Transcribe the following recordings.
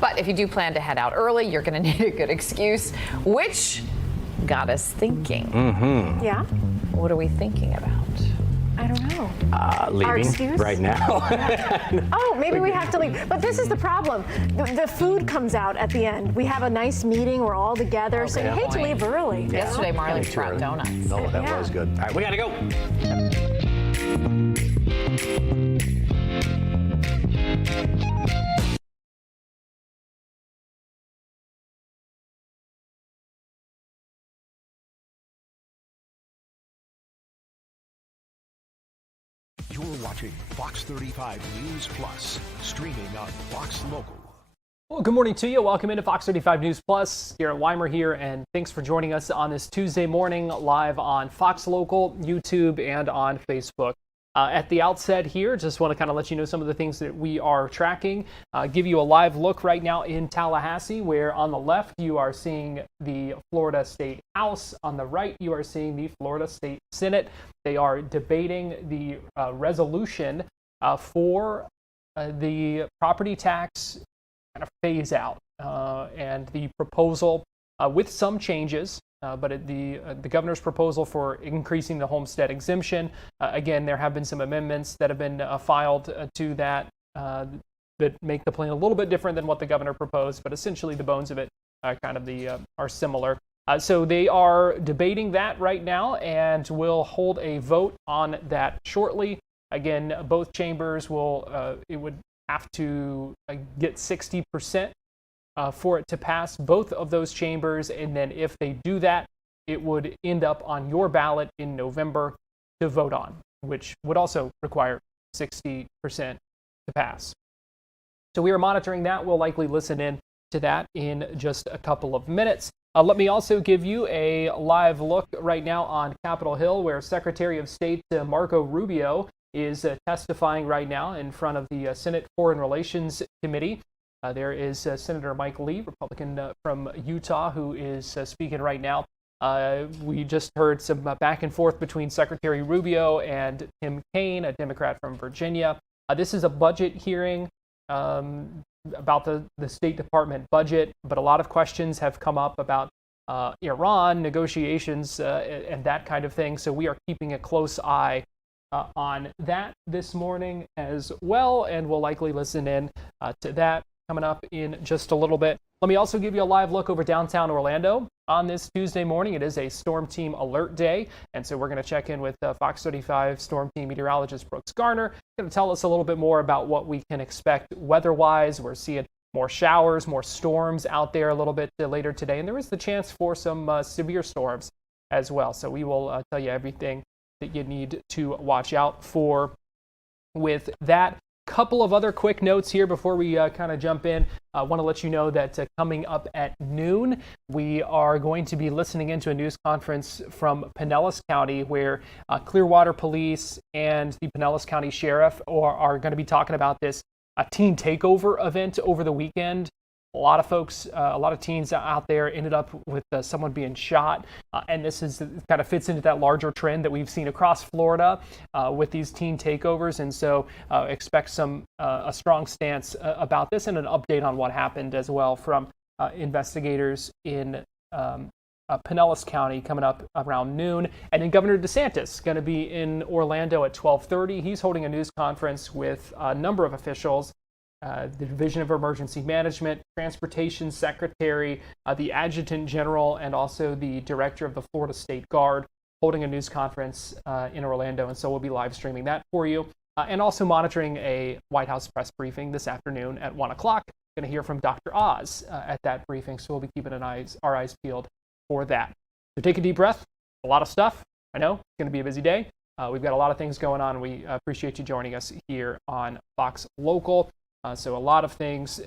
But if you do plan to head out early, you're going to need a good excuse, which got us thinking. Yeah? What are we thinking about? I don't know. Leaving right now. Oh, maybe we have to leave. But this is the problem. The food comes out at the end. We have a nice meeting. We're all together. So you hate to leave early. Yesterday, Marley brought donuts. Oh, that was good. All right, we got to go. You're watching Fox 35 News Plus, streaming on Fox Local. Well, good morning to you. Welcome into Fox 35 News Plus. Garrett Weimer here, and thanks for joining us on this Tuesday morning live on Fox Local, YouTube, and on Facebook. At the outset here, just want to kind of let you know some of the things that we are tracking. Give you a live look right now in Tallahassee, where on the left you are seeing the Florida State House. On the right you are seeing the Florida State Senate. They are debating the resolution for the property tax kind of phase out and the proposal with some changes. But the governor's proposal for increasing the homestead exemption, again, there have been some amendments that have been filed to that that make the plan a little bit different than what the governor proposed, but essentially the bones of it are similar. So they are debating that right now, and will hold a vote on that shortly. Again, both chambers it would have to get 60%. For it to pass both of those chambers, and then if they do that, it would end up on your ballot in November to vote on, which would also require 60% to pass. So we are monitoring that. We'll likely listen in to that in just a couple of minutes. Let me also give you a live look right now on Capitol Hill, where Secretary of State Marco Rubio is testifying right now in front of the Senate Foreign Relations Committee. There is Senator Mike Lee, Republican from Utah, who is speaking right now. We just heard some back and forth between Secretary Rubio and Tim Kaine, a Democrat from Virginia. This is a budget hearing about the State Department budget, but a lot of questions have come up about Iran negotiations and that kind of thing. So we are keeping a close eye on that this morning as well, and we'll likely listen in to that coming up in just a little bit. Let me also give you a live look over downtown Orlando on this Tuesday morning. It is a storm team alert day, and so we're going to check in with Fox 35 storm team meteorologist Brooks Garner. Going to tell us a little bit more about what we can expect weather-wise. We're seeing more showers, more storms out there a little bit later today, and there is the chance for some severe storms as well. So we will tell you everything that you need to watch out for with that. Couple of other quick notes here before we kind of jump in. I want to let you know that coming up at noon, we are going to be listening into a news conference from Pinellas County, where Clearwater Police and the Pinellas County Sheriff are going to be talking about this teen takeover event over the weekend. A lot of folks, a lot of teens out there ended up with someone being shot. And this kind of fits into that larger trend that we've seen across Florida with these teen takeovers. And so expect a strong stance about this, and an update on what happened as well from investigators in Pinellas County coming up around noon. And then Governor DeSantis is going to be in Orlando at 12:30. He's holding a news conference with a number of officials. The Division of Emergency Management, Transportation Secretary, the Adjutant General, and also the Director of the Florida State Guard, holding a news conference in Orlando. And so we'll be live streaming that for you. And also monitoring a White House press briefing this afternoon at 1 o'clock. Going to hear from Dr. Oz at that briefing. So we'll be keeping our eyes peeled for that. So take a deep breath. A lot of stuff. I know it's going to be a busy day. We've got a lot of things going on. We appreciate you joining us here on Fox Local. So a lot of things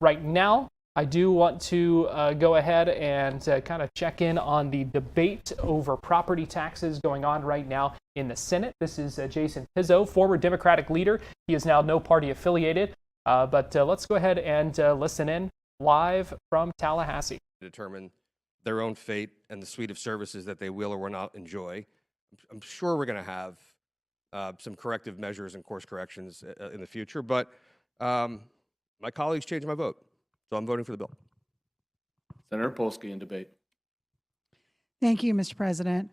right now. I do want to go ahead and kind of check in on the debate over property taxes going on right now in the Senate. This is Jason Pizzo, former Democratic leader. He is now no party affiliated. But let's go ahead and listen in live from Tallahassee. Determine their own fate and the suite of services that they will or will not enjoy. I'm sure we're going to have some corrective measures and course corrections in the future, but my colleagues changed my vote. So I'm voting for the bill. Senator Polsky in debate. Thank you, Mr. President.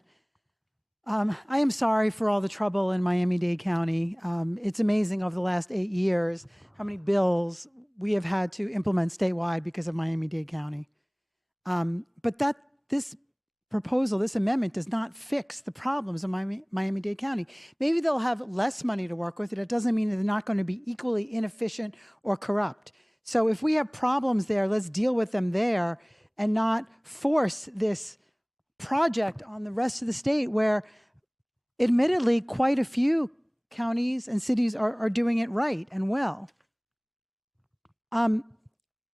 I am sorry for all the trouble in Miami-Dade County. It's amazing over the last 8 years how many bills we have had to implement statewide because of Miami-Dade County. But this proposal, this amendment, does not fix the problems of Miami-Dade County. Maybe they'll have less money to work with. It doesn't mean that they're not going to be equally inefficient or corrupt. So if we have problems there, let's deal with them there and not force this project on the rest of the state where admittedly quite a few counties and cities are doing it right and well.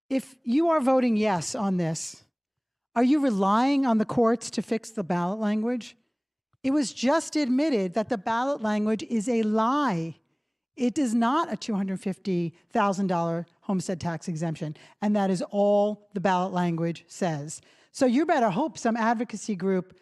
If you are voting yes on this, are you relying on the courts to fix the ballot language? It was just admitted that the ballot language is a lie. It is not a $250,000 homestead tax exemption, and that is all the ballot language says. So you better hope some advocacy group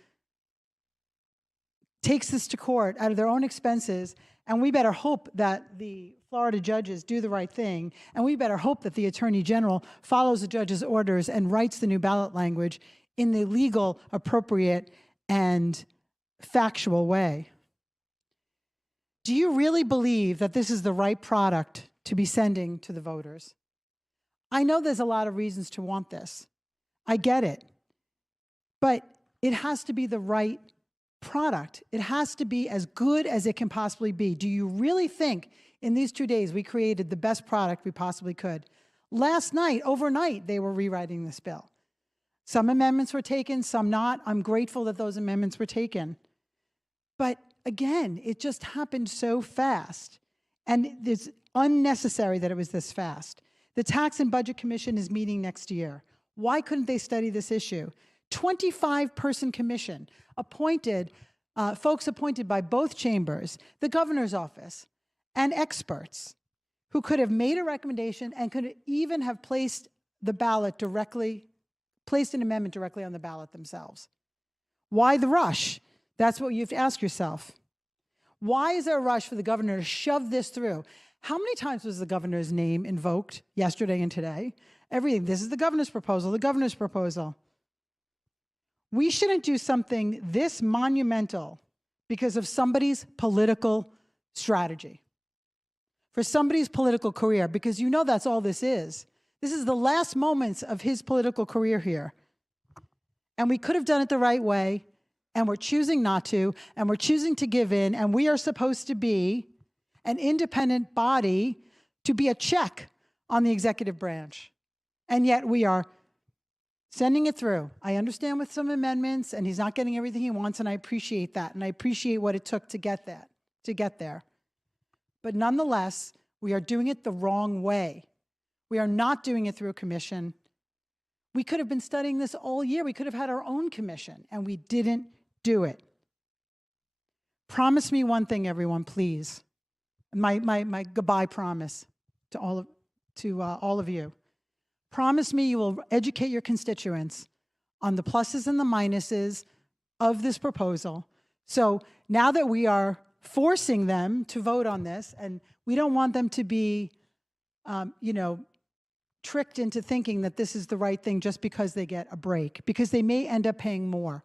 takes this to court out of their own expenses, and we better hope that the Florida judges do the right thing, and we better hope that the Attorney General follows the judge's orders and writes the new ballot language in the legal, appropriate, and factual way. Do you really believe that this is the right product to be sending to the voters? I know there's a lot of reasons to want this. I get it. But it has to be the right product. It has to be as good as it can possibly be. Do you really think in these 2 days we created the best product we possibly could? Last night, overnight, they were rewriting this bill. Some amendments were taken, some not. I'm grateful that those amendments were taken. But again, it just happened so fast. And it's unnecessary that it was this fast. The Tax and Budget Commission is meeting next year. Why couldn't they study this issue? 25-person commission appointed, folks appointed by both chambers, the governor's office, and experts who could have made a recommendation and could even have placed the ballot directly, placed an amendment directly on the ballot themselves. Why the rush? That's what you have to ask yourself. Why is there a rush for the governor to shove this through? How many times was the governor's name invoked yesterday and today? Everything. This is the governor's proposal, the governor's proposal. We shouldn't do something this monumental because of somebody's political strategy, for somebody's political career, because you know that's all this is. This is the last moments of his political career here. And we could have done it the right way, and we're choosing not to, and we're choosing to give in, and we are supposed to be an independent body to be a check on the executive branch. And yet we are sending it through. I understand with some amendments, and he's not getting everything he wants, and I appreciate that, and I appreciate what it took to get there. But nonetheless, we are doing it the wrong way. We are not doing it through a commission. We could have been studying this all year. We could have had our own commission, and we didn't do it. Promise me one thing, everyone, please. My goodbye promise to all of you. Promise me you will educate your constituents on the pluses and the minuses of this proposal. So now that we are forcing them to vote on this, and we don't want them to be, tricked into thinking that this is the right thing just because they get a break, because they may end up paying more.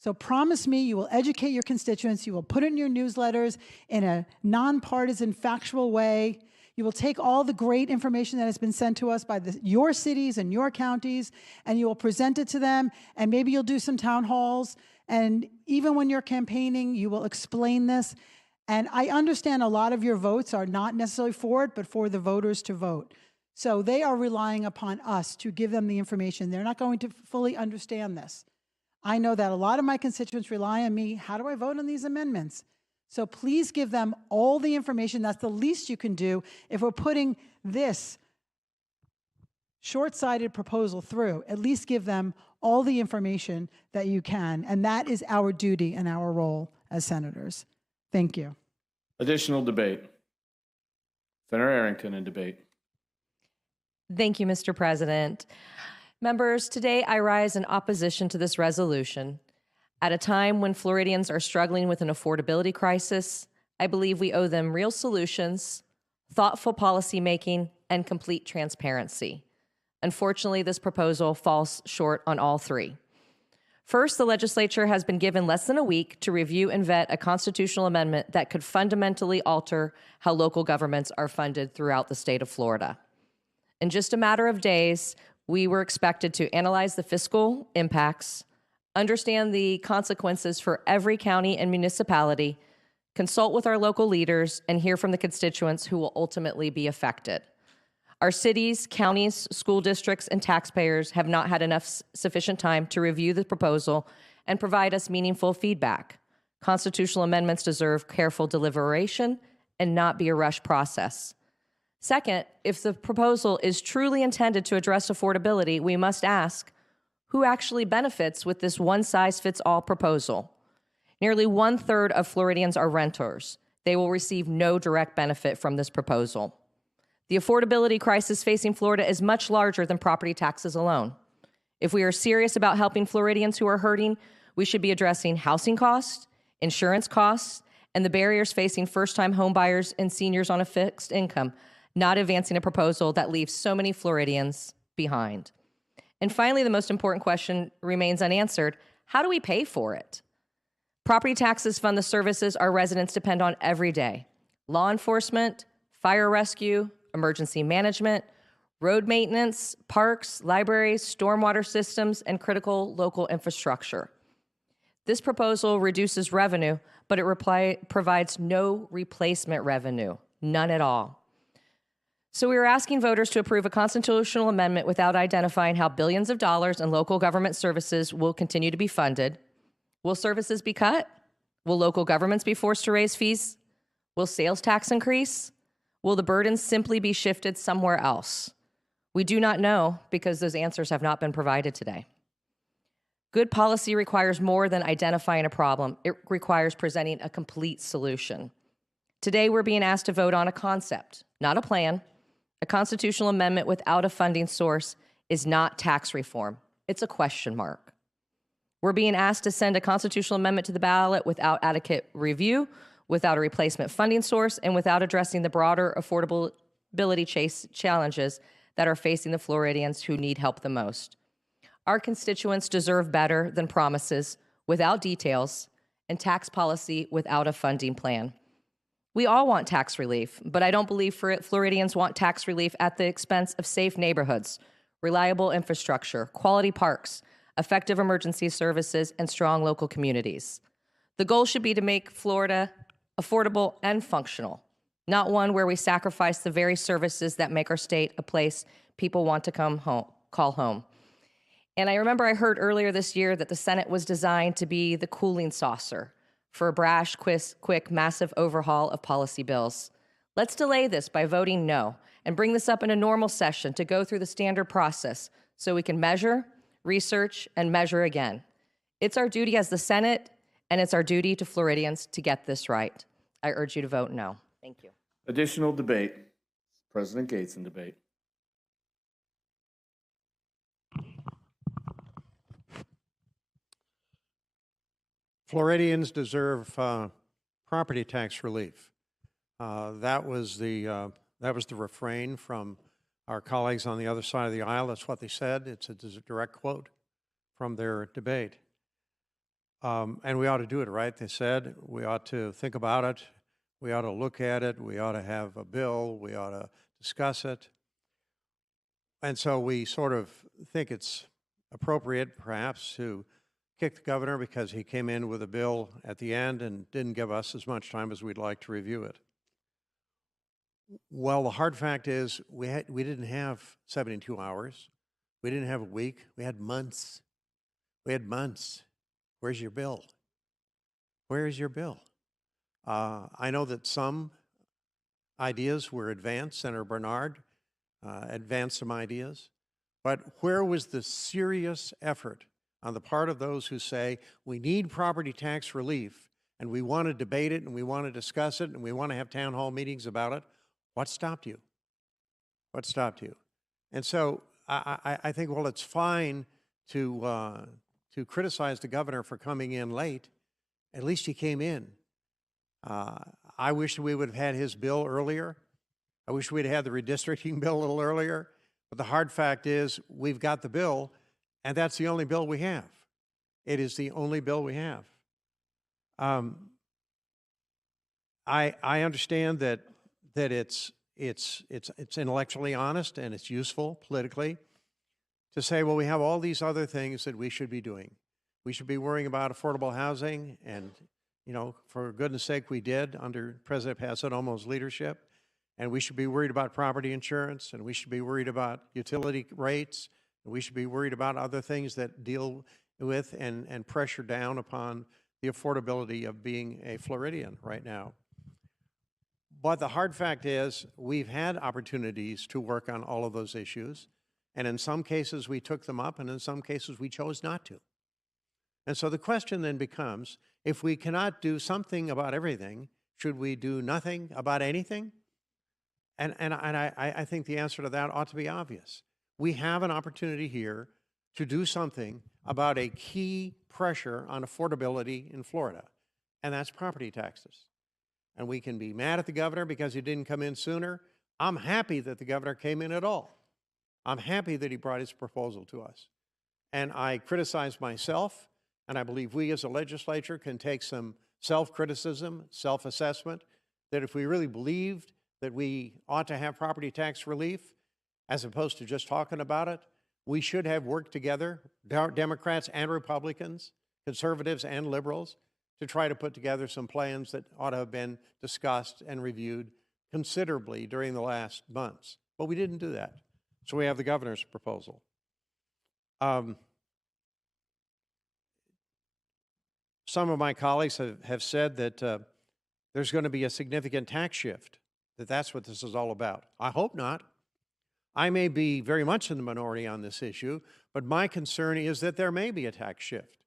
So promise me you will educate your constituents, you will put it in your newsletters in a nonpartisan, factual way. You will take all the great information that has been sent to us by your cities and your counties, and you will present it to them, and maybe you'll do some town halls, and even when you're campaigning, you will explain this. And I understand a lot of your votes are not necessarily for it, but for the voters to vote. So they are relying upon us to give them the information. They're not going to fully understand this. I know that a lot of my constituents rely on me. How do I vote on these amendments? So please give them all the information. That's the least you can do if we're putting this short-sighted proposal through. At least give them all the information that you can. And that is our duty and our role as senators. Thank you. Additional debate. Senator Arrington in debate. Thank you, Mr. President. Members, today I rise in opposition to this resolution. At a time when Floridians are struggling with an affordability crisis, I believe we owe them real solutions, thoughtful policymaking, and complete transparency. Unfortunately, this proposal falls short on all three. First, the legislature has been given less than a week to review and vet a constitutional amendment that could fundamentally alter how local governments are funded throughout the state of Florida. In just a matter of days, we were expected to analyze the fiscal impacts, understand the consequences for every county and municipality, consult with our local leaders, and hear from the constituents who will ultimately be affected. Our cities, counties, school districts, and taxpayers have not had enough sufficient time to review the proposal and provide us meaningful feedback. Constitutional amendments deserve careful deliberation and not be a rush process. Second, if the proposal is truly intended to address affordability, we must ask, who actually benefits with this one-size-fits-all proposal? Nearly 1/3 of Floridians are renters. They will receive no direct benefit from this proposal. The affordability crisis facing Florida is much larger than property taxes alone. If we are serious about helping Floridians who are hurting, we should be addressing housing costs, insurance costs, and the barriers facing first-time homebuyers and seniors on a fixed income, not advancing a proposal that leaves so many Floridians behind. And finally, the most important question remains unanswered. How do we pay for it? Property taxes fund the services our residents depend on every day: law enforcement, fire rescue, emergency management, road maintenance, parks, libraries, stormwater systems, and critical local infrastructure. This proposal reduces revenue, but it provides no replacement revenue, none at all. So we are asking voters to approve a constitutional amendment without identifying how billions of dollars in local government services will continue to be funded. Will services be cut? Will local governments be forced to raise fees? Will sales tax increase? Will the burdens simply be shifted somewhere else? We do not know because those answers have not been provided today. Good policy requires more than identifying a problem. It requires presenting a complete solution. Today, we're being asked to vote on a concept, not a plan. A constitutional amendment without a funding source is not tax reform. It's a question mark. We're being asked to send a constitutional amendment to the ballot without adequate review, without a replacement funding source, and without addressing the broader affordability challenges that are facing the Floridians who need help the most. Our constituents deserve better than promises without details and tax policy without a funding plan. We all want tax relief, but I don't believe Floridians want tax relief at the expense of safe neighborhoods, reliable infrastructure, quality parks, effective emergency services, and strong local communities. The goal should be to make Florida affordable and functional, not one where we sacrifice the very services that make our state a place people want to call home. And I remember I heard earlier this year that the Senate was designed to be the cooling saucer for a brash, quick, massive overhaul of policy bills. Let's delay this by voting no and bring this up in a normal session to go through the standard process so we can measure, research, and measure again. It's our duty as the Senate, and it's our duty to Floridians to get this right. I urge you to vote no. Thank you. Additional debate. President Gates in debate. Floridians deserve property tax relief. That was the refrain from our colleagues on the other side of the aisle. That's what they said. It's a direct quote from their debate. And we ought to do it, right? They said we ought to think about it. We ought to look at it. We ought to have a bill. We ought to discuss it. And so we sort of think it's appropriate, perhaps, to kick the governor because he came in with a bill at the end and didn't give us as much time as we'd like to review it. Well, the hard fact is we didn't have 72 hours. We didn't have a week. We had months. We had months. Where's your bill? Where is your bill? I know that some ideas were advanced. Senator Bernard advanced some ideas. But where was the serious effort on the part of those who say we need property tax relief and we want to debate it and we want to discuss it and we want to have town hall meetings about it? What stopped you? What stopped you? And so I think, well, it's fine to criticize the governor for coming in late. At least he came in. I wish we would have had his bill earlier. I wish we'd had the redistricting bill a little earlier. But the hard fact is we've got the bill, and that's the only bill we have. It is the only bill we have. I understand that it's intellectually honest and it's useful politically to say, well, we have all these other things that we should be doing. We should be worrying about affordable housing, and for goodness sake, we did under President Pasanomo's leadership. And we should be worried about property insurance, and we should be worried about utility rates, and we should be worried about other things that deal with and pressure down upon the affordability of being a Floridian right now. But the hard fact is we've had opportunities to work on all of those issues, and in some cases we took them up, and in some cases we chose not to. And so the question then becomes, if we cannot do something about everything, should we do nothing about anything? And I think the answer to that ought to be obvious. We have an opportunity here to do something about a key pressure on affordability in Florida, and that's property taxes. And we can be mad at the governor because he didn't come in sooner. I'm happy that the governor came in at all. I'm happy that he brought his proposal to us. And I criticize myself, and I believe we as a legislature can take some self-criticism, self-assessment, that if we really believed that we ought to have property tax relief, as opposed to just talking about it, we should have worked together, Democrats and Republicans, conservatives and liberals, to try to put together some plans that ought to have been discussed and reviewed considerably during the last months. But we didn't do that. So we have the governor's proposal. Some of my colleagues have said that there's going to be a significant tax shift, that's what this is all about. I hope not. I may be very much in the minority on this issue, but my concern is that there may be a tax shift.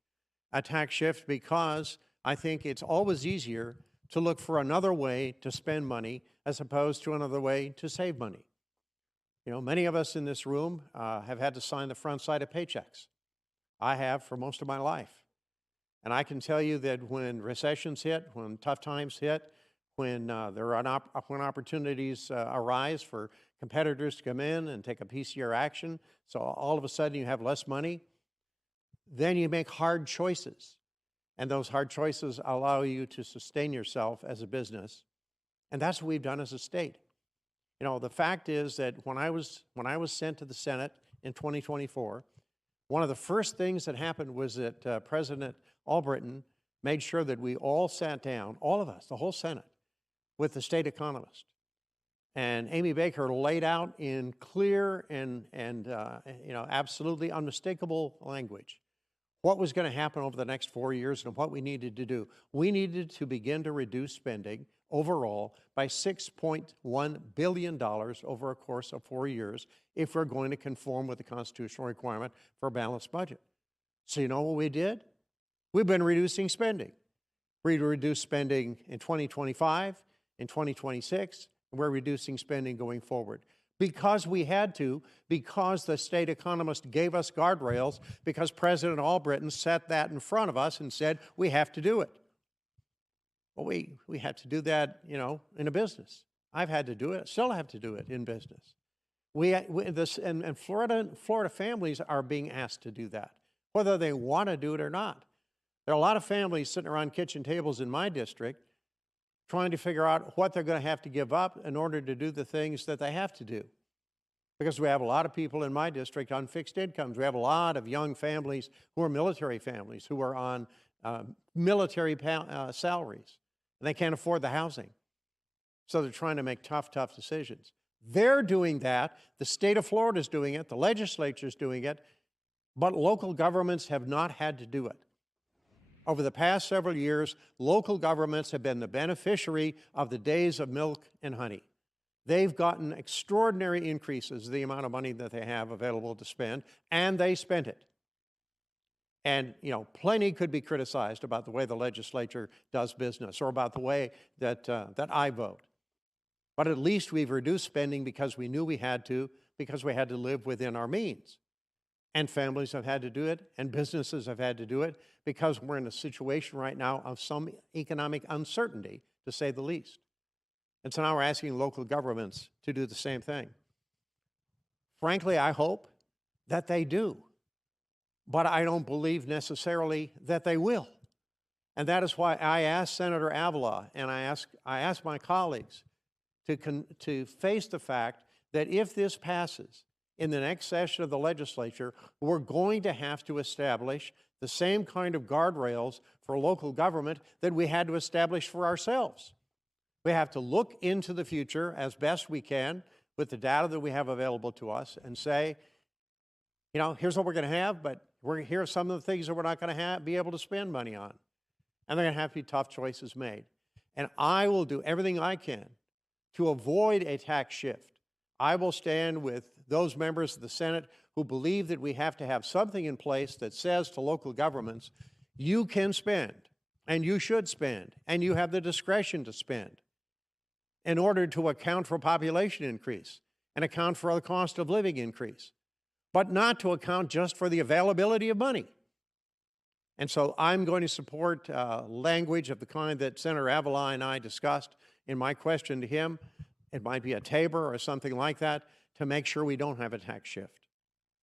A tax shift because I think it's always easier to look for another way to spend money as opposed to another way to save money. Many of us in this room have had to sign the front side of paychecks. I have for most of my life. And I can tell you that when recessions hit, when tough times hit, when when opportunities arise for competitors to come in and take a piece of your action, so all of a sudden you have less money, then you make hard choices. And those hard choices allow you to sustain yourself as a business. And that's what we've done as a state. The fact is that when I was sent to the Senate in 2024, one of the first things that happened was that President Albritton made sure that we all sat down, all of us, the whole Senate, with the state economist. And Amy Baker laid out in clear and absolutely unmistakable language what was going to happen over the next 4 years and what we needed to do. We needed to begin to reduce spending overall by $6.1 billion over a course of 4 years if we're going to conform with the constitutional requirement for a balanced budget. So you know what we did? We've been reducing spending. We reduced spending in 2025, in 2026, and we're reducing spending going forward. Because we had to, because the state economist gave us guardrails, because President Albritton set that in front of us and said, we have to do it. Well, we had to do that, in a business. I've had to do it, still have to do it in business. And Florida families are being asked to do that, whether they want to do it or not. There are a lot of families sitting around kitchen tables in my district trying to figure out what they're going to have to give up in order to do the things that they have to do. Because we have a lot of people in my district on fixed incomes. We have a lot of young families who are military families, who are on military salaries, and they can't afford the housing. So they're trying to make tough decisions. They're doing that. The state of Florida is doing it. The legislature is doing it. But local governments have not had to do it. Over the past several years, local governments have been the beneficiary of the days of milk and honey. They've gotten extraordinary increases in the amount of money that they have available to spend, and they spent it. And, plenty could be criticized about the way the legislature does business or about the way that I vote. But at least we've reduced spending because we knew we had to, because we had to live within our means. And families have had to do it, and businesses have had to do it, because we're in a situation right now of some economic uncertainty, to say the least. And so now we're asking local governments to do the same thing. Frankly, I hope that they do. But I don't believe necessarily that they will. And that is why I asked Senator Avila and I asked my colleagues to face the fact that if this passes in the next session of the legislature, we're going to have to establish the same kind of guardrails for local government that we had to establish for ourselves. We have to look into the future as best we can with the data that we have available to us and say, you know, here's what we're going to have, but here are some of the things that we're not going to be able to spend money on. And they're going to have to be tough choices made. And I will do everything I can to avoid a tax shift. I will stand with those members of the Senate who believe that we have to have something in place that says to local governments, you can spend, and you should spend, and you have the discretion to spend in order to account for population increase and account for the cost of living increase, but not to account just for the availability of money. And so I'm going to support language of the kind that Senator Avila and I discussed in my question to him. It might be a TABOR or something like that to make sure we don't have a tax shift,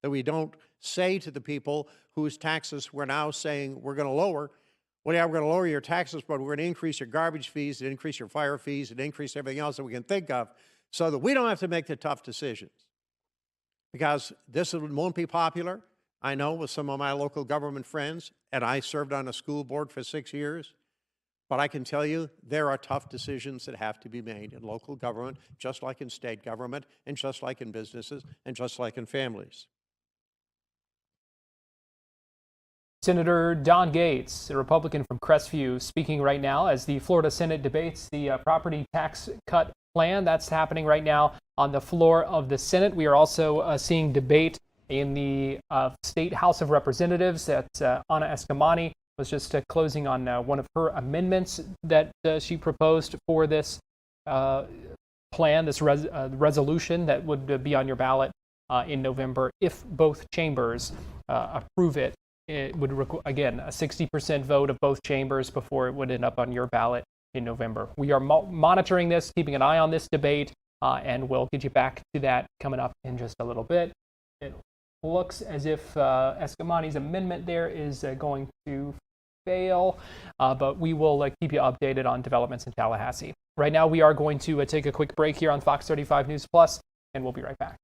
that we don't say to the people whose taxes we're now saying we're going to lower, well, yeah, we're going to lower your taxes, but we're going to increase your garbage fees and increase your fire fees and increase everything else that we can think of so that we don't have to make the tough decisions. Because this won't be popular, I know, with some of my local government friends, and I served on a school board for 6 years. But I can tell you there are tough decisions that have to be made in local government, just like in state government, and just like in businesses, and just like in families. Senator Don Gates, a Republican from Crestview, speaking right now as the Florida Senate debates the property tax cut plan. That's happening right now on the floor of the Senate. We are also seeing debate in the State House of Representatives that Ana Escamani was just closing on one of her amendments that she proposed for this plan, this resolution that would be on your ballot in November. If both chambers approve it, it would, again, a 60% vote of both chambers before it would end up on your ballot in November. We are monitoring this, keeping an eye on this debate, and we'll get you back to that coming up in just a little bit. It looks as if Escamani's amendment there is going to fail, but we will keep you updated on developments in Tallahassee. Right now, we are going to take a quick break here on Fox 35 News Plus, and we'll be right back.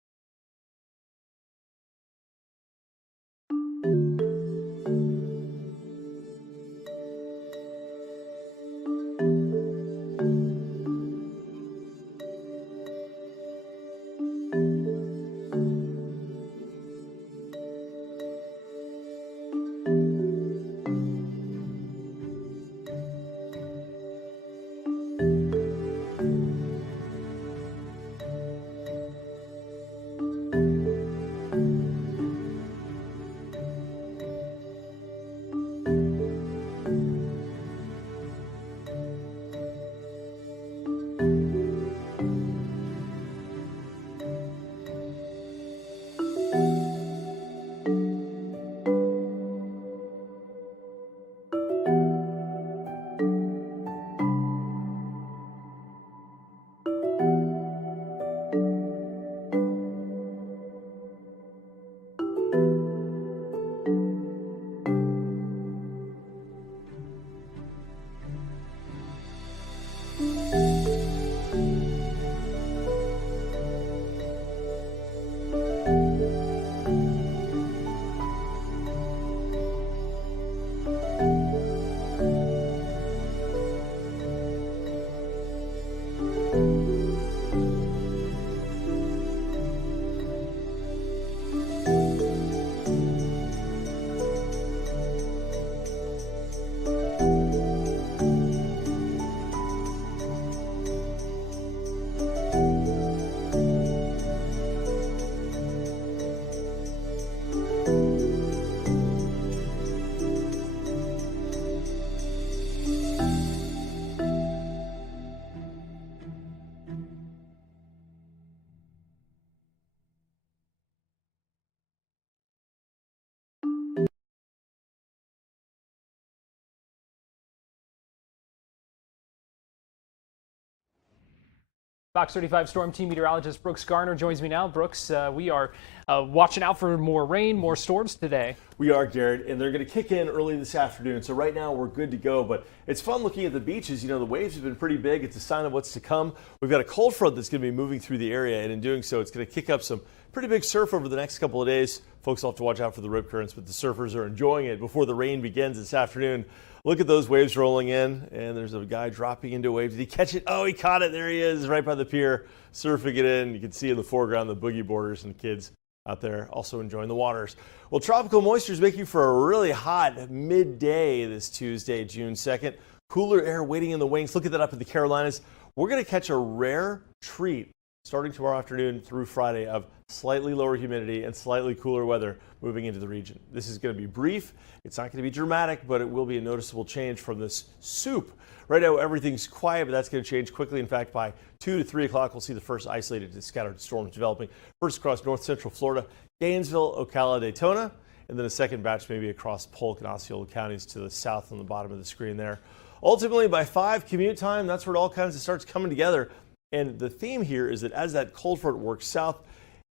Fox 35 Storm Team meteorologist Brooks Garner joins me now. Brooks, we are watching out for more rain, more storms today. We are, Garrett, and they're going to kick in early this afternoon. So right now we're good to go, but it's fun looking at the beaches. You know, the waves have been pretty big. It's a sign of what's to come. We've got a cold front that's going to be moving through the area, and in doing so, it's going to kick up some pretty big surf over the next couple of days. Folks will have to watch out for the rip currents, but the surfers are enjoying it before the rain begins this afternoon. Look at those waves rolling in, and there's a guy dropping into a wave. Did he catch it? Oh, he caught it. There he is, right by the pier, surfing it in. You can see in the foreground the boogie boarders and kids out there also enjoying the waters. Well, tropical moisture is making for a really hot midday this Tuesday, June 2nd. Cooler air waiting in the wings. Look at that up in the Carolinas. We're going to catch a rare treat starting tomorrow afternoon through Friday of slightly lower humidity and slightly cooler weather moving into the region. This is going to be brief. It's not going to be dramatic, but it will be a noticeable change from this soup. Right now, everything's quiet, but that's going to change quickly. In fact, by 2 to 3 o'clock, we'll see the first isolated scattered storms developing. First across north central Florida, Gainesville, Ocala, Daytona, and then a second batch maybe across Polk and Osceola counties to the south on the bottom of the screen there. Ultimately, by 5 commute time, that's where it all kinds of starts coming together. And the theme here is that as that cold front works south,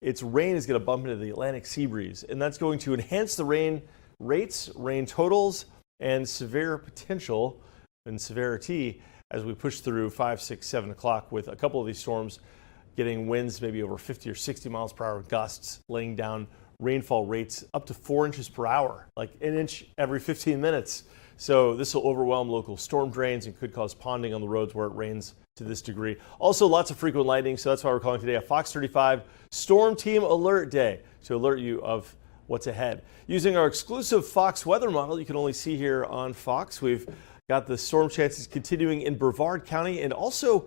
its rain is going to bump into the Atlantic sea breeze, and that's going to enhance the rain rates, rain totals, and severe potential and severity as we push through 5, 6, 7 o'clock with a couple of these storms getting winds maybe over 50 or 60 miles per hour gusts, laying down rainfall rates up to 4 inches per hour, like an inch every 15 minutes. So this will overwhelm local storm drains and could cause ponding on the roads where it rains to this degree. Also, lots of frequent lightning, so that's why we're calling today a Fox 35 Storm Team Alert Day to alert you of what's ahead. Using our exclusive Fox weather model you can only see here on Fox, we've got the storm chances continuing in Brevard County and also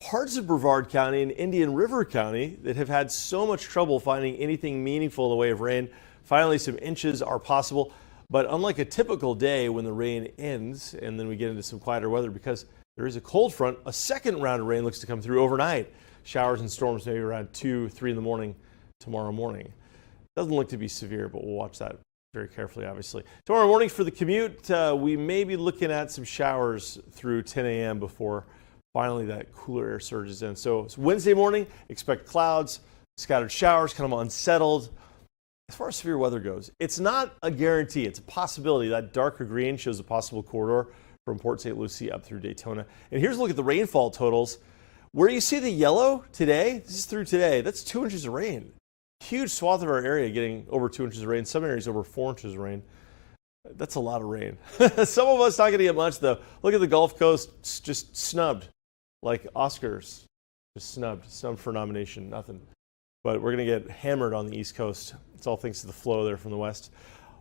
parts of Brevard County and Indian River County that have had so much trouble finding anything meaningful in the way of rain. Finally, some inches are possible, but unlike a typical day when the rain ends and then we get into some quieter weather, because there is a cold front, a second round of rain looks to come through overnight. Showers and storms maybe around 2, 3 in the morning tomorrow morning. Doesn't look to be severe, but we'll watch that very carefully, obviously. Tomorrow morning for the commute, we may be looking at some showers through 10 a.m. before finally that cooler air surges in. So it's Wednesday morning, expect clouds, scattered showers, kind of unsettled. As far as severe weather goes, it's not a guarantee. It's a possibility. That darker green shows a possible corridor from Port St. Lucie up through Daytona. And here's a look at the rainfall totals. Where you see the yellow today, this is through today, that's 2 inches of rain. Huge swath of our area getting over 2 inches of rain. Some areas over 4 inches of rain. That's a lot of rain. Some of us not going to get much, though. Look at the Gulf Coast, just snubbed, like Oscars. Just snubbed for nomination, nothing. But we're going to get hammered on the East Coast. It's all thanks to the flow there from the west.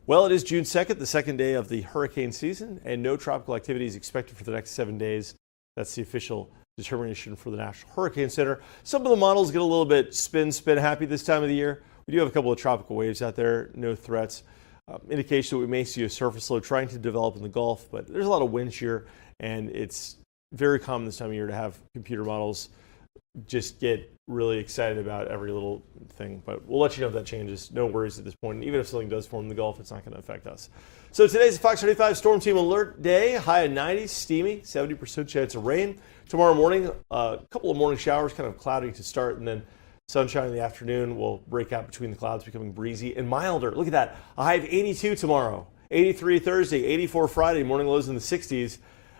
Well, it is June 2nd, the second day of the hurricane season, and no tropical activity is expected for the next 7 days. That's the official determination for the National Hurricane Center. Some of the models get a little bit spin happy this time of the year. We do have a couple of tropical waves out there, no threats. Indication that we may see a surface low trying to develop in the Gulf, but there's a lot of wind shear, and it's very common this time of year to have computer models just get really excited about every little thing. But we'll let you know if that changes. No worries at this point. And even if something does form in the Gulf, it's not going to affect us. So today's the Fox 35 Storm Team Alert Day. High of 90, steamy, 70% chance of rain. Tomorrow morning, a couple of morning showers, kind of cloudy to start, and then sunshine in the afternoon will break out between the clouds, becoming breezy and milder. Look at that. A high of 82 tomorrow, 83 Thursday, 84 Friday, morning lows in the 60s.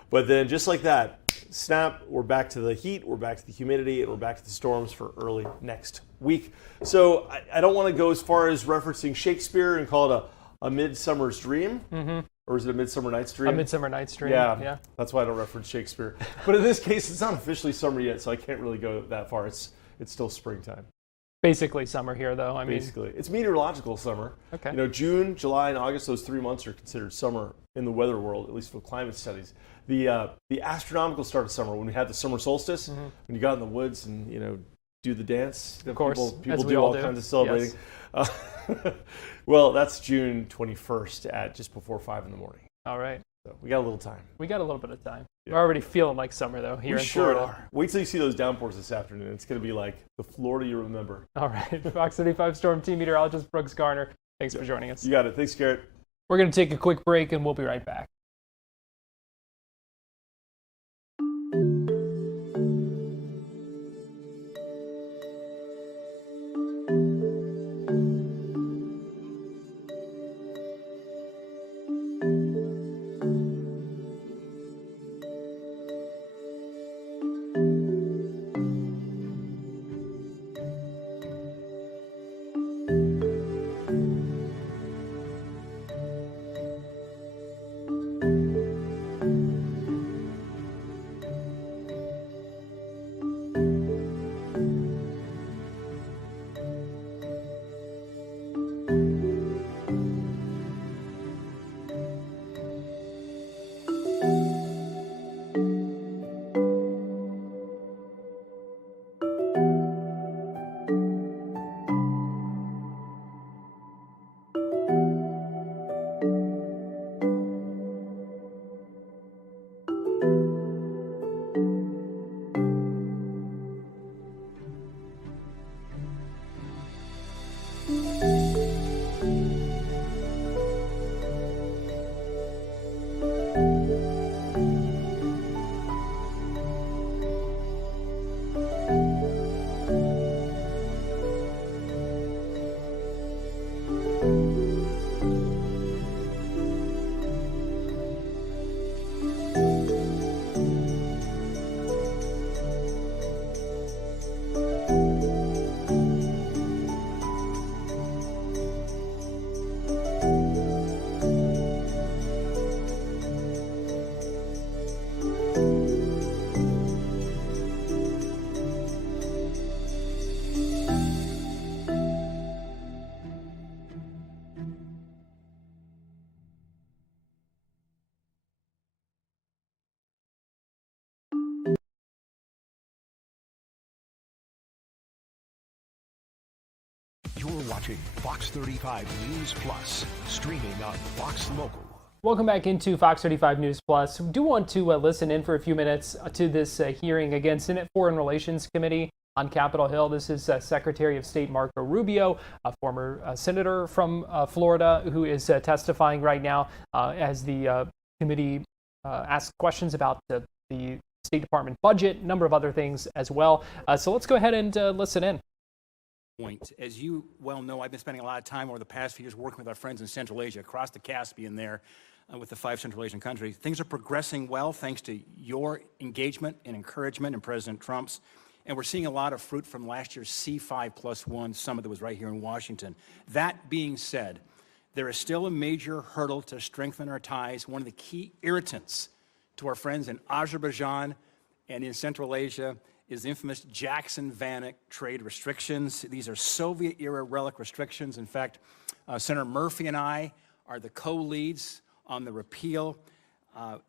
But then just like that, snap, we're back to the heat, we're back to the humidity, and we're back to the storms for early next week. So I don't want to go as far as referencing Shakespeare and call it a Midsummer's Dream. Mm-hmm. Or is it a Midsummer Night's Dream? A Midsummer Night's Dream, yeah. That's why I don't reference Shakespeare. But in this case, it's not officially summer yet, so I can't really go that far. It's still springtime. Basically summer here, though. Basically. It's meteorological summer. Okay. You know, June, July, and August, those 3 months are considered summer in the weather world, at least for climate studies. The astronomical start of summer, when we had the summer solstice, when you got in the woods and, you know, do the dance. Of course, people do all kinds of celebrating. Yes. Well, that's June 21st at just before 5 in the morning. All right. So we got a little time. We got a little bit of time. Yeah. We're already feeling like summer, though, here in Florida. We sure are. Wait till you see those downpours this afternoon. It's going to be like the Florida you remember. All right. Fox 35 Storm Team meteorologist Brooks Garner, thanks for joining us. You got it. Thanks, Garrett. We're going to take a quick break, and we'll be right back. You're watching Fox 35 News Plus, streaming on Fox Local. Welcome back into Fox 35 News Plus. We do want to listen in for a few minutes to this hearing again. Senate Foreign Relations Committee on Capitol Hill. This is Secretary of State Marco Rubio, a former senator from Florida, who is testifying right now as the committee asks questions about the State Department budget, a number of other things as well. So let's go ahead and listen in. As you well know, I've been spending a lot of time over the past few years working with our friends in Central Asia, across the Caspian there, with the 5 Central Asian countries. Things are progressing well thanks to your engagement and encouragement and President Trump's. And we're seeing a lot of fruit from last year's C5+1 summit that was right here in Washington. That being said, there is still a major hurdle to strengthen our ties. One of the key irritants to our friends in Azerbaijan and in Central Asia is the infamous Jackson-Vanik trade restrictions. These are Soviet-era relic restrictions. In fact, Senator Murphy and I are the co-leads on the repeal.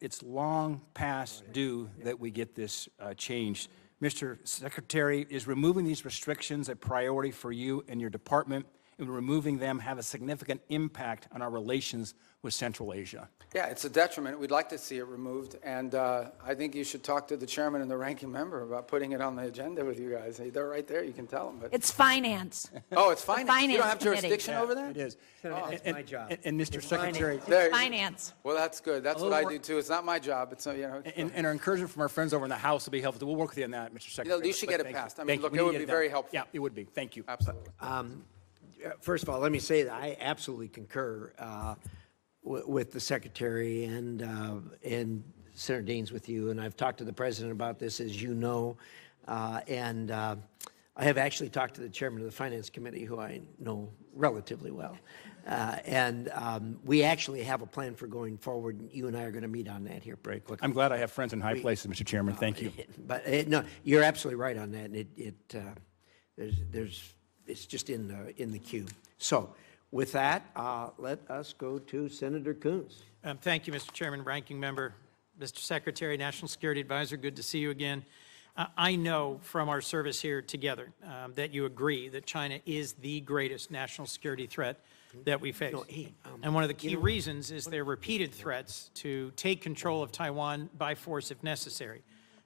It's long past due that we get this changed. Mr. Secretary, is removing these restrictions a priority for you and your department? And removing them have a significant impact on our relations with Central Asia? Yeah, it's a detriment. We'd like to see it removed, and I think you should talk to the chairman and the ranking member about putting it on the agenda with you guys. They're right there. You can tell them. But it's finance. Oh, it's finance. Finance you don't have committee. jurisdiction over that? It is. It's my job. And Mr. Secretary, There- Finance. Well, that's good. That's what I do too. It's not my job. It's you know. and our encouragement from our friends over in the House will be helpful. We'll work with you on that, Mr. Secretary. You should get it passed. I mean, Thank you. look, We it need would to be get done. very helpful. Yeah, it would be. Thank you. Absolutely. First of all, let me say that I absolutely concur with the Secretary and Senator Deans with you, and I've talked to the President about this, as you know, and I have actually talked to the Chairman of the Finance Committee, who I know relatively well, and we actually have a plan for going forward. You and I are going to meet on that here pretty quickly. I'm glad I have friends in high places, Mr. Chairman. Thank you. But no, you're absolutely right on that, and it's just in the queue. So with that, let us go to Senator Coons. Thank you, Mr. Chairman, Ranking Member, Mr. Secretary, National Security Advisor. Good to see you again. I know from our service here together that you agree that China is the greatest national security threat that we face. And one of the key reasons is their repeated threats to take control of Taiwan by force if necessary.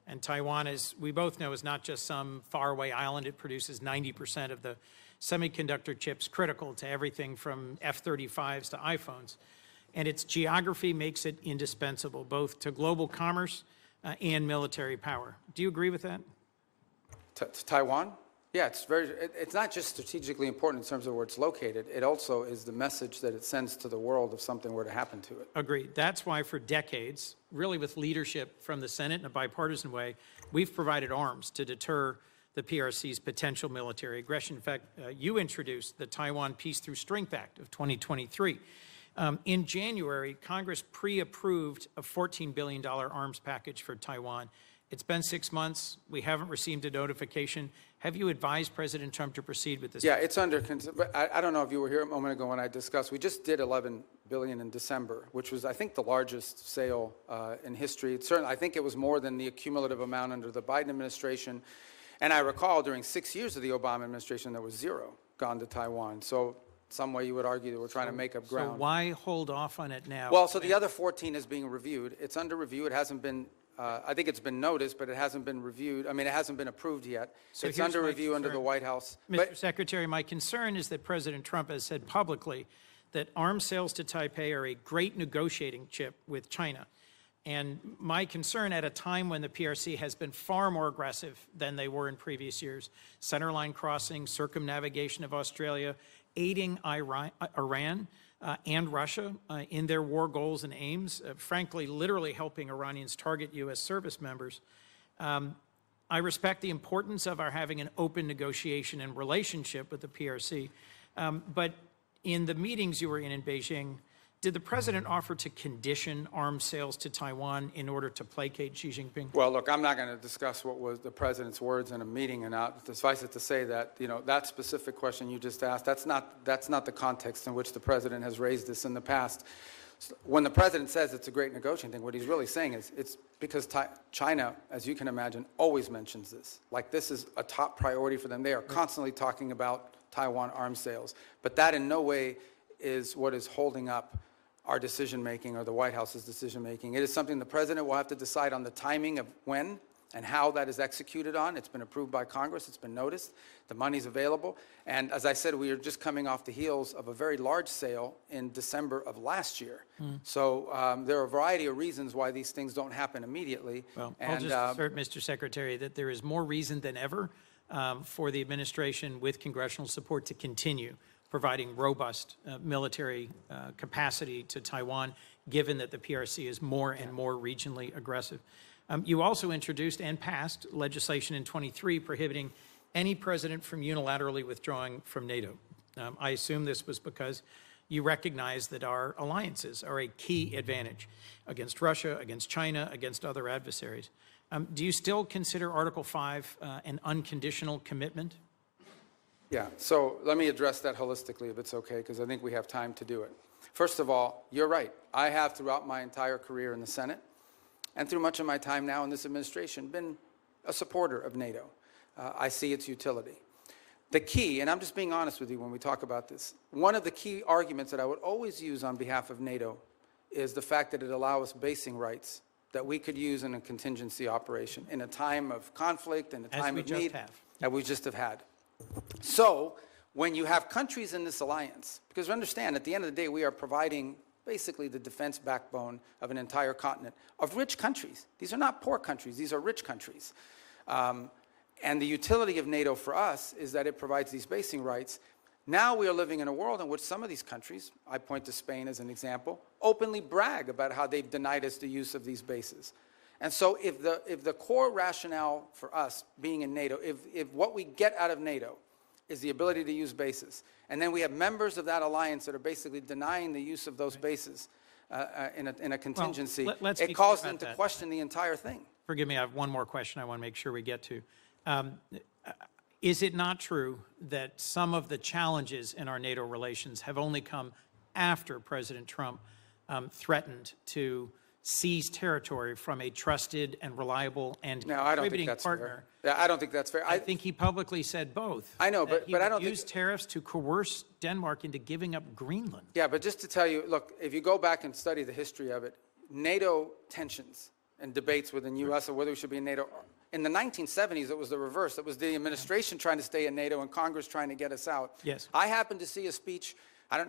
And Taiwan, as we both know, is not just some faraway island. It produces 90% of the semiconductor chips critical to everything from F-35s to iPhones. And its geography makes it indispensable, both to global commerce and military power. Do you agree with that? Taiwan? Yeah, it's not just strategically important in terms of where it's located. It also is the message that it sends to the world if something were to happen to it. Agreed. That's why for decades, really with leadership from the Senate in a bipartisan way, we've provided arms to deter the PRC's potential military aggression. In fact, you introduced the Taiwan Peace Through Strength Act of 2023. In January, Congress pre-approved a $14 billion arms package for Taiwan. It's been 6 months. We haven't received a notification. Have you advised President Trump to proceed with this? Yeah, it's under but I don't know if you were here a moment ago when I discussed. We just did $11 billion in December, which was, I think, the largest sale in history. It's certainly, I think it was more than the cumulative amount under the Biden administration. And I recall during 6 years of the Obama administration, there was zero gone to Taiwan. So some way you would argue that we're trying to make up ground. So why hold off on it now? Well, so the other 14 is being reviewed. It's under review. It hasn't been, I think it's been noticed, but it hasn't been reviewed. I mean, it hasn't been approved yet. So it's under review under the White House. Mr. Secretary, my concern is that President Trump has said publicly that arms sales to Taipei are a great negotiating chip with China. And my concern at a time when the PRC has been far more aggressive than they were in previous years, centerline crossing, circumnavigation of Australia, aiding Iran and Russia in their war goals and aims, frankly, literally helping Iranians target U.S. service members. I respect the importance of our having an open negotiation and relationship with the PRC, but in the meetings you were in Beijing, did the president offer to condition arms sales to Taiwan in order to placate Xi Jinping? Well, look, I'm not going to discuss what was the president's words in a meeting, and suffice it to say that that specific question you just asked, that's not the context in which the president has raised this in the past. When the president says it's a great negotiating thing, what he's really saying is it's because China, as you can imagine, always mentions this. Like, this is a top priority for them. They are constantly talking about Taiwan arms sales, but that in no way is what is holding up our decision-making or the White House's decision-making. It is something the president will have to decide on the timing of when and how that is executed on. It's been approved by Congress. It's been noticed. The money's available. And as I said, we are just coming off the heels of a very large sale in December of last year. So there are a variety of reasons why these things don't happen immediately. Well, I'll just assert, Mr. Secretary, that there is more reason than ever for the administration with congressional support to continue providing robust military capacity to Taiwan, given that the PRC is more and more regionally aggressive. You also introduced and passed legislation in 23 prohibiting any president from unilaterally withdrawing from NATO. I assume this was because you recognize that our alliances are a key advantage against Russia, against China, against other adversaries. Do you still consider Article 5 an unconditional commitment? Yeah, so let me address that holistically, if it's okay, because I think we have time to do it. First of all, you're right. I have, throughout my entire career in the Senate, and through much of my time now in this administration, been a supporter of NATO. I see its utility. The key, and I'm just being honest with you when we talk about this, one of the key arguments that I would always use on behalf of NATO is the fact that it allows basing rights that we could use in a contingency operation in a time of conflict, in a time of need, that we just have had. So when you have countries in this alliance, because understand, at the end of the day, we are providing basically the defense backbone of an entire continent of rich countries. These are not poor countries. These are rich countries. And the utility of NATO for us is that it provides these basing rights. Now we are living in a world in which some of these countries, I point to Spain as an example, openly brag about how they've denied us the use of these bases. And so if the core rationale for us being in NATO, if what we get out of NATO is the ability to use bases, and then we have members of that alliance that are basically denying the use of those bases in a contingency, it calls them to question the entire thing. Forgive me, I have one more question I want to make sure we get to. Is it not true that some of the challenges in our NATO relations have only come after President Trump threatened to seize territory from a trusted and reliable and contributing partner? Yeah, I don't think that's fair. I think he publicly said both. I know, but I don't use tariffs to coerce Denmark into giving up Greenland. Yeah, but just to tell you, look, if you go back and study the history of it, NATO tensions and debates within U.S. or whether we should be in NATO, in the 1970s, it was the reverse. It was the administration trying to stay in NATO and Congress trying to get us out. Yes. I happened to see a speech,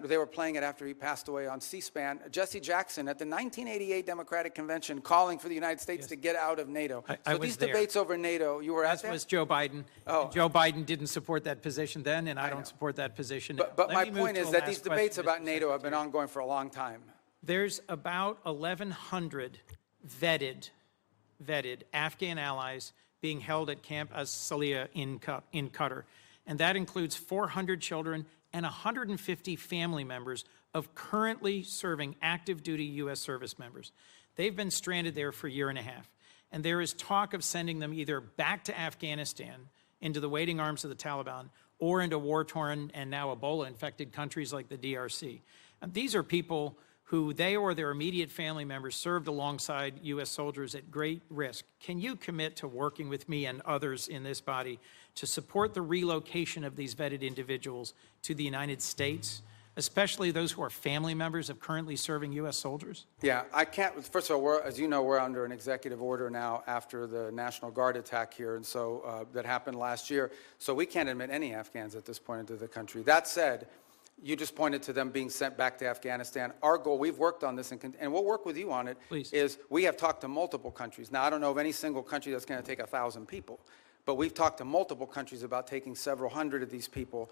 they were playing it after he passed away on C-SPAN, Jesse Jackson at the 1988 Democratic Convention calling for the United States to get out of NATO. So these debates over NATO, you were at that? As was Joe Biden. Oh. Joe Biden didn't support that position then, and I don't support that position now. But my point is that these debates about NATO have been ongoing for a long time. There's about 1,100 vetted Afghan allies being held at Camp As-Saliyah in Qatar. And that includes 400 children and 150 family members of currently serving active duty U.S. service members. They've been stranded there for a year and a half. And there is talk of sending them either back to Afghanistan into the waiting arms of the Taliban or into war-torn and now Ebola-infected countries like the DRC. And these are people who they or their immediate family members served alongside U.S. soldiers at great risk. Can you commit to working with me and others in this body to support the relocation of these vetted individuals to the United States, especially those who are family members of currently serving U.S. soldiers? Yeah, I can't. First of all, as you know, we're under an executive order now after the National Guard attack here, and so that happened last year. So we can't admit any Afghans at this point into the country. That said, you just pointed to them being sent back to Afghanistan. Our goal, we've worked on this, and we'll work with you on it, is we have talked to multiple countries. Now, I don't know of any single country that's going to take 1,000 people, but we've talked to multiple countries about taking several hundred of these people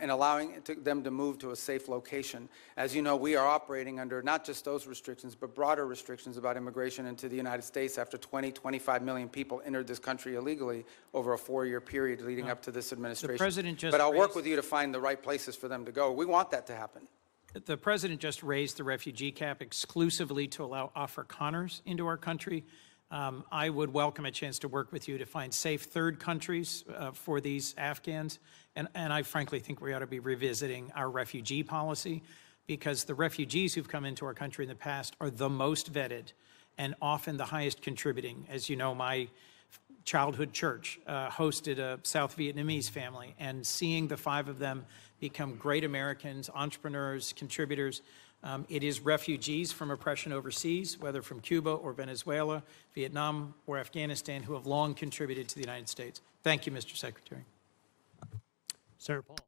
and allowing them to move to a safe location. As you know, we are operating under not just those restrictions, but broader restrictions about immigration into the United States after 25 million people entered this country illegally over a 4-year period leading up to this administration. The president just but I'll work with you to find the right places for them to go. We want that to happen. The president just raised the refugee cap exclusively to allow Afrikaners into our country. I would welcome a chance to work with you to find safe third countries for these Afghans. And I frankly think we ought to be revisiting our refugee policy, because the refugees who've come into our country in the past are the most vetted and often the highest contributing. As you know, my childhood church hosted a South Vietnamese family, and seeing the 5 of them become great Americans, entrepreneurs, contributors. It is refugees from oppression overseas, whether from Cuba or Venezuela, Vietnam or Afghanistan, who have long contributed to the United States. Thank you, Mr. Secretary. Senator Paul.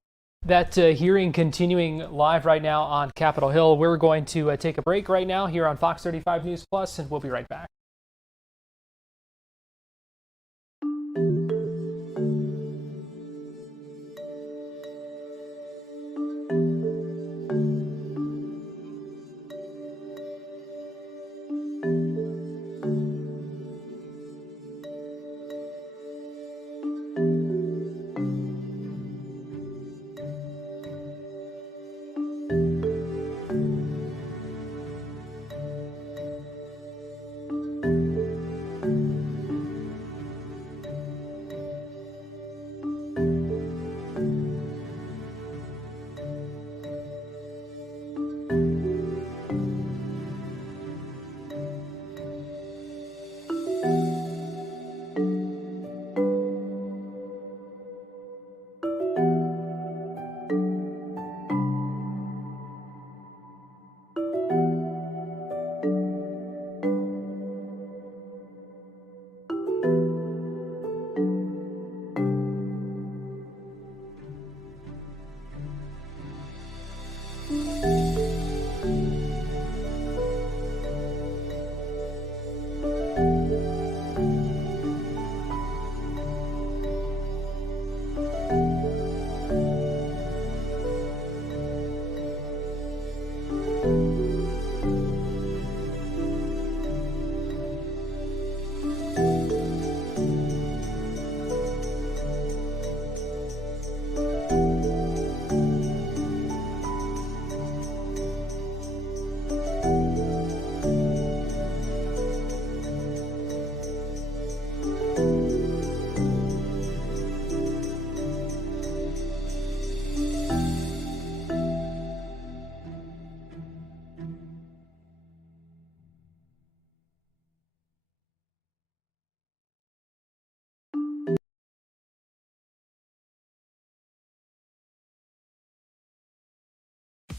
That hearing continuing live right now on Capitol Hill. We're going to take a break right now here on Fox 35 News Plus, and we'll be right back.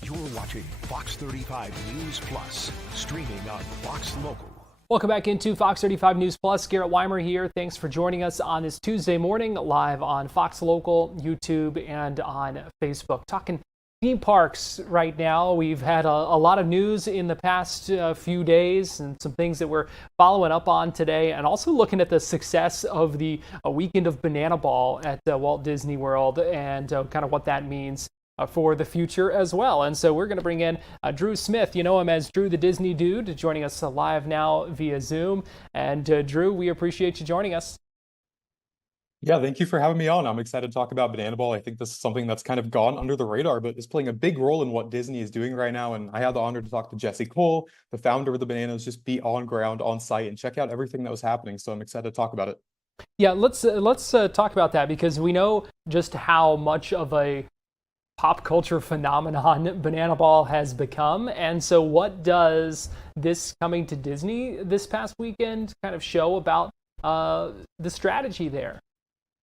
You're watching Fox 35 News Plus, streaming on Fox Local. Welcome back into Fox 35 News Plus. Garrett Weimer here. Thanks for joining us on this Tuesday morning, live on Fox Local, YouTube, and on Facebook. Talking theme parks right now. We've had a lot of news in the past few days, and some things that we're following up on today, and also looking at the success of the weekend of Banana Ball at Walt Disney World, and kind of what that means for the future as well. And so we're going to bring in Drew Smith. You know him as Drew the Disney Dude, joining us live now via Zoom. And Drew, we appreciate you joining us. Yeah, thank you for having me on. I'm excited to talk about Banana Ball. I think this is something that's kind of gone under the radar, but is playing a big role in what Disney is doing right now. And I had the honor to talk to Jesse Cole, the founder of the Bananas, just be on ground, on site, and check out everything that was happening. So I'm excited to talk about it. Yeah, let's talk about that, because we know just how much of a pop culture phenomenon Banana Ball has become. And so what does this coming to Disney this past weekend kind of show about the strategy there?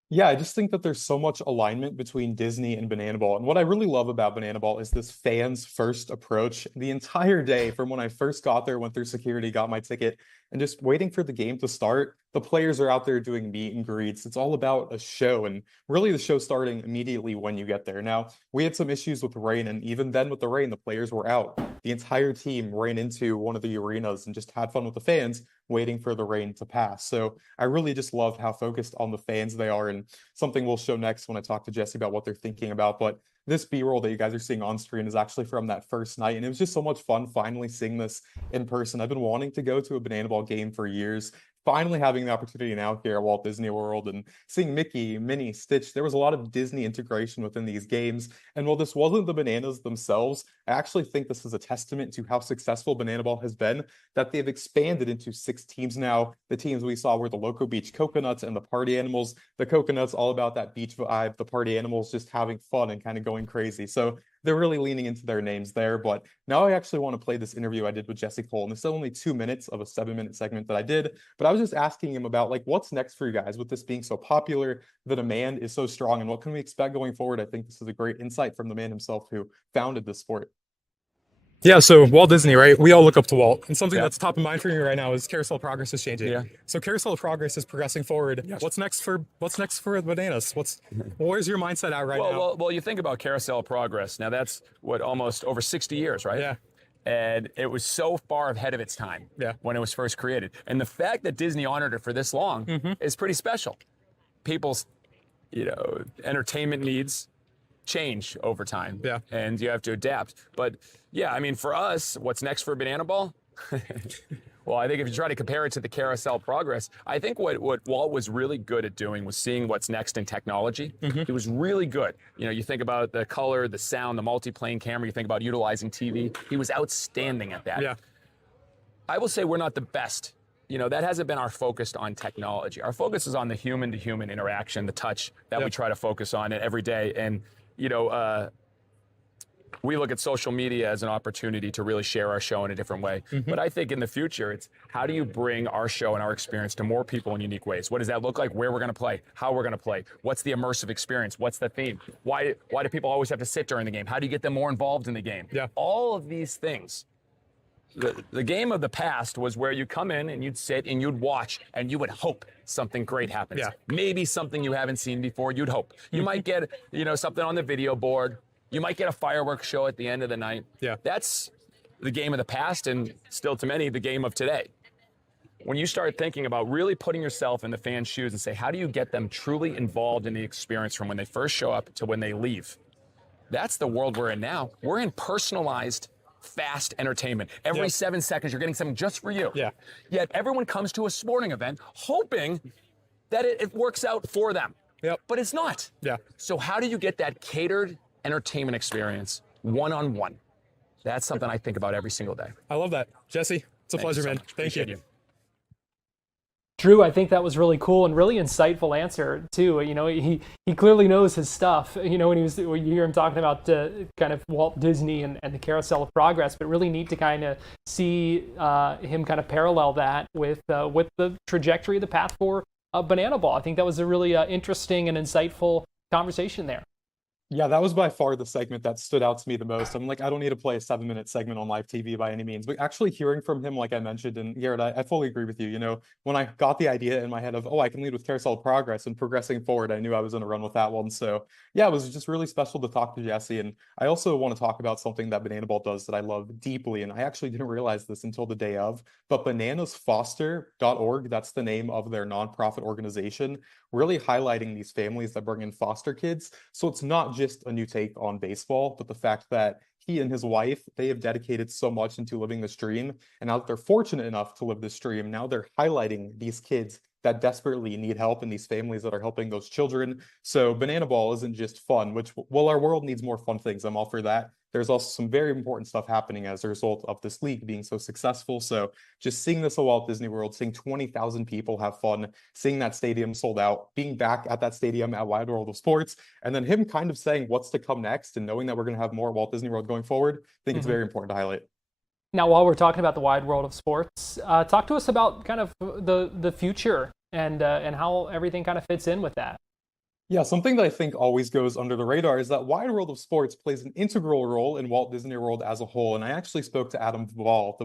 Yeah, I just think that there's so much alignment between Disney and Banana Ball. And what I really love about Banana Ball is this fans first approach. The entire day, from when I first got there, went through security, got my ticket, and just waiting for the game to start, the players are out there doing meet and greets. It's all about a show, and really the show starting immediately when you get there. Now, we had some issues with rain, and even then with the rain, the players were out the entire team ran into one of the arenas and just had fun with the fans, waiting for the rain to pass. So I really just love how focused on the fans they are, and something we'll show next when I talk to Jesse about what they're thinking about. But this B-roll that you guys are seeing on screen is actually from that first night, and it was just so much fun finally seeing this in person. I've been wanting to go to a Banana Ball game for years. Finally having the opportunity now here at Walt Disney World and seeing Mickey, Minnie, Stitch, there was a lot of Disney integration within these games. And while this wasn't the bananas themselves, I actually think this is a testament to how successful Banana Ball has been, that they've expanded into 6 teams now. The teams we saw were the Loco Beach Coconuts and the Party Animals. The Coconuts, all about that beach vibe. The Party Animals just having fun and kind of going crazy. So they're really leaning into their names there. But now I actually want to play this interview I did with Jesse Cole. And this is only 2 minutes of a 7-minute segment that I did. But I was just asking him about, like, what's next for you guys with this being so popular? The demand is so strong. And what can we expect going forward? I think this is a great insight from the man himself who founded this sport. Yeah, so Walt Disney, right? We all look up to Walt. And something that's top of mind for me right now is Carousel of Progress is changing. Yeah. So Carousel of Progress is progressing forward. Yes. What's next for the bananas? Where's your mindset at right now? Well, you think about Carousel of Progress. Now that's what, almost over 60 years, right? Yeah. And it was so far ahead of its time when it was first created. And the fact that Disney honored it for this long is pretty special. People's, entertainment needs change over time. Yeah. And you have to adapt. But yeah, I mean, for us, what's next for Banana Ball? Well, I think if you try to compare it to the Carousel Progress, I think what Walt was really good at doing was seeing what's next in technology. He was really good. You think about the color, the sound, the multi-plane camera, you think about utilizing TV. He was outstanding at that. Yeah. I will say we're not the best. That hasn't been our focus on technology. Our focus is on the human-to-human interaction, the touch that we try to focus on it every day. And we look at social media as an opportunity to really share our show in a different way. But I think in the future, it's how do you bring our show and our experience to more people in unique ways? What does that look like? Where we're going to play? How we're going to play? What's the immersive experience? What's the theme? Why do people always have to sit during the game? How do you get them more involved in the game? Yeah. All of these things. The game of the past was where you come in and you'd sit and you'd watch and you would hope something great happens. Yeah. Maybe something you haven't seen before, you'd hope. You might get, something on the video board. You might get a fireworks show at the end of the night. Yeah. That's the game of the past and still to many the game of today. When you start thinking about really putting yourself in the fans' shoes and say, how do you get them truly involved in the experience from when they first show up to when they leave? That's the world we're in now. We're in personalized fast entertainment. Every 7 seconds, you're getting something just for you. Yeah. Yet everyone comes to a sporting event hoping that it works out for them. Yep. But it's not. Yeah. So how do you get that catered entertainment experience one-on-one? That's something I think about every single day. I love that. Jesse, it's a pleasure, man. Thank you. Drew, I think that was really cool and really insightful answer too. He clearly knows his stuff. When you hear him talking about kind of Walt Disney and the Carousel of Progress, but really neat to kind of see him kind of parallel that with the trajectory, the path for Banana Ball. I think that was a really interesting and insightful conversation there. Yeah, that was by far the segment that stood out to me the most. I'm like, I don't need to play a 7-minute segment on live TV by any means, but actually hearing from him, like I mentioned, and Garrett, I fully agree with you. When I got the idea in my head of, I can lead with Carousel of Progress and progressing forward, I knew I was going to run with that one. So yeah, it was just really special to talk to Jesse. And I also want to talk about something that Banana Ball does that I love deeply. And I actually didn't realize this until the day of, but bananasfoster.org, that's the name of their nonprofit organization, really highlighting these families that bring in foster kids. So it's not just a new take on baseball, but the fact that he and his wife, they have dedicated so much into living this dream. And now that they're fortunate enough to live this dream, now they're highlighting these kids that desperately need help and these families that are helping those children. So Banana Ball isn't just fun, which, well, our world needs more fun things. I'm all for that. There's also some very important stuff happening as a result of this league being so successful. So just seeing this at Walt Disney World, seeing 20,000 people have fun, seeing that stadium sold out, being back at that stadium at Wide World of Sports, and then him kind of saying what's to come next and knowing that we're going to have more Walt Disney World going forward, I think it's very important to highlight. Now, while we're talking about the Wide World of Sports, talk to us about kind of the future and how everything kind of fits in with that. Yeah, something that I think always goes under the radar is that Wide World of Sports plays an integral role in Walt Disney World as a whole. And I actually spoke to Adam Ball, the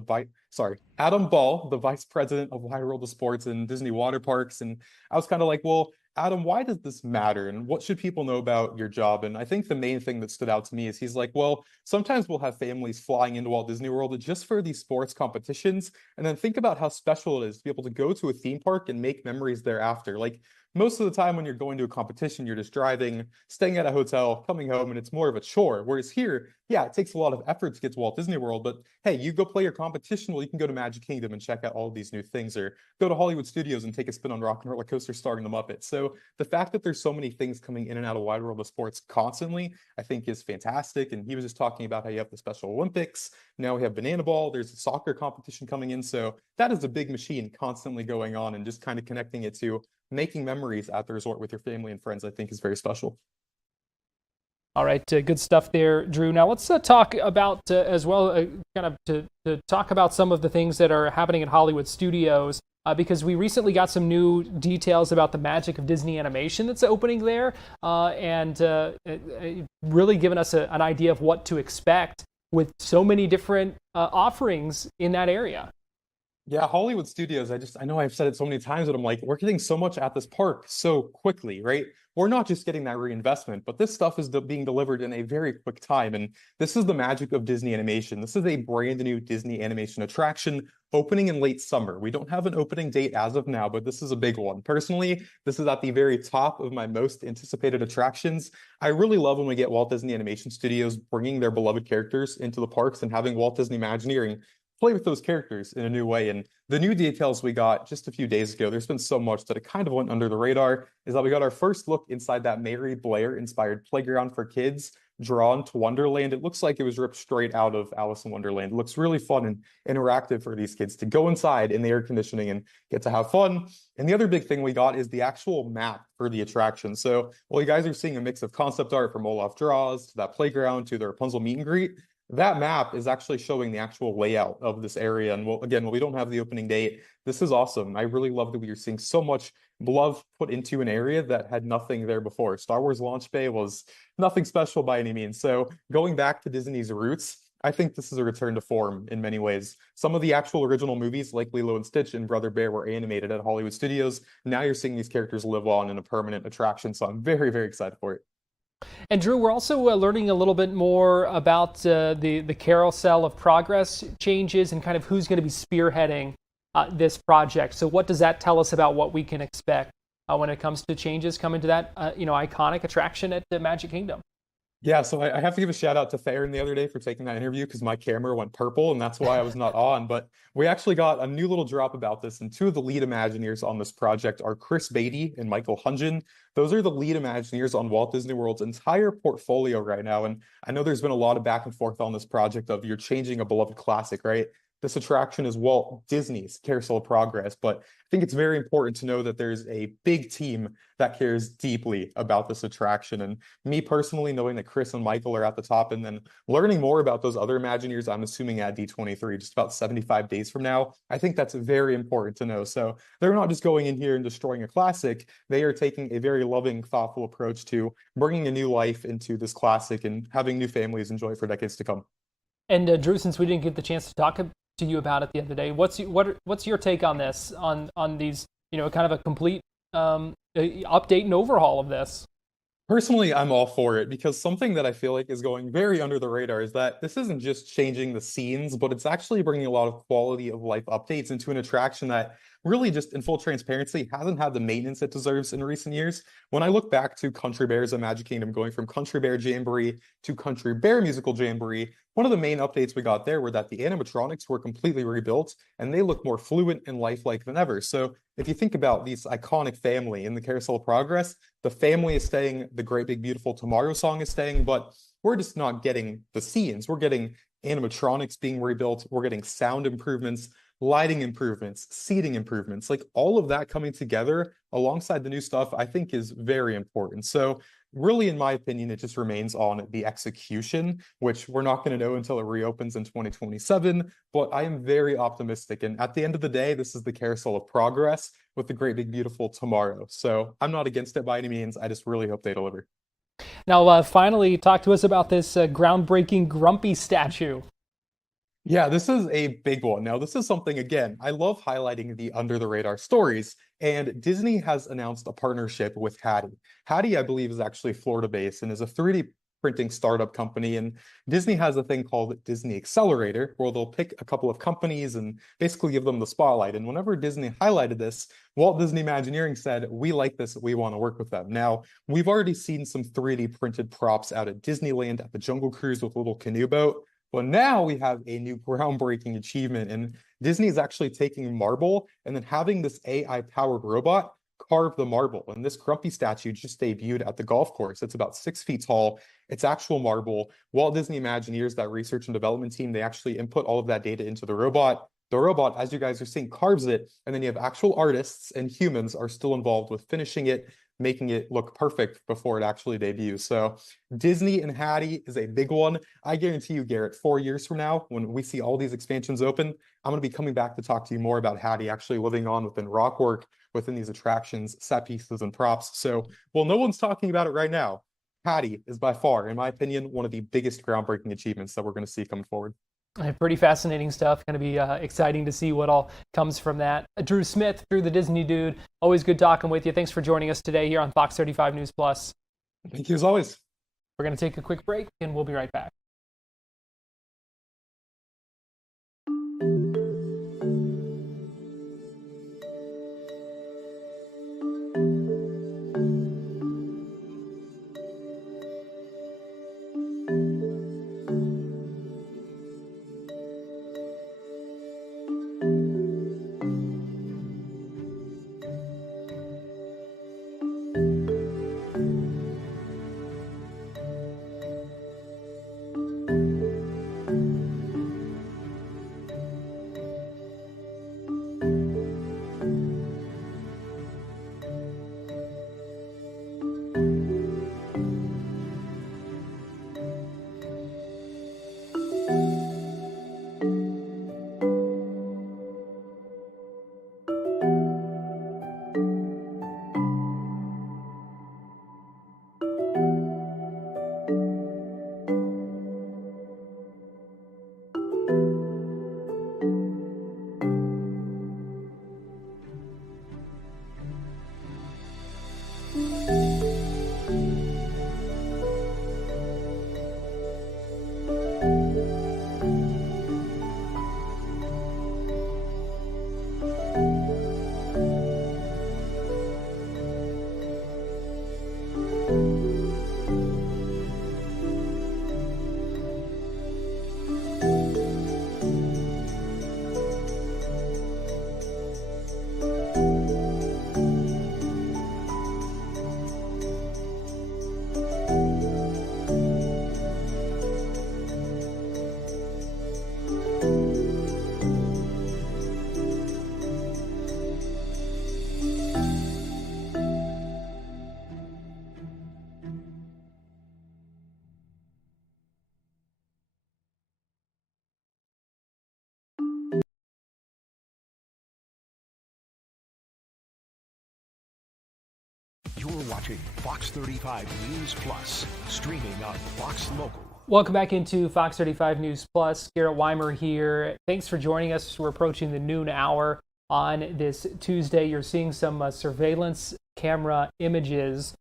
vice president of Wide World of Sports and Disney Water Parks. And I was kind of like, well, Adam, why does this matter? And what should people know about your job? And I think the main thing that stood out to me is he's like, well, sometimes we'll have families flying into Walt Disney World just for these sports competitions. And then think about how special it is to be able to go to a theme park and make memories thereafter. Like, most of the time when you're going to a competition, you're just driving, staying at a hotel, coming home, and it's more of a chore. Whereas here, yeah, it takes a lot of effort to get to Walt Disney World, but hey, you go play your competition, well, you can go to Magic Kingdom and check out all of these new things, or go to Hollywood Studios and take a spin on Rock and Roller Coaster starring the Muppets. So the fact that there's so many things coming in and out of Wide World of Sports constantly, I think is fantastic. And he was just talking about how you have the Special Olympics, now we have Banana Ball, there's a soccer competition coming in. So that is a big machine constantly going on, and just kind of connecting it to making memories at the resort with your family and friends, I think is very special. All right, good stuff there, Drew. Now let's talk about as well, kind of to talk about some of the things that are happening at Hollywood Studios, because we recently got some new details about the magic of Disney animation that's opening there, and really given us an idea of what to expect with so many different offerings in that area. Yeah, Hollywood Studios, I know I've said it so many times, but I'm like, we're getting so much at this park so quickly, right? We're not just getting that reinvestment, but this stuff is being delivered in a very quick time. And this is the magic of Disney animation. This is a brand new Disney animation attraction opening in late summer. We don't have an opening date as of now, but this is a big one. Personally, this is at the very top of my most anticipated attractions. I really love when we get Walt Disney Animation Studios bringing their beloved characters into the parks and having Walt Disney Imagineering play with those characters in a new way. And the new details we got just a few days ago, there's been so much that it kind of went under the radar, is that we got our first look inside that Mary Blair inspired playground for kids drawn to Wonderland. It looks like it was ripped straight out of Alice in Wonderland. It looks really fun and interactive for these kids to go inside in the air conditioning and get to have fun. And the other big thing we got is the actual map for the attraction. So while you guys are seeing a mix of concept art from Olaf Draws to that playground to the Rapunzel meet and greet, that map is actually showing the actual layout of this area. And again, we don't have the opening date. This is awesome. I really love that we are seeing so much love put into an area that had nothing there before. Star Wars Launch Bay was nothing special by any means. So going back to Disney's roots, I think this is a return to form in many ways. Some of the actual original movies like Lilo and Stitch and Brother Bear were animated at Hollywood Studios. Now you're seeing these characters live on in a permanent attraction. So I'm very, very excited for it. And Drew, we're also learning a little bit more about the Carousel of Progress changes and kind of who's going to be spearheading this project. So what does that tell us about what we can expect when it comes to changes coming to that iconic attraction at the Magic Kingdom? Yeah, so I have to give a shout out to Farron the other day for taking that interview, because my camera went purple and that's why I was not on. But we actually got a new little drop about this, and two of the lead Imagineers on this project are Chris Beatty and Michael Hungen. Those are the lead Imagineers on Walt Disney World's entire portfolio right now. And I know there's been a lot of back and forth on this project of you're changing a beloved classic, right? This attraction is Walt Disney's Carousel of Progress, but I think it's very important to know that there's a big team that cares deeply about this attraction. And me personally, knowing that Chris and Michael are at the top, and then learning more about those other Imagineers, I'm assuming at D23, just about 75 days from now, I think that's very important to know. So they're not just going in here and destroying a classic. They are taking a very loving, thoughtful approach to bringing a new life into this classic and having new families enjoy it for decades to come. And Drew, since we didn't get the chance to talk to you about it the other day, what's your take on this, on these, kind of a complete update and overhaul of this? Personally, I'm all for it, because something that I feel like is going very under the radar is that this isn't just changing the scenes, but it's actually bringing a lot of quality of life updates into an attraction that really, just in full transparency, hasn't had the maintenance it deserves in recent years. When I look back to Country Bears at Magic Kingdom, going from Country Bear Jamboree to Country Bear Musical Jamboree, one of the main updates we got there were that the animatronics were completely rebuilt and they look more fluent and lifelike than ever. So if you think about this iconic family in the Carousel of Progress, the family is staying, the Great Big Beautiful Tomorrow song is staying, but we're just not getting the scenes. We're getting animatronics being rebuilt. We're getting sound improvements, lighting improvements, seating improvements, like all of that coming together alongside the new stuff, I think is very important. So really, in my opinion, it just remains on the execution, which we're not going to know until it reopens in 2027. But I am very optimistic. And at the end of the day, this is the Carousel of Progress with the Great Big Beautiful Tomorrow. So I'm not against it by any means. I just really hope they deliver. Now, finally, talk to us about this groundbreaking Grumpy statue. Yeah, this is a big one. Now, this is something, again, I love highlighting the under the radar stories. And Disney has announced a partnership with Hattie. Hattie, I believe, is actually Florida based and is a 3D printing startup company. And Disney has a thing called Disney Accelerator, where they'll pick a couple of companies and basically give them the spotlight. And whenever Disney highlighted this, Walt Disney Imagineering said, we like this, we want to work with them. Now, we've already seen some 3D printed props out at Disneyland at the Jungle Cruise with a little canoe boat. But now we have a new groundbreaking achievement, and Disney is actually taking marble and then having this AI-powered robot carve the marble. And this Grumpy statue just debuted at the golf course. It's about 6 feet tall. It's actual marble. Walt Disney Imagineers, that research and development team, they actually input all of that data into the robot. The robot, as you guys are seeing, carves it, and then you have actual artists and humans are still involved with finishing it, making it look perfect before it actually debuts. So Disney and Hattie is a big one. I guarantee you, Garrett, 4 years from now, when we see all these expansions open, I'm going to be coming back to talk to you more about Hattie actually living on within Rockwork, within these attractions, set pieces, and props. So, well, no one's talking about it right now. Hattie is by far, in my opinion, one of the biggest groundbreaking achievements that we're going to see coming forward. Pretty fascinating stuff. Going to be exciting to see what all comes from that. Drew Smith, Drew the Disney Dude, always good talking with you. Thanks for joining us today here on Fox 35 News Plus. Thank you as always. We're going to take a quick break and we'll be right back. You're watching Fox 35 News Plus, streaming on Fox Local. Welcome back into Fox 35 News Plus. Garrett Weimer here. Thanks for joining us. We're approaching the noon hour on this Tuesday. You're seeing some surveillance camera images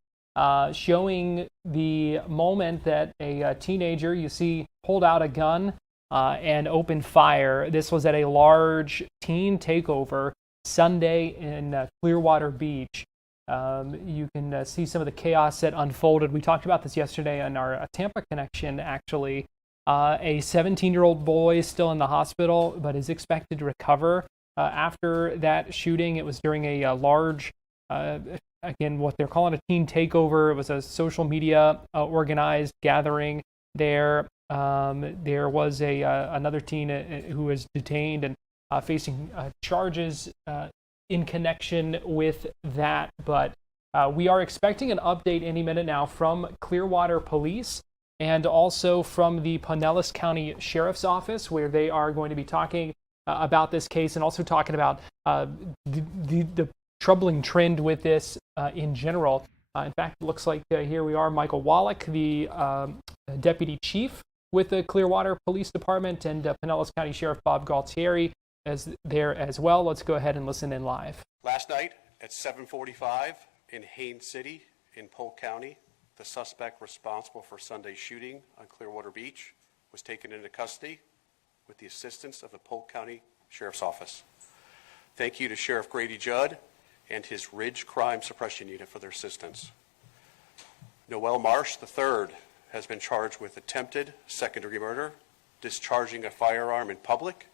showing the moment that a teenager, you see, pulled out a gun and opened fire. This was at a large teen takeover Sunday in Clearwater Beach. You can see some of the chaos that unfolded. We talked about this yesterday on our Tampa Connection, actually. A 17-year-old boy is still in the hospital, but is expected to recover after that shooting. It was during a large, again, what they're calling a teen takeover. It was a social media organized gathering there. There was another teen who was detained and facing charges in connection with that, but we are expecting an update any minute now from Clearwater Police and also from the Pinellas County Sheriff's Office, where they are going to be talking about this case and also talking about the troubling trend with this in general. In fact, it looks like here we are, Michael Wallach, the deputy chief with the Clearwater Police Department, and Pinellas County Sheriff Bob Galtieri is there as well. Let's go ahead and listen in live. Last night at 7:45 in Haines City in Polk County, the suspect responsible for Sunday's shooting on Clearwater Beach was taken into custody with the assistance of the Polk County Sheriff's Office. Thank you to Sheriff Grady Judd and his Ridge Crime Suppression Unit for their assistance. Noel Marsh III has been charged with attempted second-degree murder, discharging a firearm in public,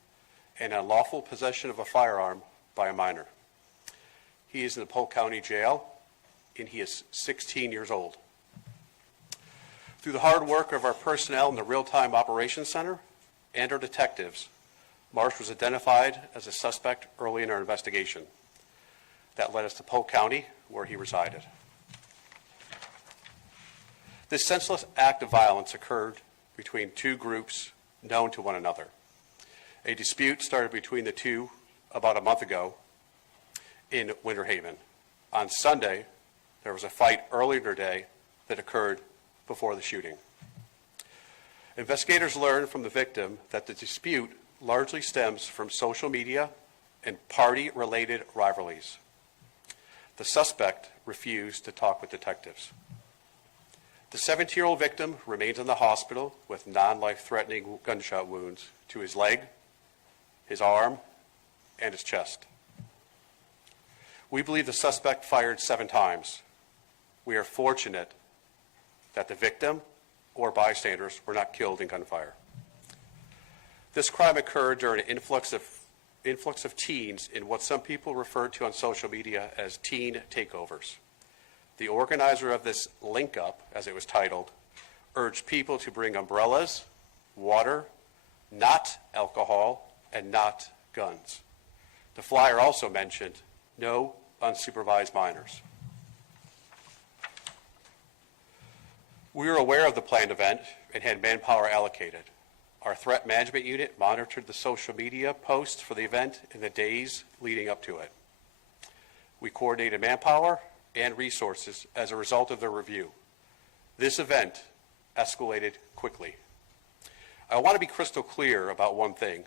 and unlawful possession of a firearm by a minor. He is in the Polk County Jail, and he is 16 years old. Through the hard work of our personnel in the Real-Time Operations Center and our detectives, Marsh was identified as a suspect early in our investigation. That led us to Polk County, where he resided. This senseless act of violence occurred between two groups known to one another. A dispute started between the two about a month ago in Winter Haven. On Sunday, there was a fight earlier today that occurred before the shooting. Investigators learned from the victim that the dispute largely stems from social media and party-related rivalries. The suspect refused to talk with detectives. The 17-year-old victim remains in the hospital with non-life-threatening gunshot wounds to his leg, his arm, and his chest. We believe the suspect fired 7 times. We are fortunate that the victim or bystanders were not killed in gunfire. This crime occurred during an influx of teens in what some people refer to on social media as teen takeovers. The organizer of this link-up, as it was titled, urged people to bring umbrellas, water, not alcohol, and not guns. The flyer also mentioned no unsupervised minors. We were aware of the planned event and had manpower allocated. Our threat management unit monitored the social media posts for the event in the days leading up to it. We coordinated manpower and resources as a result of the review. This event escalated quickly. I want to be crystal clear about one thing.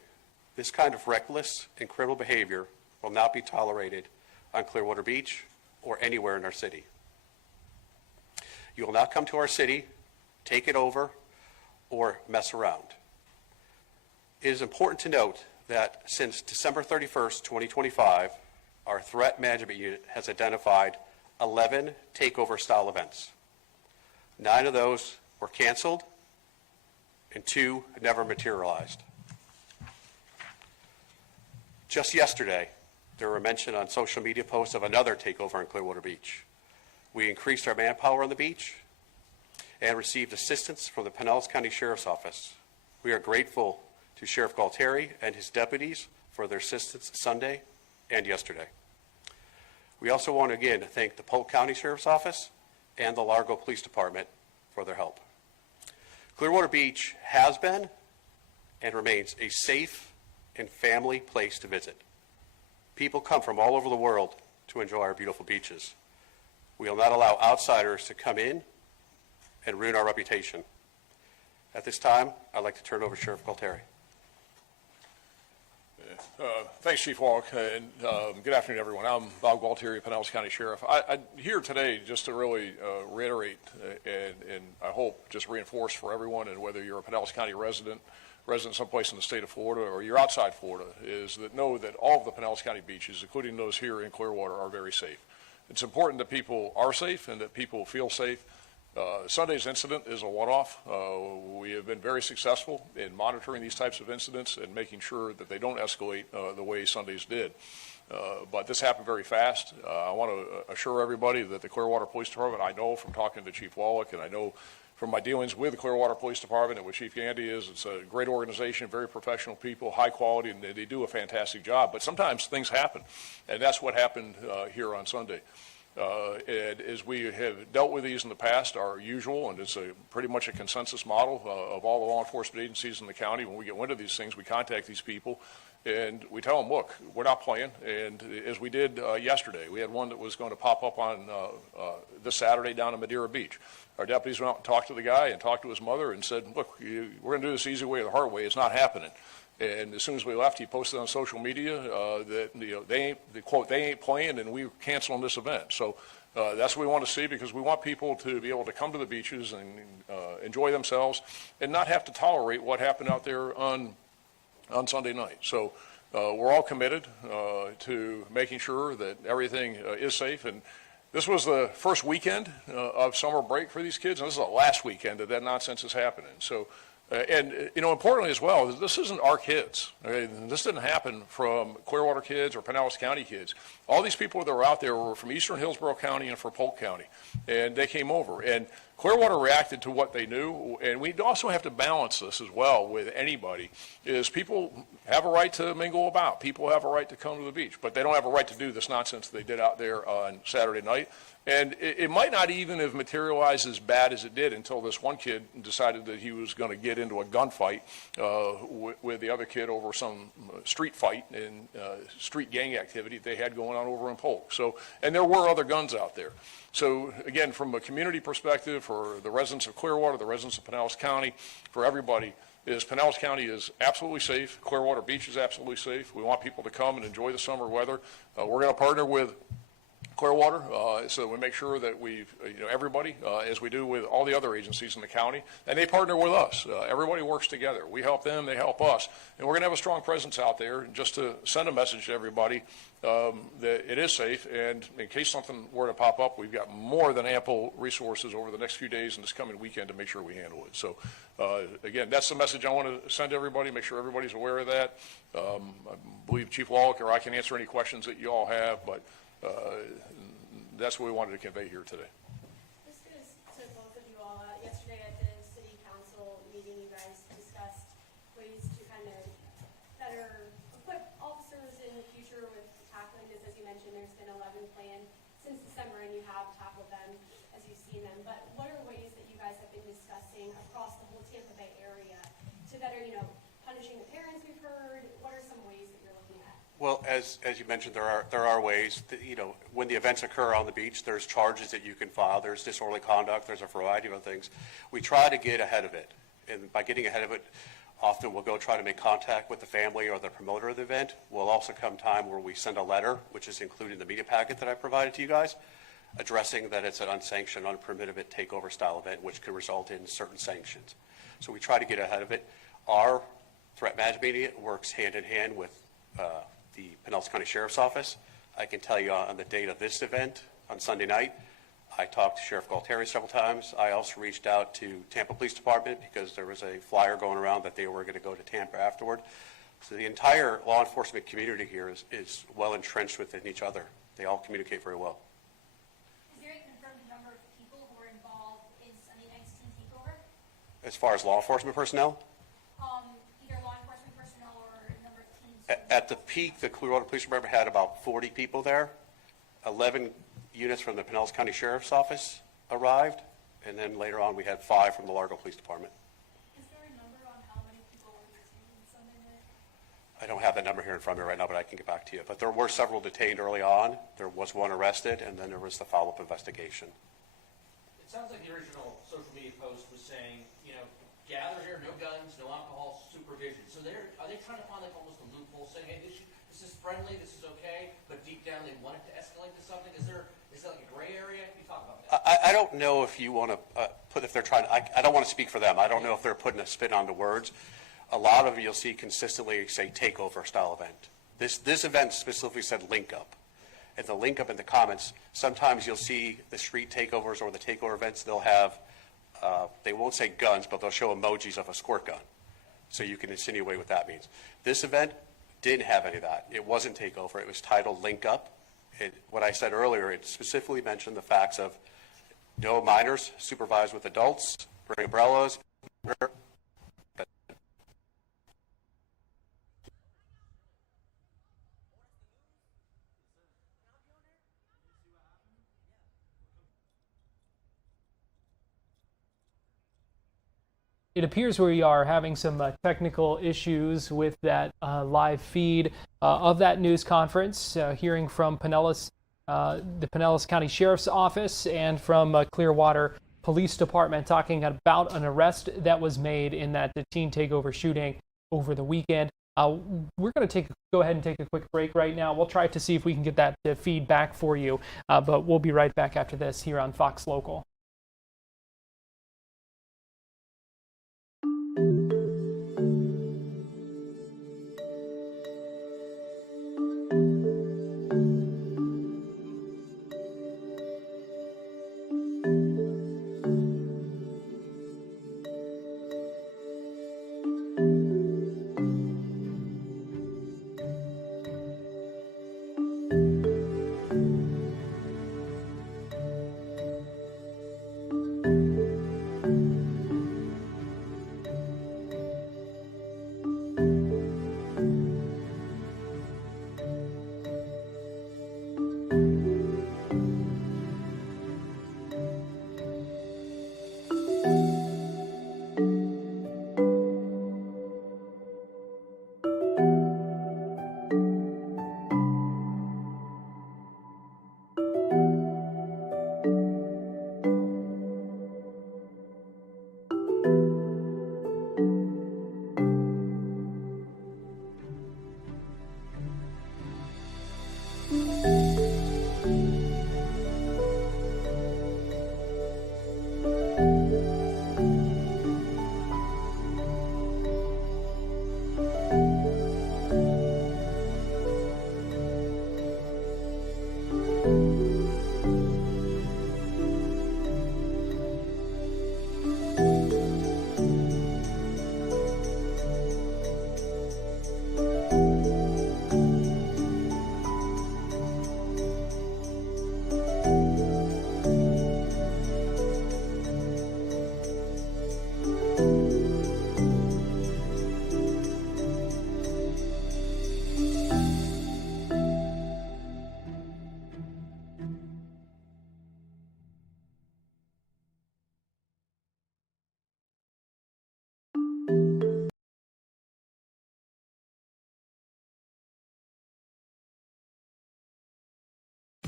This kind of reckless and criminal behavior will not be tolerated on Clearwater Beach or anywhere in our city. You will not come to our city, take it over, or mess around. It is important to note that since December 31st, 2025, our threat management unit has identified 11 takeover-style events. 9 of those were canceled, and 2 never materialized. Just yesterday, there were mention on social media posts of another takeover on Clearwater Beach. We increased our manpower on the beach and received assistance from the Pinellas County Sheriff's Office. We are grateful to Sheriff Galtieri and his deputies for their assistance Sunday and yesterday. We also want to again thank the Polk County Sheriff's Office and the Largo Police Department for their help. Clearwater Beach has been and remains a safe and family place to visit. People come from all over the world to enjoy our beautiful beaches. We will not allow outsiders to come in and ruin our reputation. At this time, I'd like to turn it over to Sheriff Galtieri. Thanks, Chief Walk, and good afternoon, everyone. I'm Bob Galtieri, Pinellas County Sheriff. I'm here today just to really reiterate and I hope just reinforce for everyone, and whether you're a Pinellas County resident someplace in the state of Florida, or you're outside Florida, is that know that all of the Pinellas County beaches, including those here in Clearwater, are very safe. It's important that people are safe and that people feel safe. Sunday's incident is a one-off. We have been very successful in monitoring these types of incidents and making sure that they don't escalate the way Sunday's did. But this happened very fast. I want to assure everybody that the Clearwater Police Department, I know from talking to Chief Wallach, and I know from my dealings with the Clearwater Police Department and with Chief Gandy, it's a great organization, very professional people, high quality, and they do a fantastic job. But sometimes things happen, and that's what happened here on Sunday. And as we have dealt with these in the past, our usual, and it's pretty much a consensus model of all the law enforcement agencies in the county, when we get wind of these things, we contact these people And we tell them, look, we're not playing. And as we did yesterday, we had one that was going to pop up on this Saturday down in Madeira Beach. Our deputies went out and talked to the guy and talked to his mother and said, look, we're going to do this easy way or the hard way. It's not happening. And as soon as we left, he posted on social media that they ain't playing, and we're canceling this event. So that's what we want to see, because we want people to be able to come to the beaches and enjoy themselves and not have to tolerate what happened out there on Sunday night. So we're all committed to making sure that everything is safe. And this was the first weekend of summer break for these kids, and this is the last weekend that nonsense is happening. So. And, importantly as well, this isn't our kids. This didn't happen from Clearwater kids or Pinellas County kids. All these people that were out there were from eastern Hillsborough County and from Polk County. And they came over. And Clearwater reacted to what they knew. And we also have to balance this as well with anybody, is people have a right to mingle about. People have a right to come to the beach. But they don't have a right to do this nonsense they did out there on Saturday night. And it might not even have materialized as bad as it did until this one kid decided that he was going to get into a gunfight with the other kid over some street fight and street gang activity they had going on over in Polk. So, and there were other guns out there. So again, from a community perspective, for the residents of Clearwater, the residents of Pinellas County, for everybody, is Pinellas County is absolutely safe. Clearwater Beach is absolutely safe. We want people to come and enjoy the summer weather. We're going to partner with Clearwater, so we make sure that we've, everybody, as we do with all the other agencies in the county, and they partner with us. Everybody works together. We help them, they help us. And we're going to have a strong presence out there just to send a message to everybody that it is safe. And in case something were to pop up, we've got more than ample resources over the next few days and this coming weekend to make sure we handle it. So, again, that's the message I want to send to everybody, make sure everybody's aware of that. I believe Chief Wallach or I can answer any questions that you all have, but that's what we wanted to convey here today. This goes to both of you all. Yesterday at the City Council meeting, you guys discussed ways to kind of better equip officers in the future with tackling this. As you mentioned, there's been 11 planned since December, and you have tackled them as you've seen them. But what are ways that you guys have been discussing across the whole Tampa Bay area to better, punishing the parents we've heard? What are some ways that you're looking at? Well, as you mentioned, there are ways that, when the events occur on the beach, there's charges that you can file. There's disorderly conduct. There's a variety of things. We try to get ahead of it, and by getting ahead of it, often we'll go try to make contact with the family or the promoter of the event. We'll also come time where we send a letter, which is included in the media packet that I provided to you guys, addressing that it's an unsanctioned, unpermitted takeover style event, which could result in certain sanctions. So we try to get ahead of it. Our threat management unit works hand in hand with the Pinellas County Sheriff's Office. I can tell you on the date of this event on Sunday night, I talked to Sheriff Gualtieri several times. I also reached out to Tampa Police Department because there was a flyer going around that they were going to go to Tampa afterward. So the entire law enforcement community here is well entrenched within each other. They all communicate very well. Is there a confirmed number of people who are involved in Sunday night's team takeover? As far as law enforcement personnel? Either law enforcement personnel or a number of teams? At the peak, the Clearwater Police Department had about 40 people there. 11 units from the Pinellas County Sheriff's Office arrived, and then later on we had 5 from the Largo Police Department. Is there a number on how many people were detained Sunday night? I don't have that number here in front of me right now, but I can get back to you. But there were several detained early on. There was one arrested, and then there was the follow-up investigation. It sounds like the original social media post was saying, gather here, no guns, no alcohol, supervision. So are they trying to find like almost a loophole saying, hey, this is friendly, this is okay, but deep down they want it to escalate to something? Is that like a gray area? Can you talk about that? I don't know if you want to if they're trying to, I don't want to speak for them. I don't know if they're putting a spin on the words. A lot of you'll see consistently say takeover style event. This event specifically said link up. And the link up in the comments, sometimes you'll see the street takeovers or the takeover events, they'll have, they won't say guns, but they'll show emojis of a squirt gun. So you can insinuate what that means. This event didn't have any of that. It wasn't takeover. It was titled link up. What I said earlier, it specifically mentioned the facts of no minors, supervised with adults, bring umbrellas. it appears we are having some technical issues with that live feed of that news conference, hearing from the Pinellas County Sheriff's Office and from Clearwater Police Department talking about an arrest that was made in that teen takeover shooting over the weekend. We're going to go ahead and take a quick break right now. We'll try to see if we can get that feedback for you, but we'll be right back after this here on Fox Local.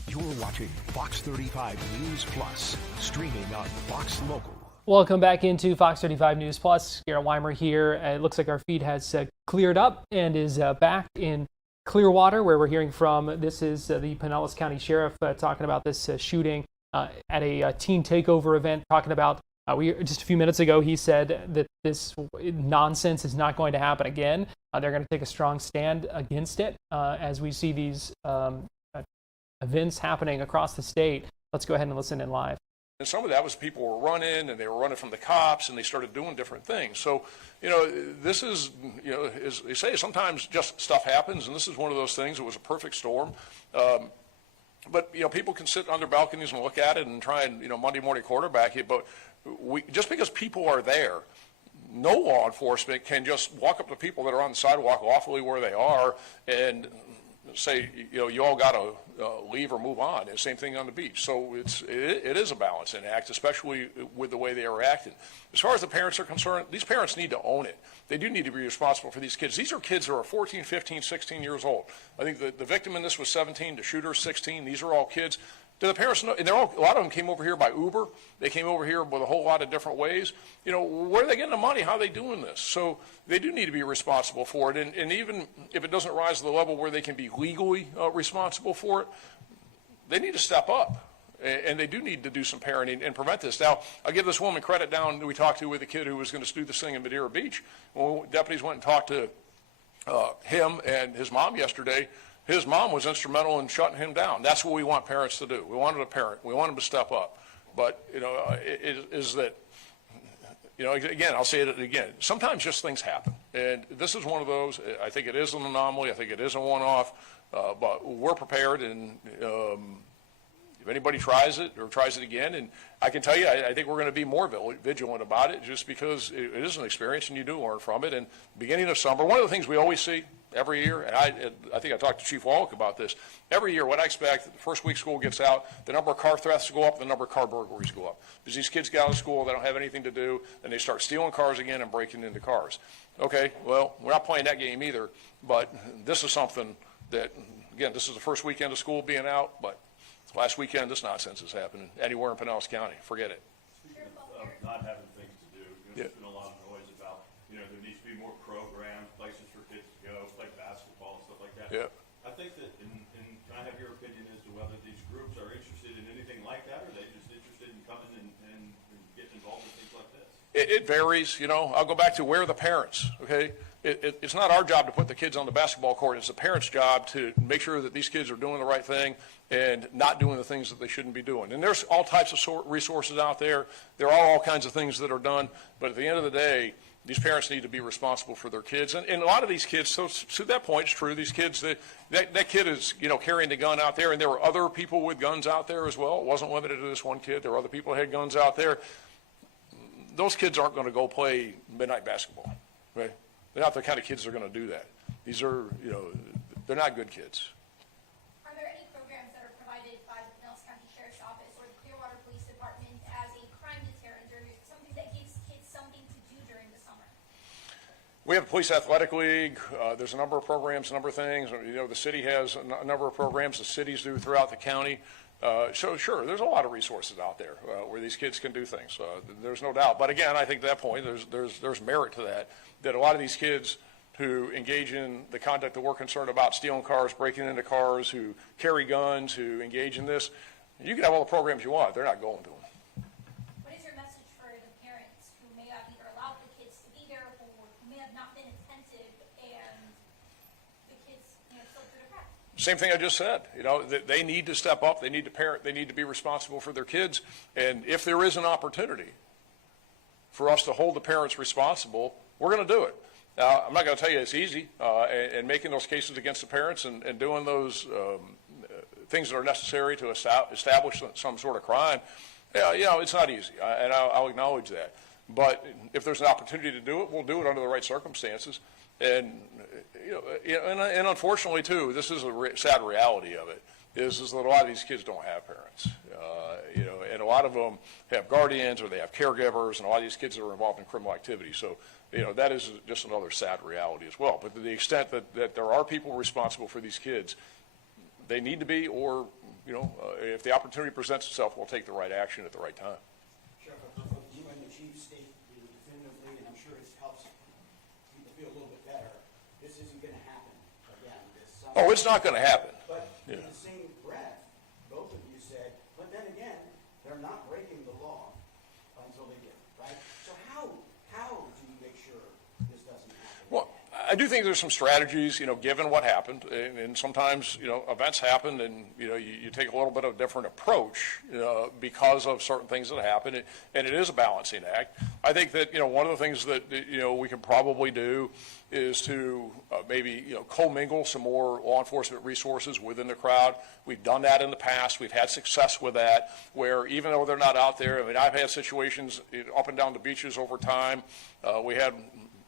You're watching Fox 35 News Plus, streaming on Fox Local. Welcome back into Fox 35 News Plus. Garrett Weimer here. It looks like our feed has cleared up and is back in Clearwater, where we're hearing from. This is the Pinellas County Sheriff talking about this shooting at a teen takeover event, talking about just a few minutes ago, he said that this nonsense is not going to happen again. They're going to take a strong stand against it as we see these events happening across the state. Let's go ahead and listen in live. And some of that was people were running, and they were running from the cops, and they started doing different things. So, this is, as they say, sometimes just stuff happens, and this is one of those things. It was a perfect storm. But, people can sit on their balconies and look at it and try and, Monday morning quarterback it. But just because people are there, no law enforcement can just walk up to people that are on the sidewalk lawfully where they are and say, you all got to leave or move on. And same thing on the beach. So it is a balancing act, especially with the way they are acting. As far as the parents are concerned, these parents need to own it. They do need to be responsible for these kids. These are kids who are 14, 15, 16 years old. I think the victim in this was 17, the shooter 16. These are all kids. Do the parents know? And a lot of them came over here by Uber. They came over here with a whole lot of different ways. Where are they getting the money? How are they doing this? So they do need to be responsible for it. And even if it doesn't rise to the level where they can be legally responsible for it, they need to step up. And they do need to do some parenting and prevent this. Now, I'll give this woman credit down that we talked to with a kid who was going to do this thing in Madeira Beach. When deputies went and talked to him and his mom yesterday, his mom was instrumental in shutting him down. That's what we want parents to do. We want them to parent. We want them to step up. But, again, I'll say it again. Sometimes just things happen. And this is one of those. I think it is an anomaly. I think it is a one-off. But we're prepared. And if anybody tries it or tries it again, and I can tell you, I think we're going to be more vigilant about it just because it is an experience and you do learn from it. And beginning of summer, one of the things we always see every year, and I think I talked to Chief Wallach about this. Every year, what I expect, the first week school gets out, the number of car thefts go up, the number of car burglaries go up. Because these kids get out of school, they don't have anything to do, and they start stealing cars again and breaking into cars. Okay, well, we're not playing that game either, but this is something that, again, this is the first weekend of school being out, but last weekend this nonsense is happening anywhere in Pinellas County. Forget it. Not having things to do. There's Yeah. been a lot of noise about, there needs to be more programs, places for kids to go, play basketball and stuff like that. Yeah. I think that, and can I have your opinion as to whether these groups are interested in anything like that, or are they just interested in coming and getting involved in things like this? It varies, I'll go back to where are the parents, okay? It's not our job to put the kids on the basketball court. It's the parents' job to make sure that these kids are doing the right thing and not doing the things that they shouldn't be doing. And there's all types of resources out there. There are all kinds of things that are done. But at the end of the day, these parents need to be responsible for their kids. And a lot of these kids, so to that point, it's true. These kids, that kid is, carrying the gun out there. And there were other people with guns out there as well. It wasn't limited to this one kid. There were other people who had guns out there. Those kids aren't going to go play midnight basketball, right? They're not the kind of kids that are going to do that. These are, they're not good kids. Are there any programs that are provided by the Pinellas County Sheriff's Office or the Clearwater Police Department as a crime deterrent, or something that gives kids something to do during the summer? We have a police athletic league. There's a number of programs, a number of things. The city has a number of programs. The cities do throughout the county. So sure, there's a lot of resources out there where these kids can do things. There's no doubt. But again, I think at that point there's merit to that. That a lot of these kids who engage in the conduct that we're concerned about, stealing cars, breaking into cars, who carry guns, who engage in this, you can have all the programs you want. They're not going to them. What is your message for the parents who may have either allowed the kids to be there or who may have not been attentive and the kids slipped through the cracks? Same thing I just said. They need to step up. They need to parent. They need to be responsible for their kids. And if there is an opportunity for us to hold the parents responsible, we're going to do it. Now, I'm not going to tell you it's easy, and making those cases against the parents and doing those things that are necessary to establish some sort of crime, it's not easy, and I'll acknowledge that. But if there's an opportunity to do it, we'll do it under the right circumstances. And and unfortunately too, this is a sad reality of it. Is that a lot of these kids don't have parents, and a lot of them have guardians or they have caregivers, and a lot of these kids are involved in criminal activity. So, that is just another sad reality as well. But to the extent that there are people responsible for these kids, they need to be, or if the opportunity presents itself, we'll take the right action at the right time. Sheriff, you and the chief state definitively, and I'm sure it helps people feel a little bit better. This isn't going to happen again this summer. Oh, it's not going to happen. But in the same breath, both of you said, but then again, they're not breaking the law until they do, right? So how do you make sure this doesn't happen? Well, I do think there's some strategies, given what happened, and sometimes, events happen, and you take a little bit of a different approach because of certain things that happen, and it is a balancing act. I think that one of the things that we can probably do is to maybe commingle some more law enforcement resources within the crowd. We've done that in the past. We've had success with that, where even though they're not out there, I've had situations up and down the beaches over time. We had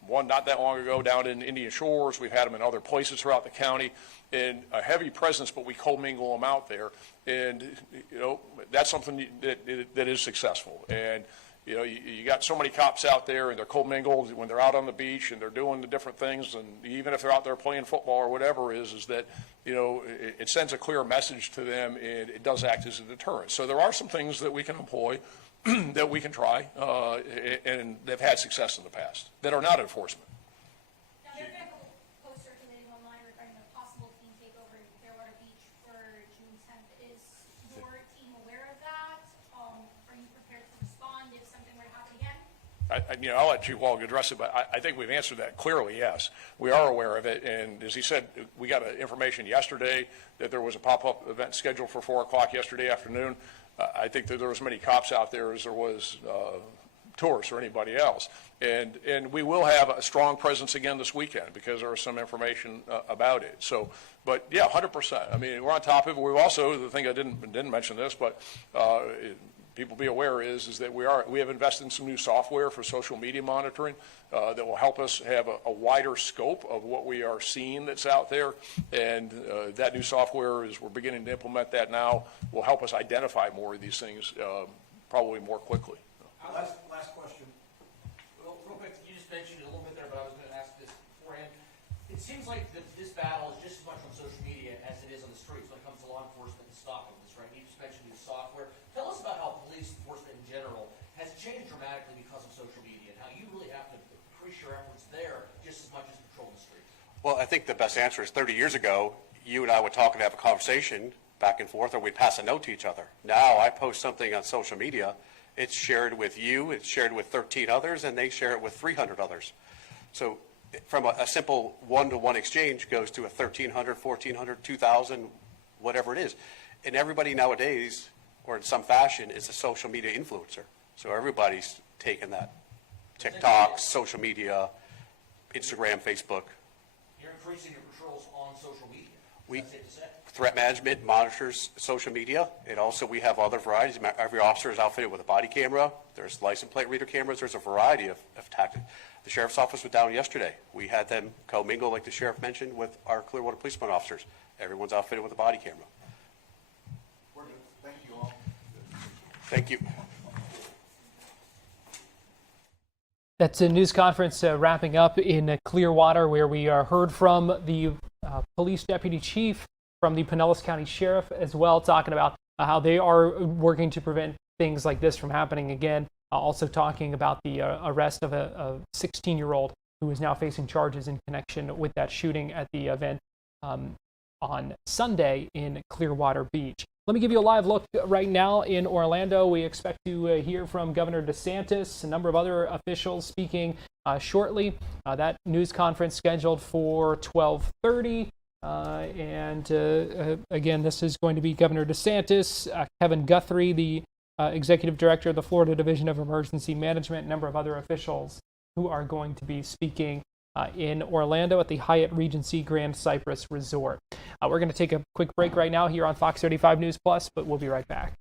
one not that long ago down in Indian Shores. We've had them in other places throughout the county, and a heavy presence, but we commingle them out there, and that's something that is successful. And you got so many cops out there, and they're commingled when they're out on the beach, and they're doing the different things, and even if they're out there playing football or whatever is that it sends a clear message to them, and it does act as a deterrent. So there are some things that we can employ that we can try, and they've had success in the past, that are not enforcement. Now, there have been a couple posts circulating online regarding a possible team takeover in Clearwater Beach for June 10th. Is your team aware of that? Are you prepared to respond if something were to happen again? I'll let Chief Wallach address it, but I think we've answered that clearly, yes. We are aware of it, and as he said, we got information yesterday that there was a pop-up event scheduled for 4 o'clock yesterday afternoon. I think that there was as many cops out there as there was tourists or anybody else. And we will have a strong presence again this weekend because there is some information about it. So, but yeah, 100%. We're on top of it. We've also, the thing I didn't mention this, but people be aware is that we have invested in some new software for social media monitoring that will help us have a wider scope of what we are seeing that's out there. And that new software, as we're beginning to implement that now, will help us identify more of these things probably more quickly. Last question. Real quick, you just mentioned it a little bit there, but I was going to ask this beforehand. It seems like this battle is just as much on social media as it is on the streets when it comes to law enforcement and stopping this, right? You just mentioned new software. Tell us about how police enforcement in general has changed dramatically because of social media and how you really have to increase your efforts there just as much as patrolling the streets. Well, I think the best answer is 30 years ago, you and I would talk and have a conversation back and forth, or we'd pass a note to each other. Now I post something on social media, it's shared with you, it's shared with 13 others, and they share it with 300 others. So from a simple one-to-one exchange goes to a 1,300, 1,400, 2,000, whatever it is. And everybody nowadays, or in some fashion, is a social media influencer. So everybody's taken that. TikTok, social media, Instagram, Facebook. You're increasing your patrols on social media. Threat management monitors social media, and also we have other varieties. Every officer is outfitted with a body camera. There's license plate reader cameras. There's a variety of tactics. The sheriff's office was down yesterday. We had them commingle, like the sheriff mentioned, with our Clearwater Police Department officers. Everyone's outfitted with a body camera. We're good. Thank you all. Thank you. That's a news conference wrapping up in Clearwater, where we heard from the police deputy chief, from the Pinellas County Sheriff as well, talking about how they are working to prevent things like this from happening again. Also talking about the arrest of a 16-year-old who is now facing charges in connection with that shooting at the event on Sunday in Clearwater Beach. Let me give you a live look right now in Orlando. We expect to hear from Governor DeSantis, a number of other officials speaking shortly. That news conference scheduled for 12:30. Again, this is going to be Governor DeSantis, Kevin Guthrie, the Executive Director of the Florida Division of Emergency Management, a number of other officials who are going to be speaking in Orlando at the Hyatt Regency Grand Cypress Resort. We're going to take a quick break right now here on Fox 35 News Plus, but we'll be right back.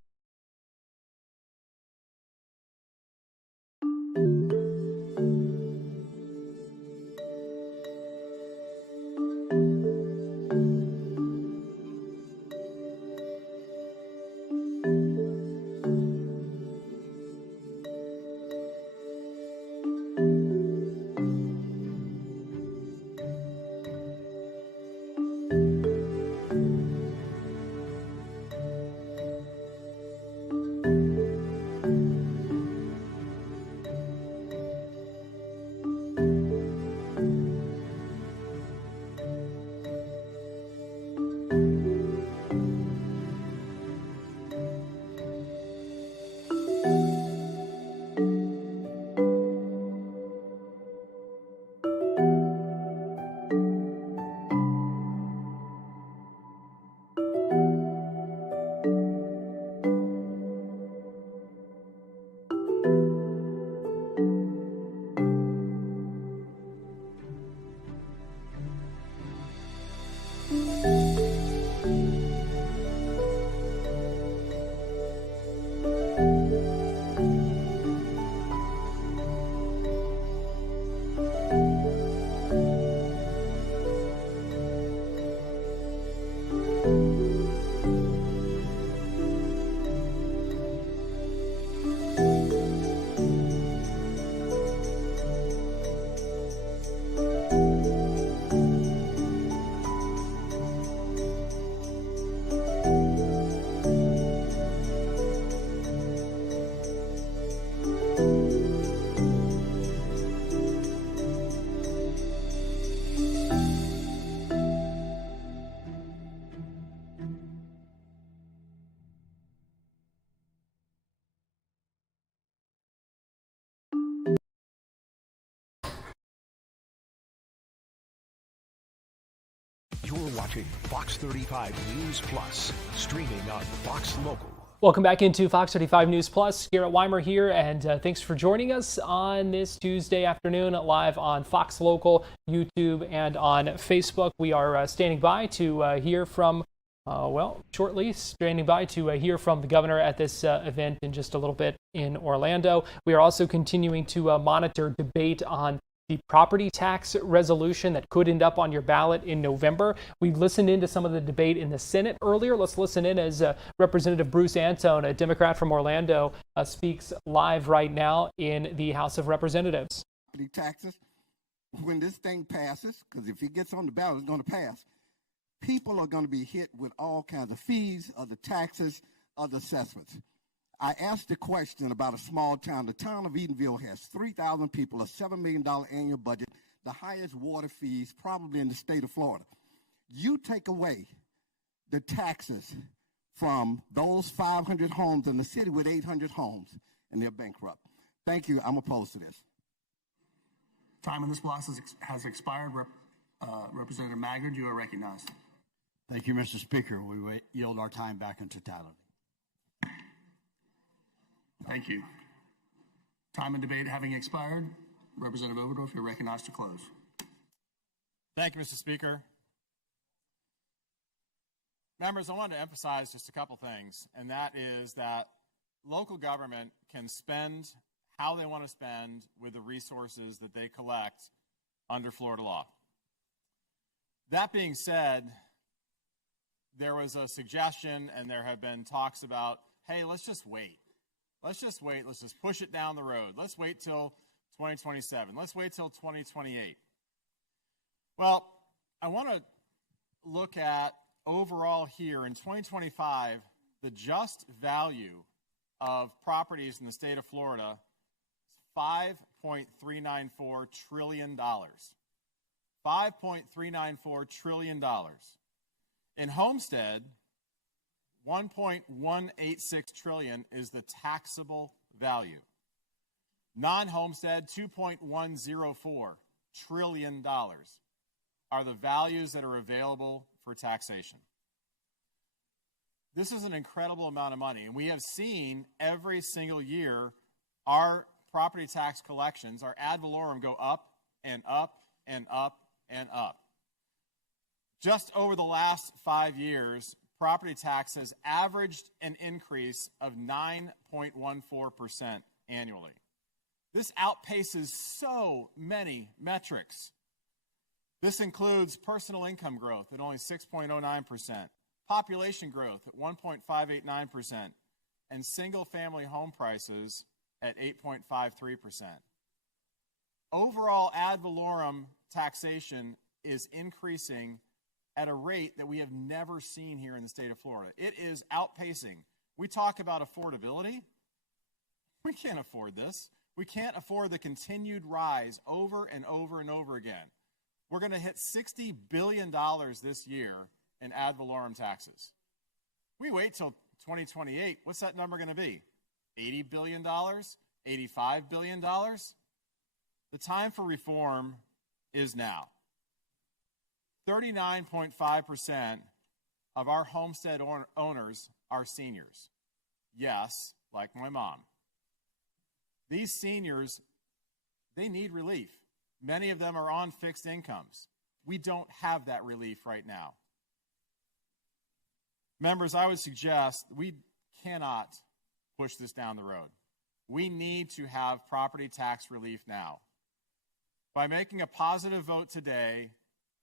You're watching Fox 35 News Plus, streaming on Fox Local. Welcome back into Fox 35 News Plus. Garrett Weimer here, and thanks for joining us on this Tuesday afternoon live on Fox Local, YouTube, and on Facebook. We are standing by to hear from Shortly, standing by to hear from the governor at this event in just a little bit in Orlando. We are also continuing to monitor debate on the property tax resolution that could end up on your ballot in November. We listened into some of the debate in the Senate earlier. Let's listen in as Representative Bruce Antone, a Democrat from Orlando, speaks live right now in the House of Representatives. Property taxes, when this thing passes, because if it gets on the ballot, it's going to pass, people are going to be hit with all kinds of fees, other taxes, other assessments. I asked the question about a small town. The town of Edenville has 3,000 people, a $7 million annual budget, the highest water fees probably in the state of Florida. You take away the taxes from those 500 homes in the city with 800 homes, and they're bankrupt. Thank you. I'm opposed to this. Time on this block has expired. Representative Maggard, you are recognized. Thank you, Mr. Speaker. We yield our time back in totality. Thank you. Time and debate having expired, Representative Oberdorf, you're recognized to close. Thank you, Mr. Speaker. Members, I wanted to emphasize just a couple things, and that is that local government can spend how they want to spend with the resources that they collect under Florida law. That being said, there was a suggestion and there have been talks about, hey, let's just wait. Let's just wait. Let's just push it down the road. Let's wait till 2027. Let's wait till 2028. Well, I want to look at overall here in 2025, the just value of properties in the state of Florida is $5.394 trillion. $5.394 trillion. In Homestead, $1.186 trillion is the taxable value. Non-Homestead, $2.104 trillion are the values that are available for taxation. This is an incredible amount of money, and we have seen every single year our property tax collections, our ad valorem, go up and up and up and up. Just over the last 5 years, property tax has averaged an increase of 9.14% annually. This outpaces so many metrics. This includes personal income growth at only 6.09%, population growth at 1.589%, and single-family home prices at 8.53%. Overall ad valorem taxation is increasing at a rate that we have never seen here in the state of Florida. It is outpacing. We talk about affordability. We can't afford this. We can't afford the continued rise over and over and over again. We're going to hit $60 billion this year in ad valorem taxes. We wait till 2028. What's that number going to be? $80 billion? $85 billion? The time for reform is now. 39.5% of our homestead owners are seniors. Yes, like my mom. These seniors, they need relief. Many of them are on fixed incomes. We don't have that relief right now. Members, I would suggest we cannot push this down the road. We need to have property tax relief now. By making a positive vote today,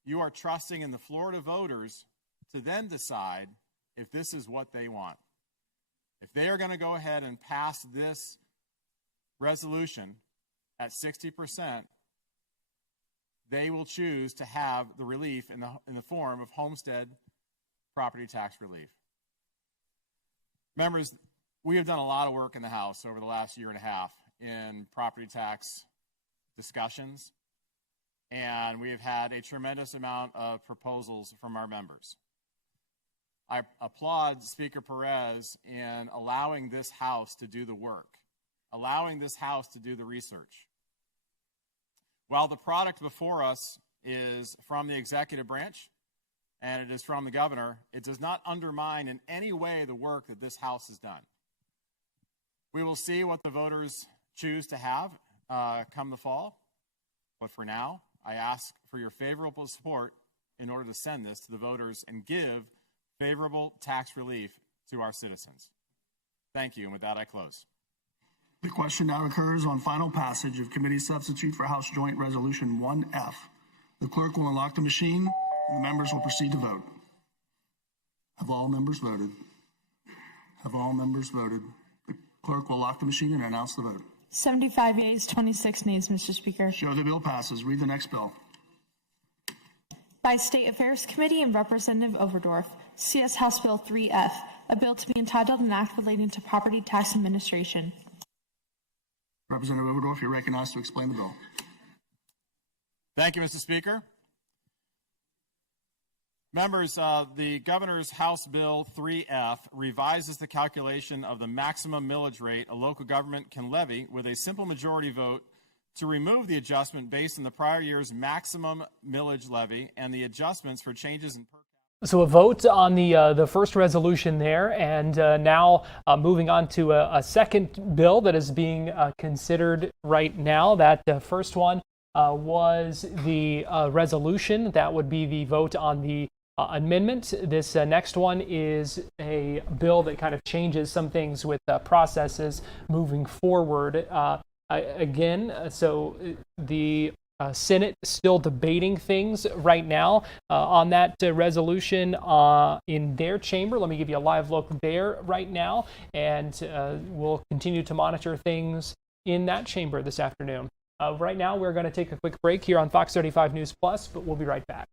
you are trusting in the Florida voters to then decide if this is what they want. If they are going to go ahead and pass this resolution at 60%, they will choose to have the relief in the form of homestead property tax relief. Members, we have done a lot of work in the House over the last year and a half in property tax discussions, and we have had a tremendous amount of proposals from our members. I applaud Speaker Perez in allowing this House to do the work, allowing this House to do the research. While the product before us is from the executive branch and it is from the governor, it does not undermine in any way the work that this House has done. We will see what the voters choose to have come the fall, but for now, I ask for your favorable support in order to send this to the voters and give favorable tax relief to our citizens. Thank you, and with that, I close. The question now occurs on final passage of committee substitute for House Joint Resolution 1F. The clerk will unlock the machine, and the members will proceed to vote. Have all members voted? Have all members voted? The clerk will lock the machine and announce the vote. 75 yeas, 26 nays, Mr. Speaker. Show the bill passes. Read the next bill. By State Affairs Committee and Representative Overdorf, CS House Bill 3F, a bill to be entitled an act relating to property tax administration. Representative Overdorf, you're recognized to explain the bill. Thank you, Mr. Speaker. Members, the Governor's House Bill 3F revises the calculation of the maximum millage rate a local government can levy with a simple majority vote to remove the adjustment based on the prior year's maximum millage levy and the adjustments for changes in So a vote on the first resolution there, and now moving on to a second bill that is being considered right now. That first one was the resolution. That would be the vote on the amendment. This next one is a bill that kind of changes some things with processes moving forward. So the Senate still debating things right now on that resolution in their chamber. Let me give you a live look there right now, and we'll continue to monitor things in that chamber this afternoon. Right now, we're going to take a quick break here on Fox 35 News Plus, but we'll be right back.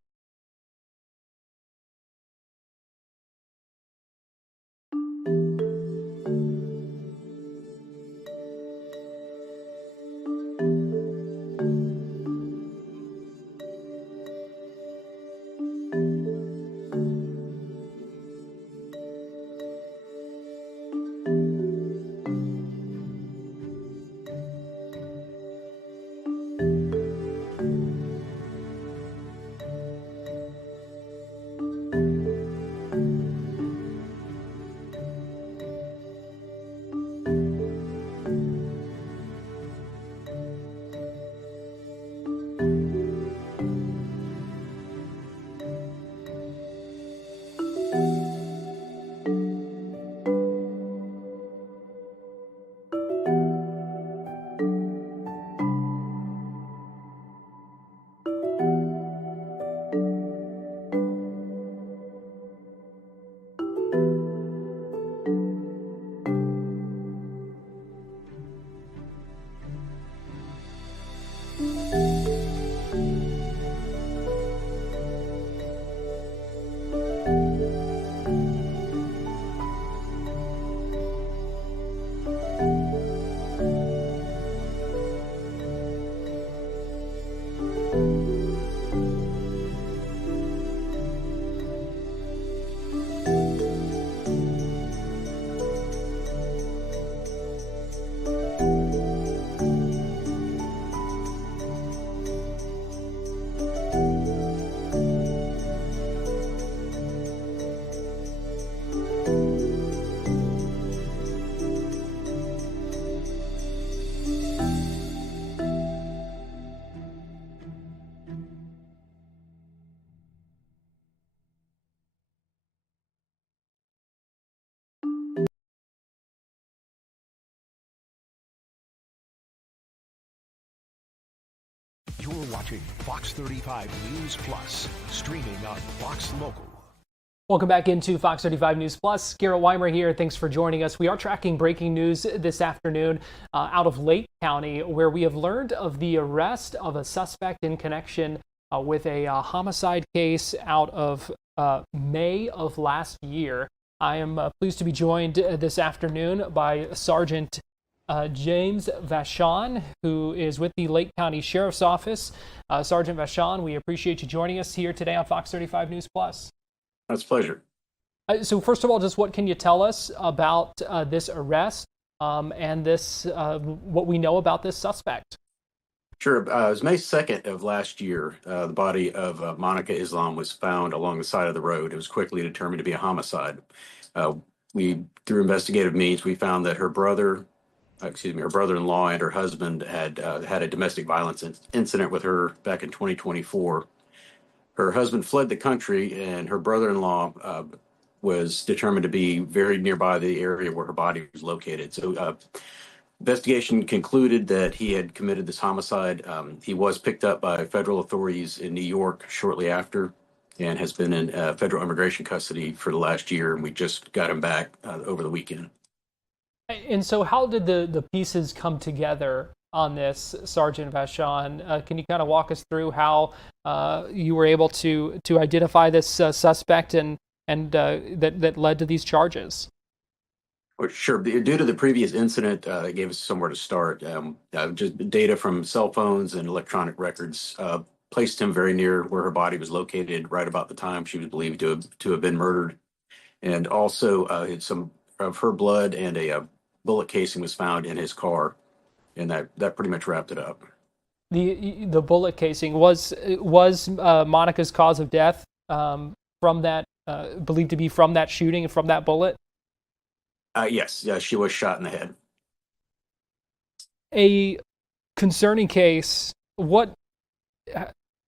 You're watching Fox 35 News Plus, streaming on Fox Local. Welcome back into Fox 35 News Plus. Garrett Weimer here. Thanks for joining us. We are tracking breaking news this afternoon out of Lake County, where we have learned of the arrest of a suspect in connection with a homicide case out of May of last year. I am pleased to be joined this afternoon by Sergeant James Vachon, who is with the Lake County Sheriff's Office. Sergeant Vachon, we appreciate you joining us here today on Fox 35 News Plus. That's a pleasure. So first of all, just what can you tell us about this arrest and this what we know about this suspect? Sure. It was May 2nd of last year. The body of Monica Islam was found along the side of the road. It was quickly determined to be a homicide. Through investigative means, we found that her brother-in-law and her husband had had a domestic violence incident with her back in 2024. Her husband fled the country, and her brother-in-law was determined to be very nearby the area where her body was located. So investigation concluded that he had committed this homicide. He was picked up by federal authorities in New York shortly after and has been in federal immigration custody for the last year, and we just got him back over the weekend. And so how did the pieces come together on this, Sergeant Vachon? Can you kind of walk us through how you were able to identify this suspect and that led to these charges? Well, sure. Due to the previous incident, it gave us somewhere to start. Just data from cell phones and electronic records placed him very near where her body was located, right about the time she was believed to have been murdered. And also, some of her blood and a bullet casing was found in his car, and that pretty much wrapped it up. The bullet casing was Monica's cause of death from that believed to be from that shooting and from that bullet? Yes, she was shot in the head. A concerning case.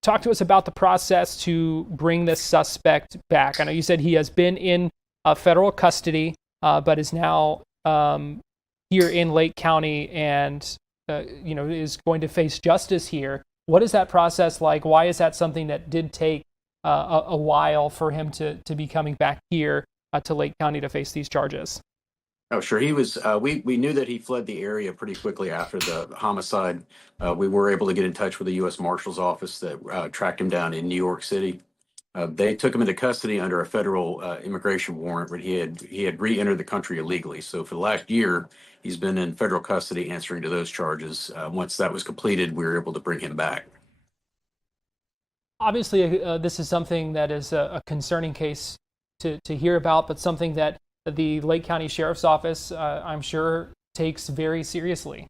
Talk to us about the process to bring this suspect back. I know you said he has been in federal custody, but is now here in Lake County and is going to face justice here. What is that process like? Why is that something that did take a while for him to be coming back here to Lake County to face these charges? Oh, sure. He was. We knew that he fled the area pretty quickly after the homicide. We were able to get in touch with the U.S. Marshal's office that tracked him down in New York City. They took him into custody under a federal immigration warrant where he had re-entered the country illegally. So for the last year, he's been in federal custody answering to those charges. Once that was completed, we were able to bring him back. Obviously, this is something that is a concerning case to hear about, but something that the Lake County Sheriff's Office, I'm sure, takes very seriously.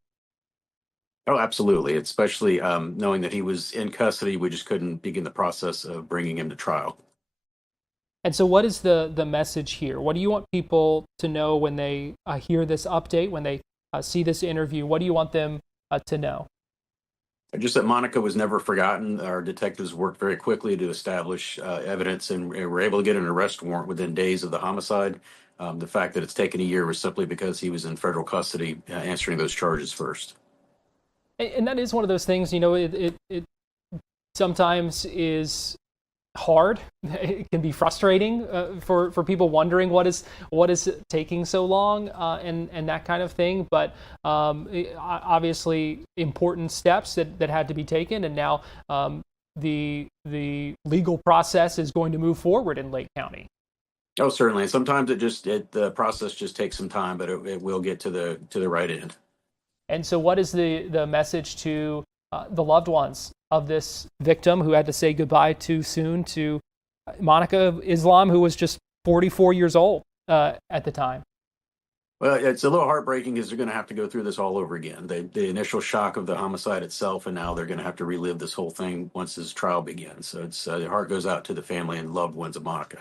Oh, absolutely. Especially knowing that he was in custody, we just couldn't begin the process of bringing him to trial. And so what is the message here? What do you want people to know when they hear this update, when they see this interview? What do you want them to know? Just that Monica was never forgotten. Our detectives worked very quickly to establish evidence and were able to get an arrest warrant within days of the homicide. The fact that it's taken a year was simply because he was in federal custody answering those charges first. And that is one of those things, it sometimes is hard. It can be frustrating for people wondering what is taking so long and that kind of thing. But obviously important steps that had to be taken. And now the legal process is going to move forward in Lake County. Oh, certainly. Sometimes the process just takes some time, but it will get to the right end. And so what is the message to the loved ones of this victim who had to say goodbye too soon to Monica Islam, who was just 44 years old at the time? Well, it's a little heartbreaking because they're going to have to go through this all over again. The initial shock of the homicide itself, and now they're going to have to relive this whole thing once this trial begins. So the heart goes out to the family and loved ones of Monica.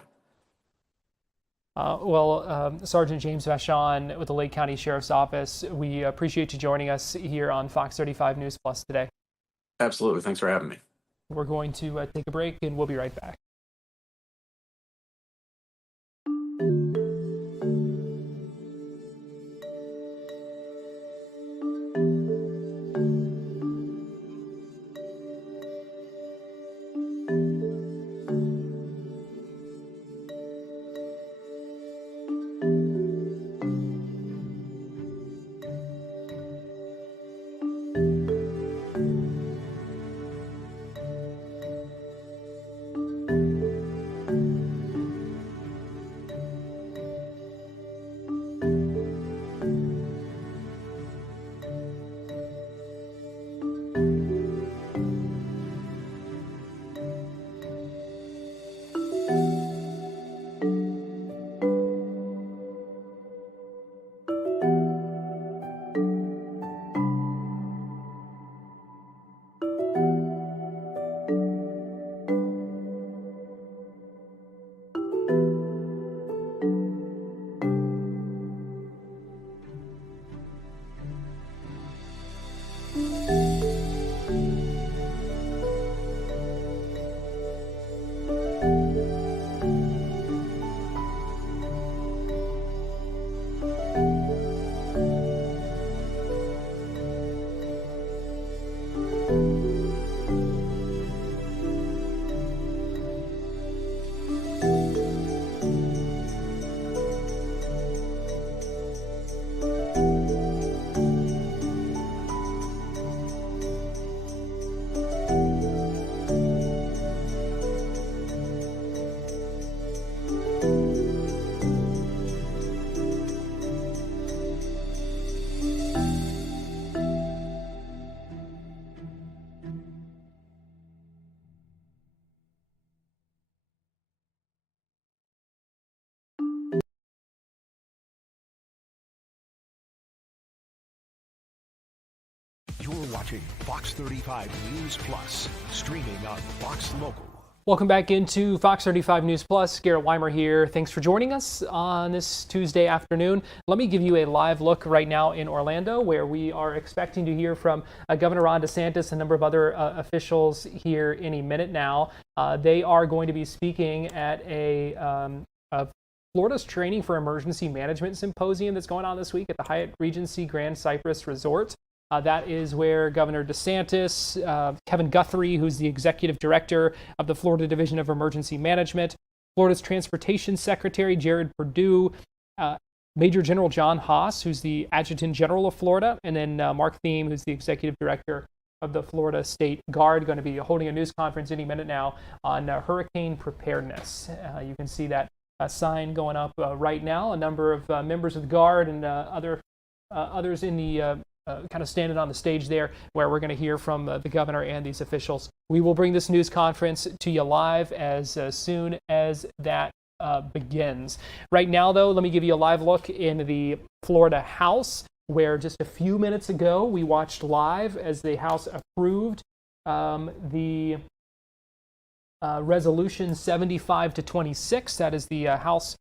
Sergeant James Vachon with the Lake County Sheriff's Office, we appreciate you joining us here on Fox 35 News Plus today. Absolutely. Thanks for having me. We're going to take a break, and we'll be right back. watching Fox 35 News Plus, streaming on Fox Local. Welcome back into Fox 35 News Plus. Garrett Weimer here. Thanks for joining us on this Tuesday afternoon. Let me give you a live look right now in Orlando, where we are expecting to hear from Governor Ron DeSantis, a number of other officials here any minute now. They are going to be speaking at a Florida's Training for Emergency Management Symposium that's going on this week at the Hyatt Regency Grand Cypress Resort. That is where Governor DeSantis, Kevin Guthrie, who's the executive director of the Florida Division of Emergency Management, Florida's Transportation Secretary Jared Perdue, Major General John Haas, who's the Adjutant General of Florida, and then Mark Thiem, who's the executive director of the Florida State Guard, going to be holding a news conference any minute now on hurricane preparedness. You can see that sign going up right now. A number of members of the Guard and others in the kind of standing on the stage there, where we're going to hear from the governor and these officials. We will bring this news conference to you live as soon as that begins. Right now, though, let me give you a live look in the Florida House, where just a few minutes ago we watched live as the House approved the resolution 75 to 26. That is the House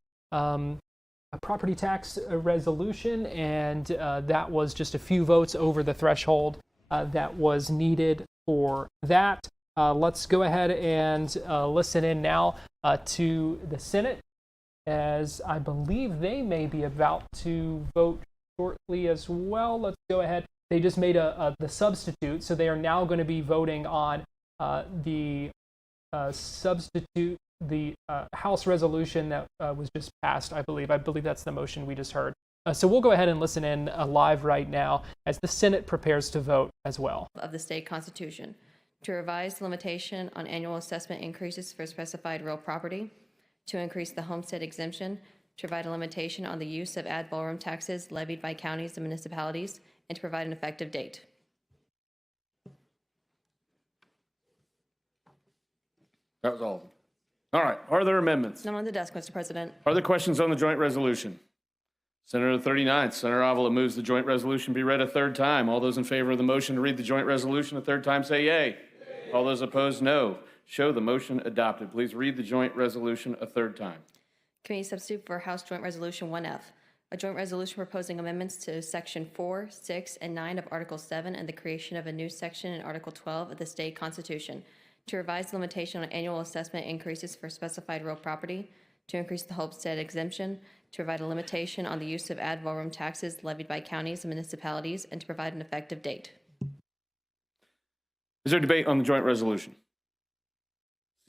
a property tax resolution, and that was just a few votes over the threshold that was needed for that. Let's go ahead and listen in now to the Senate, as I believe they may be about to vote shortly as well. Let's go ahead. They just made the substitute, so they are now going to be voting on the substitute, the House resolution that was just passed, I believe. I believe that's the motion we just heard. So we'll go ahead and listen in live right now as the Senate prepares to vote as well. Of the state constitution, to revise the limitation on annual assessment increases for specified real property, to increase the homestead exemption, to provide a limitation on the use of ad valorem taxes levied by counties and municipalities, and to provide an effective date. That was all. All right. Are there amendments? None on the desk, Mr. President. Are there questions on the joint resolution? Senator 39th, Senator Avila moves the joint resolution be read a third time. All those in favor of the motion to read the joint resolution a third time say yay. Yay. All those opposed, no. Show the motion adopted. Please read the joint resolution a third time. Committee substitute for House Joint Resolution 1F. A joint resolution proposing amendments to Section 4, 6, and 9 of Article 7 and the creation of a new section in Article 12 of the state constitution, to revise the limitation on annual assessment increases for specified real property, to increase the homestead exemption, to provide a limitation on the use of ad valorem taxes levied by counties and municipalities, and to provide an effective date. Is there debate on the joint resolution?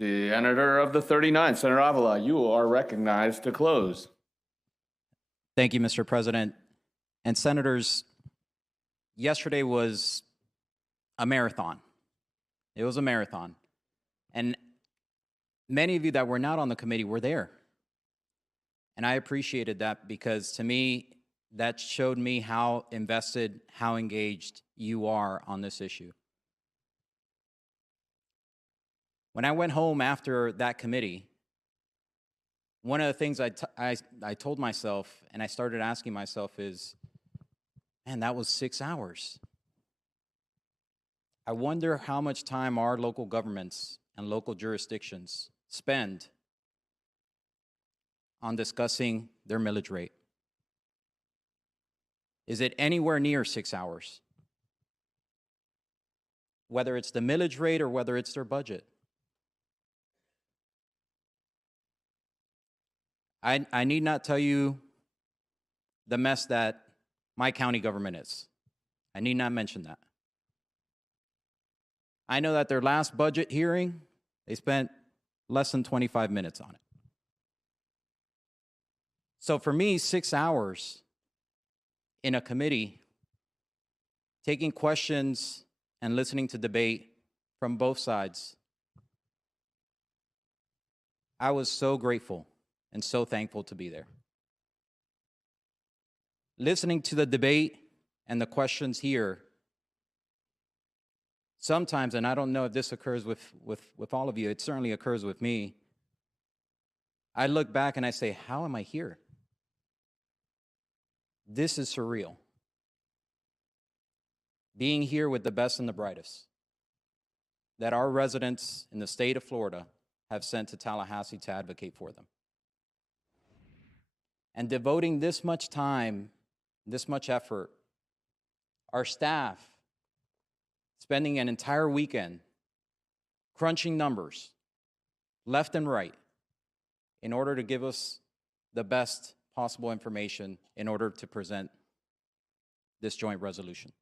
Senator of the 39th, Senator Avila, you are recognized to close. Thank you, Mr. President. And Senators, yesterday was a marathon. It was a marathon. And many of you that were not on the committee were there. And I appreciated that, because to me, that showed me how invested, how engaged you are on this issue. When I went home after that committee, one of the things I told myself, and I started asking myself, is, man, that was 6 hours. I wonder how much time our local governments and local jurisdictions spend on discussing their millage rate. Is it anywhere near 6 hours? Whether it's the millage rate or whether it's their budget. I need not tell you the mess that my county government is. I need not mention that. I know that their last budget hearing, they spent less than 25 minutes on it. So for me, 6 hours in a committee, taking questions and listening to debate from both sides, I was so grateful and so thankful to be there. Listening to the debate and the questions here, sometimes, and I don't know if this occurs with all of you, it certainly occurs with me, I look back and I say, how am I here? This is surreal. being here with the best and the brightest that our residents in the state of Florida have sent to Tallahassee to advocate for them. And devoting this much time, this much effort, our staff spending an entire weekend crunching numbers left and right in order to give us the best possible information in order to present this joint resolution.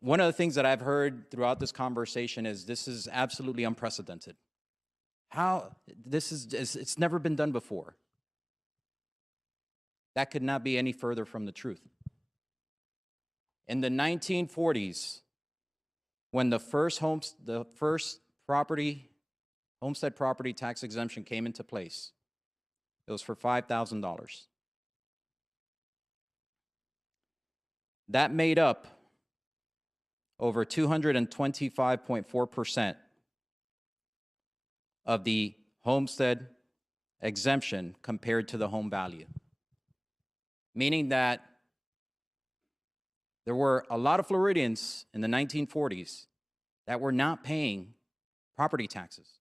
One of the things that I've heard throughout this conversation is this is absolutely unprecedented. It's never been done before. That could not be any further from the truth. In the 1940s, when the first homestead property tax exemption came into place, it was for $5,000. That made up over 225.4% of the homestead exemption compared to the home value. Meaning that there were a lot of Floridians in the 1940s that were not paying property taxes.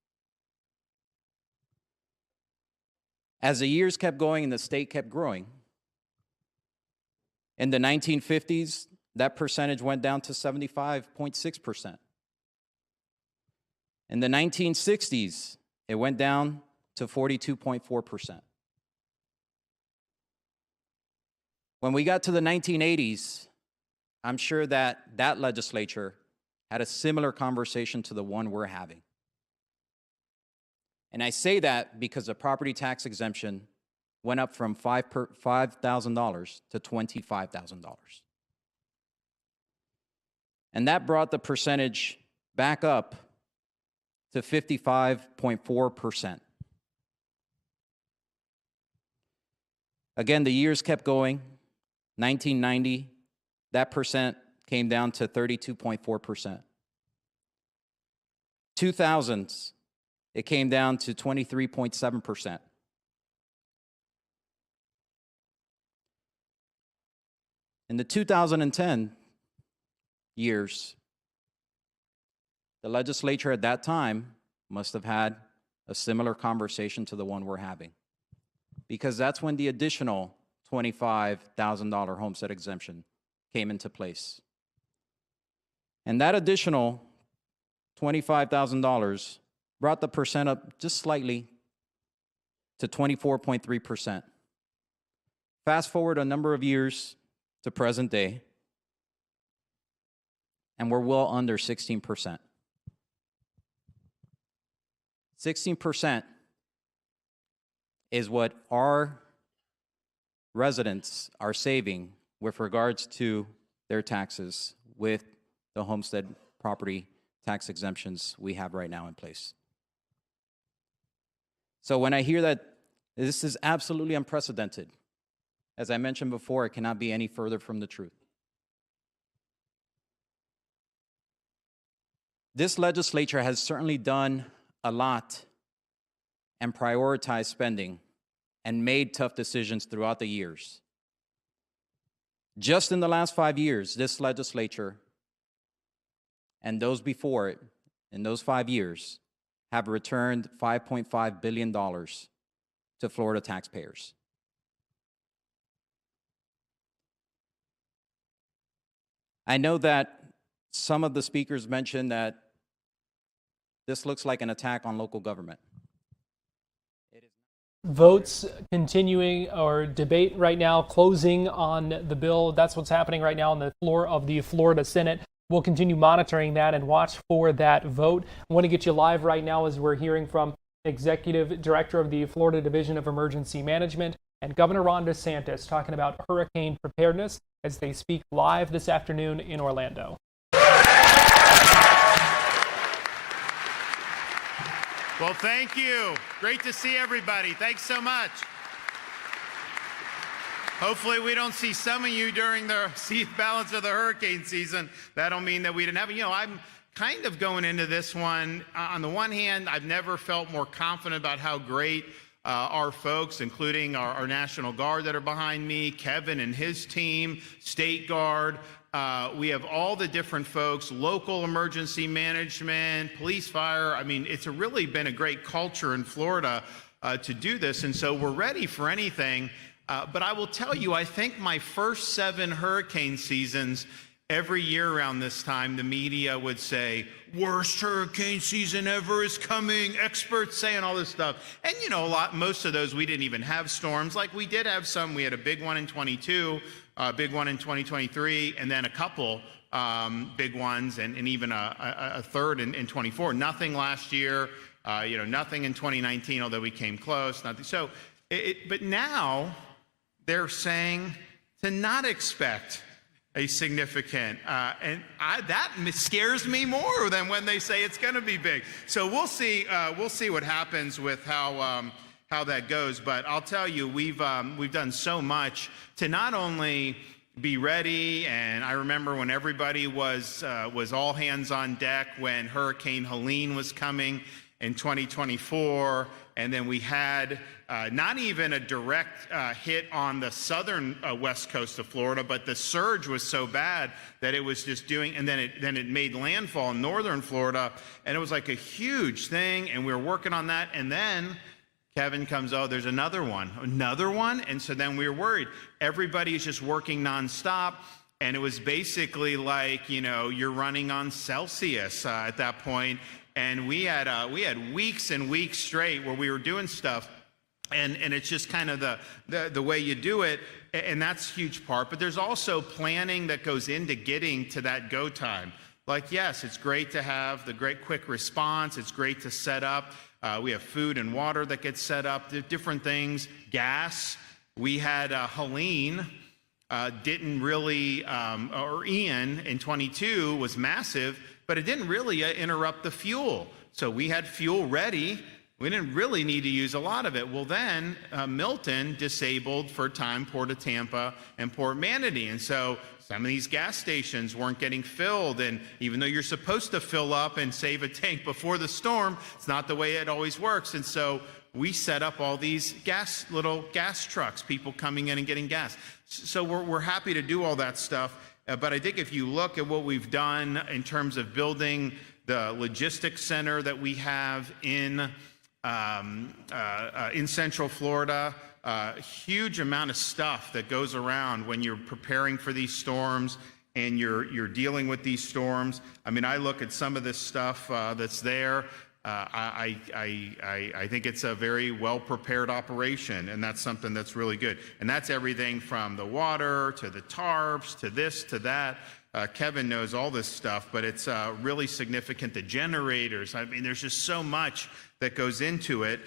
As the years kept going and the state kept growing, in the 1950s, that percentage went down to 75.6%. In the 1960s, it went down to 42.4%. When we got to the 1980s, I'm sure that that legislature had a similar conversation to the one we're having. And I say that because the property tax exemption went up from $5,000 to $25,000. And that brought the percentage back up to 55.4%. Again, the years kept going. 1990, that percent came down to 32.4%. 2000s, it came down to 23.7%. In the 2010 years, the legislature at that time must have had a similar conversation to the one we're having, because that's when the additional $25,000 homestead exemption came into place. And that additional $25,000 brought the percent up just slightly to 24.3%. Fast forward a number of years to present day, and we're well under 16%. 16% is what our residents are saving with regards to their taxes with the homestead property tax exemptions we have right now in place. So when I hear that this is absolutely unprecedented, as I mentioned before, it cannot be any further from the truth. This legislature has certainly done a lot and prioritized spending and made tough decisions throughout the years. Just in the last 5 years, this legislature and those before it, in those 5 years, have returned $5.5 billion to Florida taxpayers. I know that some of the speakers mentioned that this looks like an attack on local government. Votes continuing, or debate right now, closing on the bill. That's what's happening right now on the floor of the Florida Senate. We'll continue monitoring that and watch for that vote. I want to get you live right now as we're hearing from Executive Director of the Florida Division of Emergency Management and Governor Ron DeSantis talking about hurricane preparedness as they speak live this afternoon in Orlando. Well, thank you. Great to see everybody. Thanks so much. Hopefully we don't see some of you during the balance of the hurricane season. That'll mean that we didn't have it. You know, I'm kind of going into this one. On the one hand, I've never felt more confident about how great our folks, including our National Guard that are behind me, Kevin and his team, State Guard. We have all the different folks, local emergency management, police, fire. I mean, it's really been a great culture in Florida to do this, and so we're ready for anything. But I will tell you, I think my first 7 hurricane seasons, every year around this time, the media would say, worst hurricane season ever is coming, experts saying all this stuff. And you know, most of those, we didn't even have storms. Like we did have some. We had a big one in 22, a big one in 2023, and then a couple big ones, and even a third in 24. Nothing last year, nothing in 2019, although we came close. Nothing. So, but now they're saying to not expect a significant, and that scares me more than when they say it's going to be big. So we'll see what happens with how that goes. But I'll tell you, we've done so much to not only be ready, and I remember when everybody was all hands on deck when Hurricane Helene was coming in 2024, and then we had not even a direct hit on the southern west coast of Florida, but the surge was so bad that it was just doing, and then it made landfall in northern Florida, and it was like a huge thing, and we were working on that, and then Kevin comes, oh, there's another one, and so then we were worried. Everybody's just working nonstop, and it was basically like, you're running on Celsius at that point, and we had weeks and weeks straight where we were doing stuff. And it's just kind of the way you do it, and that's a huge part. But there's also planning that goes into getting to that go time. Like, yes, it's great to have the great quick response. It's great to set up. We have food and water that gets set up, different things. Gas. We had Helene didn't really, or Ian in 22 was massive, but it didn't really interrupt the fuel. So we had fuel ready. We didn't really need to use a lot of it. Well, then Milton disabled for a time Port of Tampa and Port Manatee. And so some of these gas stations weren't getting filled. And even though you're supposed to fill up and save a tank before the storm, it's not the way it always works. And so we set up all these little gas trucks, people coming in and getting gas. So we're happy to do all that stuff. But I think if you look at what we've done in terms of building the logistics center that we have in Central Florida, huge amount of stuff that goes around when you're preparing for these storms and you're dealing with these storms. I mean, I look at some of this stuff that's there. I think it's a very well-prepared operation, and that's something that's really good. And that's everything from the water to the tarps to this to that. Kevin knows all this stuff, but it's really significant. The generators, I mean, there's just so much that goes into it,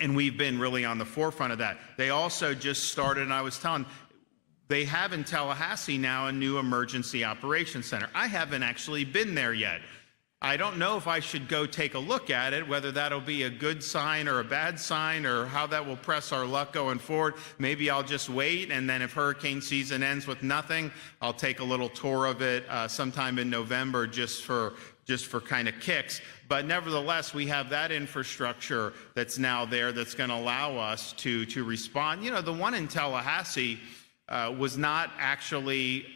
and we've been really on the forefront of that. They also just started, and I was telling, they have in Tallahassee now a new emergency operations center. I haven't actually been there yet. I don't know if I should go take a look at it, whether that'll be a good sign or a bad sign, or how that will press our luck going forward. Maybe I'll just wait, and then if hurricane season ends with nothing, I'll take a little tour of it sometime in November just for kind of kicks. But nevertheless, we have that infrastructure that's now there that's going to allow us to respond. The one in Tallahassee was not actually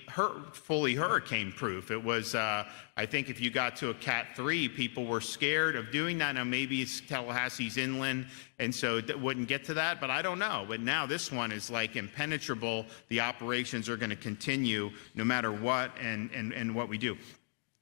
fully hurricane-proof. It was, I think if you got to a Cat 3, people were scared of doing that. Now, maybe it's Tallahassee's inland, and so it wouldn't get to that, but I don't know. But now this one is like impenetrable. The operations are going to continue no matter what and what we do.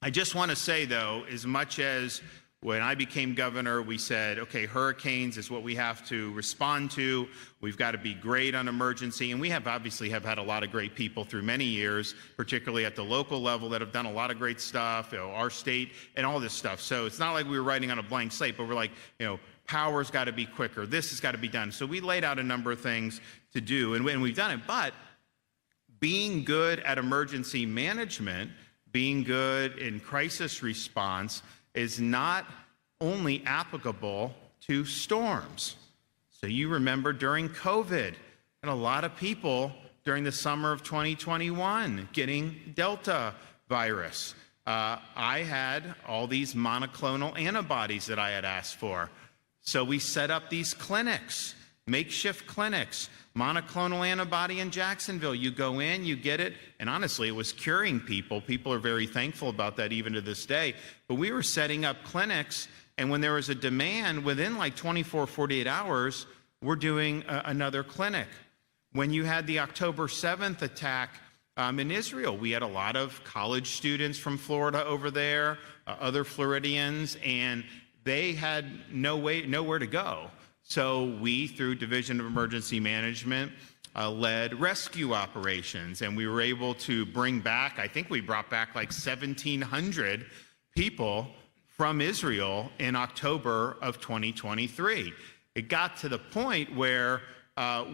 I just want to say, though, as much as when I became governor, we said, okay, hurricanes is what we have to respond to. We've got to be great on emergency. And we have obviously have had a lot of great people through many years, particularly at the local level, that have done a lot of great stuff, our state and all this stuff. So it's not like we were writing on a blank slate, but we're like, power's got to be quicker. This has got to be done. So we laid out a number of things to do, and we've done it. But being good at emergency management, being good in crisis response, is not only applicable to storms. So you remember during COVID, and a lot of people during the summer of 2021 getting Delta virus. I had all these monoclonal antibodies that I had asked for. So we set up these clinics, makeshift clinics, monoclonal antibody in Jacksonville. You go in, you get it, and honestly, it was curing people. People are very thankful about that even to this day. But we were setting up clinics, and when there was a demand, within like 24, 48 hours, we're doing another clinic. When you had the October 7th attack in Israel, we had a lot of college students from Florida over there, other Floridians, and they had nowhere to go. So we, through Division of Emergency Management, led rescue operations, and we were able to bring back, I think we brought back like 1,700 people from Israel in October of 2023. It got to the point where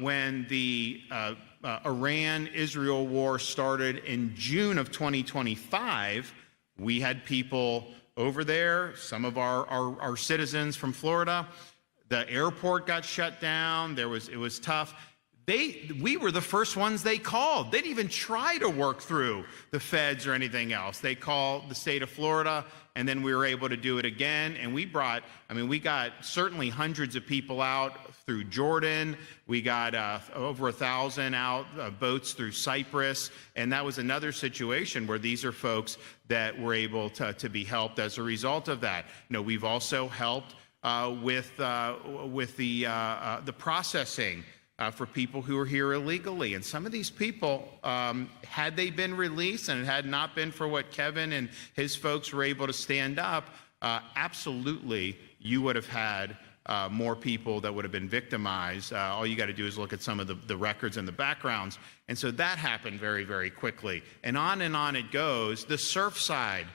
when the Iran-Israel war started in June of 2025, we had people over there, some of our citizens from Florida. The airport got shut down. It was tough. We were the first ones they called. They didn't even try to work through the feds or anything else. They called the state of Florida, and then we were able to do it again. And we got certainly hundreds of people out through Jordan. We got over 1,000 out, boats through Cyprus. And that was another situation where these are folks that were able to be helped as a result of that. We've also helped with the processing for people who are here illegally. And some of these people, had they been released and it had not been for what Kevin and his folks were able to stand up, absolutely you would have had more people that would have been victimized. All you got to do is look at some of the records and the backgrounds. And so that happened very, very quickly. And on it goes. The Surfside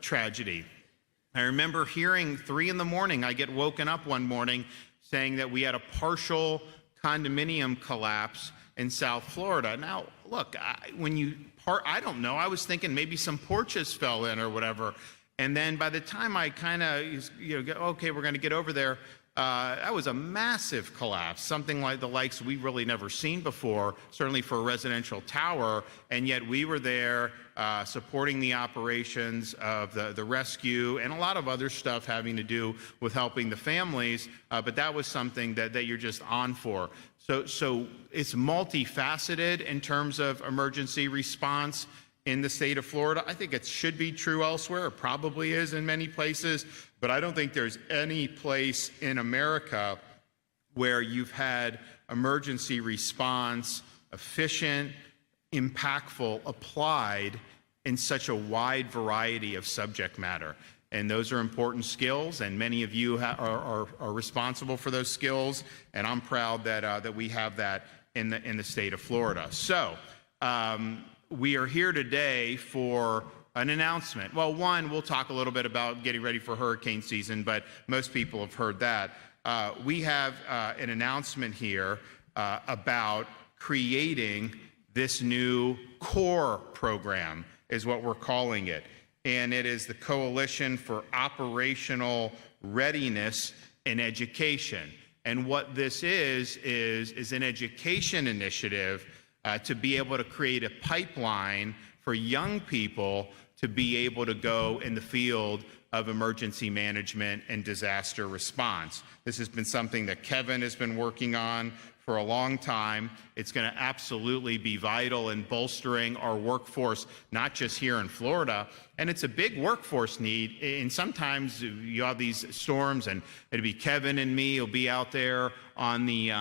tragedy. I remember hearing 3 in the morning, I get woken up one morning saying that we had a partial condominium collapse in South Florida. Now, look, I don't know. I was thinking maybe some porches fell in or whatever. And then by the time I kind of, okay, we're going to get over there, that was a massive collapse, something like the likes we've really never seen before, certainly for a residential tower. And yet we were there supporting the operations of the rescue and a lot of other stuff having to do with helping the families. But that was something that you're just on for. So it's multifaceted in terms of emergency response in the state of Florida. I think it should be true elsewhere. It probably is in many places, but I don't think there's any place in America where you've had emergency response efficient, impactful, applied in such a wide variety of subject matter. And those are important skills, and many of you are responsible for those skills, and I'm proud that we have that in the state of Florida. So we are here today for an announcement. Well, one, we'll talk a little bit about getting ready for hurricane season, but most people have heard that. We have an announcement here about creating this new CORE program, is what we're calling it. And it is the Coalition for Operational Readiness in Education. And what this is an education initiative to be able to create a pipeline for young people to be able to go in the field of emergency management and disaster response. This has been something that Kevin has been working on for a long time. It's going to absolutely be vital in bolstering our workforce, not just here in Florida. And it's a big workforce need. And sometimes you have these storms, and it'll be Kevin and me will be out there on the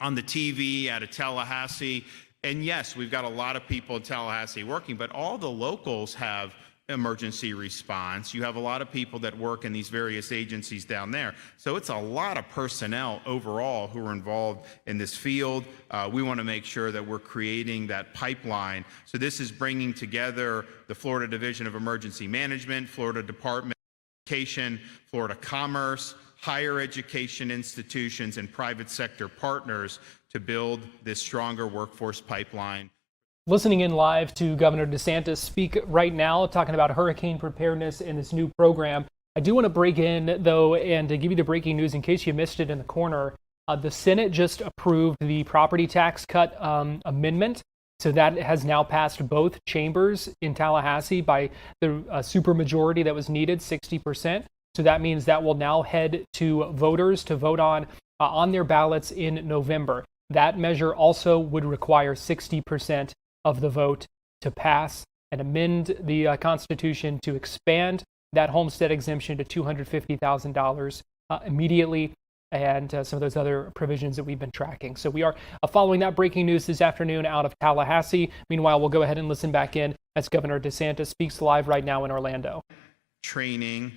TV out of Tallahassee. And yes, we've got a lot of people in Tallahassee working, but all the locals have emergency response. You have a lot of people that work in these various agencies down there. So it's a lot of personnel overall who are involved in this field. We want to make sure that we're creating that pipeline. So this is bringing together the Florida Division of Emergency Management, Florida Department of Education, Florida Commerce, higher education institutions, and private sector partners to build this stronger workforce pipeline. Listening in live to Governor DeSantis speak right now, talking about hurricane preparedness in this new program. I do want to break in, though, and to give you the breaking news in case you missed it in the corner. The Senate just approved the property tax cut amendment. So that has now passed both chambers in Tallahassee by the supermajority that was needed, 60%. So that means that will now head to voters to vote on their ballots in November. That measure also would require 60% of the vote to pass and amend the Constitution to expand that homestead exemption to $250,000 immediately, and some of those other provisions that we've been tracking. So we are following that breaking news this afternoon out of Tallahassee. Meanwhile, we'll go ahead and listen back in as Governor DeSantis speaks live right now in Orlando. Training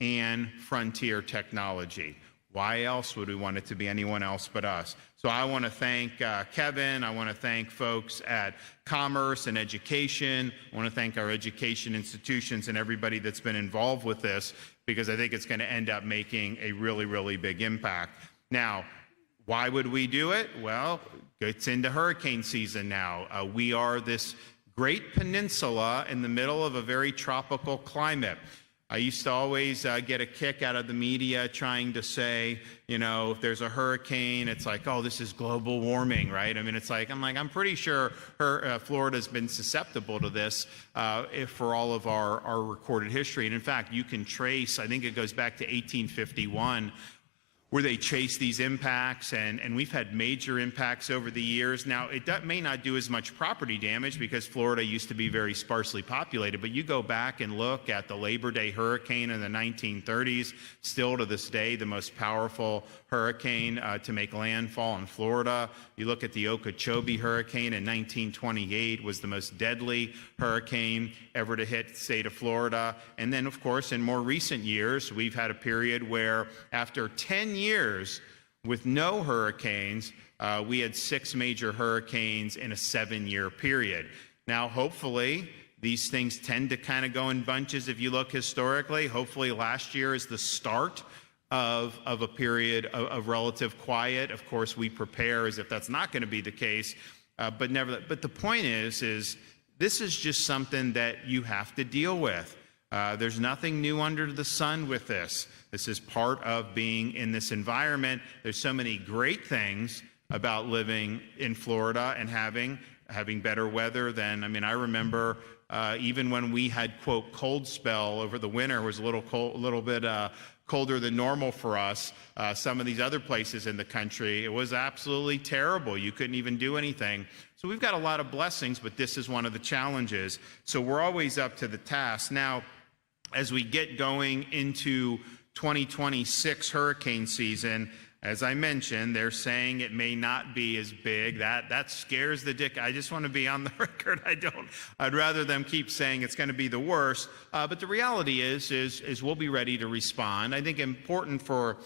and frontier technology. Why else would we want it to be anyone else but us? So I want to thank Kevin. I want to thank folks at Commerce and Education. I want to thank our education institutions and everybody that's been involved with this, because I think it's going to end up making a really, really big impact. Now, why would we do it? Well, it's into hurricane season now. We are this great peninsula in the middle of a very tropical climate. I used to always get a kick out of the media trying to say, you know, if there's a hurricane, it's like, oh, this is global warming, right? I mean, it's like, I'm pretty sure Florida's been susceptible to this for all of our recorded history. And in fact, you can trace, I think it goes back to 1851, where they chase these impacts, and we've had major impacts over the years. Now, it may not do as much property damage because Florida used to be very sparsely populated, but you go back and look at the Labor Day hurricane in the 1930s, still to this day the most powerful hurricane to make landfall in Florida. You look at the Okeechobee hurricane in 1928, was the most deadly hurricane ever to hit the state of Florida. And then, of course, in more recent years, we've had a period where after 10 years with no hurricanes, we had 6 major hurricanes in a 7-year period. Now, hopefully, these things tend to kind of go in bunches if you look historically. Hopefully, last year is the start of a period of relative quiet. Of course, we prepare as if that's not going to be the case, but the point is this is just something that you have to deal with. There's nothing new under the sun with this. This is part of being in this environment. There's so many great things about living in Florida and having better weather than, I remember even when we had, quote, cold spell over the winter, was a little bit colder than normal for us. Some of these other places in the country, it was absolutely terrible. You couldn't even do anything. So we've got a lot of blessings, but this is one of the challenges. So we're always up to the task. Now, as we get going into 2026 hurricane season, as I mentioned, they're saying it may not be as big. That scares the dick. I just want to be on the record. I'd rather them keep saying it's going to be the worst. But the reality is we'll be ready to respond. I think important for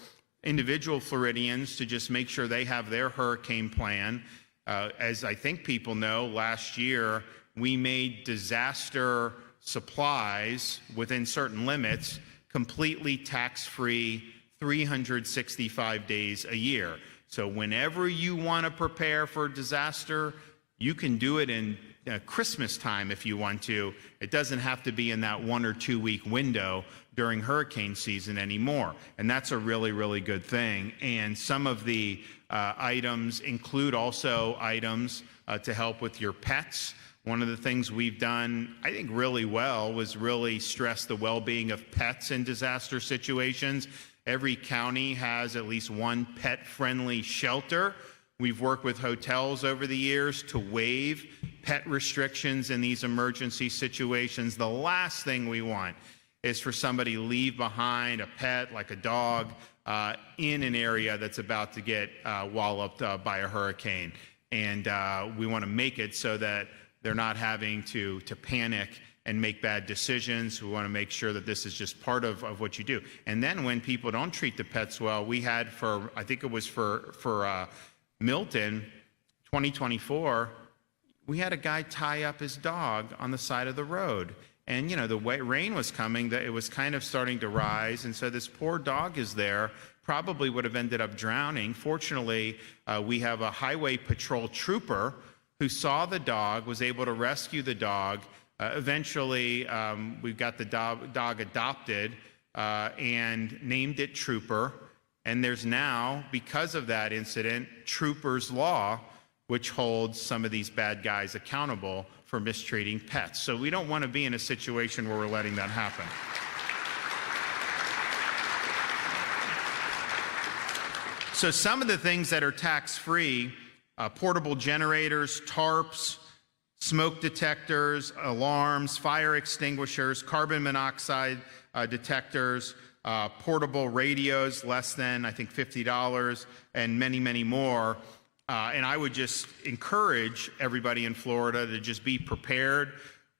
individual Floridians to just make sure they have their hurricane plan. As I think people know, last year we made disaster supplies within certain limits completely tax-free 365 days a year. So whenever you want to prepare for disaster, you can do it in Christmas time if you want to. It doesn't have to be in that 1 or 2 week window during hurricane season anymore. And that's a really, really good thing. And some of the items include also items to help with your pets. One of the things we've done, I think, really well was really stress the well-being of pets in disaster situations. Every county has at least one pet-friendly shelter. We've worked with hotels over the years to waive pet restrictions in these emergency situations. The last thing we want is for somebody to leave behind a pet like a dog in an area that's about to get walloped by a hurricane. And we want to make it so that they're not having to panic and make bad decisions. We want to make sure that this is just part of what you do. And then when people don't treat the pets well, we had I think it was for Milton, 2024, we had a guy tie up his dog on the side of the road. And, the rain was coming, that it was kind of starting to rise. And so this poor dog is there, probably would have ended up drowning. Fortunately, we have a highway patrol trooper who saw the dog, was able to rescue the dog. Eventually, we've got the dog adopted and named it Trooper. And there's now, because of that incident, Trooper's Law, which holds some of these bad guys accountable for mistreating pets. So we don't want to be in a situation where we're letting that happen. So some of the things that are tax-free, portable generators, tarps, smoke detectors, alarms, fire extinguishers, carbon monoxide detectors, portable radios, less than, I think, $50, and many, many more. And I would just encourage everybody in Florida to just be prepared.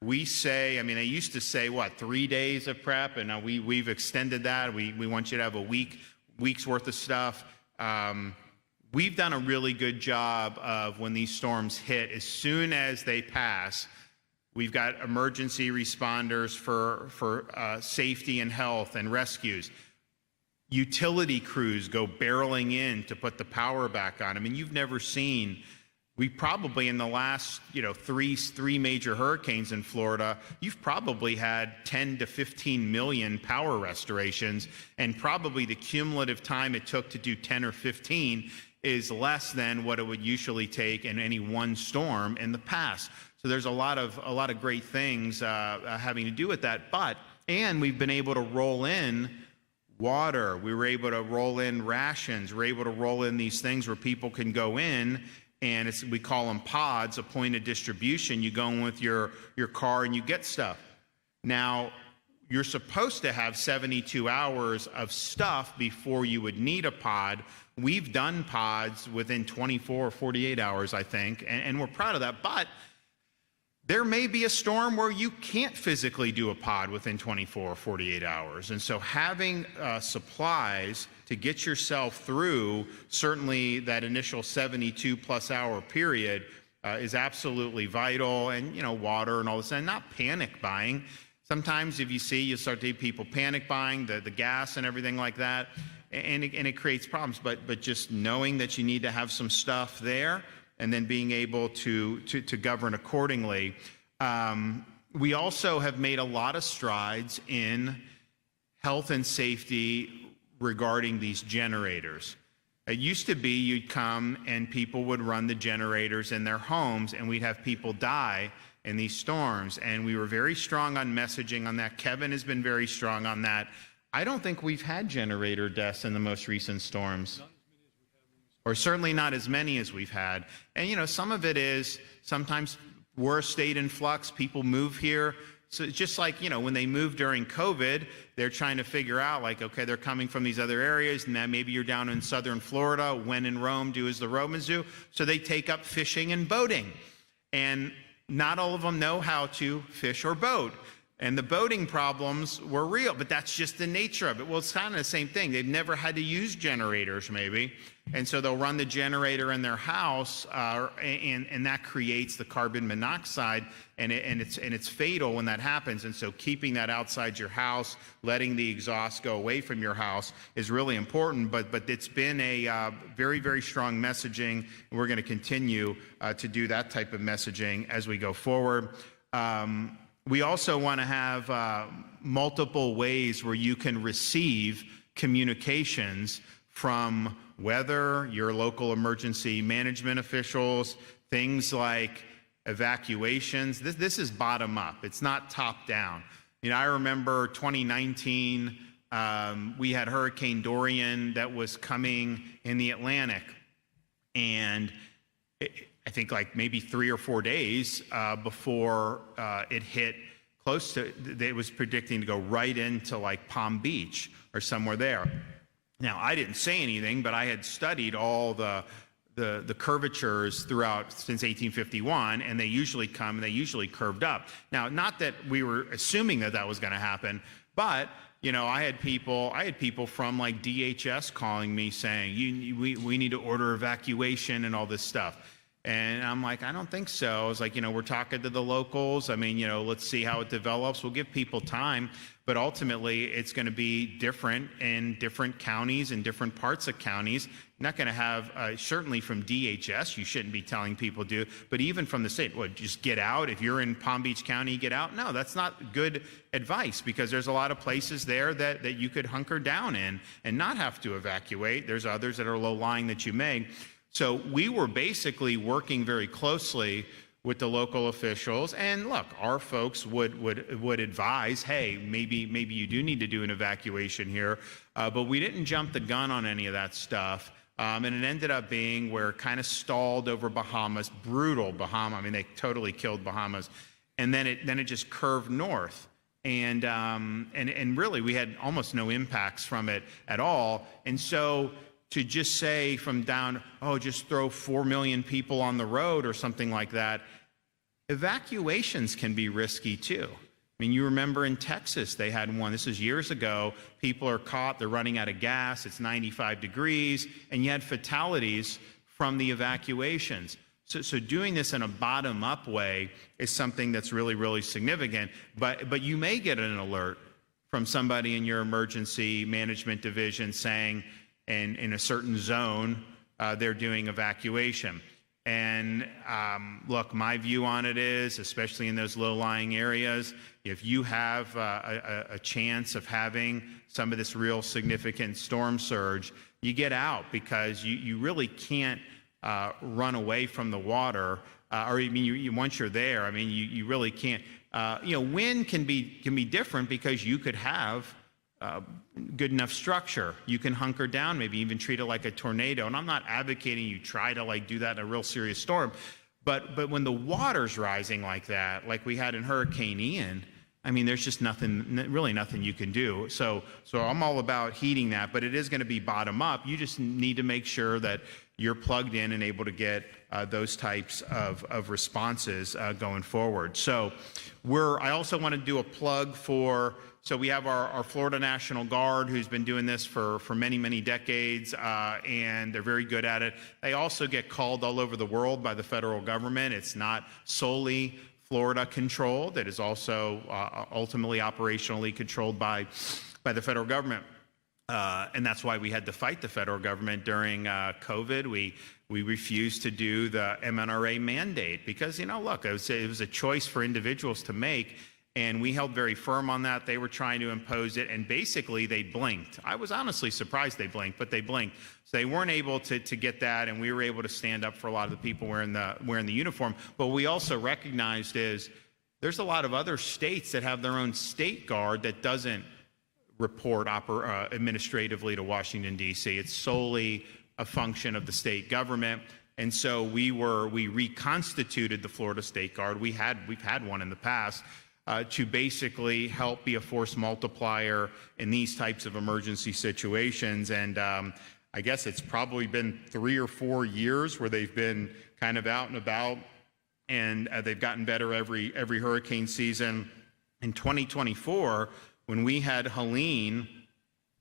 We say, I mean, they used to say, what, 3 days of prep, and now we've extended that. We want you to have a week's worth of stuff. We've done a really good job of when these storms hit, as soon as they pass, we've got emergency responders for safety and health and rescues. Utility crews go barreling in to put the power back on. I mean, you've never seen, we probably in the last, three major hurricanes in Florida, you've probably had 10 to 15 million power restorations, and probably the cumulative time it took to do 10 or 15 is less than what it would usually take in any one storm in the past. So there's a lot of great things having to do with that. And we've been able to roll in water. We were able to roll in rations. We're able to roll in these things where people can go in, and we call them pods, a point of distribution. You go in with your car and you get stuff. Now, you're supposed to have 72 hours of stuff before you would need a pod. We've done pods within 24 or 48 hours, I think, and we're proud of that. But there may be a storm where you can't physically do a pod within 24 or 48 hours. And so having supplies to get yourself through certainly that initial 72 plus hour period is absolutely vital. And, water and all this, and not panic buying. Sometimes if you start to see people panic buying the gas and everything like that, and it creates problems. But just knowing that you need to have some stuff there, and then being able to govern accordingly. We also have made a lot of strides in health and safety regarding these generators. It used to be you'd come and people would run the generators in their homes, and we'd have people die in these storms. And we were very strong on messaging on that. Kevin has been very strong on that. I don't think we've had generator deaths in the most recent storms, or certainly not as many as we've had. And, some of it is sometimes we're a state in flux. People move here. So it's just like, when they moved during COVID, they're trying to figure out, like, okay, they're coming from these other areas, and then maybe you're down in southern Florida. When in Rome, do as the Romans do. So they take up fishing and boating. And not all of them know how to fish or boat. And the boating problems were real, but that's just the nature of it. Well, it's kind of the same thing. They've never had to use generators, maybe. And so they'll run the generator in their house, and that creates the carbon monoxide, and it's fatal when that happens. And so keeping that outside your house, letting the exhaust go away from your house is really important. But it's been a very, very strong messaging, and we're going to continue to do that type of messaging as we go forward. We also want to have multiple ways where you can receive communications from whether your local emergency management officials, things like evacuations. This is bottom up. It's not top down. I remember 2019, we had Hurricane Dorian that was coming in the Atlantic, and I think like maybe 3 or 4 days before it hit close to, it was predicting to go right into like Palm Beach or somewhere there. Now, I didn't say anything, but I had studied all the curvatures throughout since 1851, and they usually come and they usually curved up. Now, not that we were assuming that was going to happen, but I had people from like DHS calling me saying, we need to order evacuation and all this stuff. And I'm like, I don't think so. I was like, we're talking to the locals. I mean, let's see how it develops. We'll give people time, but ultimately it's going to be different in different counties and different parts of counties. Not going to have, certainly from DHS, you shouldn't be telling people to, but even from the state, just get out. If you're in Palm Beach County, get out. No, that's not good advice, because there's a lot of places there that you could hunker down in and not have to evacuate. There's others that are low-lying that you may. So we were basically working very closely with the local officials, and look, our folks would advise, hey, maybe you do need to do an evacuation here, but we didn't jump the gun on any of that stuff And it ended up being where it kind of stalled over Bahamas, brutal Bahama. I mean, they totally killed Bahamas. And then it just curved north. And really, we had almost no impacts from it at all. And so to just say from down, oh, just throw 4 million people on the road or something like that, evacuations can be risky too. I mean, you remember in Texas, they had one, this is years ago, people are caught, they're running out of gas, it's 95 degrees, and you had fatalities from the evacuations. So doing this in a bottom-up way is something that's really, really significant, but you may get an alert from somebody in your emergency management division saying, in a certain zone, they're doing evacuation. And look, my view on it is, especially in those low-lying areas, if you have a chance of having some of this real significant storm surge, you get out, because you really can't run away from the water, or I mean, once you're there, I mean, you really can't. Wind can be different, because you could have good enough structure. You can hunker down, maybe even treat it like a tornado. And I'm not advocating you try to do that in a real serious storm, but when the water's rising like that, like we had in Hurricane Ian, I mean, there's just really nothing you can do. So I'm all about heeding that, but it is going to be bottom up. You just need to make sure that you're plugged in and able to get those types of responses going forward. So I also want to do a plug for, so we have our Florida National Guard, who's been doing this for many, many decades, and they're very good at it. They also get called all over the world by the federal government. It's not solely Florida controlled. It is also ultimately operationally controlled by the federal government. And that's why we had to fight the federal government during COVID. We refused to do the MNRA mandate because, look, it was a choice for individuals to make. And we held very firm on that. They were trying to impose it, and basically they blinked. I was honestly surprised they blinked, but they blinked. So they weren't able to get that, and we were able to stand up for a lot of the people wearing the uniform. But what we also recognized is there's a lot of other states that have their own state guard that doesn't report administratively to Washington, D.C. It's solely a function of the state government. And so we reconstituted the Florida State Guard. We've had one in the past. To basically help be a force multiplier in these types of emergency situations. And I guess it's probably been 3 or 4 years where they've been kind of out and about, and they've gotten better every hurricane season. In 2024, when we had Helene,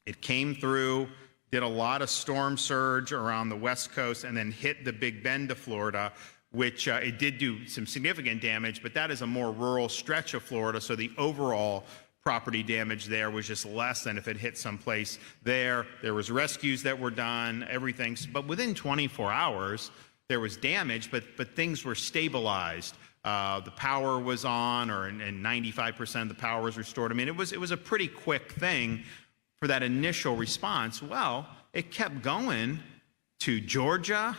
it came through, did a lot of storm surge around the West Coast, and then hit the Big Bend of Florida, which it did do some significant damage, but that is a more rural stretch of Florida, so the overall property damage there was just less than if it hit someplace there. There was rescues that were done, everything, but within 24 hours, there was damage, but things were stabilized. The power was on, and 95% of the power was restored. I mean, it was a pretty quick thing for that initial response. Well, it kept going to Georgia,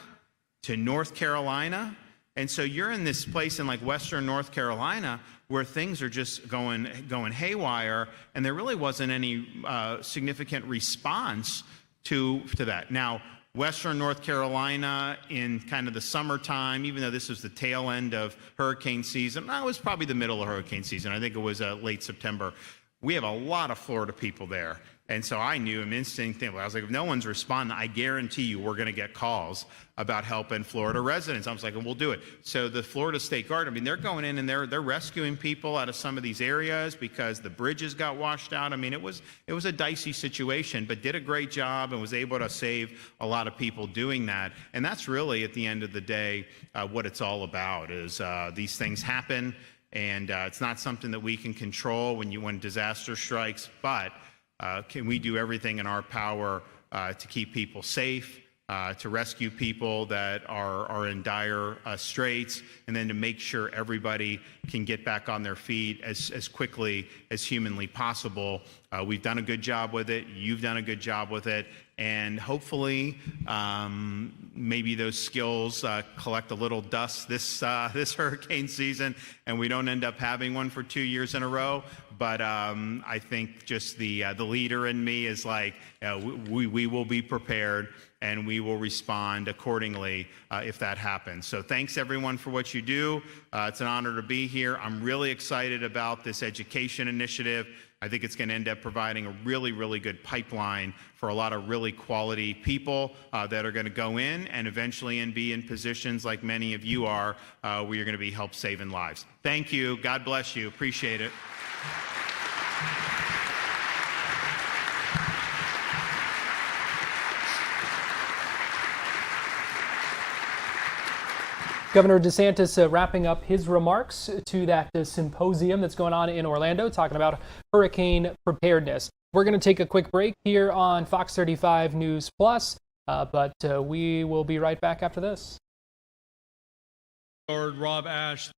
to North Carolina. And so you're in this place in Western North Carolina where things are just going haywire, and there really wasn't any significant response to that. Now, Western North Carolina in kind of the summertime, even though this was the tail end of hurricane season, it was probably the middle of hurricane season. I think it was late September. We have a lot of Florida people there. And so I knew an instinct thing. I was like, if no one's responding, I guarantee you we're going to get calls about helping Florida residents. I was like, well, we'll do it. So the Florida State Guard, I mean, they're going in and they're rescuing people out of some of these areas because the bridges got washed out. I mean, it was a dicey situation, but did a great job and was able to save a lot of people doing that. And that's really, at the end of the day, what it's all about is these things happen, and it's not something that we can control when disaster strikes, but can we do everything in our power to keep people safe, to rescue people that are in dire straits, and then to make sure everybody can get back on their feet as quickly as humanly possible. We've done a good job with it. You've done a good job with it. And hopefully, maybe those skills collect a little dust this hurricane season, and we don't end up having one for 2 years in a row. but I think just the leader in me is like, we will be prepared and we will respond accordingly if that happens. So thanks everyone for what you do. It's an honor to be here. I'm really excited about this education initiative. I think it's going to end up providing a really, really good pipeline for a lot of really quality people that are going to go in and eventually be in positions like many of you are, where you're going to be help saving lives. Thank you. God bless you. Appreciate it. Governor DeSantis wrapping up his remarks to that symposium that's going on in Orlando, talking about hurricane preparedness. We're going to take a quick break here on Fox 35 News Plus, but we will be right back after this. Lord Rob Ash.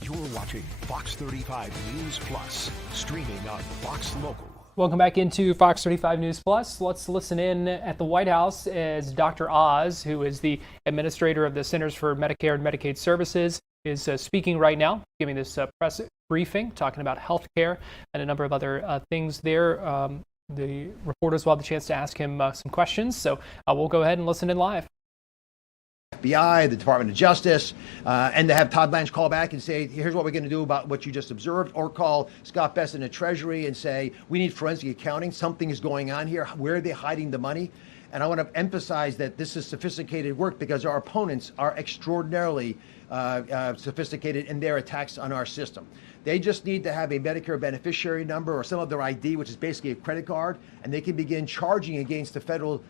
You're watching Fox 35 News Plus, streaming on Fox Local. Welcome back into Fox 35 News Plus. Let's listen in at the White House as Dr. Oz, who is the administrator of the Centers for Medicare and Medicaid Services, is speaking right now, giving this press briefing, talking about health care and a number of other things there. The reporters will have the chance to ask him some questions, so we'll go ahead and listen in live. FBI, the Department of Justice, and to have Todd Blanche call back and say, here's what we're going to do about what you just observed, or call Scott Bessent at Treasury and say, we need forensic accounting. Something is going on here. Where are they hiding the money? And I want to emphasize that this is sophisticated work because our opponents are extraordinarily sophisticated in their attacks on our system. They just need to have a Medicare beneficiary number or some other ID, which is basically a credit card, and they can begin charging against the federal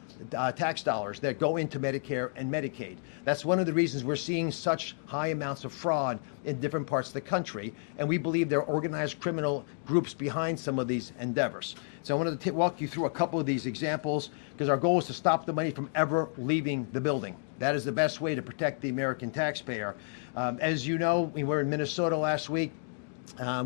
tax dollars that go into Medicare and Medicaid. That's one of the reasons we're seeing such high amounts of fraud in different parts of the country, and we believe there are organized criminal groups behind some of these endeavors. So I wanted to walk you through a couple of these examples because our goal is to stop the money from ever leaving the building. That is the best way to protect the American taxpayer. As you know, we were in Minnesota last week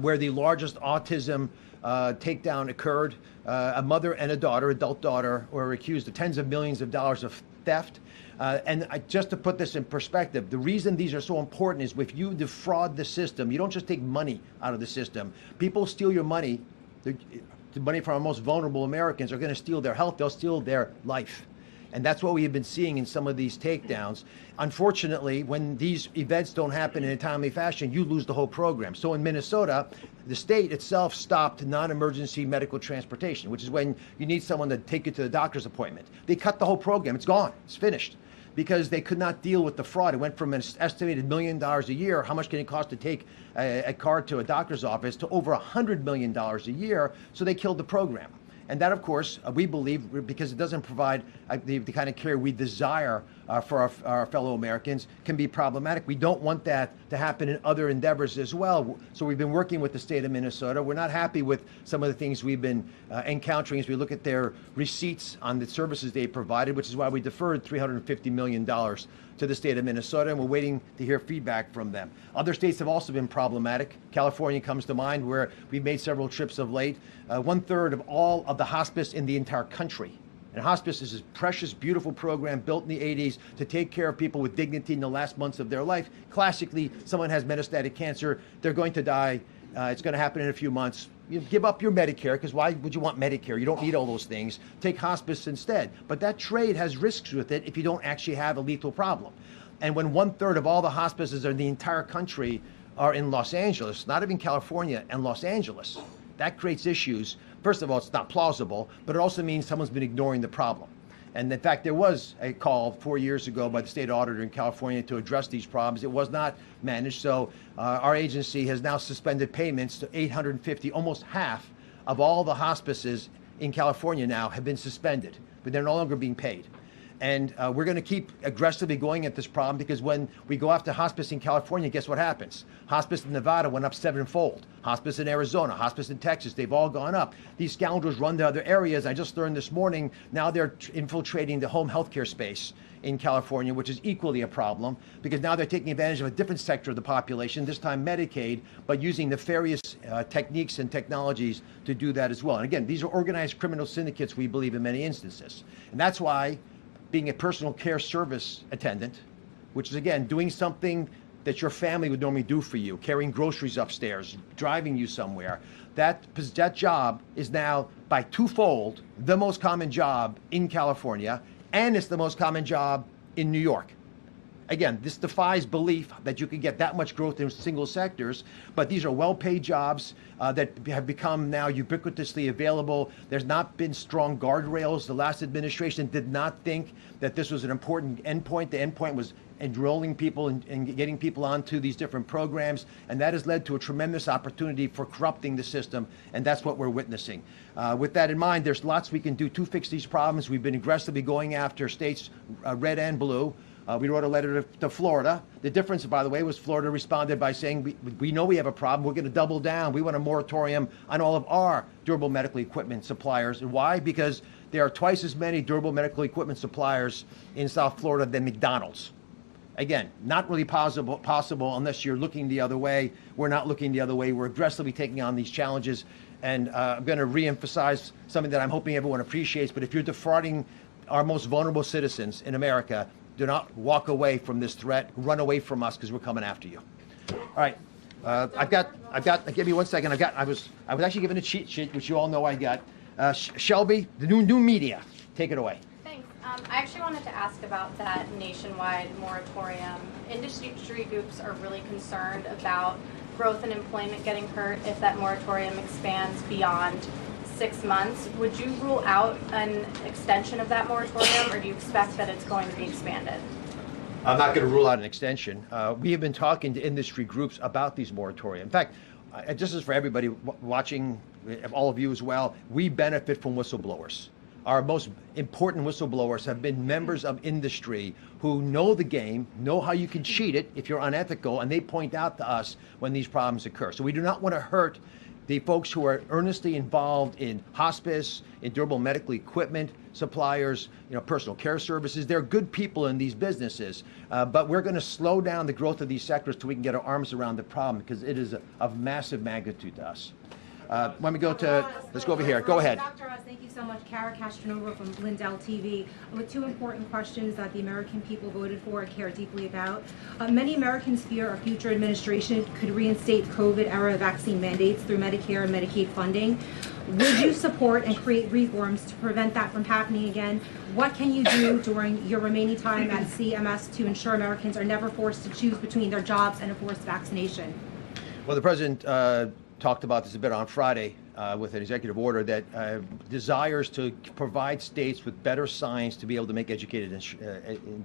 where the largest autism takedown occurred. A mother and a daughter, adult daughter, were accused of tens of millions of dollars of theft. And just to put this in perspective, the reason these are so important is if you defraud the system, you don't just take money out of the system. People steal your money. The money from our most vulnerable Americans are going to steal their health. They'll steal their life. And that's what we have been seeing in some of these takedowns. Unfortunately, when these events don't happen in a timely fashion, you lose the whole program. So in Minnesota, the state itself stopped non-emergency medical transportation, which is when you need someone to take you to the doctor's appointment. They cut the whole program. It's gone. It's finished. because they could not deal with the fraud. It went from an estimated $1 million a year, how much can it cost to take a card to a doctor's office, to over $100 million a year, so they killed the program. And that, of course, we believe, because it doesn't provide the kind of care we desire for our fellow Americans, can be problematic. We don't want that to happen in other endeavors as well. So we've been working with the state of Minnesota. We're not happy with some of the things we've been encountering as we look at their receipts on the services they provided, which is why we deferred $350 million to the state of Minnesota, and we're waiting to hear feedback from them. Other states have also been problematic. California comes to mind, where we've made several trips of late. 1/3 of all of the hospice in the entire country. And hospice is a precious, beautiful program built in the 80s to take care of people with dignity in the last months of their life. Classically, someone has metastatic cancer, they're going to die. It's going to happen in a few months. You give up your Medicare, because why would you want Medicare? You don't need all those things. Take hospice instead. But that trade has risks with it if you don't actually have a lethal problem. And when 1/3 of all the hospices in the entire country are in Los Angeles, not even California, and Los Angeles, that creates issues. First of all, it's not plausible, but it also means someone's been ignoring the problem. And in fact, there was a call 4 years ago by the state auditor in California to address these problems. It was not managed, so our agency has now suspended payments to 850, almost half of all the hospices in California now have been suspended, but they're no longer being paid. And we're going to keep aggressively going at this problem, because when we go after hospice in California, guess what happens? Hospice in Nevada went up 7-fold. Hospice in Arizona, hospice in Texas, they've all gone up. These scoundrels run to other areas. I just learned this morning, now they're infiltrating the home healthcare space in California, which is equally a problem, because now they're taking advantage of a different sector of the population, this time Medicaid, but using nefarious techniques and technologies to do that as well. And again, these are organized criminal syndicates, we believe, in many instances. And that's why being a personal care service attendant, which is, again, doing something that your family would normally do for you, carrying groceries upstairs, driving you somewhere, that job is now by twofold the most common job in California, and it's the most common job in New York. Again, this defies belief that you could get that much growth in single sectors, but these are well-paid jobs that have become now ubiquitously available. There's not been strong guardrails. The last administration did not think that this was an important endpoint. The endpoint was enrolling people and getting people onto these different programs, and that has led to a tremendous opportunity for corrupting the system, and that's what we're witnessing. With that in mind, there's lots we can do to fix these problems. We've been aggressively going after states, red and blue. We wrote a letter to Florida. The difference, by the way, was Florida responded by saying, we know we have a problem. We're going to double down. We want a moratorium on all of our durable medical equipment suppliers. And why? Because there are twice as many durable medical equipment suppliers in South Florida than McDonald's. Again, not really possible unless you're looking the other way. We're not looking the other way. We're aggressively taking on these challenges. And I'm going to reemphasize something that I'm hoping everyone appreciates. But if you're defrauding our most vulnerable citizens in America, do not walk away from this threat. Run away from us, because we're coming after you. All right. I've got. Give me 1 second. I was actually given a cheat sheet, which you all know I got. Shelby, the new media. Take it away. Thanks. I actually wanted to ask about that nationwide moratorium. Industry groups are really concerned about growth and employment getting hurt if that moratorium expands beyond 6 months. Would you rule out an extension of that moratorium, or do you expect that it's going to be expanded? I'm not going to rule out an extension. We have been talking to industry groups about these moratoria. In fact, just as for everybody watching, all of you as well, we benefit from whistleblowers. Our most important whistleblowers have been members of industry who know the game, know how you can cheat it if you're unethical, and they point out to us when these problems occur. So we do not want to hurt the folks who are earnestly involved in hospice, in durable medical equipment suppliers, personal care services. They're good people in these businesses, but we're going to slow down the growth of these sectors till we can get our arms around the problem, because it is of massive magnitude to us. When we go to, let's go over here. Go ahead. Dr. Oz, thank you so much. Kara Castronova from Lindell TV with two important questions that the American people voted for and care deeply about. Many Americans fear our future administration could reinstate COVID-era vaccine mandates through Medicare and Medicaid funding. Would you support and create reforms to prevent that from happening again? What can you do during your remaining time at CMS to ensure Americans are never forced to choose between their jobs and a forced vaccination? Well, the president talked about this a bit on Friday. with an executive order that desires to provide states with better science to be able to make educated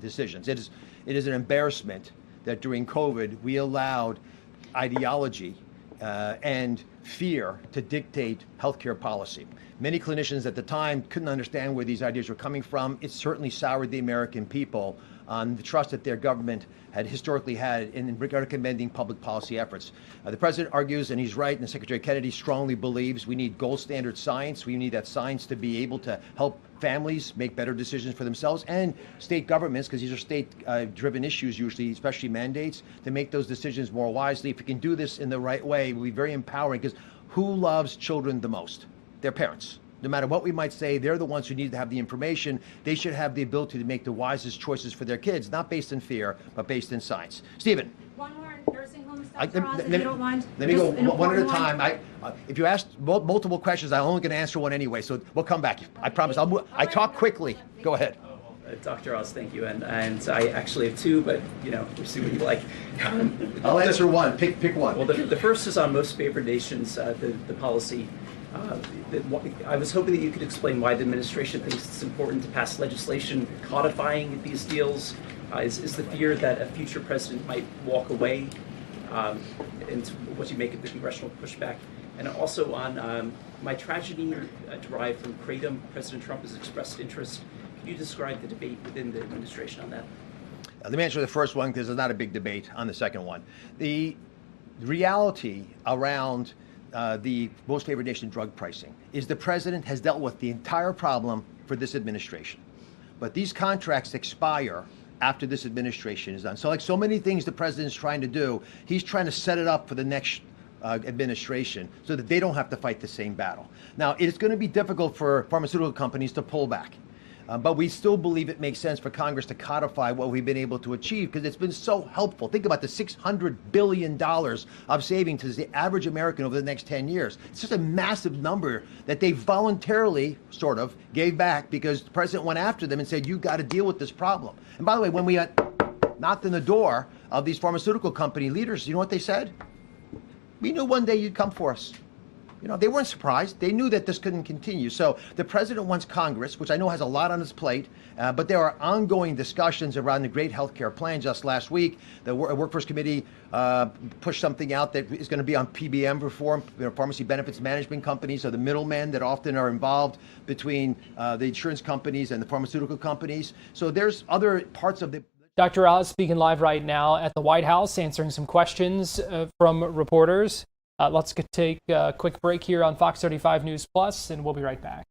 decisions. It is an embarrassment that during COVID we allowed ideology and fear to dictate healthcare policy. Many clinicians at the time couldn't understand where these ideas were coming from. It certainly soured the American people on the trust that their government had historically had in recommending public policy efforts. The president argues, and he's right, and Secretary Kennedy strongly believes we need gold standard science. We need that science to be able to help families make better decisions for themselves and state governments, because these are state-driven issues usually, especially mandates, to make those decisions more wisely. If we can do this in the right way, it will be very empowering, because who loves children the most? Their parents. No matter what we might say, they're the ones who need to have the information. They should have the ability to make the wisest choices for their kids, not based in fear, but based in science. Stephen. One more on nursing homes, Dr. Oz, if you don't mind. Let me go one at a time. If you ask multiple questions, I'm only going to answer one anyway, so we'll come back. I promise. I talk quickly. Go ahead. Dr. Oz, thank you. And I actually have two, but we'll see what you like. I'll answer one. Pick one. Well, the first is on most favored nations, the policy. I was hoping that you could explain why the administration thinks it's important to pass legislation codifying these deals. Is the fear that a future president might walk away, and what you make of the congressional pushback? And also on my tragedy derived from Kratom, President Trump has expressed interest. Can you describe the debate within the administration on that? Let me answer the first one, because there's not a big debate on the second one. The reality around the most favored nation drug pricing is the president has dealt with the entire problem for this administration. But these contracts expire after this administration is done. So like so many things the president's trying to do, he's trying to set it up for the next administration so that they don't have to fight the same battle. Now, it's going to be difficult for pharmaceutical companies to pull back. But we still believe it makes sense for Congress to codify what we've been able to achieve, because it's been so helpful. Think about the $600 billion of savings to the average American over the next 10 years. It's just a massive number that they voluntarily, sort of, gave back because the president went after them and said, you've got to deal with this problem. And by the way, when we knocked on the door of these pharmaceutical company leaders, you know what they said? We knew one day you'd come for us. They weren't surprised. They knew that this couldn't continue. So the president wants Congress, which I know has a lot on its plate, but there are ongoing discussions around the great health care plan. Just last week, the Workforce Committee pushed something out that is going to be on PBM reform, pharmacy benefits management companies, or the middlemen that often are involved between the insurance companies and the pharmaceutical companies. So there's other parts of the... Dr. Oz speaking live right now at the White House, answering some questions from reporters. Let's take a quick break here on Fox 35 News Plus, and we'll be right back.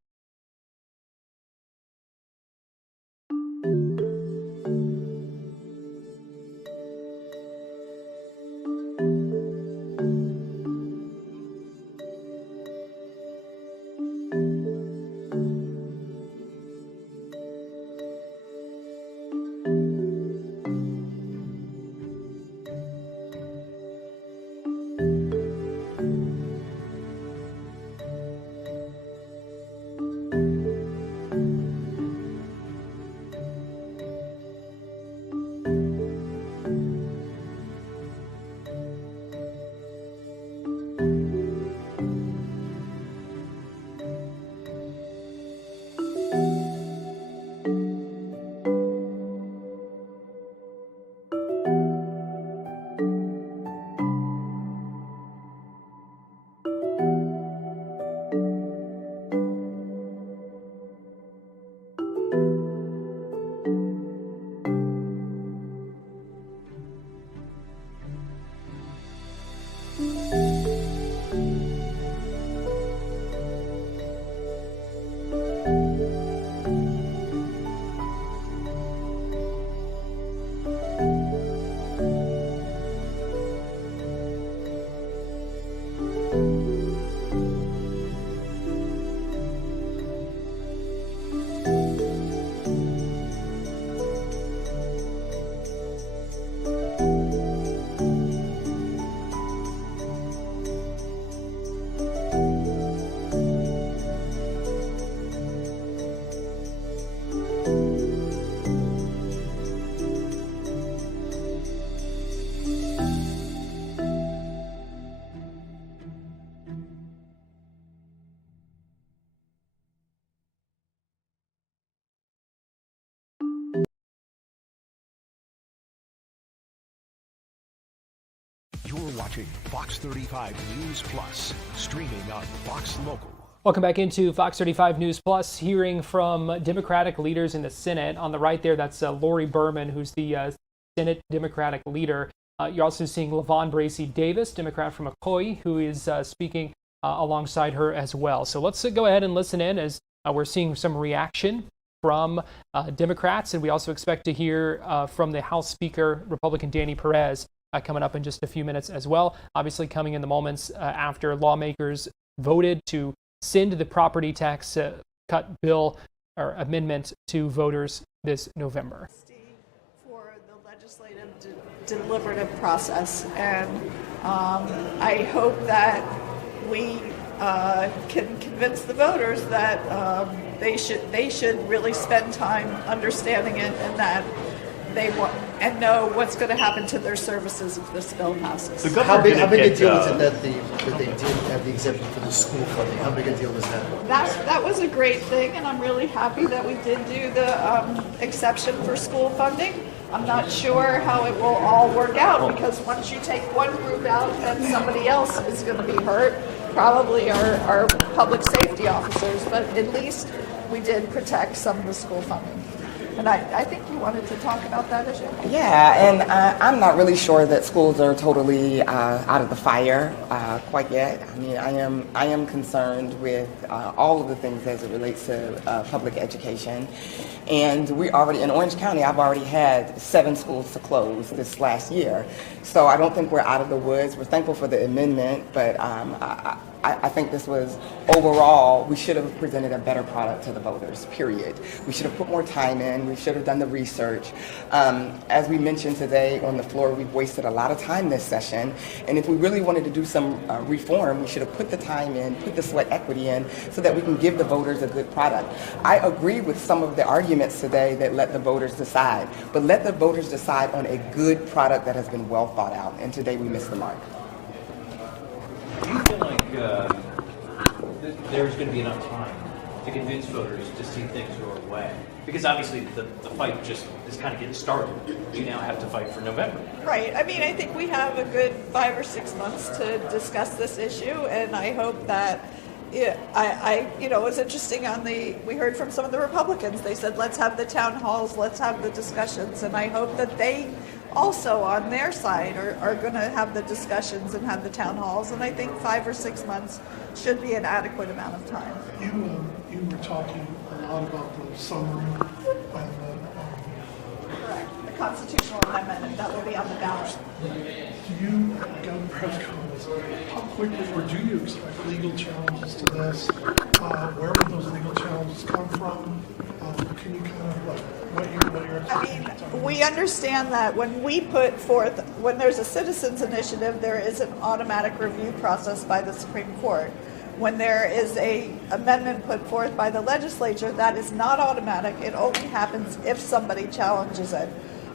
watching Fox 35 News Plus, streaming on Fox Local. Welcome back into Fox 35 News Plus, hearing from Democratic leaders in the Senate. On the right there, that's Lori Berman, who's the Senate Democratic leader. You're also seeing LaVon Bracey Davis, Democrat from Ocoee, who is speaking alongside her as well. So let's go ahead and listen in as we're seeing some reaction from Democrats, and we also expect to hear from the House Speaker, Republican Danny Perez, coming up in just a few minutes as well. Obviously coming in the moments after lawmakers voted to send the property tax cut bill or amendment to voters this November. For the legislative deliberative process, and I hope that we can convince the voters that they should really spend time understanding it, and that they want and know what's going to happen to their services if this bill passes. How big a deal is it that they did have the exemption for the school funding? How big a deal is that? That was a great thing, and I'm really happy that we did do the exception for school funding. I'm not sure how it will all work out, because once you take one group out, then somebody else is going to be hurt, probably our public safety officers, but at least we did protect some of the school funding. And I think you wanted to talk about that issue. Yeah, and I'm not really sure that schools are totally out of the fire quite yet. I mean, I am concerned with all of the things as it relates to public education. And we already, in Orange County, I've already had 7 schools to close this last year. So I don't think we're out of the woods. We're thankful for the amendment, but I think this was, overall, we should have presented a better product to the voters, period. We should have put more time in. We should have done the research. As we mentioned today on the floor, we've wasted a lot of time this session. And if we really wanted to do some reform, we should have put the time in, put the sweat equity in, so that we can give the voters a good product. I agree with some of the arguments today that let the voters decide, but let the voters decide on a good product that has been well thought out. And today we missed the mark. Do you feel like there's going to be enough time to convince voters to see things your way? Because obviously the fight just is kind of getting started. You now have to fight for November. Right. I mean, I think we have a good 5 or 6 months to discuss this issue, and I hope that it was interesting we heard from some of the Republicans. They said, let's have the town halls, let's have the discussions, and I hope that they also on their side are going to have the discussions and have the town halls, and I think 5 or 6 months should be an adequate amount of time. You were talking a lot about the summary and correct, the constitutional amendment that will be on the ballot. Do you, Governor Perez comments, how quickly or do you expect legal challenges to this? Where would those legal challenges come from? Can you kind of what your expectations are? We understand that when there's a citizens initiative, there is an automatic review process by the Supreme Court. When there is a amendment put forth by the legislature, that is not automatic. It only happens if somebody challenges it.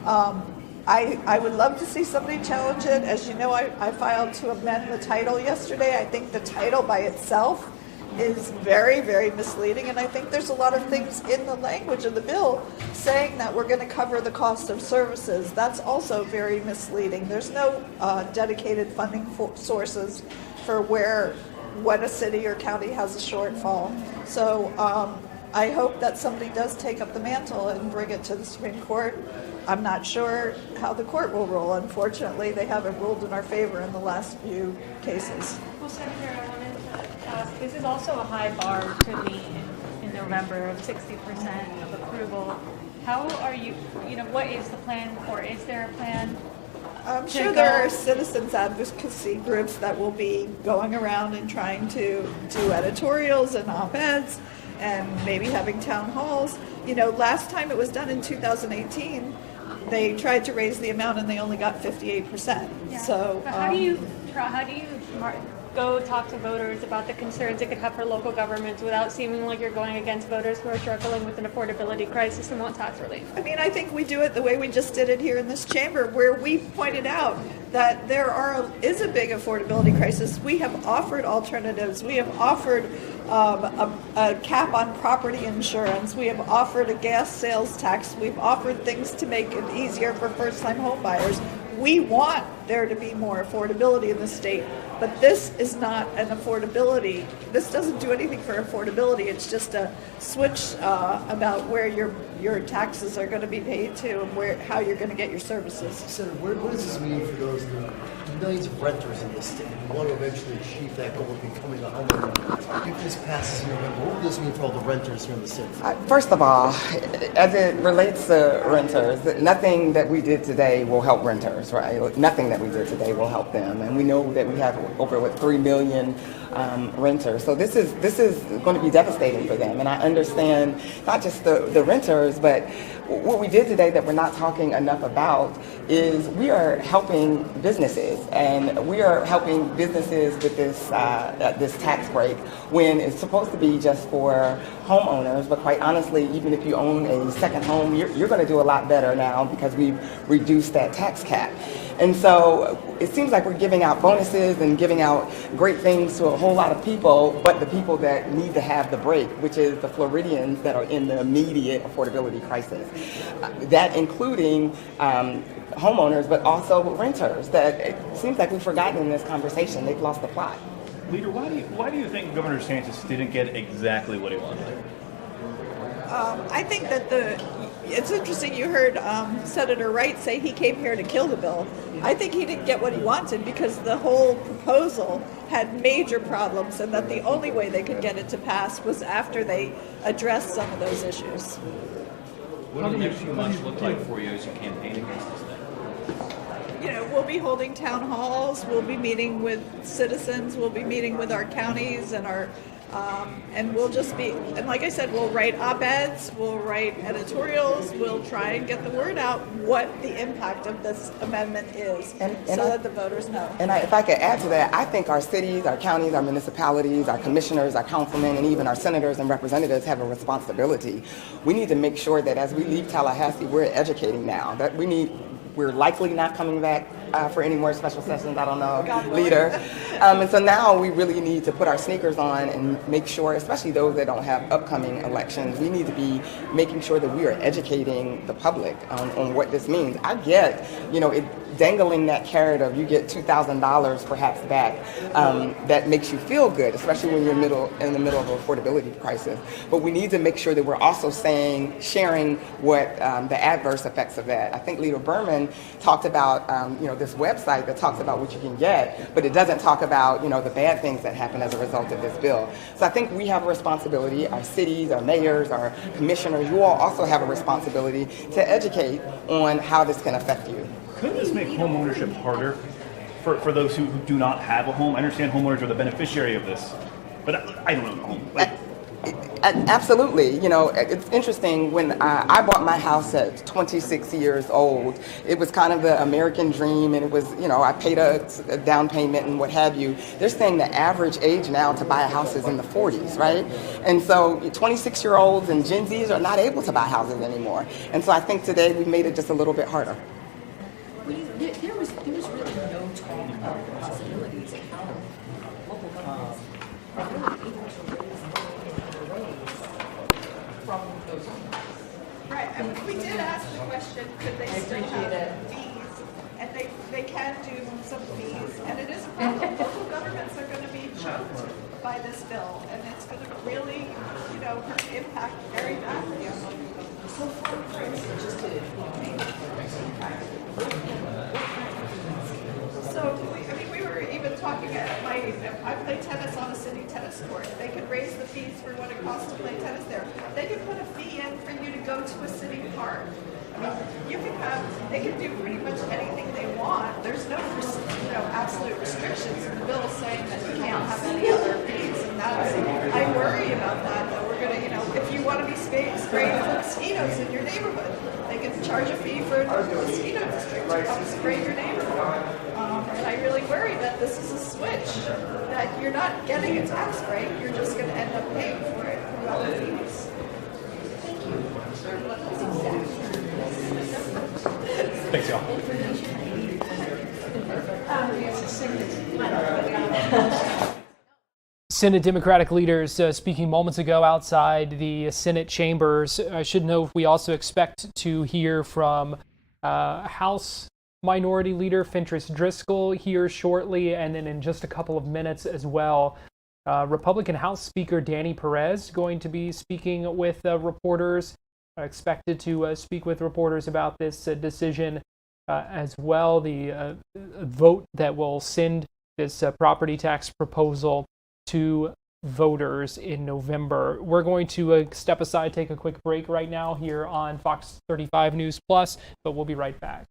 I would love to see somebody challenge it. As you know, I filed to amend the title yesterday. I think the title by itself is very, very misleading, and I think there's a lot of things in the language of the bill saying that we're going to cover the cost of services. That's also very misleading. There's no dedicated funding sources for when a city or county has a shortfall. So I hope that somebody does take up the mantle and bring it to the Supreme Court. I'm not sure how the court will rule. Unfortunately, they haven't ruled in our favor in the last few cases. Well, Senator, I wanted to ask, this is also a high bar to meet in November of 60% of approval. How are you, what is the plan, or is there a plan? I'm sure there are citizens advocacy groups that will be going around and trying to do editorials and op-eds and maybe having town halls. Last time it was done in 2018, they tried to raise the amount and they only got 58%. Yeah. So how do you go talk to voters about the concerns it could have for local governments without seeming like you're going against voters who are struggling with an affordability crisis and want tax relief? I mean, I think we do it the way we just did it here in this chamber, where we pointed out that there is a big affordability crisis. We have offered alternatives. We have offered a cap on property insurance. We have offered a gas sales tax. We've offered things to make it easier for first-time home buyers. We want there to be more affordability in the state. But this is not an affordability. This doesn't do anything for affordability. It's just a switch about where your taxes are going to be paid to and how you're going to get your services. Senator, what does this mean for those millions of renters in this state who want to eventually achieve that goal of becoming a homeowner? If this passes in November, what will this mean for all the renters here in the city? First of all, as it relates to renters, nothing that we did today will help renters, right? Nothing that we did today will help them. And we know that we have over 3 million renters. So this is going to be devastating for them. And I understand not just the renters, but what we did today that we're not talking enough about is we are helping businesses, and we are helping businesses with this tax break when it's supposed to be just for homeowners. But quite honestly, even if you own a second home, you're going to do a lot better now because we've reduced that tax cap. And so it seems like we're giving out bonuses and giving out great things to a whole lot of people, but the people that need to have the break, which is the Floridians that are in the immediate affordability crisis. That including homeowners, but also renters that it seems like we've forgotten in this conversation. They've lost the plot. Leader, why do you think Governor DeSantis didn't get exactly what he wanted? I think that it's interesting you heard Senator Wright say he came here to kill the bill. I think he didn't get what he wanted because the whole proposal had major problems and that the only way they could get it to pass was after they addressed some of those issues. What do the next few months look like for you as you campaign against this thing? You know, we'll be holding town halls, we'll be meeting with citizens, we'll be meeting with our counties and our and we'll just be, and like I said, we'll write op-eds, we'll write editorials, we'll try and get the word out what the impact of this amendment is so that the voters know. And if I could add to that, I think our cities, our counties, our municipalities, our commissioners, our councilmen, and even our senators and representatives have a responsibility. We need to make sure that as we leave Tallahassee, we're educating now. That we're likely not coming back for any more special sessions, I don't know, Leader. And so now we really need to put our sneakers on and make sure, especially those that don't have upcoming elections, we need to be making sure that we are educating the public on what this means. I get, dangling that carrot of you get $2,000 perhaps back, that makes you feel good, especially when you're in the middle of an affordability crisis. But we need to make sure that we're also sharing what the adverse effects of that. I think Leader Berman talked about, this website that talks about what you can get, but it doesn't talk about, the bad things that happen as a result of this bill. So I think we have a responsibility, our cities, our mayors, our commissioners, you all also have a responsibility to educate on how this can affect you. Could this make home ownership harder for those who do not have a home? I understand homeowners are the beneficiary of this, but I don't own a home. Absolutely. It's interesting. When I bought my house at 26 years old, it was kind of the American dream, and it was, I paid a down payment and what have you. They're saying the average age now to buy a house is in the 40s, right? And so 26-year-olds and Gen Zs are not able to buy houses anymore. And so I think today we've made it just a little bit harder. There was really no talk of the possibilities of how local governments are really able to raise money in other ways from those owners. Right, and we did ask the question, could they still have fees? And they can do some fees, and it is a problem. Local governments are going to be choked by this bill, and it's going to really, impact very badly on local governments. So for instance, just to make it So, we were even talking at I play tennis on a city tennis court. They could raise the fees for what it costs to play tennis there. They could put a fee in for you to go to a city park. They can do pretty much anything they want. There's no absolute restrictions in the bill saying that you can't have any other fees. And I worry about that we're going to, if you want to be sprayed for mosquitoes in your neighborhood, they can charge a fee for a mosquito district to come spray your neighborhood. And I really worry that this is a switch, that you're not getting a tax break, you're just going to end up paying for it through other fees. Thank you. Thanks, y'all. Senate Democratic leaders speaking moments ago outside the Senate chambers. I should note we also expect to hear from House Minority Leader Fentrice Driscoll here shortly, and then in just a couple of minutes as well, Republican House Speaker Danny Perez going to be speaking with reporters, expected to speak with reporters about this decision as well, the vote that will send this property tax proposal to voters in November. We're going to step aside, take a quick break right now here on Fox 35 News Plus, but we'll be right back.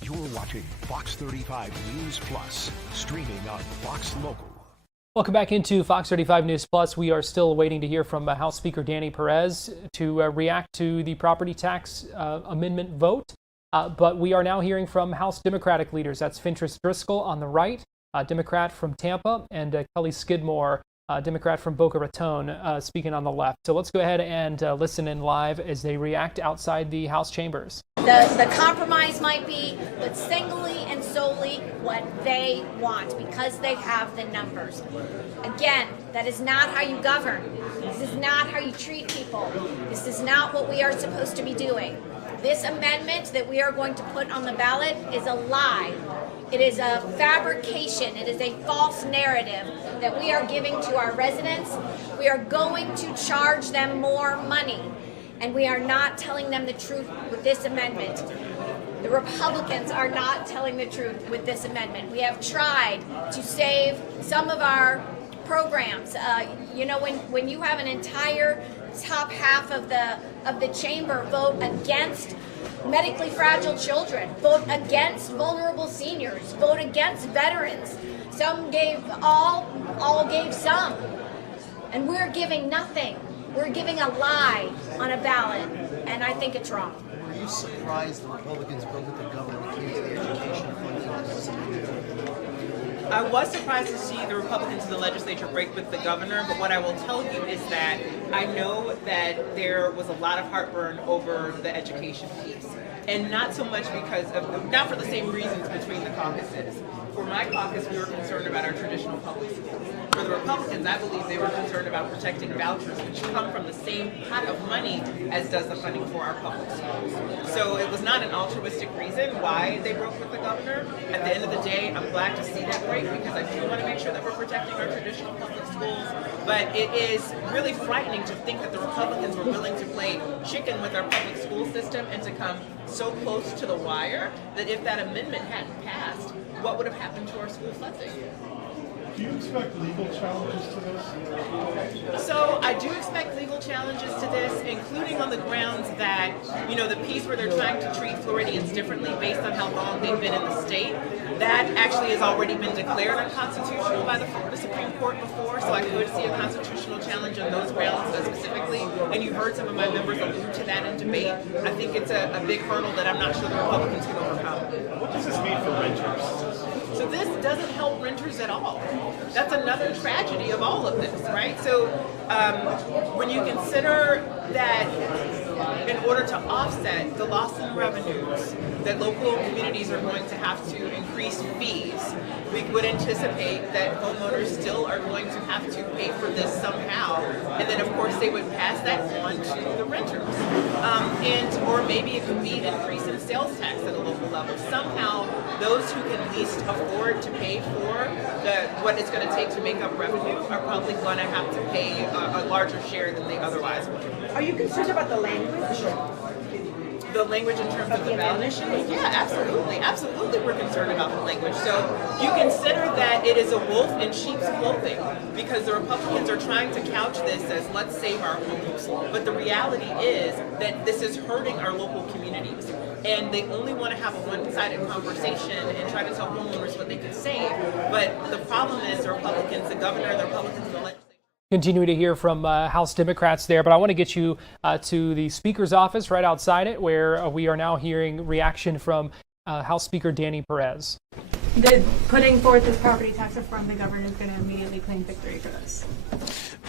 You're watching Fox 35 News Plus, streaming on Fox Local. Welcome back into Fox 35 News Plus. We are still waiting to hear from House Speaker Danny Perez to react to the property tax amendment vote. But we are now hearing from House Democratic leaders. That's Fentrice Driscoll on the right, Democrat from Tampa, and Kelly Skidmore, Democrat from Boca Raton, speaking on the left. So let's go ahead and listen in live as they react outside the House chambers. The compromise might be, but singly and solely what they want, because they have the numbers. Again, that is not how you govern. This is not how you treat people. This is not what we are supposed to be doing. This amendment that we are going to put on the ballot is a lie. It is a fabrication. It is a false narrative that we are giving to our residents. We are going to charge them more money, and we are not telling them the truth with this amendment. The Republicans are not telling the truth with this amendment. We have tried to save some of our programs. When you have an entire top half of the chamber vote against medically fragile children, vote against vulnerable seniors, vote against veterans. Some gave all gave some. And we're giving nothing. We're giving a lie on a ballot, and I think it's wrong. Were you surprised the Republicans broke with the governor when it came to the education funding? I was surprised to see the Republicans in the legislature break with the governor, but what I will tell you is that I know that there was a lot of heartburn over the education piece. And not so much because of, not for the same reasons between the caucuses. For my caucus, we were concerned about our traditional public schools. For the Republicans, I believe they were concerned about protecting vouchers, which come from the same pot of money as does the funding for our public schools. So it was not an altruistic reason why they broke with the governor. At the end of the day, I'm glad to see that break, because I do want to make sure that we're protecting our traditional public schools. But it is really frightening to think that the Republicans were willing to play chicken with our public school system and to come so close to the wire that if that amendment hadn't passed, what would have happened to our school funding? Do you expect legal challenges to this? So I do expect legal challenges to this, including on the grounds that, the piece where they're trying to treat Floridians differently based on how long they've been in the state, that actually has already been declared unconstitutional by the Florida Supreme Court before, so I could see a constitutional challenge on those grounds specifically, and you heard some of my members allude to that in debate. I think it's a big hurdle that I'm not sure the Republicans can overcome. What does this mean for renters? So this doesn't help renters at all. That's another tragedy of all of this, right? So when you consider that in order to offset the loss in revenues, that local communities are going to have to increase fees, we would anticipate that homeowners still are going to have to pay for this somehow, and then of course they would pass that on to the renters. Or maybe it could be an increase in sales tax at a local level. Somehow those who can least afford to pay for what it's going to take to make up revenue are probably going to have to pay a larger share than they otherwise would. Are you concerned about the language? The language in terms of the ballot initiative? Yeah, absolutely. Absolutely we're concerned about the language. So you consider that it is a wolf in sheep's clothing because the Republicans are trying to couch this as let's save our homes. But the reality is that this is hurting our local communities. And they only want to have a one-sided conversation and try to tell homeowners what they can save. But the problem is the Republicans, the governor, the Republicans, and the legislature. Continuing to hear from House Democrats there, but I want to get you to the Speaker's office right outside it, where we are now hearing reaction from House Speaker Danny Perez. Putting forth this property tax reform, the governor is going to immediately claim victory for this.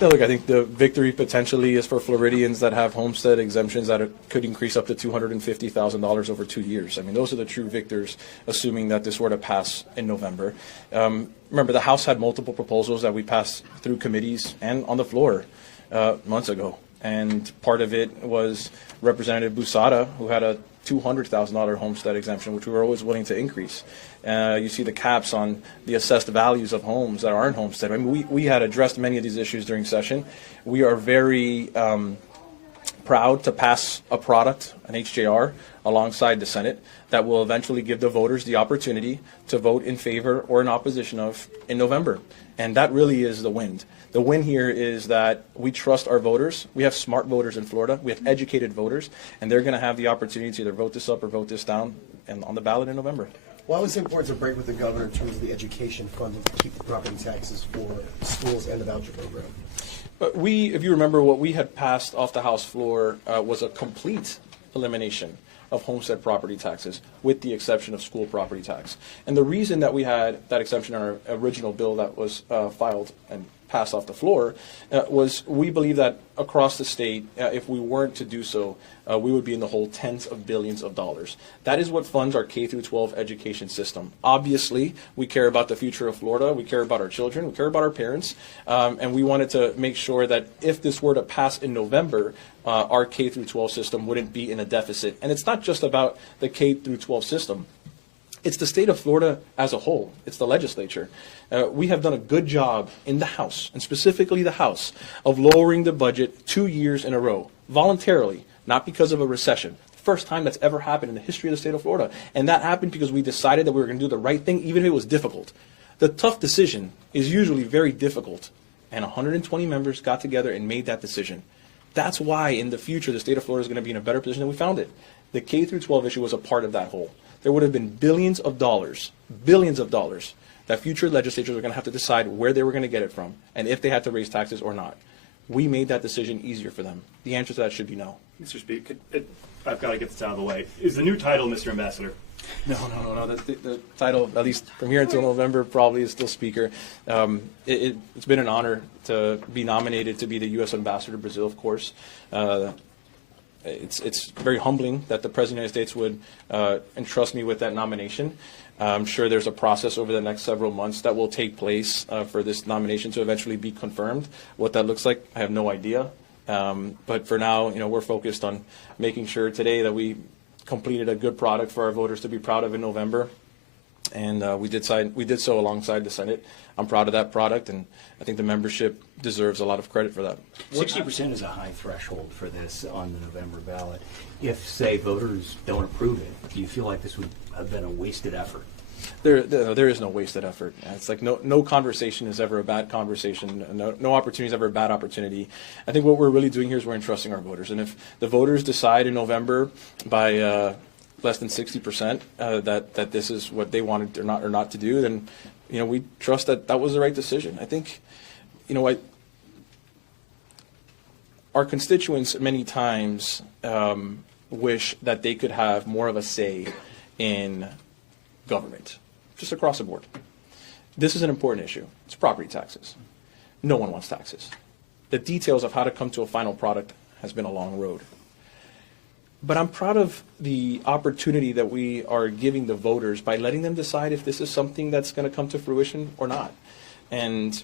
Yeah, look, I think the victory potentially is for Floridians that have homestead exemptions that could increase up to $250,000 over 2 years. I mean, those are the true victors, assuming that this were to pass in November. Remember, the House had multiple proposals that we passed through committees and on the floor months ago. And part of it was Representative Busada, who had a $200,000 homestead exemption, which we were always willing to increase. You see the caps on the assessed values of homes that aren't homestead. I mean, we had addressed many of these issues during session. We are very proud to pass a product, an HJR, alongside the Senate that will eventually give the voters the opportunity to vote in favor or in opposition of in November. And that really is the win. The win here is that we trust our voters. We have smart voters in Florida. We have educated voters, and they're going to have the opportunity to either vote this up or vote this down and on the ballot in November. Why was it important to break with the governor in terms of the education funding to keep the property taxes for schools and the voucher program? If you remember, what we had passed off the House floor was a complete elimination of homestead property taxes, with the exception of school property tax. And the reason that we had that exemption in our original bill that was filed and passed off the floor was we believe that across the state, if we weren't to do so, we would be in the hole tens of billions of dollars. That is what funds our K through 12 education system. Obviously, we care about the future of Florida. We care about our children. We care about our parents. And we wanted to make sure that if this were to pass in November, our K through 12 system wouldn't be in a deficit. And it's not just about the K through 12 system. It's the state of Florida as a whole. It's the legislature. We have done a good job in the House, and specifically the House, of lowering the budget 2 years in a row, voluntarily, not because of a recession. First time that's ever happened in the history of the state of Florida. And that happened because we decided that we were going to do the right thing, even if it was difficult. The tough decision is usually very difficult. And 120 members got together and made that decision. That's why in the future, the state of Florida is going to be in a better position than we found it. The K through 12 issue was a part of that whole. There would have been billions of dollars that future legislatures are going to have to decide where they were going to get it from and if they had to raise taxes or not. We made that decision easier for them. The answer to that should be no. Mr. Speaker, I've got to get this out of the way. Is the new title Mr. Ambassador? No. The title, at least from here until November, probably is still Speaker. It's been an honor to be nominated to be the U.S. Ambassador to Brazil, of course. It's very humbling that the President of the United States would entrust me with that nomination. I'm sure there's a process over the next several months that will take place for this nomination to eventually be confirmed. What that looks like, I have no idea. But for now, we're focused on making sure today that we completed a good product for our voters to be proud of in November. And we did so alongside the Senate. I'm proud of that product, and I think the membership deserves a lot of credit for that. 60% is a high threshold for this on the November ballot. If, say, voters don't approve it, do you feel like this would have been a wasted effort? There is no wasted effort. It's like no conversation is ever a bad conversation. No opportunity is ever a bad opportunity. I think what we're really doing here is we're entrusting our voters. And if the voters decide in November by less than 60% that this is what they wanted or not to do, then we trust that was the right decision. I think our constituents many times wish that they could have more of a say in government, just across the board. This is an important issue. It's property taxes. No one wants taxes. The details of how to come to a final product has been a long road. But I'm proud of the opportunity that we are giving the voters by letting them decide if this is something that's going to come to fruition or not. And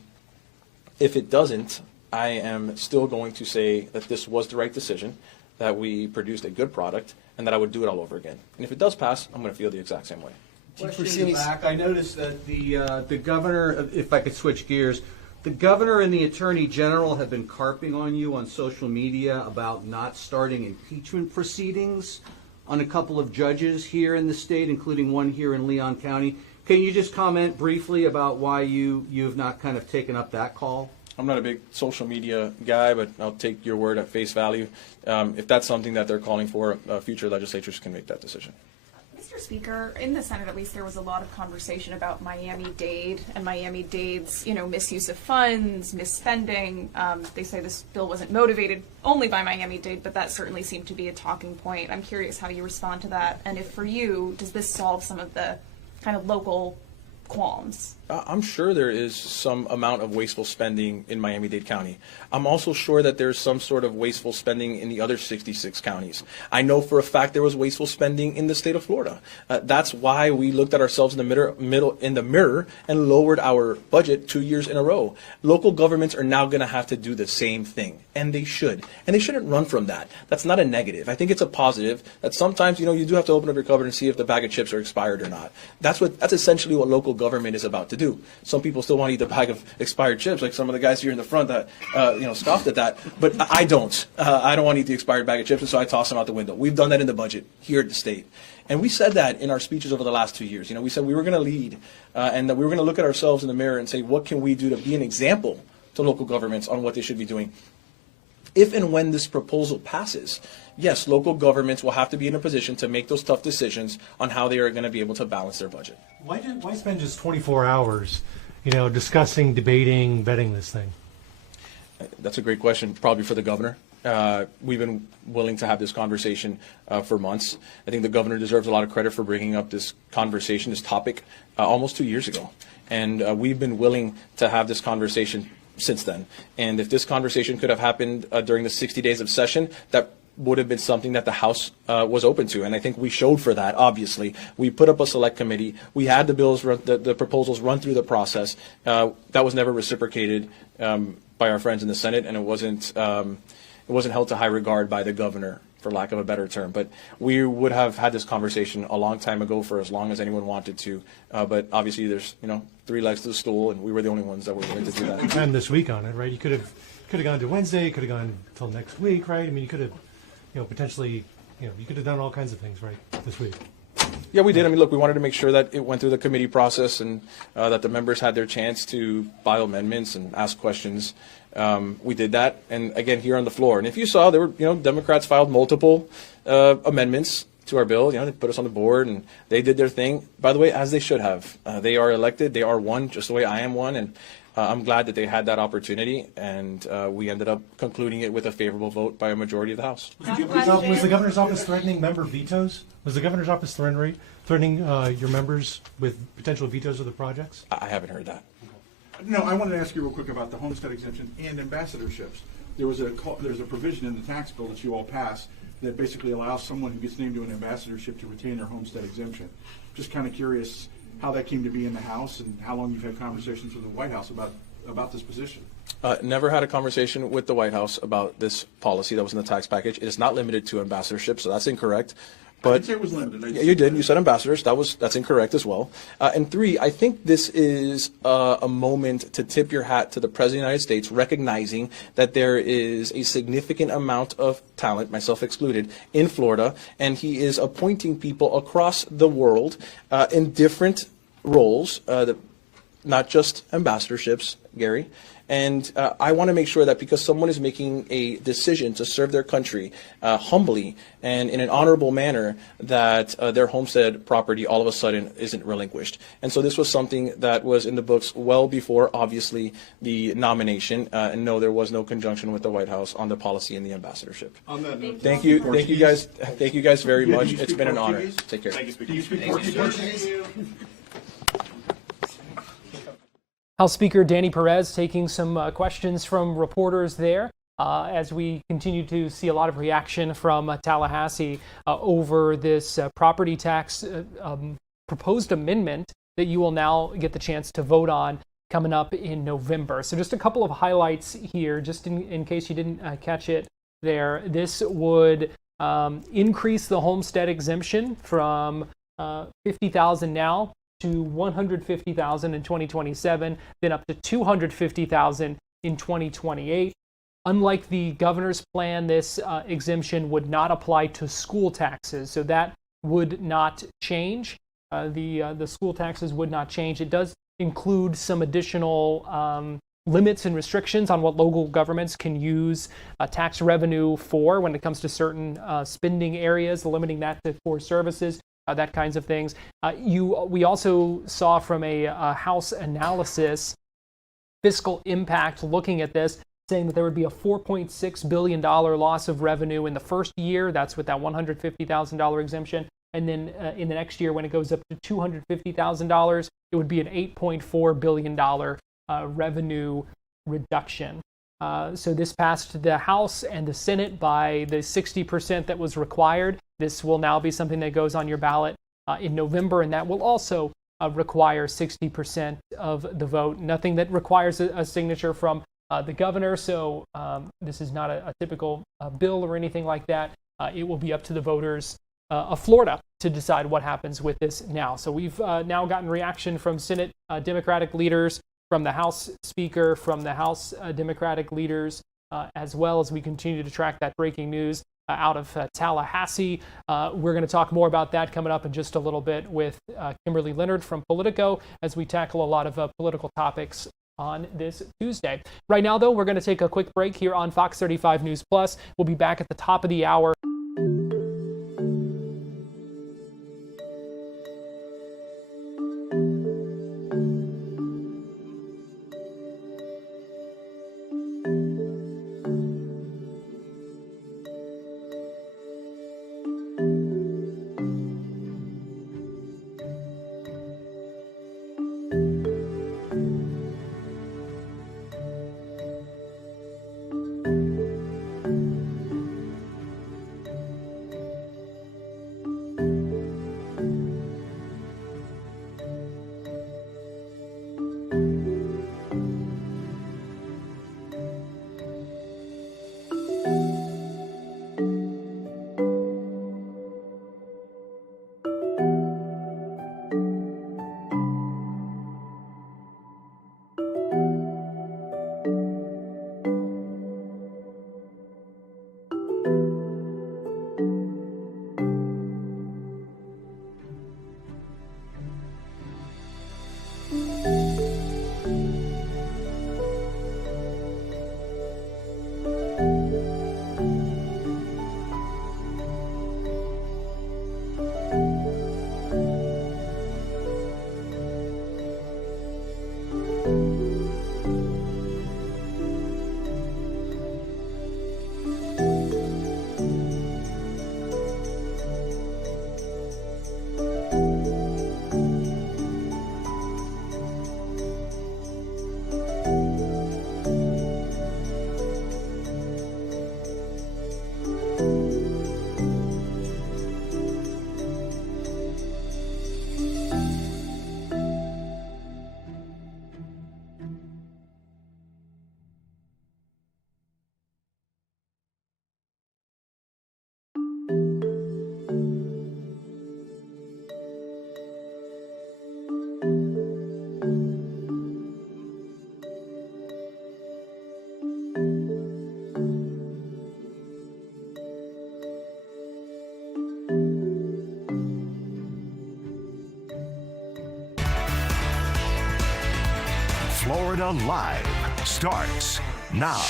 if it doesn't, I am still going to say that this was the right decision, that we produced a good product, and that I would do it all over again. And if it does pass, I'm going to feel the exact same way. Question back. I noticed that the governor, if I could switch gears, the governor and the attorney general have been carping on you on social media about not starting impeachment proceedings on a couple of judges here in the state, including one here in Leon County. Can you just comment briefly about why you have not kind of taken up that call? I'm not a big social media guy, but I'll take your word at face value. If that's something that they're calling for, future legislatures can make that decision. Mr. Speaker, in the Senate at least there was a lot of conversation about Miami-Dade and Miami-Dade's misuse of funds, misspending. They say this bill wasn't motivated only by Miami-Dade, but that certainly seemed to be a talking point. I'm curious how you respond to that, and if for you, does this solve some of the kind of local qualms? I'm sure there is some amount of wasteful spending in Miami-Dade County. I'm also sure that there's some sort of wasteful spending in the other 66 counties. I know for a fact there was wasteful spending in the state of Florida. That's why we looked at ourselves in the mirror and lowered our budget 2 years in a row. Local governments are now going to have to do the same thing, and they should. And they shouldn't run from that. That's not a negative. I think it's a positive that sometimes, you do have to open up your cupboard and see if the bag of chips are expired or not. That's essentially what local government is about to do. Some people still want to eat the bag of expired chips, like some of the guys here in the front that scoffed at that. But I don't. I don't want to eat the expired bag of chips, and so I toss them out the window. We've done that in the budget here at the state. And we said that in our speeches over the last 2 years. We said we were going to lead and that we were going to look at ourselves in the mirror and say, what can we do to be an example to local governments on what they should be doing? If and when this proposal passes, yes, local governments will have to be in a position to make those tough decisions on how they are going to be able to balance their budget. Why spend just 24 hours, discussing, debating, vetting this thing? That's a great question, probably for the governor. We've been willing to have this conversation for months. I think the governor deserves a lot of credit for bringing up this conversation, this topic, almost 2 years ago. And we've been willing to have this conversation since then. And if this conversation could have happened during the 60 days of session, that would have been something that the House was open to. And I think we showed for that, obviously. We put up a select committee. We had the proposals run through the process. That was never reciprocated by our friends in the Senate, and it wasn't held to high regard by the governor, for lack of a better term. But we would have had this conversation a long time ago for as long as anyone wanted to. But obviously there's, 3 legs to the stool, and we were the only ones that were willing to do that. Time this week on it, right? You could have gone to Wednesday, could have gone till next week, right? I mean, you could have, potentially, you could have done all kinds of things, right, this week. Yeah, we did. I mean, look, we wanted to make sure that it went through the committee process and that the members had their chance to file amendments and ask questions. We did that, and again, here on the floor. And if you saw, there were, Democrats filed multiple amendments to our bill. They put us on the board, and they did their thing, by the way, as they should have. They are elected. They are one, just the way I am one, and I'm glad that they had that opportunity, and we ended up concluding it with a favorable vote by a majority of the House. Was the governor's office threatening member vetoes? Was the governor's office threatening your members with potential vetoes of the projects? I haven't heard that. No, I wanted to ask you real quick about the homestead exemption and ambassadorships. There's a provision in the tax bill that you all passed that basically allows someone who gets named to an ambassadorship to retain their homestead exemption. Just kind of curious how that came to be in the House and how long you've had conversations with the White House about this position. Never had a conversation with the White House about this policy that was in the tax package. It is not limited to ambassadorships, so that's incorrect. But I didn't say it was limited. Yeah, you did. You said ambassadors. That's incorrect as well. And 3, I think this is a moment to tip your hat to the President of the United States, recognizing that there is a significant amount of talent, myself excluded, in Florida, and he is appointing people across the world in different roles, not just ambassadorships, Gary. And I want to make sure that because someone is making a decision to serve their country humbly and in an honorable manner, that their homestead property all of a sudden isn't relinquished. And so this was something that was in the books well before, obviously, the nomination. And no, there was no conjunction with the White House on the policy and the ambassadorship. On that note, Thank you guys very much. It's been an honor. Take care. Do you speak Portuguese? House Speaker Danny Perez taking some questions from reporters there as we continue to see a lot of reaction from Tallahassee over this property tax proposed amendment that you will now get the chance to vote on coming up in November. So just a couple of highlights here, just in case you didn't catch it there. This would increase the homestead exemption from $50,000 now to $150,000 in 2027, then up to $250,000 in 2028. Unlike the governor's plan, this exemption would not apply to school taxes, so that would not change. The school taxes would not change. It does include some additional limits and restrictions on what local governments can use tax revenue for when it comes to certain spending areas, limiting that to core services. That kinds of things. We also saw from a House analysis fiscal impact looking at this, saying that there would be a $4.6 billion loss of revenue in the first year. That's with that $150,000 exemption. And then in the next year, when it goes up to $250,000, it would be an $8.4 billion revenue reduction. So this passed the House and the Senate by the 60% that was required. This will now be something that goes on your ballot in November, and that will also require 60% of the vote. Nothing that requires a signature from the governor, so this is not a typical bill or anything like that. It will be up to the voters of Florida to decide what happens with this now. So we've now gotten reaction from Senate Democratic leaders, from the House Speaker, from the House Democratic leaders, as well as we continue to track that breaking news out of Tallahassee. We're going to talk more about that coming up in just a little bit with Kimberly Leonard from Politico as we tackle a lot of political topics on this Tuesday. Right now, though, we're going to take a quick break here on Fox 35 News Plus. We'll be back at the top of the hour. Florida Live starts now.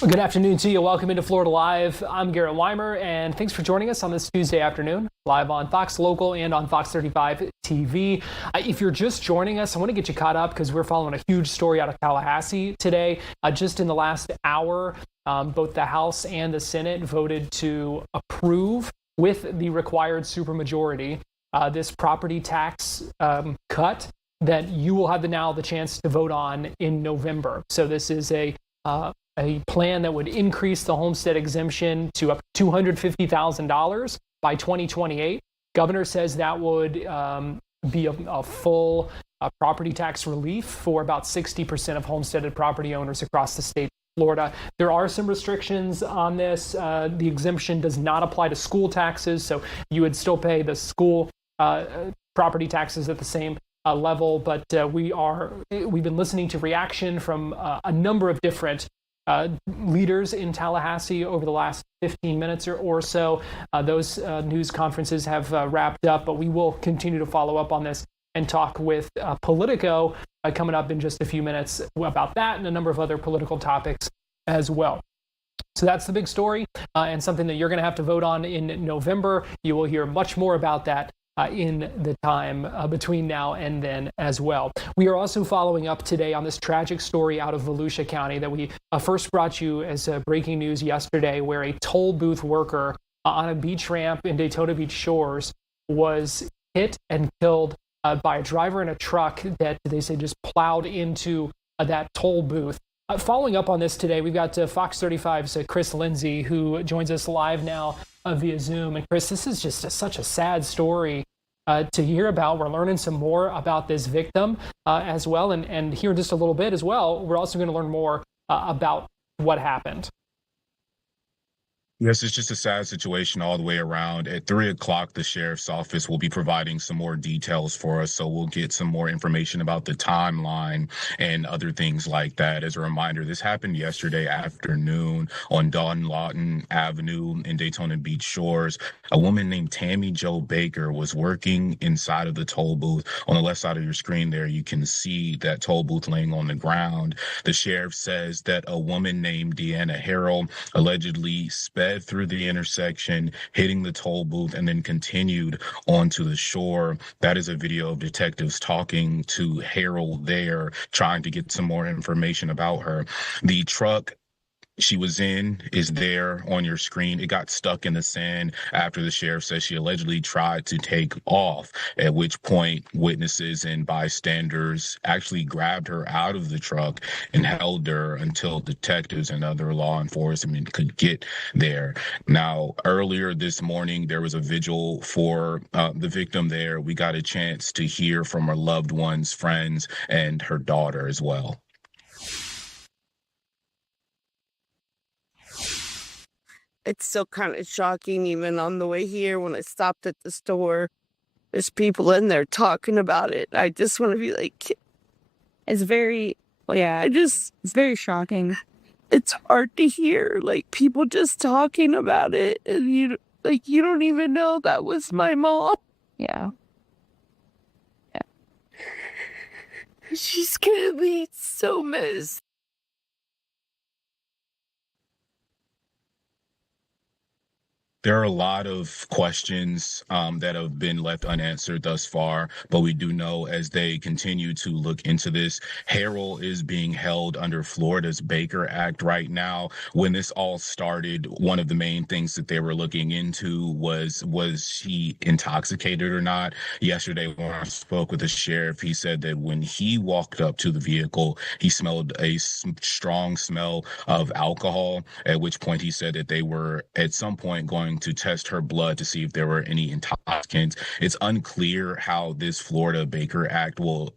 Good afternoon to you. Welcome into Florida Live. I'm Garrett Weimer, and thanks for joining us on this Tuesday afternoon, live on Fox Local and on Fox 35 TV. If you're just joining us, I want to get you caught up because we're following a huge story out of Tallahassee today. Just in the last hour, both the House and the Senate voted to approve with the required supermajority this property tax cut that you will have now the chance to vote on in November. So this is a plan that would increase the homestead exemption to up to $250,000 by 2028. Governor says that would be a full property tax relief for about 60% of homesteaded property owners across the state of Florida. There are some restrictions on this. The exemption does not apply to school taxes, so you would still pay the school property taxes at the same level. But we've been listening to reaction from a number of different leaders in Tallahassee over the last 15 minutes or so. Those news conferences have wrapped up, but we will continue to follow up on this and talk with Politico coming up in just a few minutes about that and a number of other political topics as well. So that's the big story and something that you're going to have to vote on in November. You will hear much more about that in the time between now and then as well. We are also following up today on this tragic story out of Volusia County that we first brought you as breaking news yesterday, where a toll booth worker on a beach ramp in Daytona Beach Shores was hit and killed by a driver in a truck that they say just plowed into that toll booth. Following up on this today, we've got Fox 35's Chris Lindsay, who joins us live now via Zoom. And Chris, this is just such a sad story to hear about. We're learning some more about this victim as well. And here in just a little bit as well, we're also going to learn more about what happened. Yes, it's just a sad situation all the way around. At 3 o'clock, the sheriff's office will be providing some more details for us, so we'll get some more information about the timeline and other things like that. As a reminder, this happened yesterday afternoon on Don Lawton Avenue in Daytona Beach Shores. A woman named Tammy Jo Baker was working inside of the toll booth. On the left side of your screen there, you can see that toll booth laying on the ground. The sheriff says that a woman named Deanna Harrell allegedly sped through the intersection, hitting the toll booth, and then continued onto the shore. That is a video of detectives talking to Harold there, trying to get some more information about her. The truck she was in is there on your screen. It got stuck in the sand after the sheriff says she allegedly tried to take off, at which point witnesses and bystanders actually grabbed her out of the truck and held her until detectives and other law enforcement could get there. Now, earlier this morning, there was a vigil for the victim there. We got a chance to hear from her loved ones, friends, and her daughter as well. It's still kind of shocking, even on the way here when I stopped at the store. There's people in there talking about it. I just want to be like, it's very, it's very shocking. It's hard to hear, like, people just talking about it. And you don't even know that was my mom. Yeah. She's gonna be so missed. There are a lot of questions that have been left unanswered thus far, but we do know as they continue to look into this, Harold is being held under Florida's Baker Act right now. When this all started, one of the main things that they were looking into was she intoxicated or not? Yesterday, when I spoke with the sheriff, he said that when he walked up to the vehicle, he smelled a strong smell of alcohol, at which point he said that they were at some point going to test her blood to see if there were any intoxicants. It's unclear how this Florida Baker Act will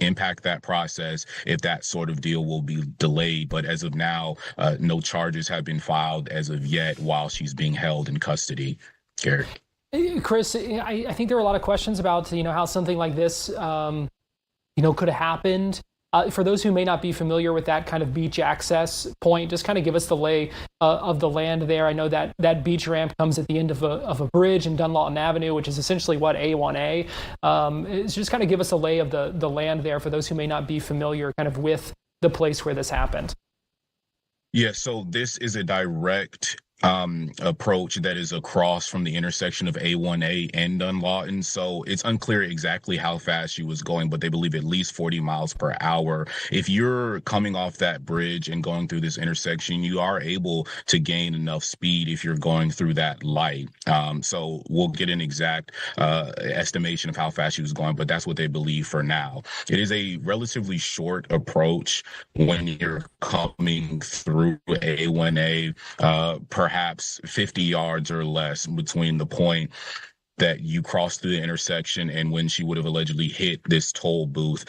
impact that process, if that sort of deal will be delayed. But as of now, no charges have been filed as of yet while she's being held in custody. Garrett. Chris, I think there were a lot of questions about, how something like this, could have happened. For those who may not be familiar with that kind of beach access point, just kind of give us the lay of the land there. I know that that beach ramp comes at the end of a bridge in Dunlawton Avenue, which is essentially what A1A. Just kind of give us a lay of the land there for those who may not be familiar kind of with the place where this happened. Yeah, so this is a direct approach that is across from the intersection of A1A and Dunlawton. So it's unclear exactly how fast she was going, but they believe at least 40 miles per hour. If you're coming off that bridge and going through this intersection, you are able to gain enough speed if you're going through that light. So we'll get an exact estimation of how fast she was going, but that's what they believe for now. It is a relatively short approach when you're coming through A1A, perhaps 50 yards or less between the point that you crossed through the intersection and when she would have allegedly hit this toll booth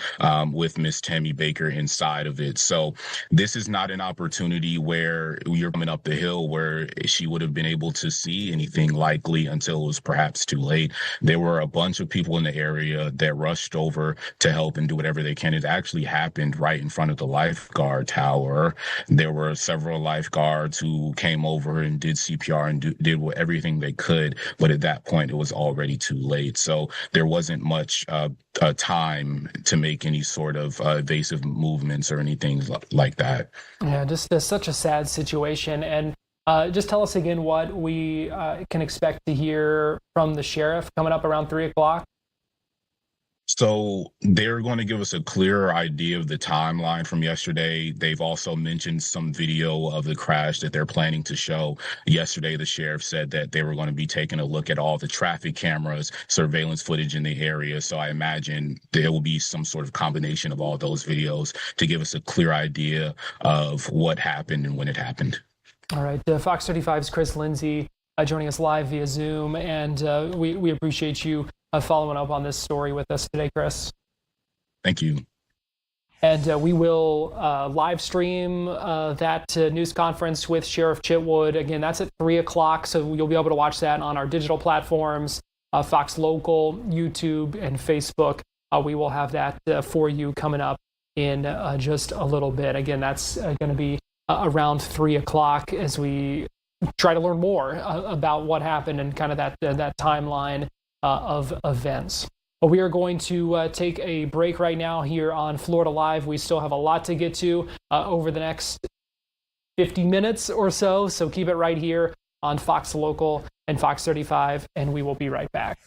with Miss Tammy Baker inside of it. So this is not an opportunity where you're coming up the hill where she would have been able to see anything likely until it was perhaps too late. There were a bunch of people in the area that rushed over to help and do whatever they can. It actually happened right in front of the lifeguard tower. There were several lifeguards who came over and did CPR and did everything they could. But at that point, it was already too late. So there wasn't much time to make any sort of evasive movements or anything like that. Yeah, just such a sad situation. And just tell us again what we can expect to hear from the sheriff coming up around 3 o'clock. So they're going to give us a clearer idea of the timeline from yesterday. They've also mentioned some video of the crash that they're planning to show. Yesterday, the sheriff said that they were going to be taking a look at all the traffic cameras, surveillance footage in the area. So I imagine there will be some sort of combination of all those videos to give us a clear idea of what happened and when it happened. All right. Fox 35's Chris Lindsay joining us live via Zoom. And we appreciate you following up on this story with us today, Chris. Thank you. And we will live stream that news conference with Sheriff Chitwood. Again, that's at 3 o'clock, so you'll be able to watch that on our digital platforms, Fox Local, YouTube, and Facebook. We will have that for you coming up in just a little bit. Again, that's going to be around 3 o'clock as we try to learn more about what happened and kind of that timeline of events. But we are going to take a break right now here on Florida Live. We still have a lot to get to over the next 50 minutes or so. So keep it right here on Fox Local and Fox 35, and we will be right back.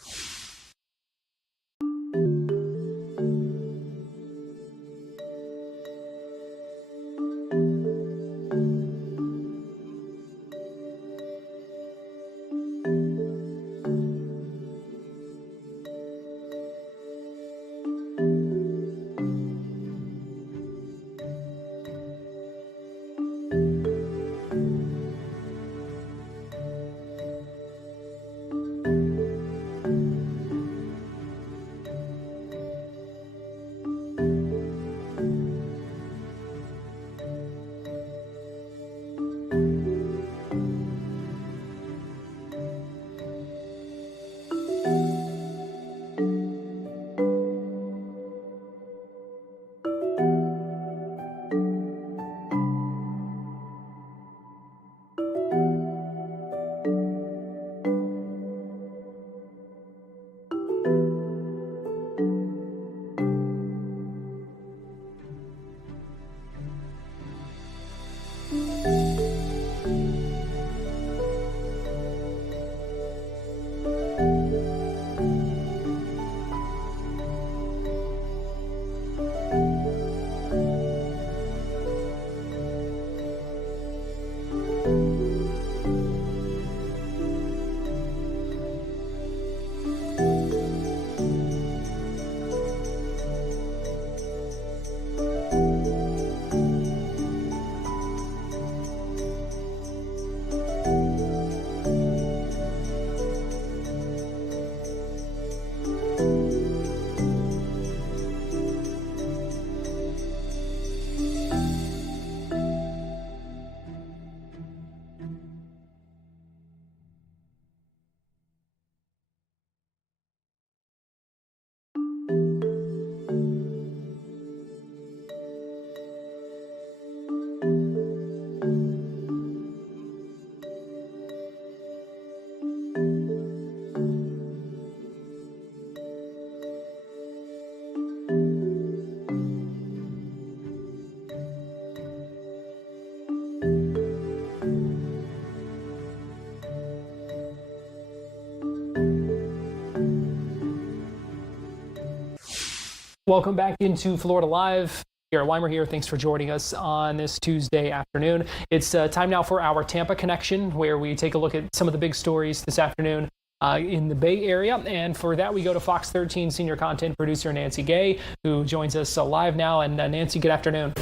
Welcome back into Florida Live. Garrett Weimer here. Thanks for joining us on this Tuesday afternoon. It's time now for our Tampa Connection, where we take a look at some of the big stories this afternoon in the Bay Area. And for that, we go to Fox 13 senior content producer Nancy Gay, who joins us live now. And Nancy, good afternoon.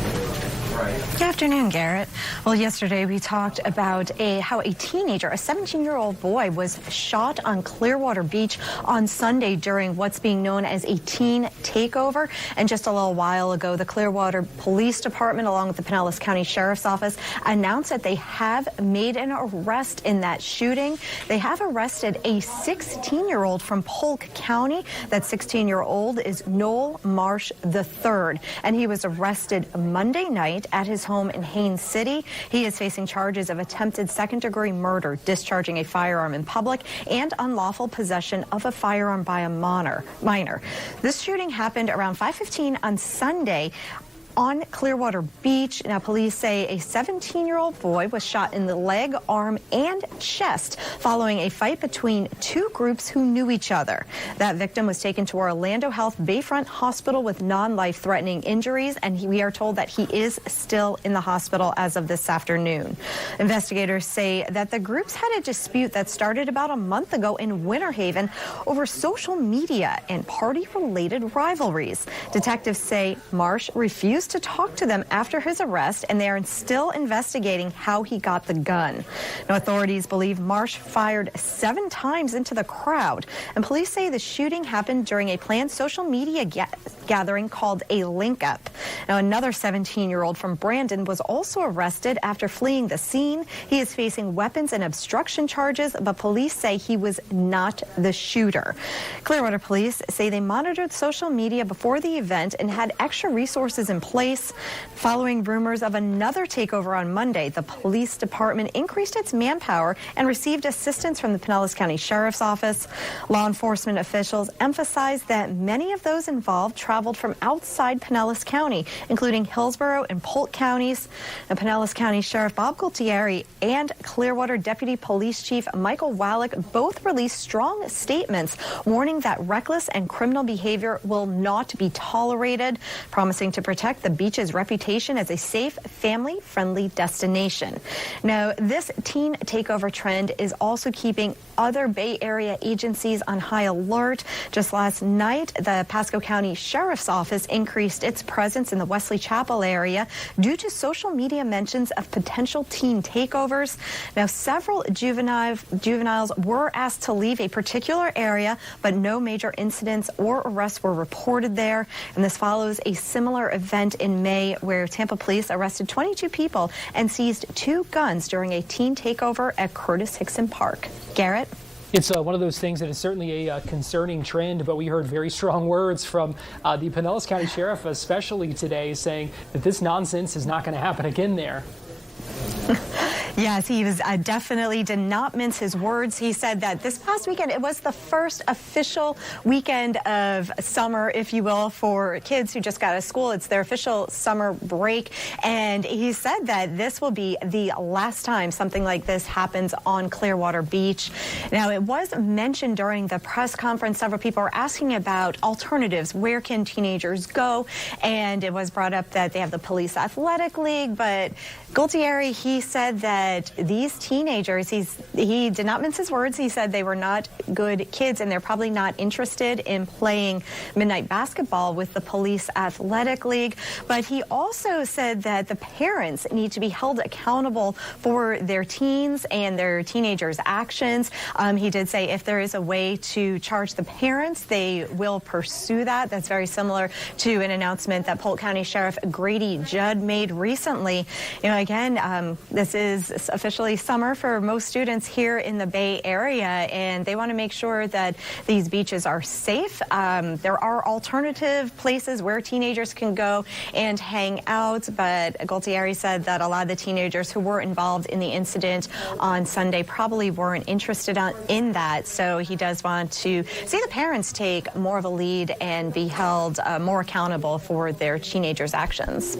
Good afternoon, Garrett. Well, yesterday we talked about how a teenager, a 17-year-old boy, was shot on Clearwater Beach on Sunday during what's being known as a teen takeover. And just a little while ago, the Clearwater Police Department, along with the Pinellas County Sheriff's Office, announced that they have made an arrest in that shooting. They have arrested a 16-year-old from Polk County. That 16-year-old is Noel Marsh III, and he was arrested Monday night at his home in Haines City. He is facing charges of attempted second-degree murder, discharging a firearm in public, and unlawful possession of a firearm by a minor. This shooting happened around 5:15 on Sunday on Clearwater Beach. Now, police say a 17-year-old boy was shot in the leg, arm, and chest following a fight between two groups who knew each other. That victim was taken to Orlando Health Bayfront Hospital with non-life-threatening injuries, and we are told that he is still in the hospital as of this afternoon. Investigators say that the groups had a dispute that started about a month ago in Winter Haven over social media and party-related rivalries. Detectives say Marsh refused to talk to them after his arrest, and they are still investigating how he got the gun. Now, authorities believe Marsh fired 7 times into the crowd, and police say the shooting happened during a planned social media gathering called a Link Up. Now, another 17-year-old from Brandon was also arrested after fleeing the scene. He is facing weapons and obstruction charges, but police say he was not the shooter. Clearwater police say they monitored social media before the event and had extra resources in place. Following rumors of another takeover on Monday, the police department increased its manpower and received assistance from the Pinellas County Sheriff's Office. Law enforcement officials emphasized that many of those involved traveled from outside Pinellas County, including Hillsborough and Polk counties. And Pinellas County Sheriff Bob Gualtieri and Clearwater Deputy Police Chief Michael Wallach both released strong statements warning that reckless and criminal behavior will not be tolerated, promising to protect the beach's reputation as a safe, family-friendly destination. Now, this teen takeover trend is also keeping other Bay Area agencies on high alert. Just last night, the Pasco County Sheriff's Office increased its presence in the Wesley Chapel area due to social media mentions of potential teen takeovers. Now, several juveniles were asked to leave a particular area, but no major incidents or arrests were reported there. And this follows a similar event in May where Tampa police arrested 22 people and seized 2 guns during a teen takeover at Curtis Hickson Park. Garrett? It's one of those things that is certainly a concerning trend, but we heard very strong words from the Pinellas County Sheriff, especially today, saying that this nonsense is not going to happen again there. Yes, he was definitely did not mince his words. He said that this past weekend, it was the first official weekend of summer, if you will, for kids who just got out of school. It's their official summer break. And he said that this will be the last time something like this happens on Clearwater Beach. Now, it was mentioned during the press conference. Several people were asking about alternatives. Where can teenagers go? And it was brought up that they have the Police Athletic League, but Gualtieri, he said that these teenagers, he did not mince his words. He said they were not good kids and they're probably not interested in playing midnight basketball with the Police Athletic League. But he also said that the parents need to be held accountable for their teens and their teenagers' actions. He did say if there is a way to charge the parents, they will pursue that. That's very similar to an announcement that Polk County Sheriff Grady Judd made recently. You know, again, this is officially summer for most students here in the Bay Area, and they want to make sure that these beaches are safe. There are alternative places where teenagers can go and hang out, but Gualtieri said that a lot of the teenagers who were involved in the incident on Sunday probably weren't interested in that, so he does want to see the parents take more of a lead and be held more accountable for their teenagers' actions.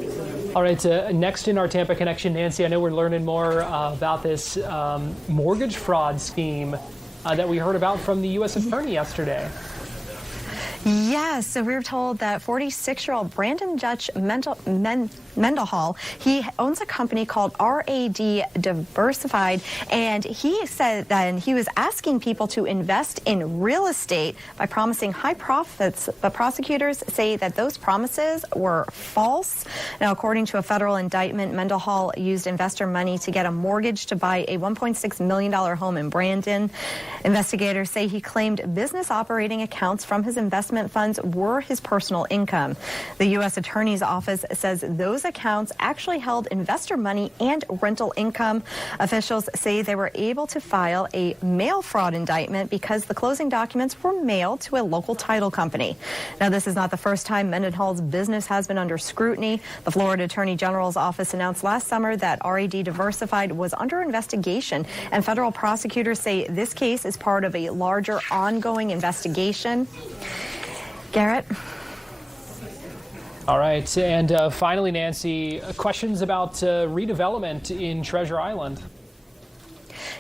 All right, next in our Tampa Connection, Nancy, I know we're learning more about this mortgage fraud scheme that we heard about from the U.S. Attorney yesterday. Yes. Yeah, so we were told that 46-year-old Brandon Dutch Mendenhall, he owns a company called RAD Diversified, and he said that he was asking people to invest in real estate by promising high profits, but prosecutors say that those promises were false. Now, according to a federal indictment, Mendenhall used investor money to get a mortgage to buy a $1.6 million home in Brandon. Investigators say he claimed business operating accounts from his investment funds were his personal income. The U.S. Attorney's Office says those accounts actually held investor money and rental income. Officials say they were able to file a mail fraud indictment because the closing documents were mailed to a local title company. Now, this is not the first time Mendenhall's business has been under scrutiny. The Florida Attorney General's office announced last summer that RAD Diversified was under investigation, and federal prosecutors say this case is part of a larger ongoing investigation. Garrett? All right, and finally, Nancy, questions about redevelopment in Treasure Island.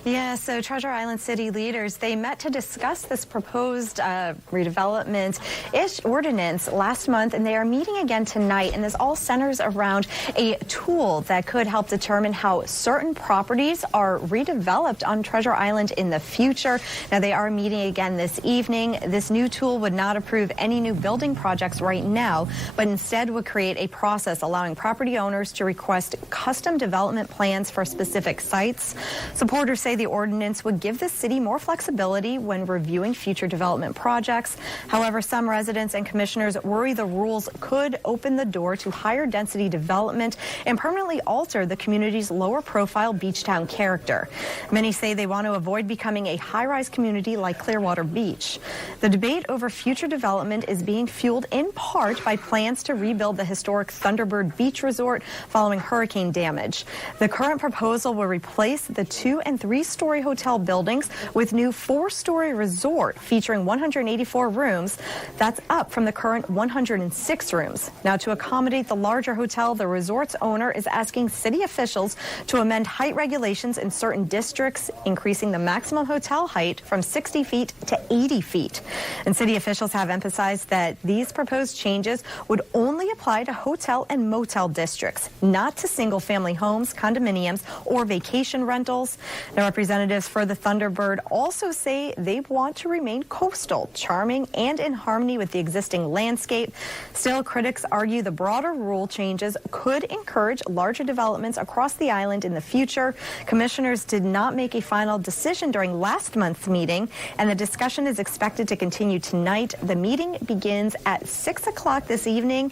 Yeah, so Treasure Island city leaders, they met to discuss this proposed redevelopment-ish ordinance last month, and they are meeting again tonight. And this all centers around a tool that could help determine how certain properties are redeveloped on Treasure Island in the future. Now, they are meeting again this evening. This new tool would not approve any new building projects right now, but instead would create a process allowing property owners to request custom development plans for specific sites. Supporters say the ordinance would give the city more flexibility when reviewing future development projects. However, some residents and commissioners worry the rules could open the door to higher density development and permanently alter the community's lower profile beach town character. Many say they want to avoid becoming a high-rise community like Clearwater Beach. The debate over future development is being fueled in part by plans to rebuild the historic Thunderbird Beach Resort following hurricane damage. The current proposal will replace the 2- and 3-story hotel buildings with new 4-story resort featuring 184 rooms. That's up from the current 106 rooms. Now, to accommodate the larger hotel, the resort's owner is asking city officials to amend height regulations in certain districts, increasing the maximum hotel height from 60 feet to 80 feet. And city officials have emphasized that these proposed changes would only apply to hotel and motel districts, not to single-family homes, condominiums, or vacation rentals. Now, representatives for the Thunderbird also say they want to remain coastal, charming, and in harmony with the existing landscape. Still, critics argue the broader rule changes could encourage larger developments across the island in the future. Commissioners did not make a final decision during last month's meeting, and the discussion is expected to continue tonight. The meeting begins at 6 o'clock this evening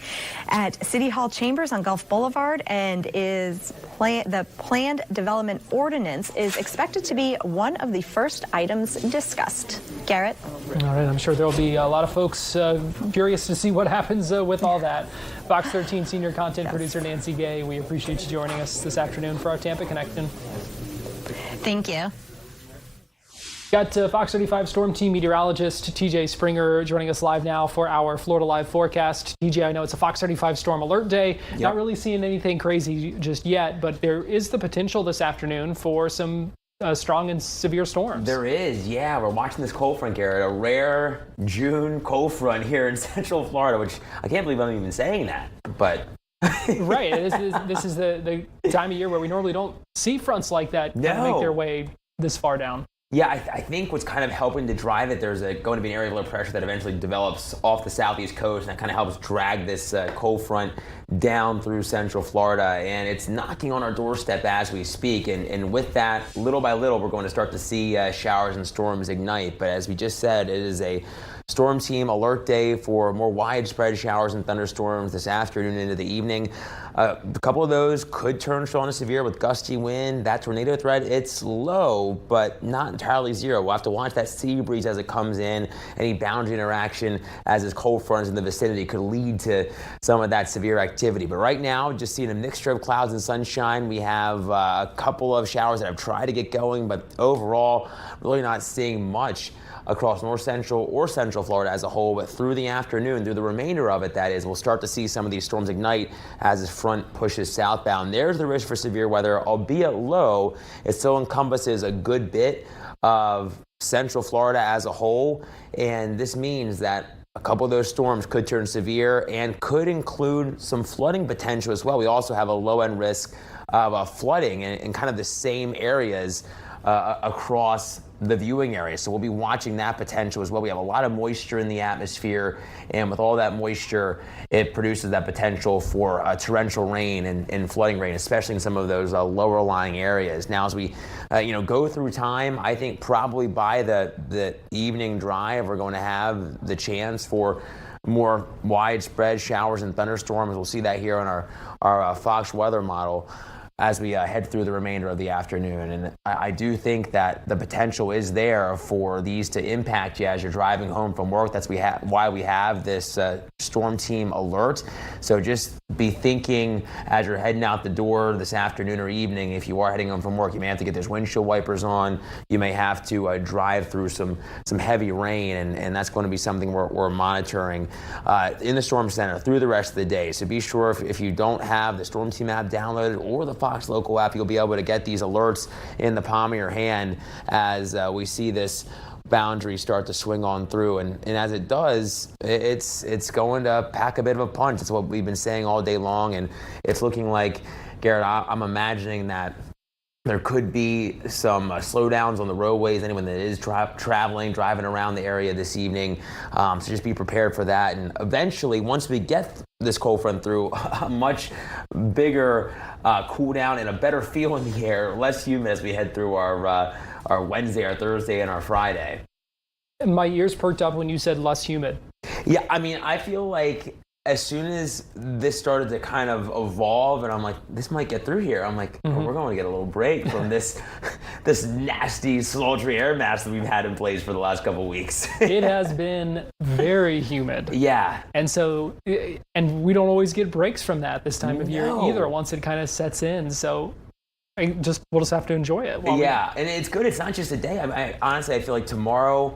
at City Hall Chambers on Gulf Boulevard, and the planned development ordinance is expected to be one of the first items discussed. Garrett? All right, I'm sure there will be a lot of folks curious to see what happens with all that. Fox 13 senior content producer Nancy Gay, we appreciate you joining us this afternoon for our Tampa Connection. Thank you. Got Fox 35 Storm Team meteorologist TJ Springer joining us live now for our Florida Live forecast. TJ, I know it's a Fox 35 Storm Alert Day. Yep. Not really seeing anything crazy just yet, but there is the potential this afternoon for some strong and severe storms. There is, yeah. We're watching this cold front, Garrett. A rare June cold front here in Central Florida, which I can't believe I'm even saying that, but... Right. This is the time of year where we normally don't see fronts like that kind of make their way this far down. Yeah, I think what's kind of helping to drive it, there's going to be an area of low pressure that eventually develops off the southeast coast, and that kind of helps drag this cold front down through Central Florida, and it's knocking on our doorstep as we speak, and with that, little by little, we're going to start to see showers and storms ignite. But as we just said, it is a Storm Team alert day for more widespread showers and thunderstorms this afternoon into the evening. A couple of those could turn strong to severe with gusty wind. That tornado threat, it's low, but not entirely zero. We'll have to watch that sea breeze as it comes in. Any boundary interaction as this cold front is in the vicinity could lead to some of that severe activity. But right now, just seeing a mixture of clouds and sunshine. We have a couple of showers that have tried to get going, but overall, really not seeing much across north central or central Florida as a whole. But through the afternoon, through the remainder of it, that is, we'll start to see some of these storms ignite as this front pushes southbound. There's the risk for severe weather, albeit low. It still encompasses a good bit of central Florida as a whole, and this means that a couple of those storms could turn severe and could include some flooding potential as well. We also have a low-end risk of flooding in kind of the same areas across the viewing area. So we'll be watching that potential as well. We have a lot of moisture in the atmosphere, and with all that moisture, it produces that potential for torrential rain and flooding rain, especially in some of those lower lying areas. Now, as we go through time, I think probably by the evening drive, we're going to have the chance for more widespread showers and thunderstorms. We'll see that here on our Fox weather model as we head through the remainder of the afternoon. And I do think that the potential is there for these to impact you as you're driving home from work. That's why we have this storm team alert. So just be thinking as you're heading out the door this afternoon or evening, if you are heading home from work, you may have to get those windshield wipers on. You may have to drive through some heavy rain, and that's going to be something we're monitoring in the Storm Center through the rest of the day. So be sure if you don't have the Storm Team app downloaded or the Fox Local app, you'll be able to get these alerts in the palm of your hand as we see this boundary start to swing on through. And as it does, it's going to pack a bit of a punch. It's what we've been saying all day long. And it's looking like, Garrett, I'm imagining that there could be some slowdowns on the roadways, anyone that is driving around the area this evening. So just be prepared for that. And eventually, once we get this cold front through, a much bigger cool down and a better feel in the air, less humid as we head through our Wednesday, our Thursday, and our Friday. My ears perked up when you said less humid. Yeah, I mean, I feel like as soon as this started to kind of evolve, and I'm like, this might get through here. I'm like, oh, we're going to get a little break from this nasty, sultry air mass that we've had in place for the last couple of weeks. It has been very humid. Yeah. And so, and we don't always get breaks from that this time of year either, once it kind of sets in. So we'll just have to enjoy it. Yeah, and it's good. It's not just a day. I honestly, I feel like tomorrow,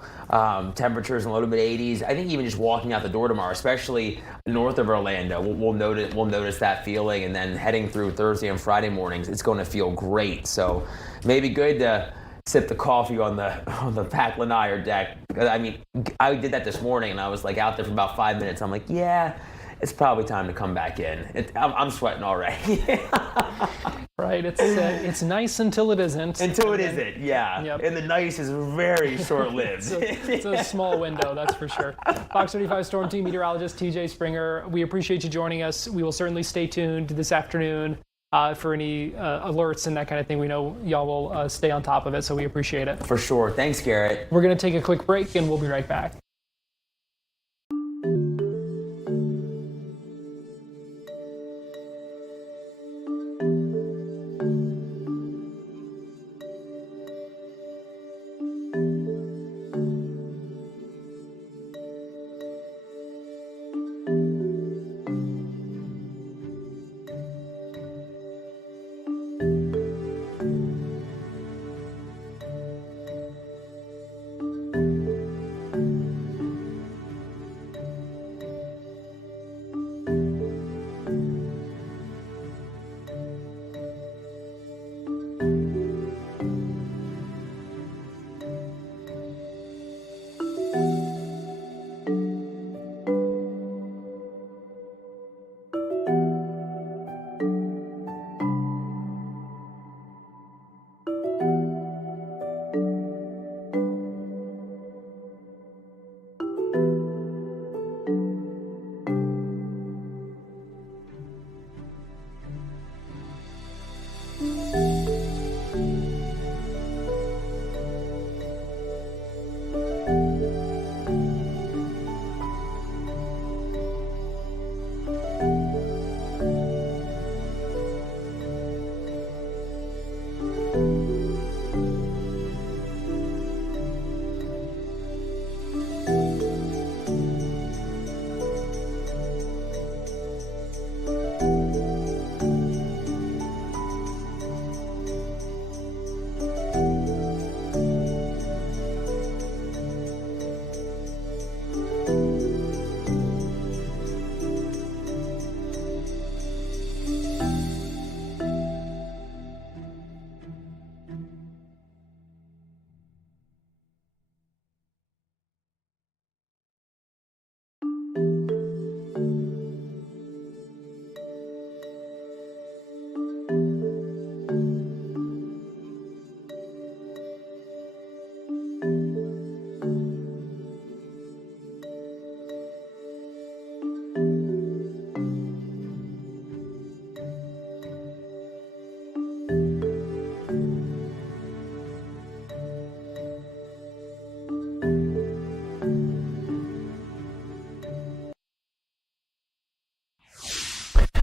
temperatures in a little bit 80s. I think even just walking out the door tomorrow, especially north of Orlando, we'll notice that feeling. And then heading through Thursday and Friday mornings, it's going to feel great. So maybe good to sip the coffee on the Pac Lanai deck. I mean, I did that this morning, and I was like out there for about 5 minutes. I'm like, yeah, it's probably time to come back in. I'm sweating already. Right, it's nice until it isn't. Until it isn't, yeah. Yep. And the nice is very short-lived. It's a small window, that's for sure. Fox 35 Storm Team meteorologist TJ Springer, we appreciate you joining us. We will certainly stay tuned this afternoon for any alerts and that kind of thing. We know y'all will stay on top of it, so we appreciate it. For sure. Thanks, Garrett. We're going to take a quick break, and we'll be right back.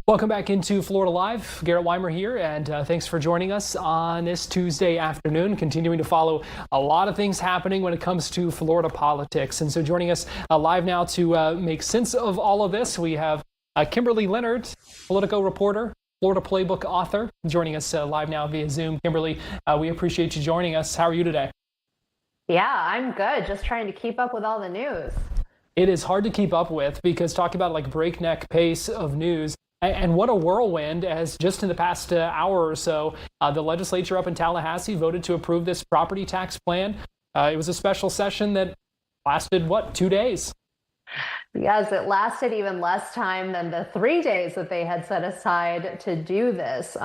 Welcome back into Florida Live. Garrett Weimer here, and thanks for joining us on this Tuesday afternoon, continuing to follow a lot of things happening when it comes to Florida politics. And so joining us live now to make sense of all of this, we have Kimberly Leonard, Politico reporter, Florida Playbook author, joining us live now via Zoom. Kimberly, we appreciate you joining us. How are you today? Yeah, I'm good. Just trying to keep up with all the news. It is hard to keep up with because talking about like breakneck pace of news. And what a whirlwind, as just in the past hour or so, the legislature up in Tallahassee voted to approve this property tax plan. It was a special session that lasted, 2 days? Yes, it lasted even less time than the 3 days that they had set aside to do this.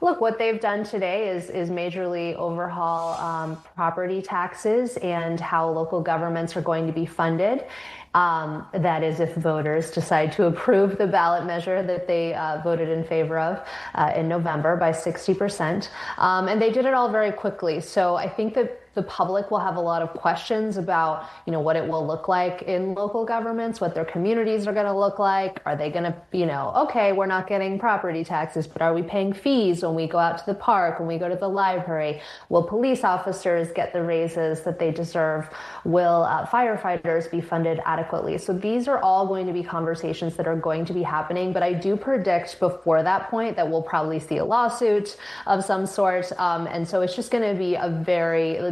Look, what they've done today is majorly overhaul property taxes and how local governments are going to be funded. That is, if voters decide to approve the ballot measure that they voted in favor of in November by 60%. And they did it all very quickly. So I think that the public will have a lot of questions about, what it will look like in local governments, what their communities are going to look like. Are they going to, okay, we're not getting property taxes, but are we paying fees when we go out to the park, when we go to the library? Will police officers get the raises that they deserve? Will firefighters be funded adequately? So these are all going to be conversations that are going to be happening. But I do predict before that point that we'll probably see a lawsuit of some sort. And so it's just going to be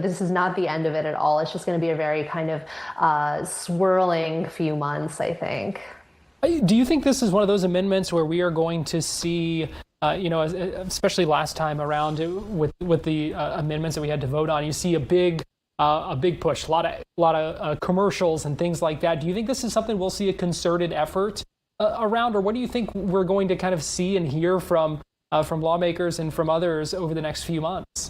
this is not the end of it at all. It's just going to be a very kind of swirling few months, I think. Do you think this is one of those amendments where we are going to see, especially last time around with the amendments that we had to vote on, you see a big push, a lot of commercials and things like that. Do you think this is something we'll see a concerted effort around, or what do you think we're going to kind of see and hear from lawmakers and from others over the next few months?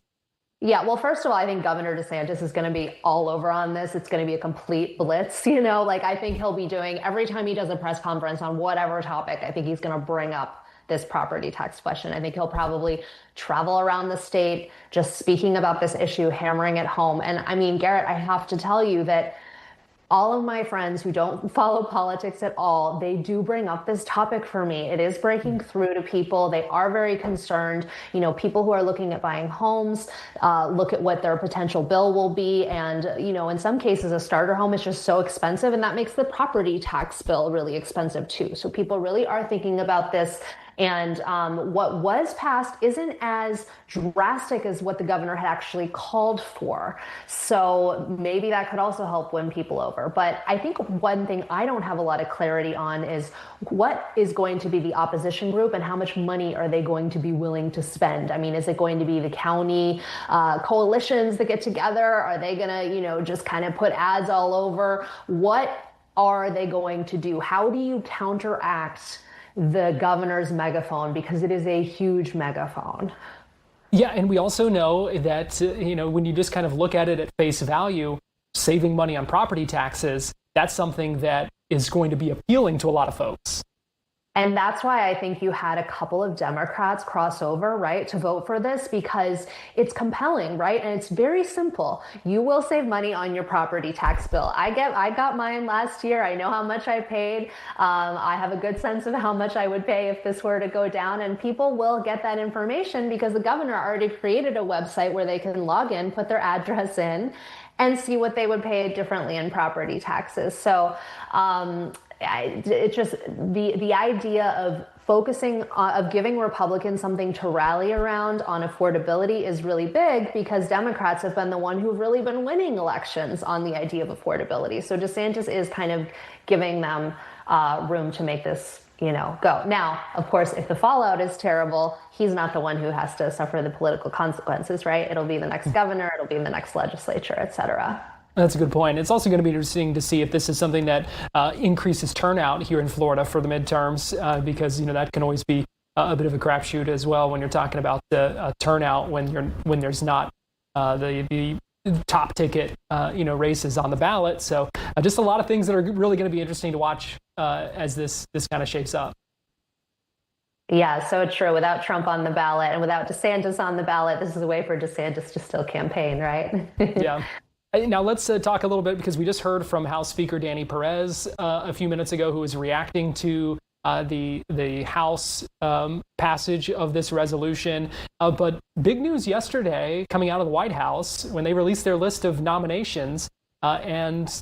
Yeah, well, first of all, I think Governor DeSantis is going to be all over on this. It's going to be a complete blitz, I think he'll be doing, every time he does a press conference on whatever topic, I think he's going to bring up this property tax question. I think he'll probably travel around the state just speaking about this issue, hammering it home. And I mean, Garrett, I have to tell you that all of my friends who don't follow politics at all, they do bring up this topic for me. It is breaking through to people. They are very concerned. People who are looking at buying homes, look at what their potential bill will be. And, in some cases, a starter home is just so expensive, and that makes the property tax bill really expensive too. So people really are thinking about this. And what was passed isn't as drastic as what the governor had actually called for. So maybe that could also help win people over. But I think one thing I don't have a lot of clarity on is what is going to be the opposition group and how much money are they going to be willing to spend? I mean, is it going to be the county coalitions that get together? Are they going to, just kind of put ads all over? What are they going to do? How do you counteract the governor's megaphone, because it is a huge megaphone? Yeah, and we also know that, when you just kind of look at it at face value, saving money on property taxes, that's something that is going to be appealing to a lot of folks. And that's why I think you had a couple of Democrats cross over, right, to vote for this, because it's compelling, right? And it's very simple. You will save money on your property tax bill. I got mine last year. I know how much I paid. I have a good sense of how much I would pay if this were to go down. And people will get that information because the governor already created a website where they can log in, put their address in, and see what they would pay differently in property taxes. So, it's just the idea of focusing of giving Republicans something to rally around on affordability is really big, because Democrats have been the one who've really been winning elections on the idea of affordability. So DeSantis is kind of giving them room to make this, go. Now, of course, if the fallout is terrible, he's not the one who has to suffer the political consequences, right? It'll be the next governor, it'll be the next legislature, et cetera. That's a good point. It's also going to be interesting to see if this is something that increases turnout here in Florida for the midterms, because that can always be a bit of a crapshoot as well when you're talking about the turnout when there's not the top ticket races on the ballot. So just a lot of things that are really going to be interesting to watch as this kind of shapes up. Yeah, so true. Without Trump on the ballot and without DeSantis on the ballot, this is a way for DeSantis to still campaign, right? Yeah. Now let's talk a little bit, because we just heard from House Speaker Danny Perez a few minutes ago, who was reacting to the House passage of this resolution. But big news yesterday coming out of the White House when they released their list of nominations and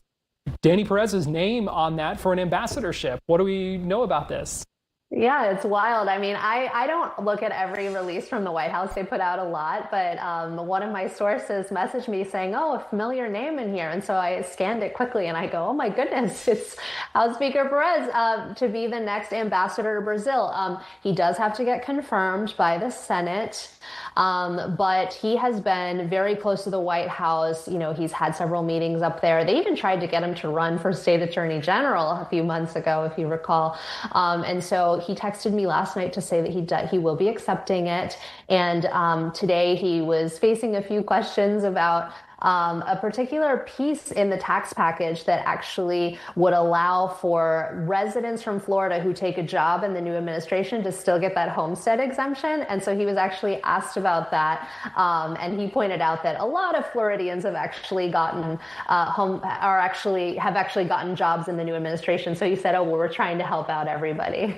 Danny Perez's name on that for an ambassadorship. What do we know about this? Yeah, it's wild. I mean, I don't look at every release from the White House. They put out a lot, but one of my sources messaged me saying, oh, a familiar name in here. And so I scanned it quickly and I go, oh my goodness, it's House Speaker Perez to be the next ambassador to Brazil. He does have to get confirmed by the Senate, but he has been very close to the White House. You know, he's had several meetings up there. They even tried to get him to run for state attorney general a few months ago, if you recall. And so he texted me last night to say that he will be accepting it. And today he was facing a few questions about a particular piece in the tax package that actually would allow for residents from Florida who take a job in the new administration to still get that homestead exemption. And so he was actually asked about that. And he pointed out that a lot of Floridians have actually gotten have actually gotten jobs in the new administration. So he said, oh, well, we're trying to help out everybody.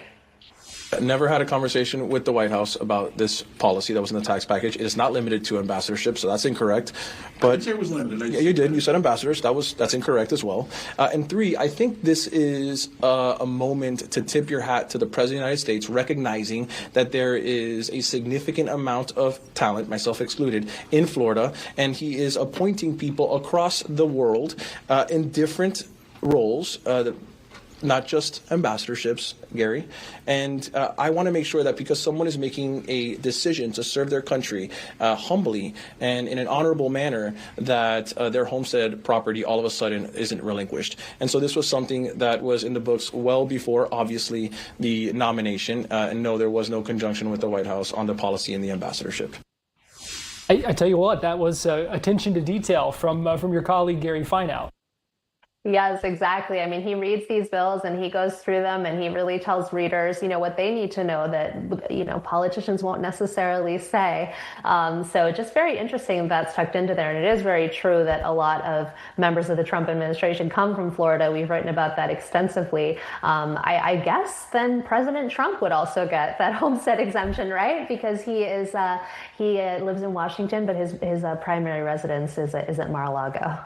Never had a conversation with the White House about this policy that was in the tax package. It is not limited to ambassadorships, so that's incorrect. But I didn't say it was limited. Yeah, you did. You said ambassadors. That's incorrect as well. And three, I think this is a moment to tip your hat to the President of the United States, recognizing that there is a significant amount of talent, myself excluded, in Florida, and he is appointing people across the world in different roles. Not just ambassadorships, Gary. And I want to make sure that because someone is making a decision to serve their country humbly and in an honorable manner, that their homestead property all of a sudden isn't relinquished. And so this was something that was in the books well before, obviously, the nomination. And no, there was no conjunction with the White House on the policy and the ambassadorship. I tell you what, that was attention to detail from your colleague, Gary Fineout. Yes, exactly. I mean, he reads these bills and he goes through them and he really tells readers, you know, what they need to know that, you know, politicians won't necessarily say. So just very interesting that's tucked into there. And it is very true that a lot of members of the Trump administration come from Florida. We've written about that extensively. I guess then President Trump would also get that homestead exemption, right? Because he lives in Washington, but his primary residence is at Mar-a-Lago.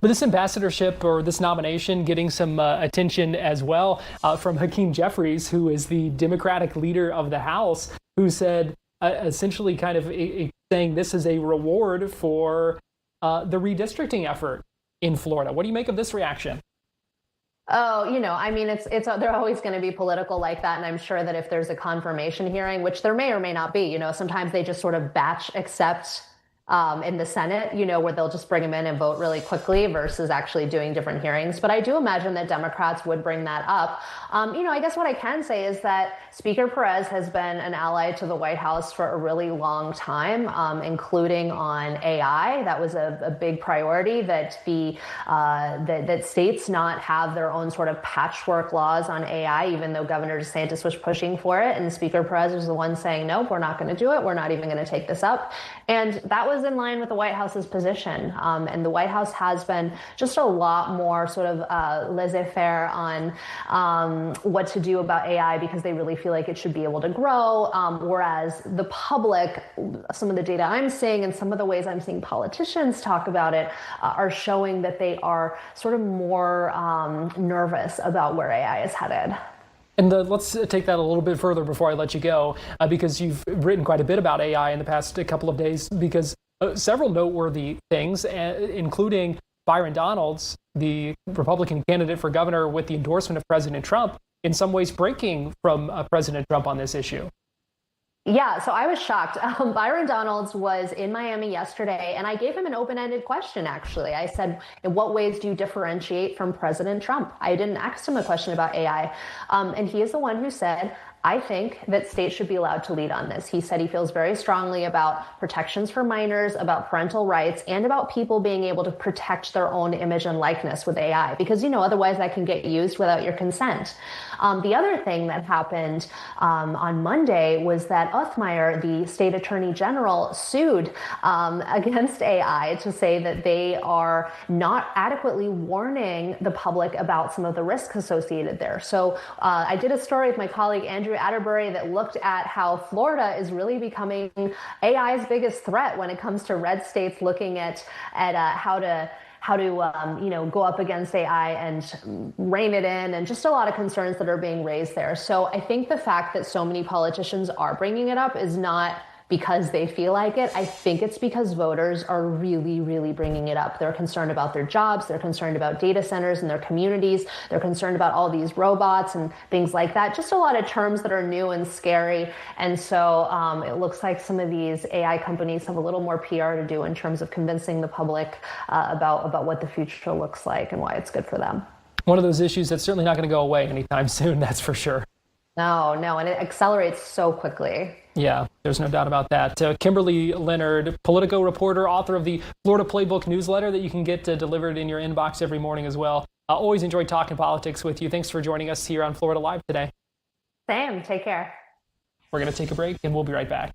But this ambassadorship or this nomination getting some attention as well from Hakeem Jeffries, who is the Democratic leader of the House, who said essentially kind of saying this is a reward for the redistricting effort in Florida. What do you make of this reaction? Oh, you know, I mean, they're always going to be political like that. And I'm sure that if there's a confirmation hearing, which there may or may not be, you know, sometimes they just sort of batch accept in the Senate, you know, where they'll just bring them in and vote really quickly versus actually doing different hearings. But I do imagine that Democrats would bring that up. You know, I guess what I can say is that Speaker Perez has been an ally to the White House for a really long time, including on AI. That was a big priority, that that states not have their own sort of patchwork laws on AI, even though Governor DeSantis was pushing for it. And Speaker Perez was the one saying, nope, we're not going to do it. We're not even going to take this up. And that was in line with the White House's position. And the White House has been just a lot more sort of laissez-faire on what to do about AI because they really feel like it should be able to grow. Whereas the public, some of the data I'm seeing and some of the ways I'm seeing politicians talk about it are showing that they are sort of more nervous about where AI is headed. And let's take that a little bit further before I let you go, because you've written quite a bit about AI in the past couple of days, because several noteworthy things, including Byron Donalds, the Republican candidate for governor with the endorsement of President Trump, in some ways breaking from President Trump on this issue. Yeah, so I was shocked. Byron Donalds was in Miami yesterday, and I gave him an open-ended question, actually. I said, in what ways do you differentiate from President Trump? I didn't ask him a question about AI. And he is the one who said, I think that states should be allowed to lead on this. He said he feels very strongly about protections for minors, about parental rights, and about people being able to protect their own image and likeness with AI, because, otherwise that can get used without your consent. The other thing that happened on Monday was that Othmeyer, the state attorney general, sued against AI to say that they are not adequately warning the public about some of the risks associated there. So I did a story with my colleague Andrew Atterbury that looked at how Florida is really becoming AI's biggest threat when it comes to red states looking at how to go up against AI and rein it in, and just a lot of concerns that are being raised there. So I think the fact that so many politicians are bringing it up is not because they feel like it. I think it's because voters are really, really bringing it up. They're concerned about their jobs. They're concerned about data centers in their communities. They're concerned about all these robots and things like that. Just a lot of terms that are new and scary. And so it looks like some of these AI companies have a little more PR to do in terms of convincing the public about what the future looks like and why it's good for them. One of those issues that's certainly not going to go away anytime soon, that's for sure. No, and it accelerates so quickly. Yeah, there's no doubt about that. Kimberly Leonard, Politico reporter, author of the Florida Playbook newsletter that you can get delivered in your inbox every morning as well. Always enjoy talking politics with you. Thanks for joining us here on Florida Live today. Sam, take care. We're going to take a break and we'll be right back.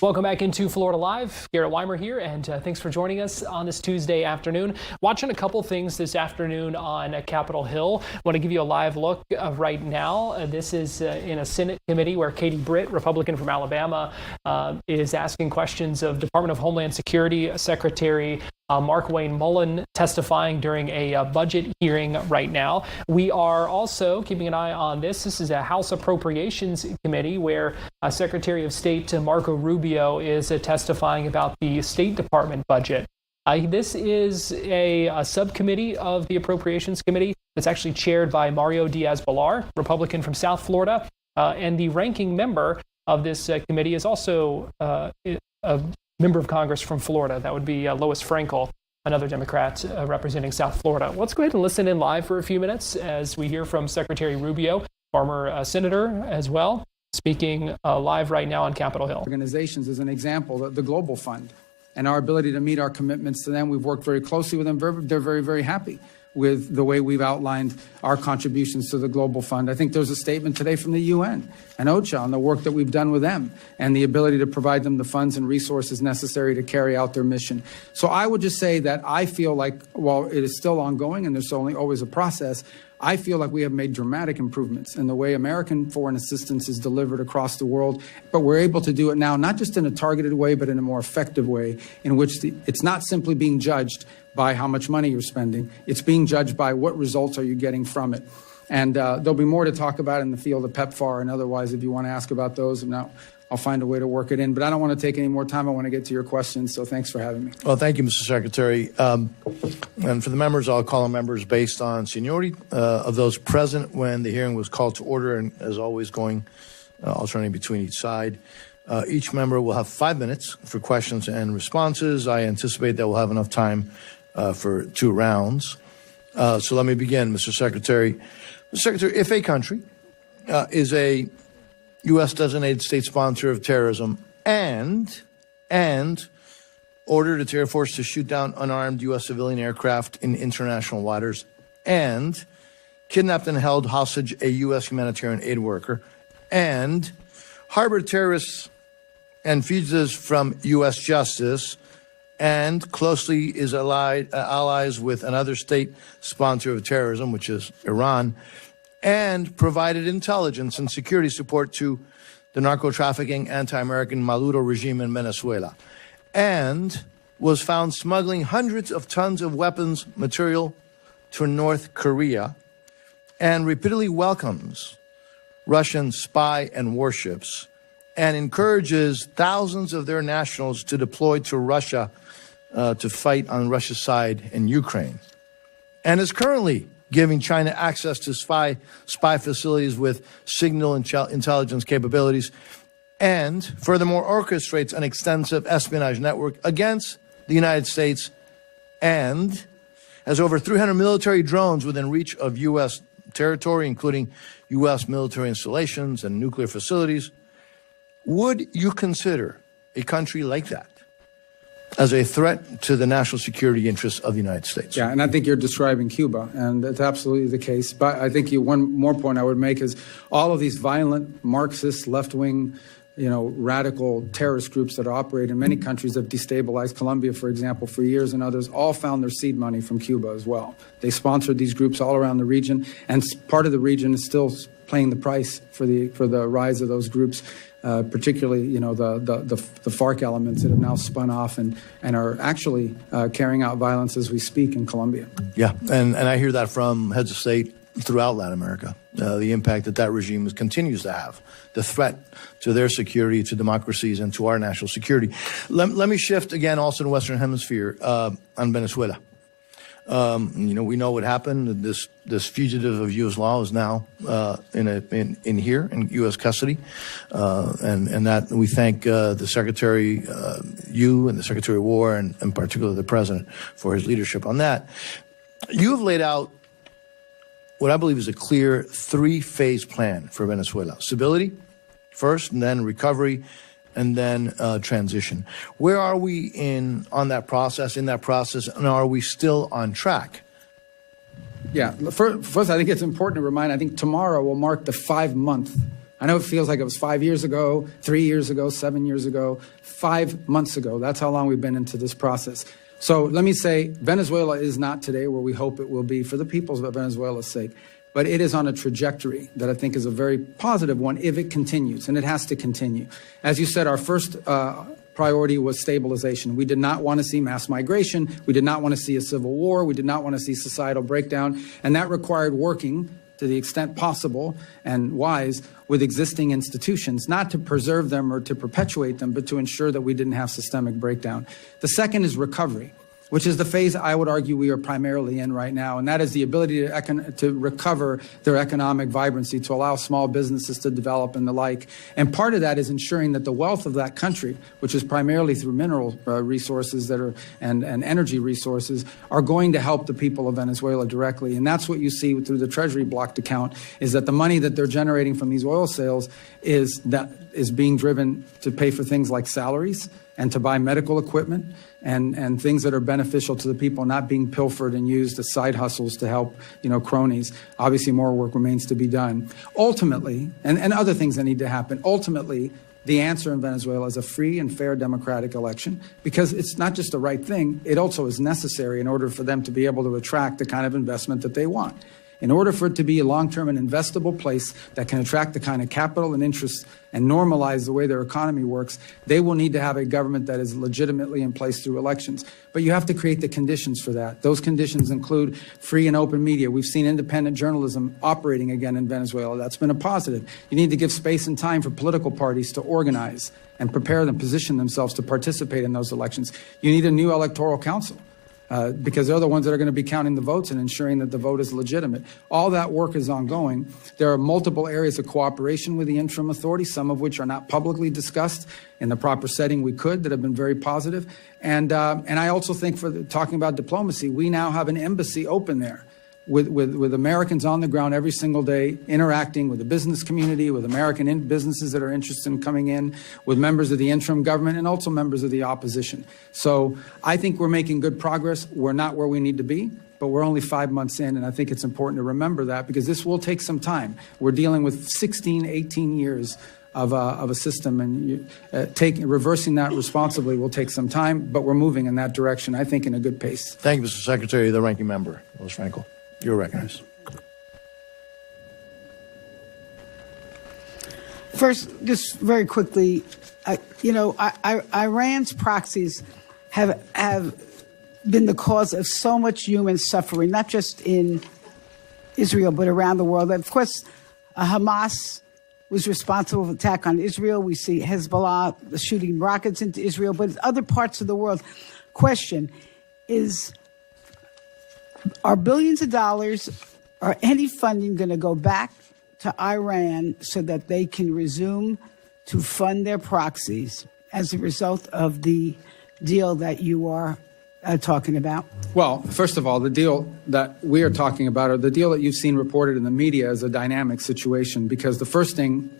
Welcome back into Florida Live. Garrett Weimer here, and thanks for joining us on this Tuesday afternoon. Watching a couple things this afternoon on Capitol Hill. Want to give you a live look right now. This is in a Senate committee where Katie Britt, Republican from Alabama, is asking questions of Department of Homeland Security Secretary Mark Wayne Mullen testifying during a budget hearing right now. We are also keeping an eye on this. This is a House Appropriations Committee where Secretary of State Marco Rubio is testifying about the State Department budget. This is a subcommittee of the Appropriations Committee that's actually chaired by Mario Diaz-Balart, Republican from South Florida, and the ranking member of this committee is also member of Congress from Florida. That would be Lois Frankel, another Democrat representing South Florida. Let's go ahead and listen in live for a few minutes as we hear from Secretary Rubio, former senator as well, speaking live right now on Capitol Hill. Organizations as an example, the Global Fund, and our ability to meet our commitments to them. We've worked very closely with them. They're very, very happy with the way we've outlined our contributions to the Global Fund. I think there's a statement today from the UN and OCHA on the work that we've done with them and the ability to provide them the funds and resources necessary to carry out their mission. So I would just say that I feel like, while it is still ongoing and there's only always a process, I feel like we have made dramatic improvements in the way American foreign assistance is delivered across the world, but we're able to do it now, not just in a targeted way, but in a more effective way in which it's not simply being judged by how much money you're spending. It's being judged by what results are you getting from it. And there'll be more to talk about in the field of PEPFAR and otherwise if you want to ask about those. Now, I'll find a way to work it in. But I don't want to take any more time. I want to get to your questions. So thanks for having me. Well, thank you, Mr. Secretary. And for the members, I'll call on members based on seniority of those present when the hearing was called to order. And as always, going alternating between each side. Each member will have 5 minutes for questions and responses. I anticipate that we'll have enough time for 2 rounds. So let me begin, Mr. Secretary. Mr. Secretary, if a country is a U.S. designated state sponsor of terrorism and ordered its Air Force to shoot down unarmed U.S. civilian aircraft in international waters and kidnapped and held hostage a U.S. humanitarian aid worker and harbored terrorists and fugitives from U.S. justice and closely is allies with another state sponsor of terrorism, which is Iran, and provided intelligence and security support to the narco-trafficking anti-American Maduro regime in Venezuela, and was found smuggling hundreds of tons of weapons material to North Korea, and repeatedly welcomes Russian spy and warships, and encourages thousands of their nationals to deploy to Russia to fight on Russia's side in Ukraine, and is currently giving China access to spy facilities with signal intelligence capabilities, and furthermore orchestrates an extensive espionage network against the United States, and has over 300 military drones within reach of U.S. territory, including U.S. military installations and nuclear facilities. Would you consider a country like that as a threat to the national security interests of the United States? Yeah, and I think you're describing Cuba, and that's absolutely the case. But I think one more point I would make is all of these violent Marxist, left-wing, radical terrorist groups that operate in many countries have destabilized Colombia, for example, for years, and others all found their seed money from Cuba as well. They sponsored these groups all around the region, and part of the region is still paying the price for the rise of those groups. Particularly, the FARC elements that have now spun off and are actually carrying out violence as we speak in Colombia. Yeah, and I hear that from heads of state throughout Latin America, the impact that regime continues to have, the threat to their security, to democracies, and to our national security. Let me shift again also to the Western Hemisphere on Venezuela. We know what happened. This fugitive of U.S. law is now in here in U.S. custody, and that we thank the Secretary, you and the Secretary of War, and in particular the President for his leadership on that. You have laid out what I believe is a clear 3-phase plan for Venezuela: stability first, and then recovery, and then transition. Where are we in that process, and are we still on track? Yeah, first, I think it's important to remind, I think tomorrow will mark the 5-month. I know it feels like it was 5 years ago, 3 years ago, 7 years ago, 5 months ago. That's how long we've been into this process. So let me say, Venezuela is not today where we hope it will be for the peoples of Venezuela's sake. But it is on a trajectory that I think is a very positive one if it continues, and it has to continue. As you said, our first priority was stabilization. We did not want to see mass migration. We did not want to see a civil war. We did not want to see societal breakdown. And that required working to the extent possible and wise with existing institutions, not to preserve them or to perpetuate them, but to ensure that we didn't have systemic breakdown. The second is recovery. which is the phase I would argue we are primarily in right now, and that is the ability to recover their economic vibrancy, to allow small businesses to develop and the like. And part of that is ensuring that the wealth of that country, which is primarily through mineral resources and energy resources, are going to help the people of Venezuela directly. And that's what you see through the Treasury blocked account, is that the money that they're generating from these oil sales is being driven to pay for things like salaries and to buy medical equipment and things that are beneficial to the people, not being pilfered and used as side hustles to help, cronies. Obviously, more work remains to be done. Ultimately, and other things that need to happen, ultimately, the answer in Venezuela is a free and fair democratic election, because it's not just the right thing, it also is necessary in order for them to be able to attract the kind of investment that they want. In order for it to be a long-term and investable place that can attract the kind of capital and interest and normalize the way their economy works, they will need to have a government that is legitimately in place through elections. But you have to create the conditions for that. Those conditions include free and open media. We've seen independent journalism operating again in Venezuela. That's been a positive. You need to give space and time for political parties to organize and prepare them, position themselves to participate in those elections. You need a new electoral council. Because they're the ones that are going to be counting the votes and ensuring that the vote is legitimate. All that work is ongoing. There are multiple areas of cooperation with the interim authority, some of which are not publicly discussed in the proper setting we could, that have been very positive. And I also think, talking about diplomacy, we now have an embassy open there with Americans on the ground every single day, interacting with the business community, with American businesses that are interested in coming in, with members of the interim government, and also members of the opposition. So I think we're making good progress. We're not where we need to be, but we're only 5 months in, and I think it's important to remember that, because this will take some time. We're dealing with 16, 18 years of a system, and reversing that responsibly will take some time, but we're moving in that direction, I think, in a good pace. Thank you, Mr. Secretary. The ranking member, Ms. Frankel. You're recognized. First, just very quickly, Iran's proxies have been the cause of so much human suffering, not just in Israel, but around the world. Of course, Hamas was responsible for the attack on Israel. We see Hezbollah shooting rockets into Israel, but other parts of the world. Question is, are billions of dollars or any funding going to go back to Iran so that they can resume to fund their proxies as a result of the deal that you are talking about? Well, first of all, the deal that we are talking about, or the deal that you've seen reported in the media, is a dynamic situation, because the first thing,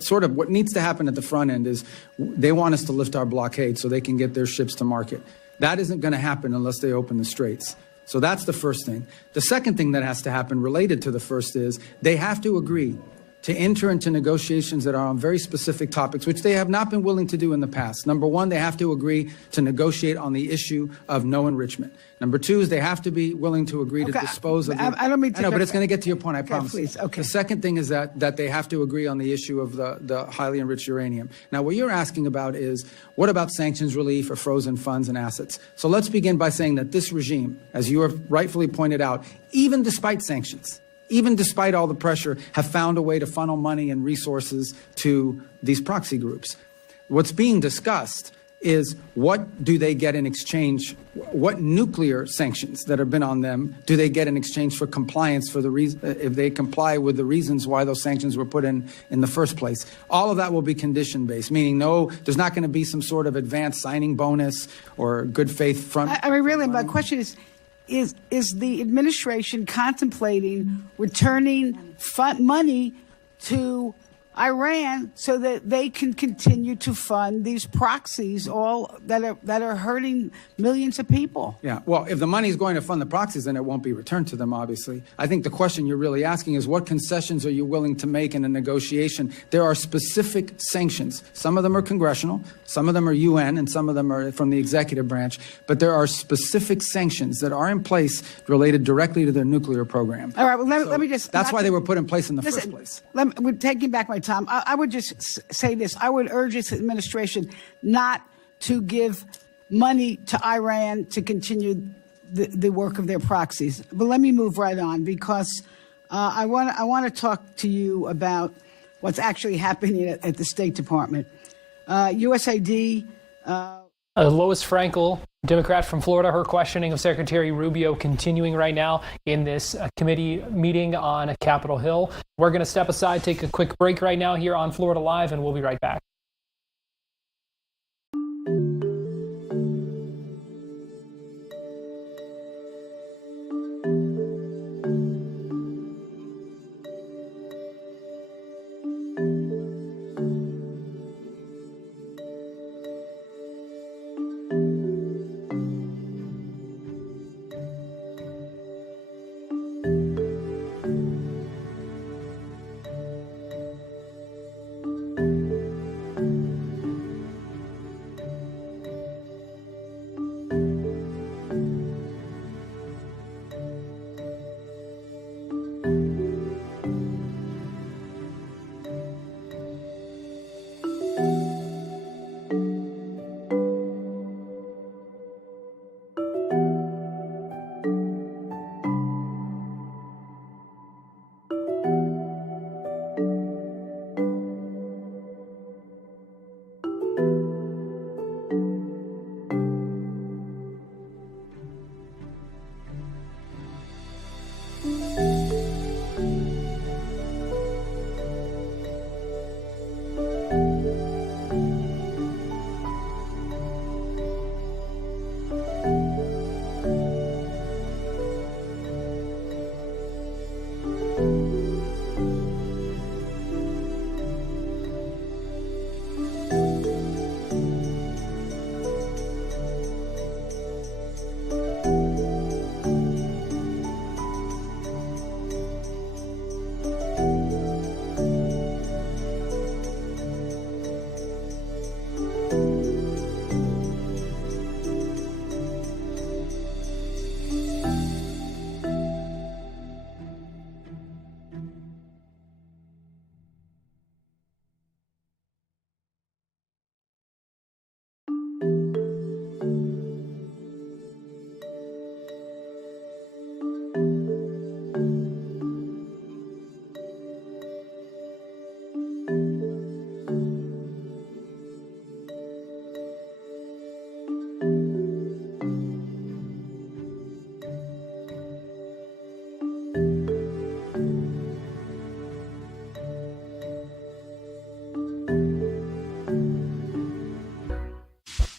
sort of what needs to happen at the front end is they want us to lift our blockade so they can get their ships to market. That isn't going to happen unless they open the straits. So that's the first thing. The second thing that has to happen related to the first is they have to agree to enter into negotiations that are on very specific topics, which they have not been willing to do in the past. Number one, they have to agree to negotiate on the issue of no enrichment. Number two is they have to be willing to agree to dispose of I don't mean to... I know, but it's going to get to your point, I promise. Please, okay. The second thing is that they have to agree on the issue of the highly enriched uranium. Now, what you're asking about is, what about sanctions relief or frozen funds and assets? So let's begin by saying that this regime, as you have rightfully pointed out, even despite sanctions, even despite all the pressure, have found a way to funnel money and resources to these proxy groups. What's being discussed is, what do they get in exchange? What nuclear sanctions that have been on them do they get in exchange for compliance, for the if they comply with the reasons why those sanctions were put in the first place? All of that will be condition-based, meaning no, there's not going to be some sort of advanced signing bonus or good faith front. I mean, really, my question is the administration contemplating returning money to Iran so that they can continue to fund these proxies, all that are hurting millions of people? Yeah, well, if the money is going to fund the proxies, then it won't be returned to them, obviously. I think the question you're really asking is, what concessions are you willing to make in a negotiation? There are specific sanctions. Some of them are congressional, some of them are UN, and some of them are from the executive branch. But there are specific sanctions that are in place related directly to their nuclear program. All right, well, let me just... That's why they were put in place in the first place. We're taking back my time. I would just say this. I would urge this administration not to give money to Iran to continue the work of their proxies. But let me move right on, because I want to talk to you about what's actually happening at the State Department. USAID... Lois Frankel Democrat from Florida, her questioning of Secretary Rubio continuing right now in this committee meeting on Capitol Hill. We're going to step aside, take a quick break right now here on Florida Live, and we'll be right back.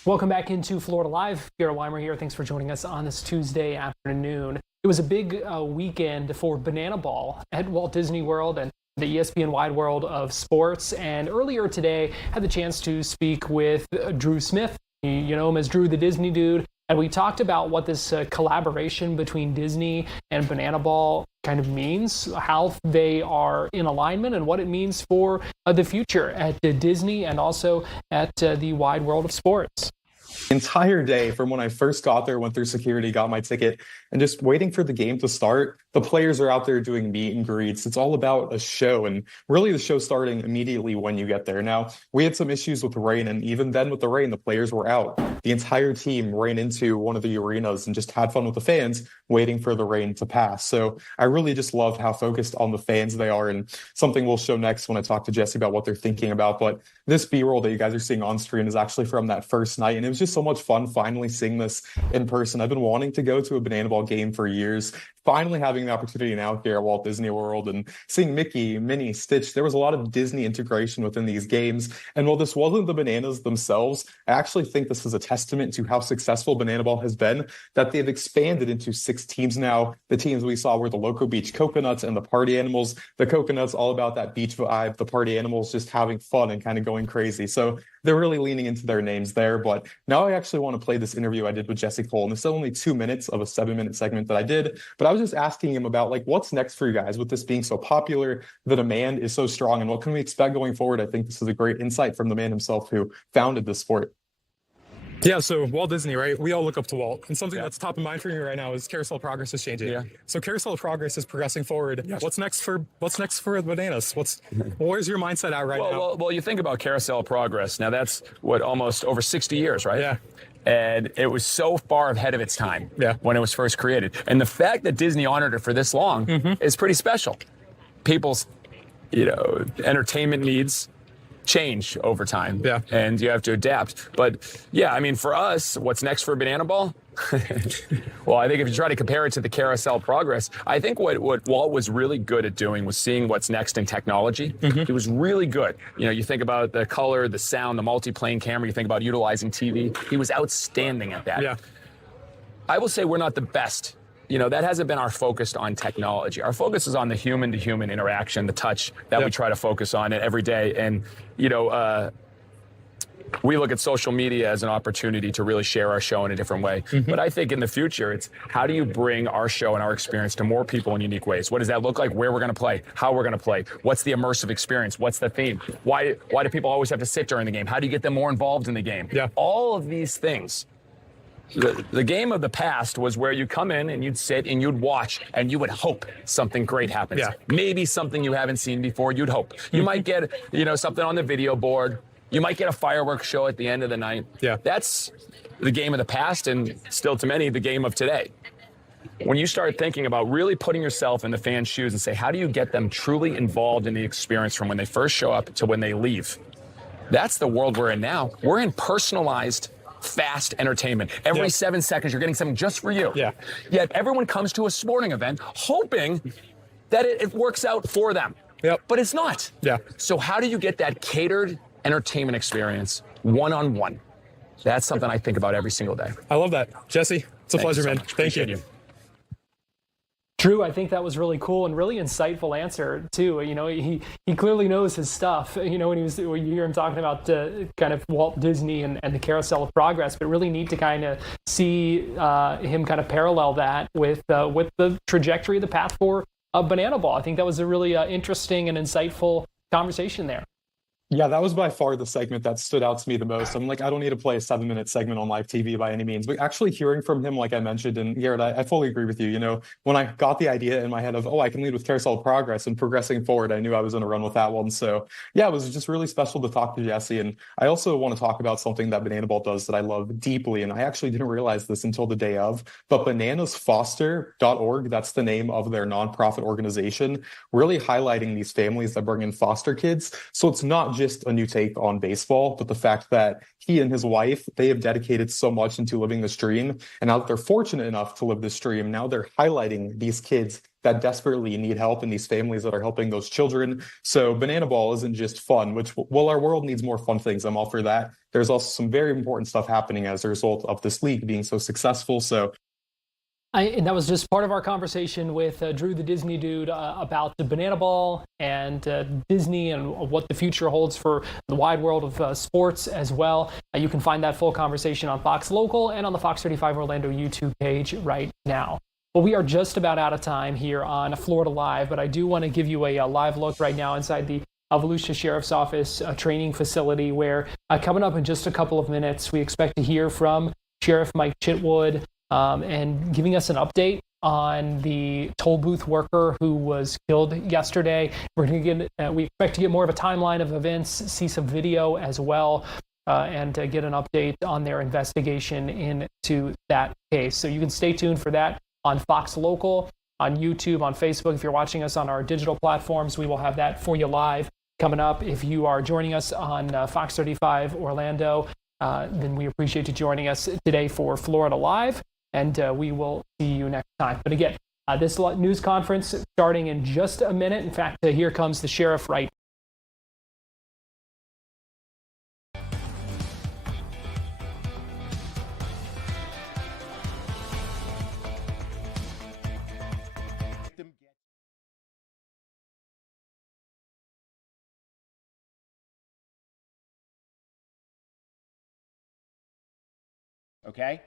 Welcome back into Florida Live. Garrett Weimer here. Thanks for joining us on this Tuesday afternoon. It was a big weekend for Banana Ball at Walt Disney World and the ESPN wide world of sports. And earlier today, had the chance to speak with Drew Smith. You know him as Drew the Disney Dude. And we talked about what this collaboration between Disney and Banana Ball kind of means, how they are in alignment, and what it means for the future at Disney and also at the wide world of sports. Entire day from when I first got there, went through security, got my ticket, and just waiting for the game to start. The players are out there doing meet and greets. It's all about a show, and really the show starting immediately when you get there. Now, we had some issues with the rain, and even then with the rain, the players were out. The entire team ran into one of the arenas and just had fun with the fans, waiting for the rain to pass. So I really just love how focused on the fans they are, and something we'll show next when I talk to Jesse about what they're thinking about. But this B-roll that you guys are seeing on screen is actually from that first night, and it was just so much fun finally seeing this in person. I've been wanting to go to a Banana Ball game for years. Finally having the opportunity now here at Walt Disney World and seeing Mickey, Minnie, Stitch, there was a lot of Disney integration within these games. And while this wasn't the bananas themselves, I actually think this is a testament to how successful Banana Ball has been, that they've expanded into 6 teams now. The teams we saw were the Loco Beach Coconuts and the Party Animals. The Coconuts, all about that beach vibe. The Party Animals just having fun and kind of going crazy. So they're really leaning into their names there. But now I actually want to play this interview I did with Jesse Cole. And it's only 2 minutes of a 7-minute segment that I did. But I was just asking him about, like, what's next for you guys with this being so popular? The demand is so strong. And what can we expect going forward? I think this is a great insight from the man himself who founded the sport. Yeah, so Walt Disney, right? We all look up to Walt. And something that's top of mind for me right now is Carousel Progress is changing. Yeah. So Carousel Progress is progressing forward. Yes. What's next for the bananas? Where's your mindset at now? Well, you think about Carousel Progress. Now that's almost over 60 years, right? Yeah. And it was so far ahead of its time when it was first created. And the fact that Disney honored it for this long is pretty special. People's, entertainment needs change over time. Yeah. And you have to adapt. But yeah, I mean, for us, what's next for Banana Ball? Well, I think if you try to compare it to the carousel progress, I think what Walt was really good at doing was seeing what's next in technology. He was really good. You know, you think about the color, the sound, the multi-plane camera, you think about utilizing TV. He was outstanding at that. Yeah. I will say we're not the best. You know, that hasn't been our focus on technology. Our focus is on the human-to-human interaction, the touch that we try to focus on it every day. And, you know, we look at social media as an opportunity to really share our show in a different way. But I think in the future, it's how do you bring our show and our experience to more people in unique ways? What does that look like? Where we're going to play? How we're going to play? What's the immersive experience? What's the theme? Why do people always have to sit during the game? How do you get them more involved in the game? Yeah. All of these things. The game of the past was where you come in and you'd sit and you'd watch and you would hope something great happens. Yeah. Maybe something you haven't seen before, you'd hope. You might get, you know, something on the video board. You might get a fireworks show at the end of the night. Yeah. That's the game of the past and still to many the game of today. When you start thinking about really putting yourself in the fans' shoes and say, how do you get them truly involved in the experience from when they first show up to when they leave? That's the world we're in now. We're in personalized fast entertainment. Every 7 seconds, you're getting something just for you. Yeah. Yet everyone comes to a sporting event hoping that it works out for them. Yep. But it's not. Yeah. So how do you get that catered entertainment experience one-on-one? That's something I think about every single day. I love that. Jesse, it's a pleasure, man. Thank you. Drew, I think that was really cool and really insightful answer too. You know, he clearly knows his stuff. You know, when you hear him talking about kind of Walt Disney and the carousel of progress, but really neat to kind of see him kind of parallel that with the trajectory, the path for Banana Ball. I think that was a really interesting and insightful conversation there. Yeah, that was by far the segment that stood out to me the most. I'm like, I don't need to play a 7-minute segment on live TV by any means, but actually hearing from him, like I mentioned, and Garrett, I fully agree with you. You know, when I got the idea in my head of, I can lead with carousel of progress and progressing forward, I knew I was going to run with that one. So yeah, it was just really special to talk to Jesse. And I also want to talk about something that Banana Ball does that I love deeply. And I actually didn't realize this until the day of, but bananasfoster.org, that's the name of their nonprofit organization, really highlighting these families that bring in foster kids. So it's not just a new take on baseball, but the fact that he and his wife, they have dedicated so much into living this dream. And now that they're fortunate enough to live this dream, now they're highlighting these kids that desperately need help and these families that are helping those children. So Banana Ball isn't just fun, which, well, our world needs more fun things. I'm all for that. There's also some very important stuff happening as a result of this league being so successful. So and that was just part of our conversation with Drew the Disney Dude about the Banana Ball and Disney and what the future holds for the wide world of sports as well. You can find that full conversation on Fox Local and on the Fox 35 Orlando YouTube page right now. Well, we are just about out of time here on Florida Live, but I do want to give you a live look right now inside the Volusia Sheriff's Office training facility where coming up in just a couple of minutes, we expect to hear from Sheriff Mike Chitwood and giving us an update on the toll booth worker who was killed yesterday. We're going to get, we expect to get more of a timeline of events, see some video as well, and get an update on their investigation into that case. So you can stay tuned for that on Fox Local, on YouTube, on Facebook. If you're watching us on our digital platforms, we will have that for you live coming up. If you are joining us on Fox 35 Orlando, then we appreciate you joining us today for Florida Live. And we will see you next time. But again, this news conference starting in just a minute. In fact, here comes the sheriff right. Okay?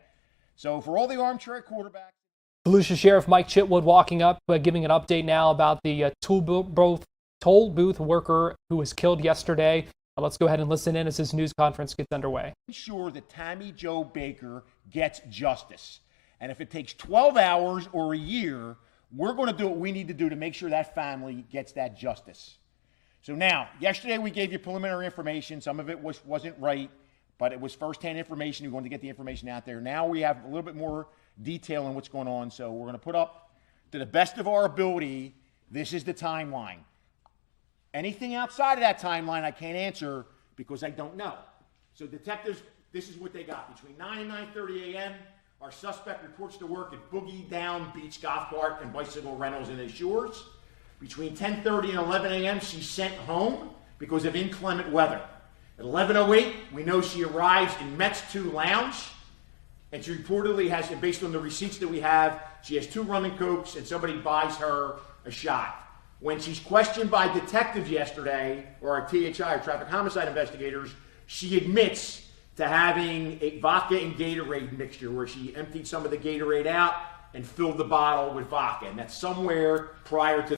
So for all the armchair quarterbacks. Volusia Sheriff Mike Chitwood walking up, giving an update now about the toll booth worker who was killed yesterday. Let's go ahead and listen in as this news conference gets underway. Ensure that Tammy Jo Baker gets justice. And if it takes 12 hours or a year, we're going to do what we need to do to make sure that family gets that justice. So now, yesterday we gave you preliminary information. Some of it wasn't right, but it was firsthand information. We're going to get the information out there. Now we have a little bit more detail on what's going on. So we're going to put up, to the best of our ability, this is the timeline. Anything outside of that timeline, I can't answer because I don't know. So detectives, this is what they got. Between 9 and 9:30 a.m., our suspect reports to work at Boogie Down Beach Golf Cart and Bicycle Rentals in the Shores. Between 10:30 and 11 a.m., she's sent home because of inclement weather. At 11:08, we know she arrives in Met's 2 Lounge, and she reportedly has, based on the receipts that we have, she has 2 rum and cokes, and somebody buys her a shot. When she's questioned by detectives yesterday, or our THI, or traffic homicide investigators, she admits to having a vodka and Gatorade mixture, where she emptied some of the Gatorade out and filled the bottle with vodka, and that's somewhere prior to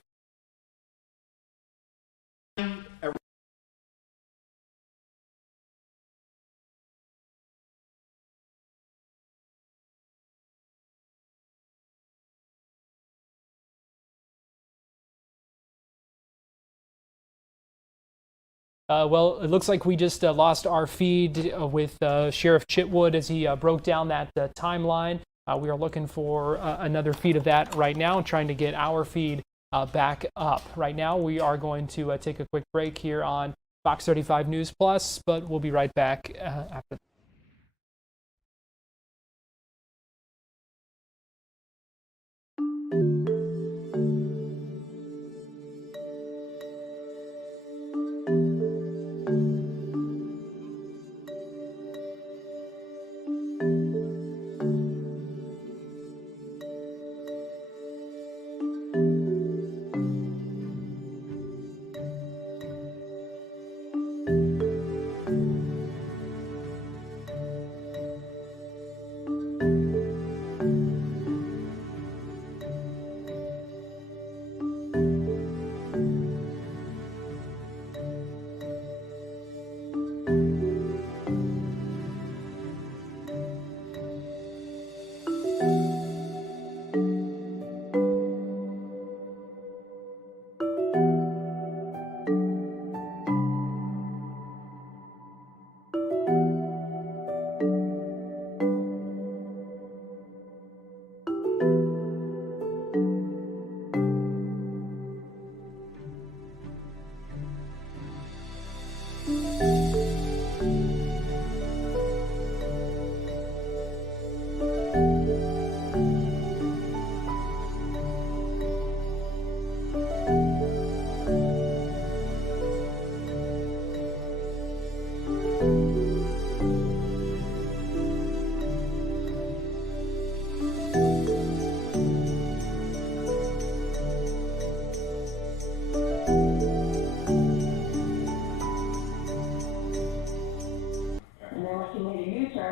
Well, it looks like we just lost our feed with Sheriff Chitwood as he broke down that timeline. We are looking for another feed of that right now and trying to get our feed back up. Right now, we are going to take a quick break here on Fox 35 News Plus, but we'll be right back after.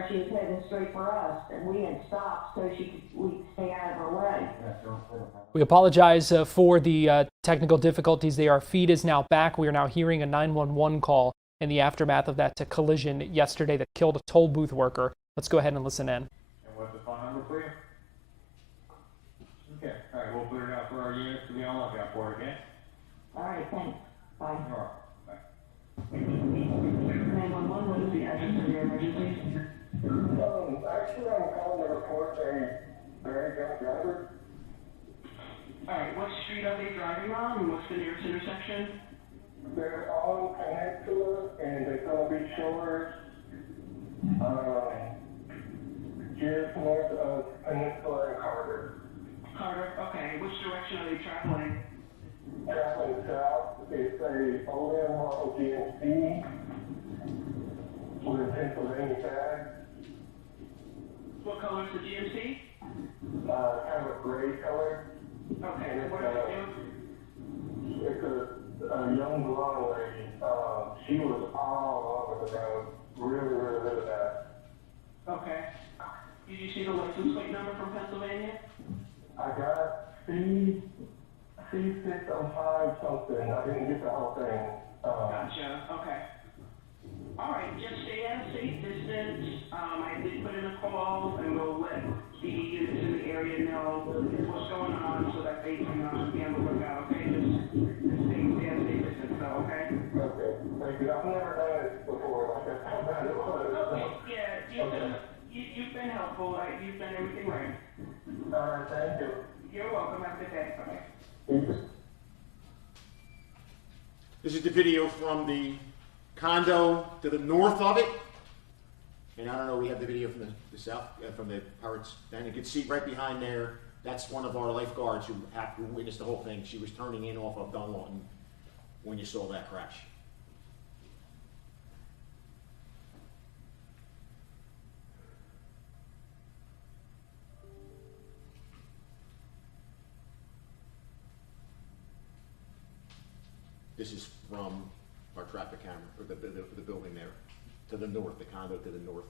She was heading straight for us, and we had stopped so we could stay out of her way. We apologize for the technical difficulties there. Our feed is now back. We are now hearing a 911 call in the aftermath of that collision yesterday that killed a toll booth worker. Let's go ahead and listen in. And what's the phone number for you? Okay, all right, we'll put it out for our units to be on lookout for it, okay? All right, thanks. Bye. All right, bye. 911, what is the address of your emergency? Actually, I'm calling to report a very drunk driver. All right, what street are they driving on, and what's the nearest intersection? They're on Peninsula and Daytona Beach Shores, just north of Peninsula and Carter. Carter, okay. Which direction are they traveling? Traveling south, it's a Olin Model GMC with a Pennsylvania tag. What color is the GMC? Kind of a gray color. Okay, And what do they do? it's a young blonde lady. She was all over the road, really bad. Okay. Did you see the license plate number from Pennsylvania? I got C605 something. I didn't get the whole thing. Gotcha. Okay. All right. Just stay at a safe distance. I did put in a call, and we'll let the units in the area know what's going on so that they can be on the lookout. Okay. Just stay at a safe distance, though. Okay. Okay. Thank you. I've never done it before. Like that's how bad it was. Okay. Yeah. You've been helpful. Right? You've done everything right. All right. Thank you. You're welcome. Have a good day. Bye. This is the video from the condo to the north of it. And I don't know, we have the video from the south, from the Pirates. And you can see right behind there, that's one of our lifeguards who witnessed the whole thing. She was turning in off of Dunlawton when you saw that crash. This is from our traffic camera, or the building there, to the north, the condo to the north.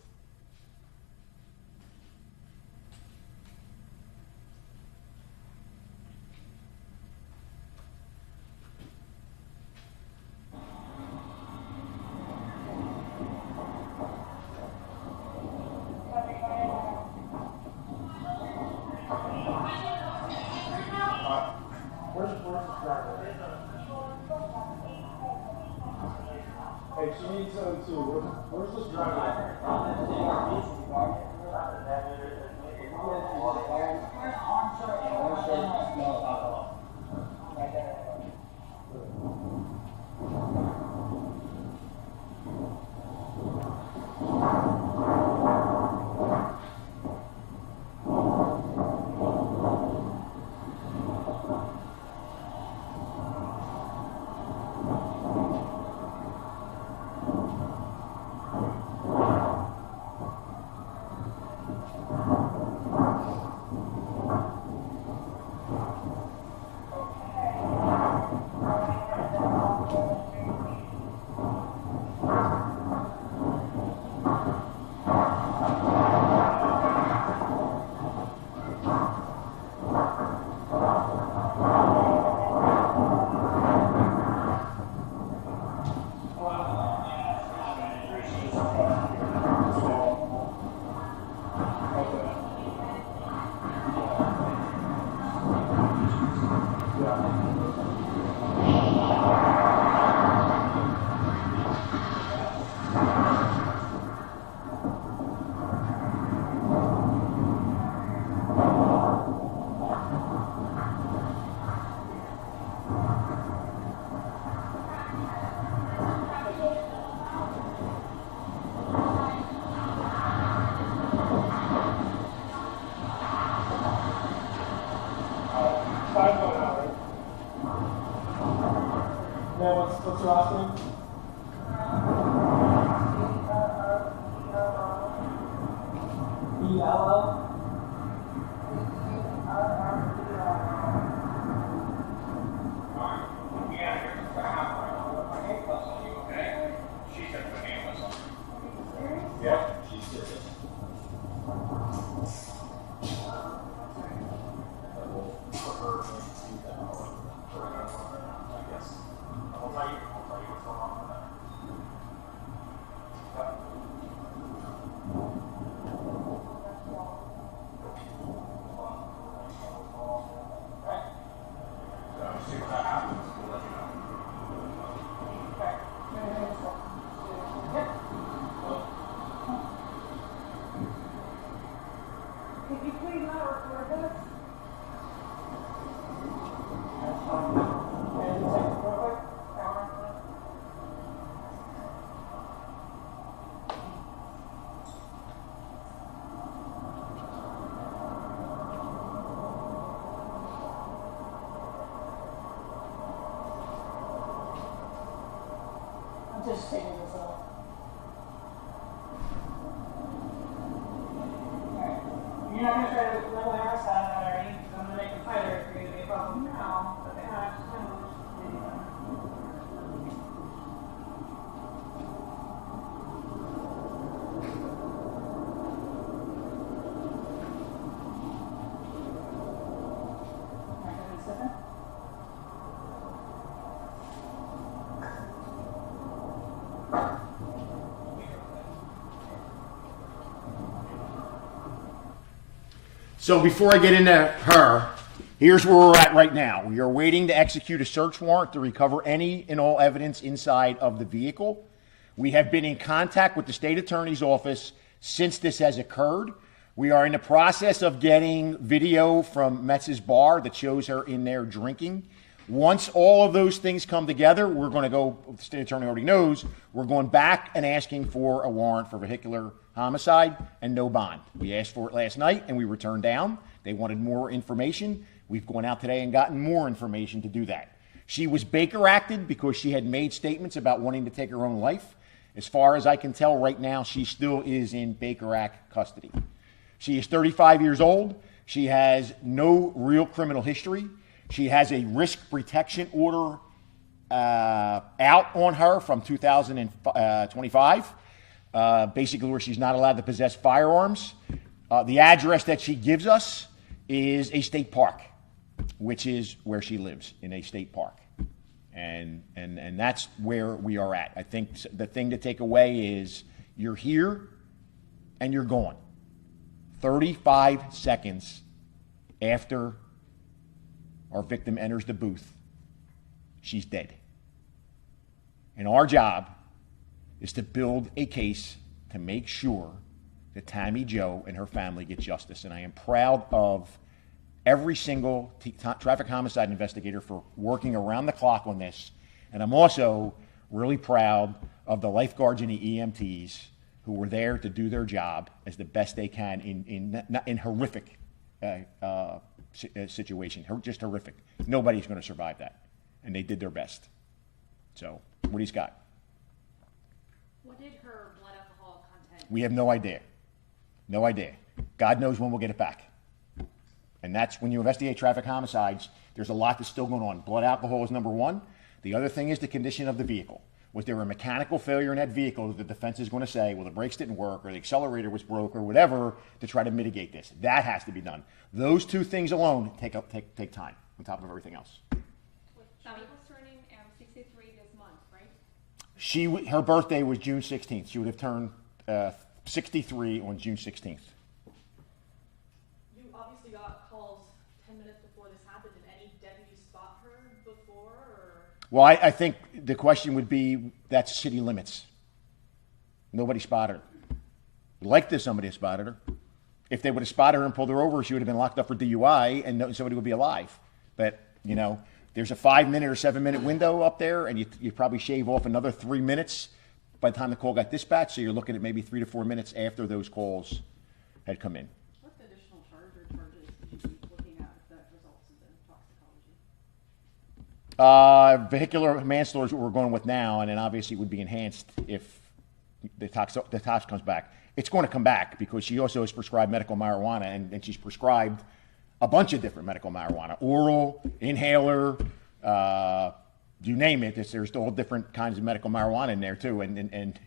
Hey, she needs to, where's this driveway? What's your last name? E-L-L? Yeah, she's serious. Just taking this off. Alright. You're not going to try to level the house out already, because I'm going to make a fighter for you to be a problem now, but they have to So before I get into her, here's where we're at right now. We are waiting to execute a search warrant to recover any and all evidence inside of the vehicle. We have been in contact with the state attorney's office since this has occurred. We are in the process of getting video from Metz's bar that shows her in there drinking. Once all of those things come together, we're going to go, the state attorney already knows, we're going back and asking for a warrant for vehicular homicide and no bond. We asked for it last night and we were turned down. They wanted more information. We've gone out today and gotten more information to do that. She was Baker acted because she had made statements about wanting to take her own life. As far as I can tell right now, she still is in Baker Act custody. She is 35 years old. She has no real criminal history. She has a risk protection order out on her from 2025, basically where she's not allowed to possess firearms. The address that she gives us is a state park, which is where she lives, in a state park. And that's where we are at. I think the thing to take away is you're here and you're gone. 35 seconds after our victim enters the booth, she's dead. And our job is to build a case to make sure that Tammy Jo and her family get justice. And I am proud of every single traffic homicide investigator for working around the clock on this. And I'm also really proud of the lifeguards and the EMTs who were there to do their job as the best they can in horrific situation, just horrific. Nobody's going to survive that. And they did their best. So, what he's got? What did her blood alcohol content? We have no idea. No idea. God knows when we'll get it back. And that's when you investigate traffic homicides, there's a lot that's still going on. Blood alcohol is number one. The other thing is the condition of the vehicle. Was there a mechanical failure in that vehicle that the defense is going to say, well, the brakes didn't work or the accelerator was broke or whatever to try to mitigate this? That has to be done. Those two things alone take time on top of everything else. Tammy was turning 63 this month, right? Her birthday was June 16th. She would have turned 63 on June 16th. You obviously got calls 10 minutes before this happened. Did any deputies spot her before? Well, I think the question would be, that's city limits. Nobody spotted her. Like if somebody had spotted her. If they would have spotted her and pulled her over, she would have been locked up for DUI and somebody would be alive. But, you know, there's a 5-minute or 7-minute window up there, and you probably shave off another 3 minutes by the time the call got dispatched, so you're looking at maybe 3 to 4 minutes after those calls had come in. What additional charges should you be looking at if that results in toxicology? Vehicular manslaughter is what we're going with now, and then obviously it would be enhanced if the tox comes back. It's going to come back because she also is prescribed medical marijuana, and she's prescribed a bunch of different medical marijuana, oral, inhaler, you name it. There's all different kinds of medical marijuana in there too, and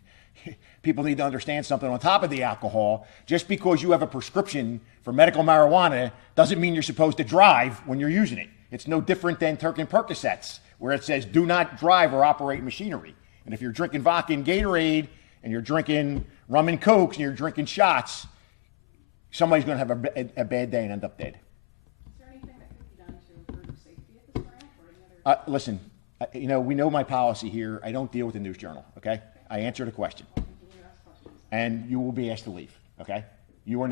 people need to understand something on top of the alcohol. Just because you have a prescription for medical marijuana doesn't mean you're supposed to drive when you're using it. It's no different than Turk and Percocets, where it says do not drive or operate machinery. And if you're drinking vodka and Gatorade, and you're drinking rum and Cokes, and you're drinking shots, somebody's going to have a bad day and end up dead. Is there anything that could be done to improve safety at this branch or any other? Listen, you know, we know my policy here. I don't deal with the News Journal, okay? I answer the question. And you will be asked to leave, okay? You are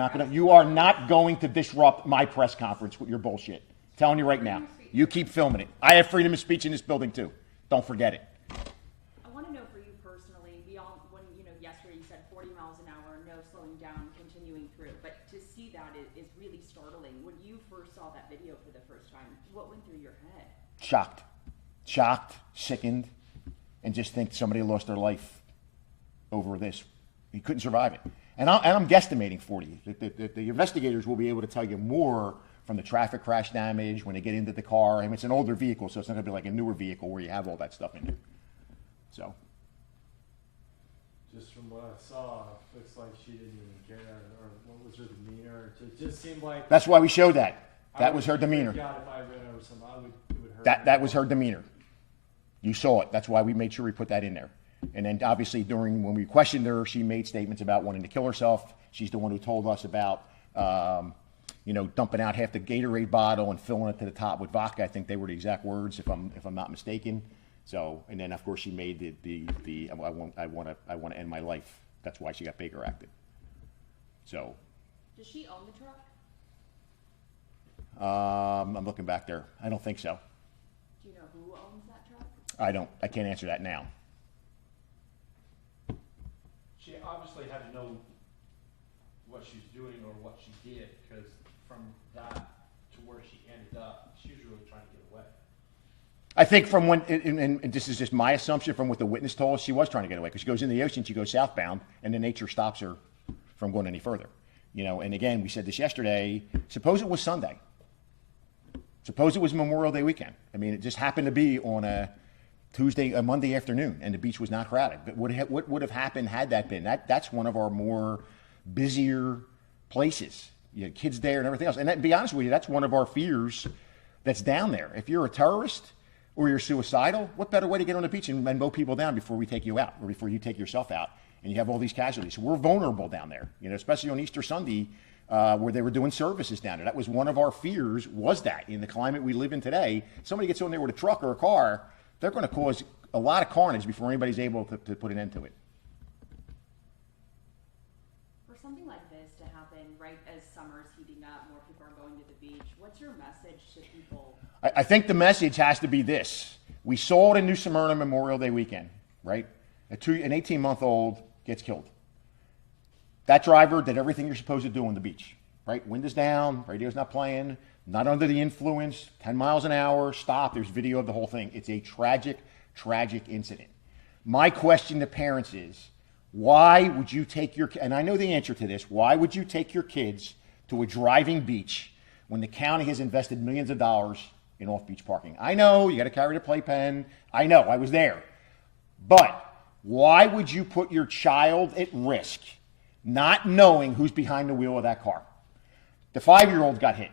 not going to disrupt my press conference with your bullshit. I'm telling you right now. You keep filming it. I have freedom of speech in this building too. Don't forget it. I want to know for you personally, beyond when, yesterday you said 40 miles an hour, no slowing down, continuing through, but to see that is really startling. When you first saw that video for the first time, what went through your head? Shocked, sickened, and just think somebody lost their life over this. He couldn't survive it. And I'm guesstimating 40. The investigators will be able to tell you more from the traffic crash damage when they get into the car. I mean, it's an older vehicle, so it's not going to be like a newer vehicle where you have all that stuff in it. So. Just from what I saw, looks like she didn't even care, or what was her demeanor? It just seemed like. That's why we showed that. That was her demeanor. That was her demeanor. You saw it. That's why we made sure we put that in there. And then obviously when we questioned her, she made statements about wanting to kill herself. She's the one who told us about, dumping out half the Gatorade bottle and filling it to the top with vodka. I think they were the exact words, if I'm not mistaken. So, and then of course she made the I want to end my life. That's why she got Baker acted. So. Does she own the truck? I'm looking back there. I don't think so. Do you know who owns that truck? I can't answer that now. She obviously had to know what she's doing or what she did, because from that to where she ended up, she was really trying to get away. I think from when, and this is just my assumption from what the witness told us, she was trying to get away because she goes in the ocean, she goes southbound, and then nature stops her from going any further. You know, and again, we said this yesterday, suppose it was Sunday. Suppose it was Memorial Day weekend. I mean, it just happened to be on a Monday afternoon, and the beach was not crowded. But what would have happened had that been? That's one of our more busier places. You had kids there and everything else. And to be honest with you, that's one of our fears that's down there. If you're a terrorist or you're suicidal, what better way to get on the beach and mow people down before we take you out or before you take yourself out and you have all these casualties? So we're vulnerable down there, you know, especially on Easter Sunday where they were doing services down there. That was one of our fears, was that in the climate we live in today, somebody gets on there with a truck or a car, they're going to cause a lot of carnage before anybody's able to put an end to it. For something like this to happen right as summer's heating up, more people are going to the beach, what's your message to people? I think the message has to be this. We saw it in New Smyrna Memorial Day weekend, right? An 18-month-old gets killed. That driver did everything you're supposed to do on the beach, right? Windows down, radio's not playing, not under the influence, 10 miles an hour, stop. There's video of the whole thing. It's a tragic, tragic incident. My question to parents is, why would you take your, and I know the answer to this, why would you take your kids to a driving beach when the county has invested millions of dollars in off-beach parking? I know you got to carry the playpen. I know, I was there. But why would you put your child at risk not knowing who's behind the wheel of that car? The 5-year-old got hit.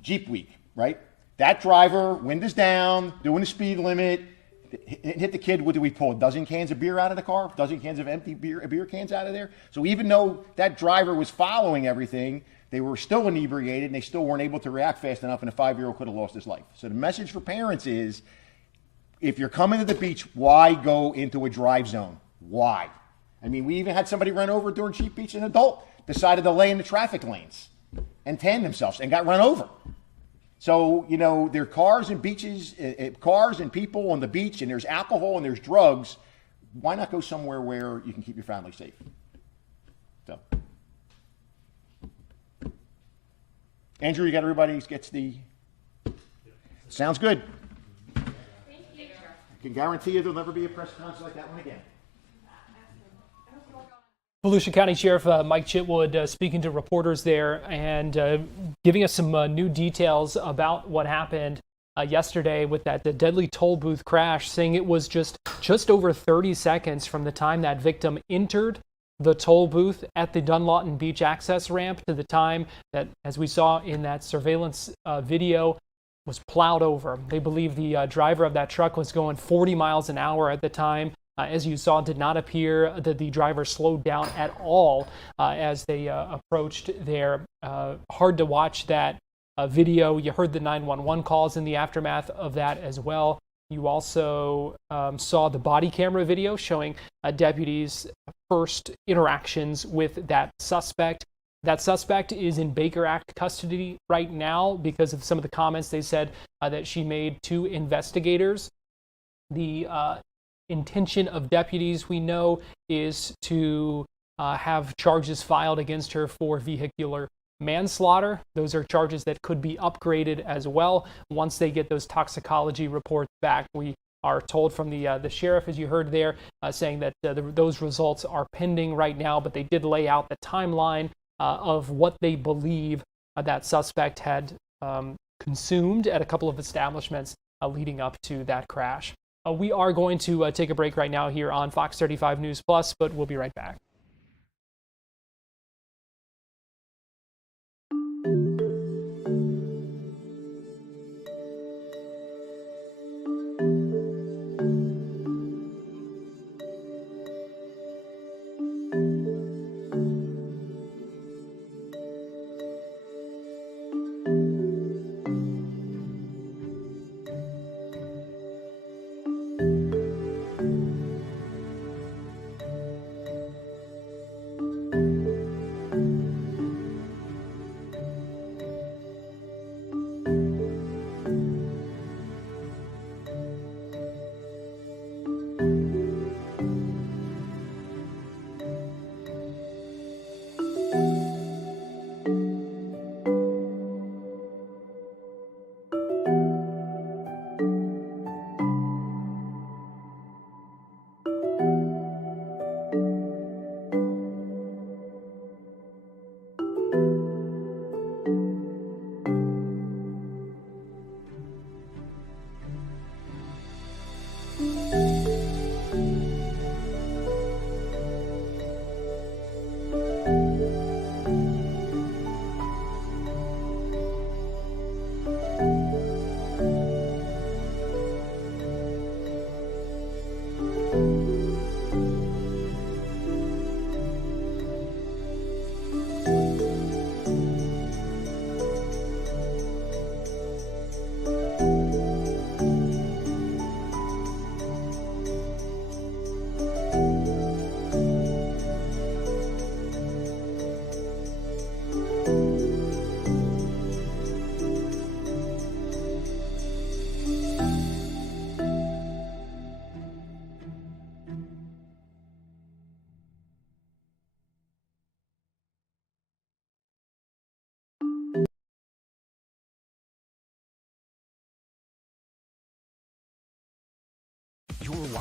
Jeep Week, right? That driver, windows down, doing the speed limit, hit the kid. What do we pull? A dozen cans of beer out of the car? A dozen cans of empty beer cans out of there? So even though that driver was following everything, they were still inebriated and they still weren't able to react fast enough, and a 5-year-old could have lost his life. So the message for parents is, if you're coming to the beach, why go into a drive zone? Why? I mean, we even had somebody run over during Cheap Beach, an adult decided to lay in the traffic lanes and tan themselves and got run over. So, you know, there are cars and beaches, cars and people on the beach, and there's alcohol and there's drugs. Why not go somewhere where you can keep your family safe? So, Andrew, you got everybody gets the, sounds good. Thank you. I can guarantee you there'll never be a press conference like that one again. Volusia County Sheriff Mike Chitwood speaking to reporters there and giving us some new details about what happened yesterday with that deadly toll booth crash, saying it was just over 30 seconds from the time that victim entered the toll booth at the Dunlawton Beach access ramp to the time that, as we saw in that surveillance video, was plowed over. They believe the driver of that truck was going 40 miles an hour at the time. As you saw, it did not appear that the driver slowed down at all as they approached there. Hard to watch that video. You heard the 911 calls in the aftermath of that as well. You also saw the body camera video showing deputies' first interactions with that suspect. That suspect is in Baker Act custody right now because of some of the comments they said that she made to investigators. The intention of deputies, we know, is to have charges filed against her for vehicular manslaughter. Those are charges that could be upgraded as well once they get those toxicology reports back. We are told from the sheriff, as you heard there, saying that those results are pending right now, but they did lay out the timeline of what they believe that suspect had consumed at a couple of establishments leading up to that crash. We are going to take a break right now here on Fox 35 News Plus, but we'll be right back.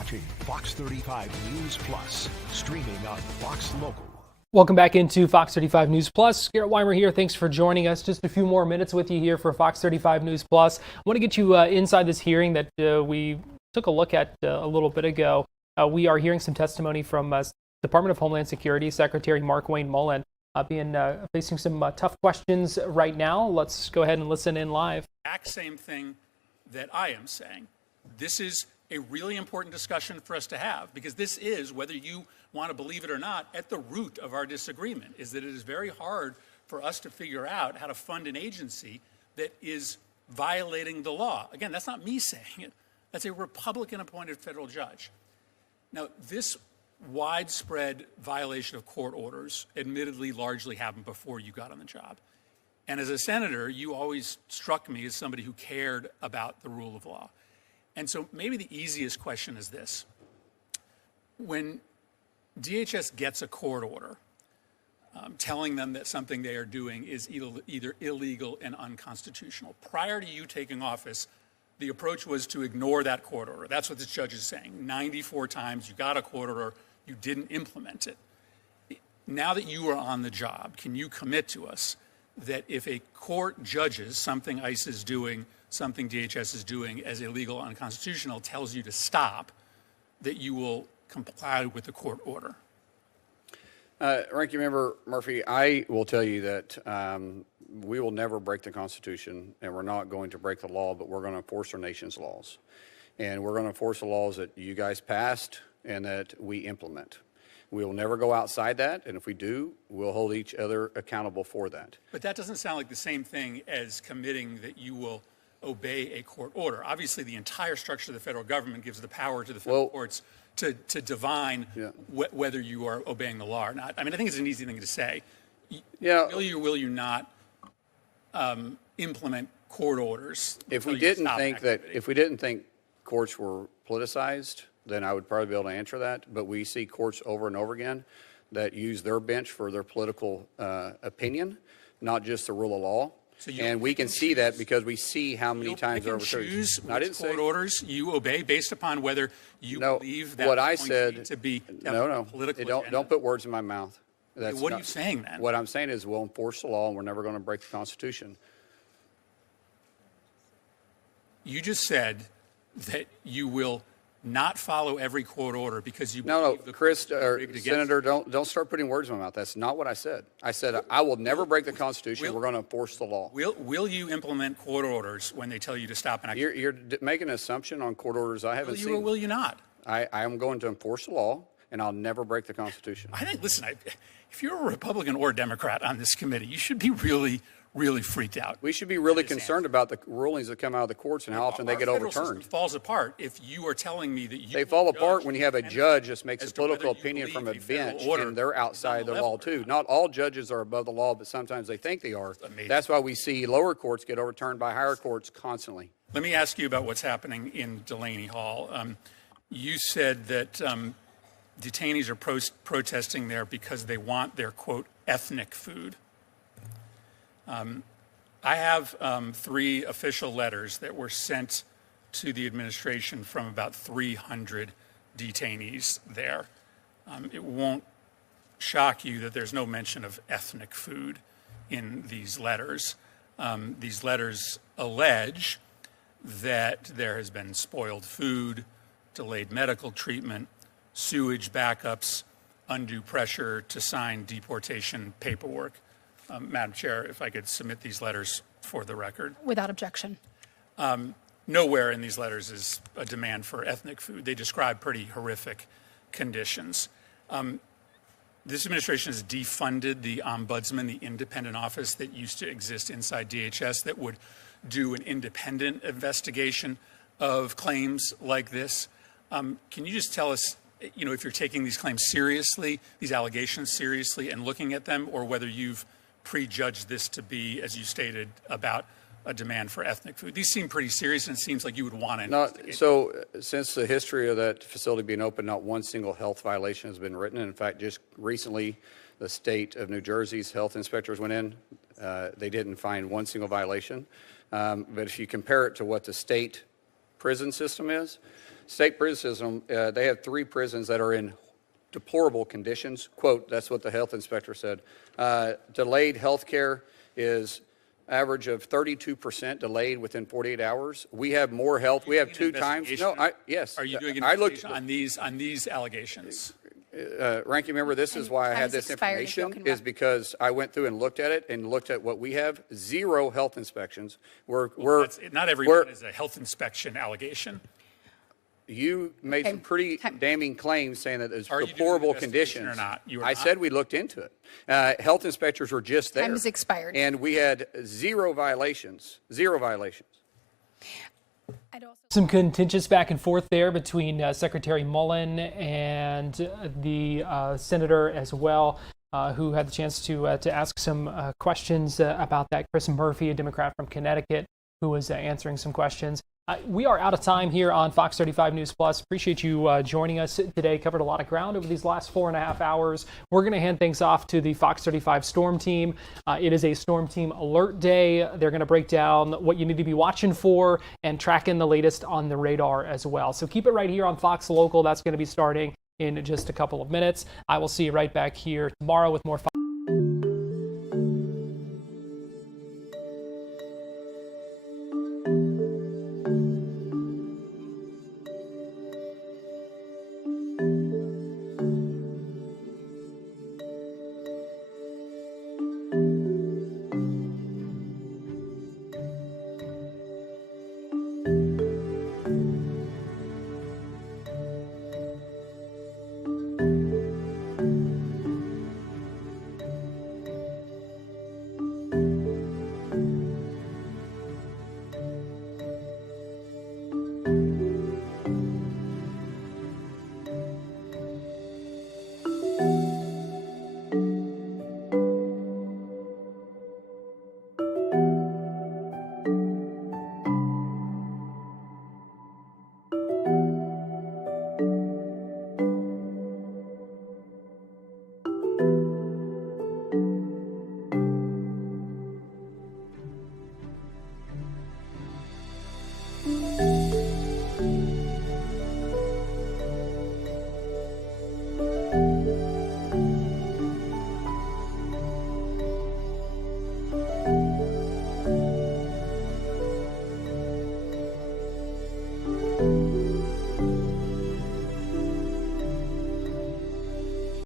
watching Fox 35 News Plus, streaming on Fox Local. Welcome back into Fox 35 News Plus. Garrett Weimer here. Thanks for joining us. Just a few more minutes with you here for Fox 35 News Plus. I want to get you inside this hearing that we took a look at a little bit ago. We are hearing some testimony from Department of Homeland Security Secretary Markwayne Mullin facing some tough questions right now. Let's go ahead and listen in live. Exact same thing that I am saying. This is a really important discussion for us to have, because this is, whether you want to believe it or not, at the root of our disagreement, is that it is very hard for us to figure out how to fund an agency that is violating the law. Again, that's not me saying it. That's a Republican-appointed federal judge. Now, this widespread violation of court orders admittedly largely happened before you got on the job. And as a senator, you always struck me as somebody who cared about the rule of law. And so maybe the easiest question is this. When DHS gets a court order telling them that something they are doing is either illegal and unconstitutional, prior to you taking office, the approach was to ignore that court order. That's what this judge is saying. 94 times you got a court order, you didn't implement it. Now that you are on the job, can you commit to us that if a court judges something ICE is doing, something DHS is doing as illegal, unconstitutional, tells you to stop, that you will comply with the court order? Ranking Member Murphy, I will tell you that we will never break the Constitution, and we're not going to break the law, but we're going to enforce our nation's laws. And we're going to enforce the laws that you guys passed and that we implement. We will never go outside that, and if we do, we'll hold each other accountable for that. But that doesn't sound like the same thing as committing that you will obey a court order. Obviously, the entire structure of the federal government gives the power to the federal courts to divine whether you are obeying the law or not. I mean, I think it's an easy thing to say. Will you or will you not implement court orders? If we didn't think courts were politicized, then I would probably be able to answer that. But we see courts over and over again that use their bench for their political opinion, not just the rule of law. And we can see that because we see how many times they're overturned. I didn't say court orders you obey based upon whether you believe that what I said to be political. Don't put words in my mouth. What are you saying then? What I'm saying is we'll enforce the law and we're never going to break the Constitution. You just said that you will not follow every court order because you Chris, Senator, don't start putting words in my mouth. That's not what I said. I said I will never break the Constitution. We're going to enforce the law. Will you implement court orders when they tell you to stop? And you're making an assumption on court orders I haven't seen. Will you or will you not? I am going to enforce the law, and I'll never break the Constitution. I think, listen, if you're a Republican or a Democrat on this committee, you should be really freaked out. We should be really concerned about the rulings that come out of the courts and how often they get overturned. It falls apart if you are telling me that they fall apart when you have a judge that makes a political opinion from a bench and they're outside the law too. Not all judges are above the law, but sometimes they think they are. That's why we see lower courts get overturned by higher courts constantly. Let me ask you about what's happening in Delaney Hall. You said that detainees are protesting there because they want their, quote, ethnic food. I have 3 official letters that were sent to the administration from about 300 detainees there. It won't shock you that there's no mention of ethnic food in these letters. These letters allege that there has been spoiled food, delayed medical treatment, sewage backups, undue pressure to sign deportation paperwork. Madam Chair, if I could submit these letters for the record. Without objection. Nowhere in these letters is a demand for ethnic food. They describe pretty horrific conditions. This administration has defunded the ombudsman, the independent office that used to exist inside DHS that would do an independent investigation of claims like this. Can you just tell us, if you're taking these claims seriously, these allegations seriously, and looking at them, or whether you've prejudged this to be, as you stated, about a demand for ethnic food? These seem pretty serious, and it seems like you would want to investigate. So since the history of that facility being open, not one single health violation has been written. In fact, just recently, the state of New Jersey's health inspectors went in. They didn't find one single violation. But if you compare it to what the state prison system is, state prison, they have 3 prisons that are in deplorable conditions. Quote, that's what the health inspector said. Delayed health care is average of 32% delayed within 48 hours. We have more health. We have 2 times. No, yes. Are you doing an investigation on these allegations? Ranking member, this is why I had this information, is because I went through and looked at it and looked at what we have. 0 health inspections. Not every one is a health inspection allegation. You made some pretty damning claims saying that there's deplorable conditions. Or not? I said we looked into it. Health inspectors were just there. Time is expired. And we had 0 violations. 0 violations. Some contentious back and forth there between Secretary Mullen and the senator as well, who had the chance to ask some questions about that. Chris Murphy, a Democrat from Connecticut, who was answering some questions. We are out of time here on Fox 35 News Plus. Appreciate you joining us today. Covered a lot of ground over these last 4.5 hours. We're going to hand things off to the Fox 35 Storm Team. It is a Storm Team Alert Day. They're going to break down what you need to be watching for and tracking the latest on the radar as well. So keep it right here on Fox Local. That's going to be starting in just a couple of minutes. I will see you right back here tomorrow with more Fox.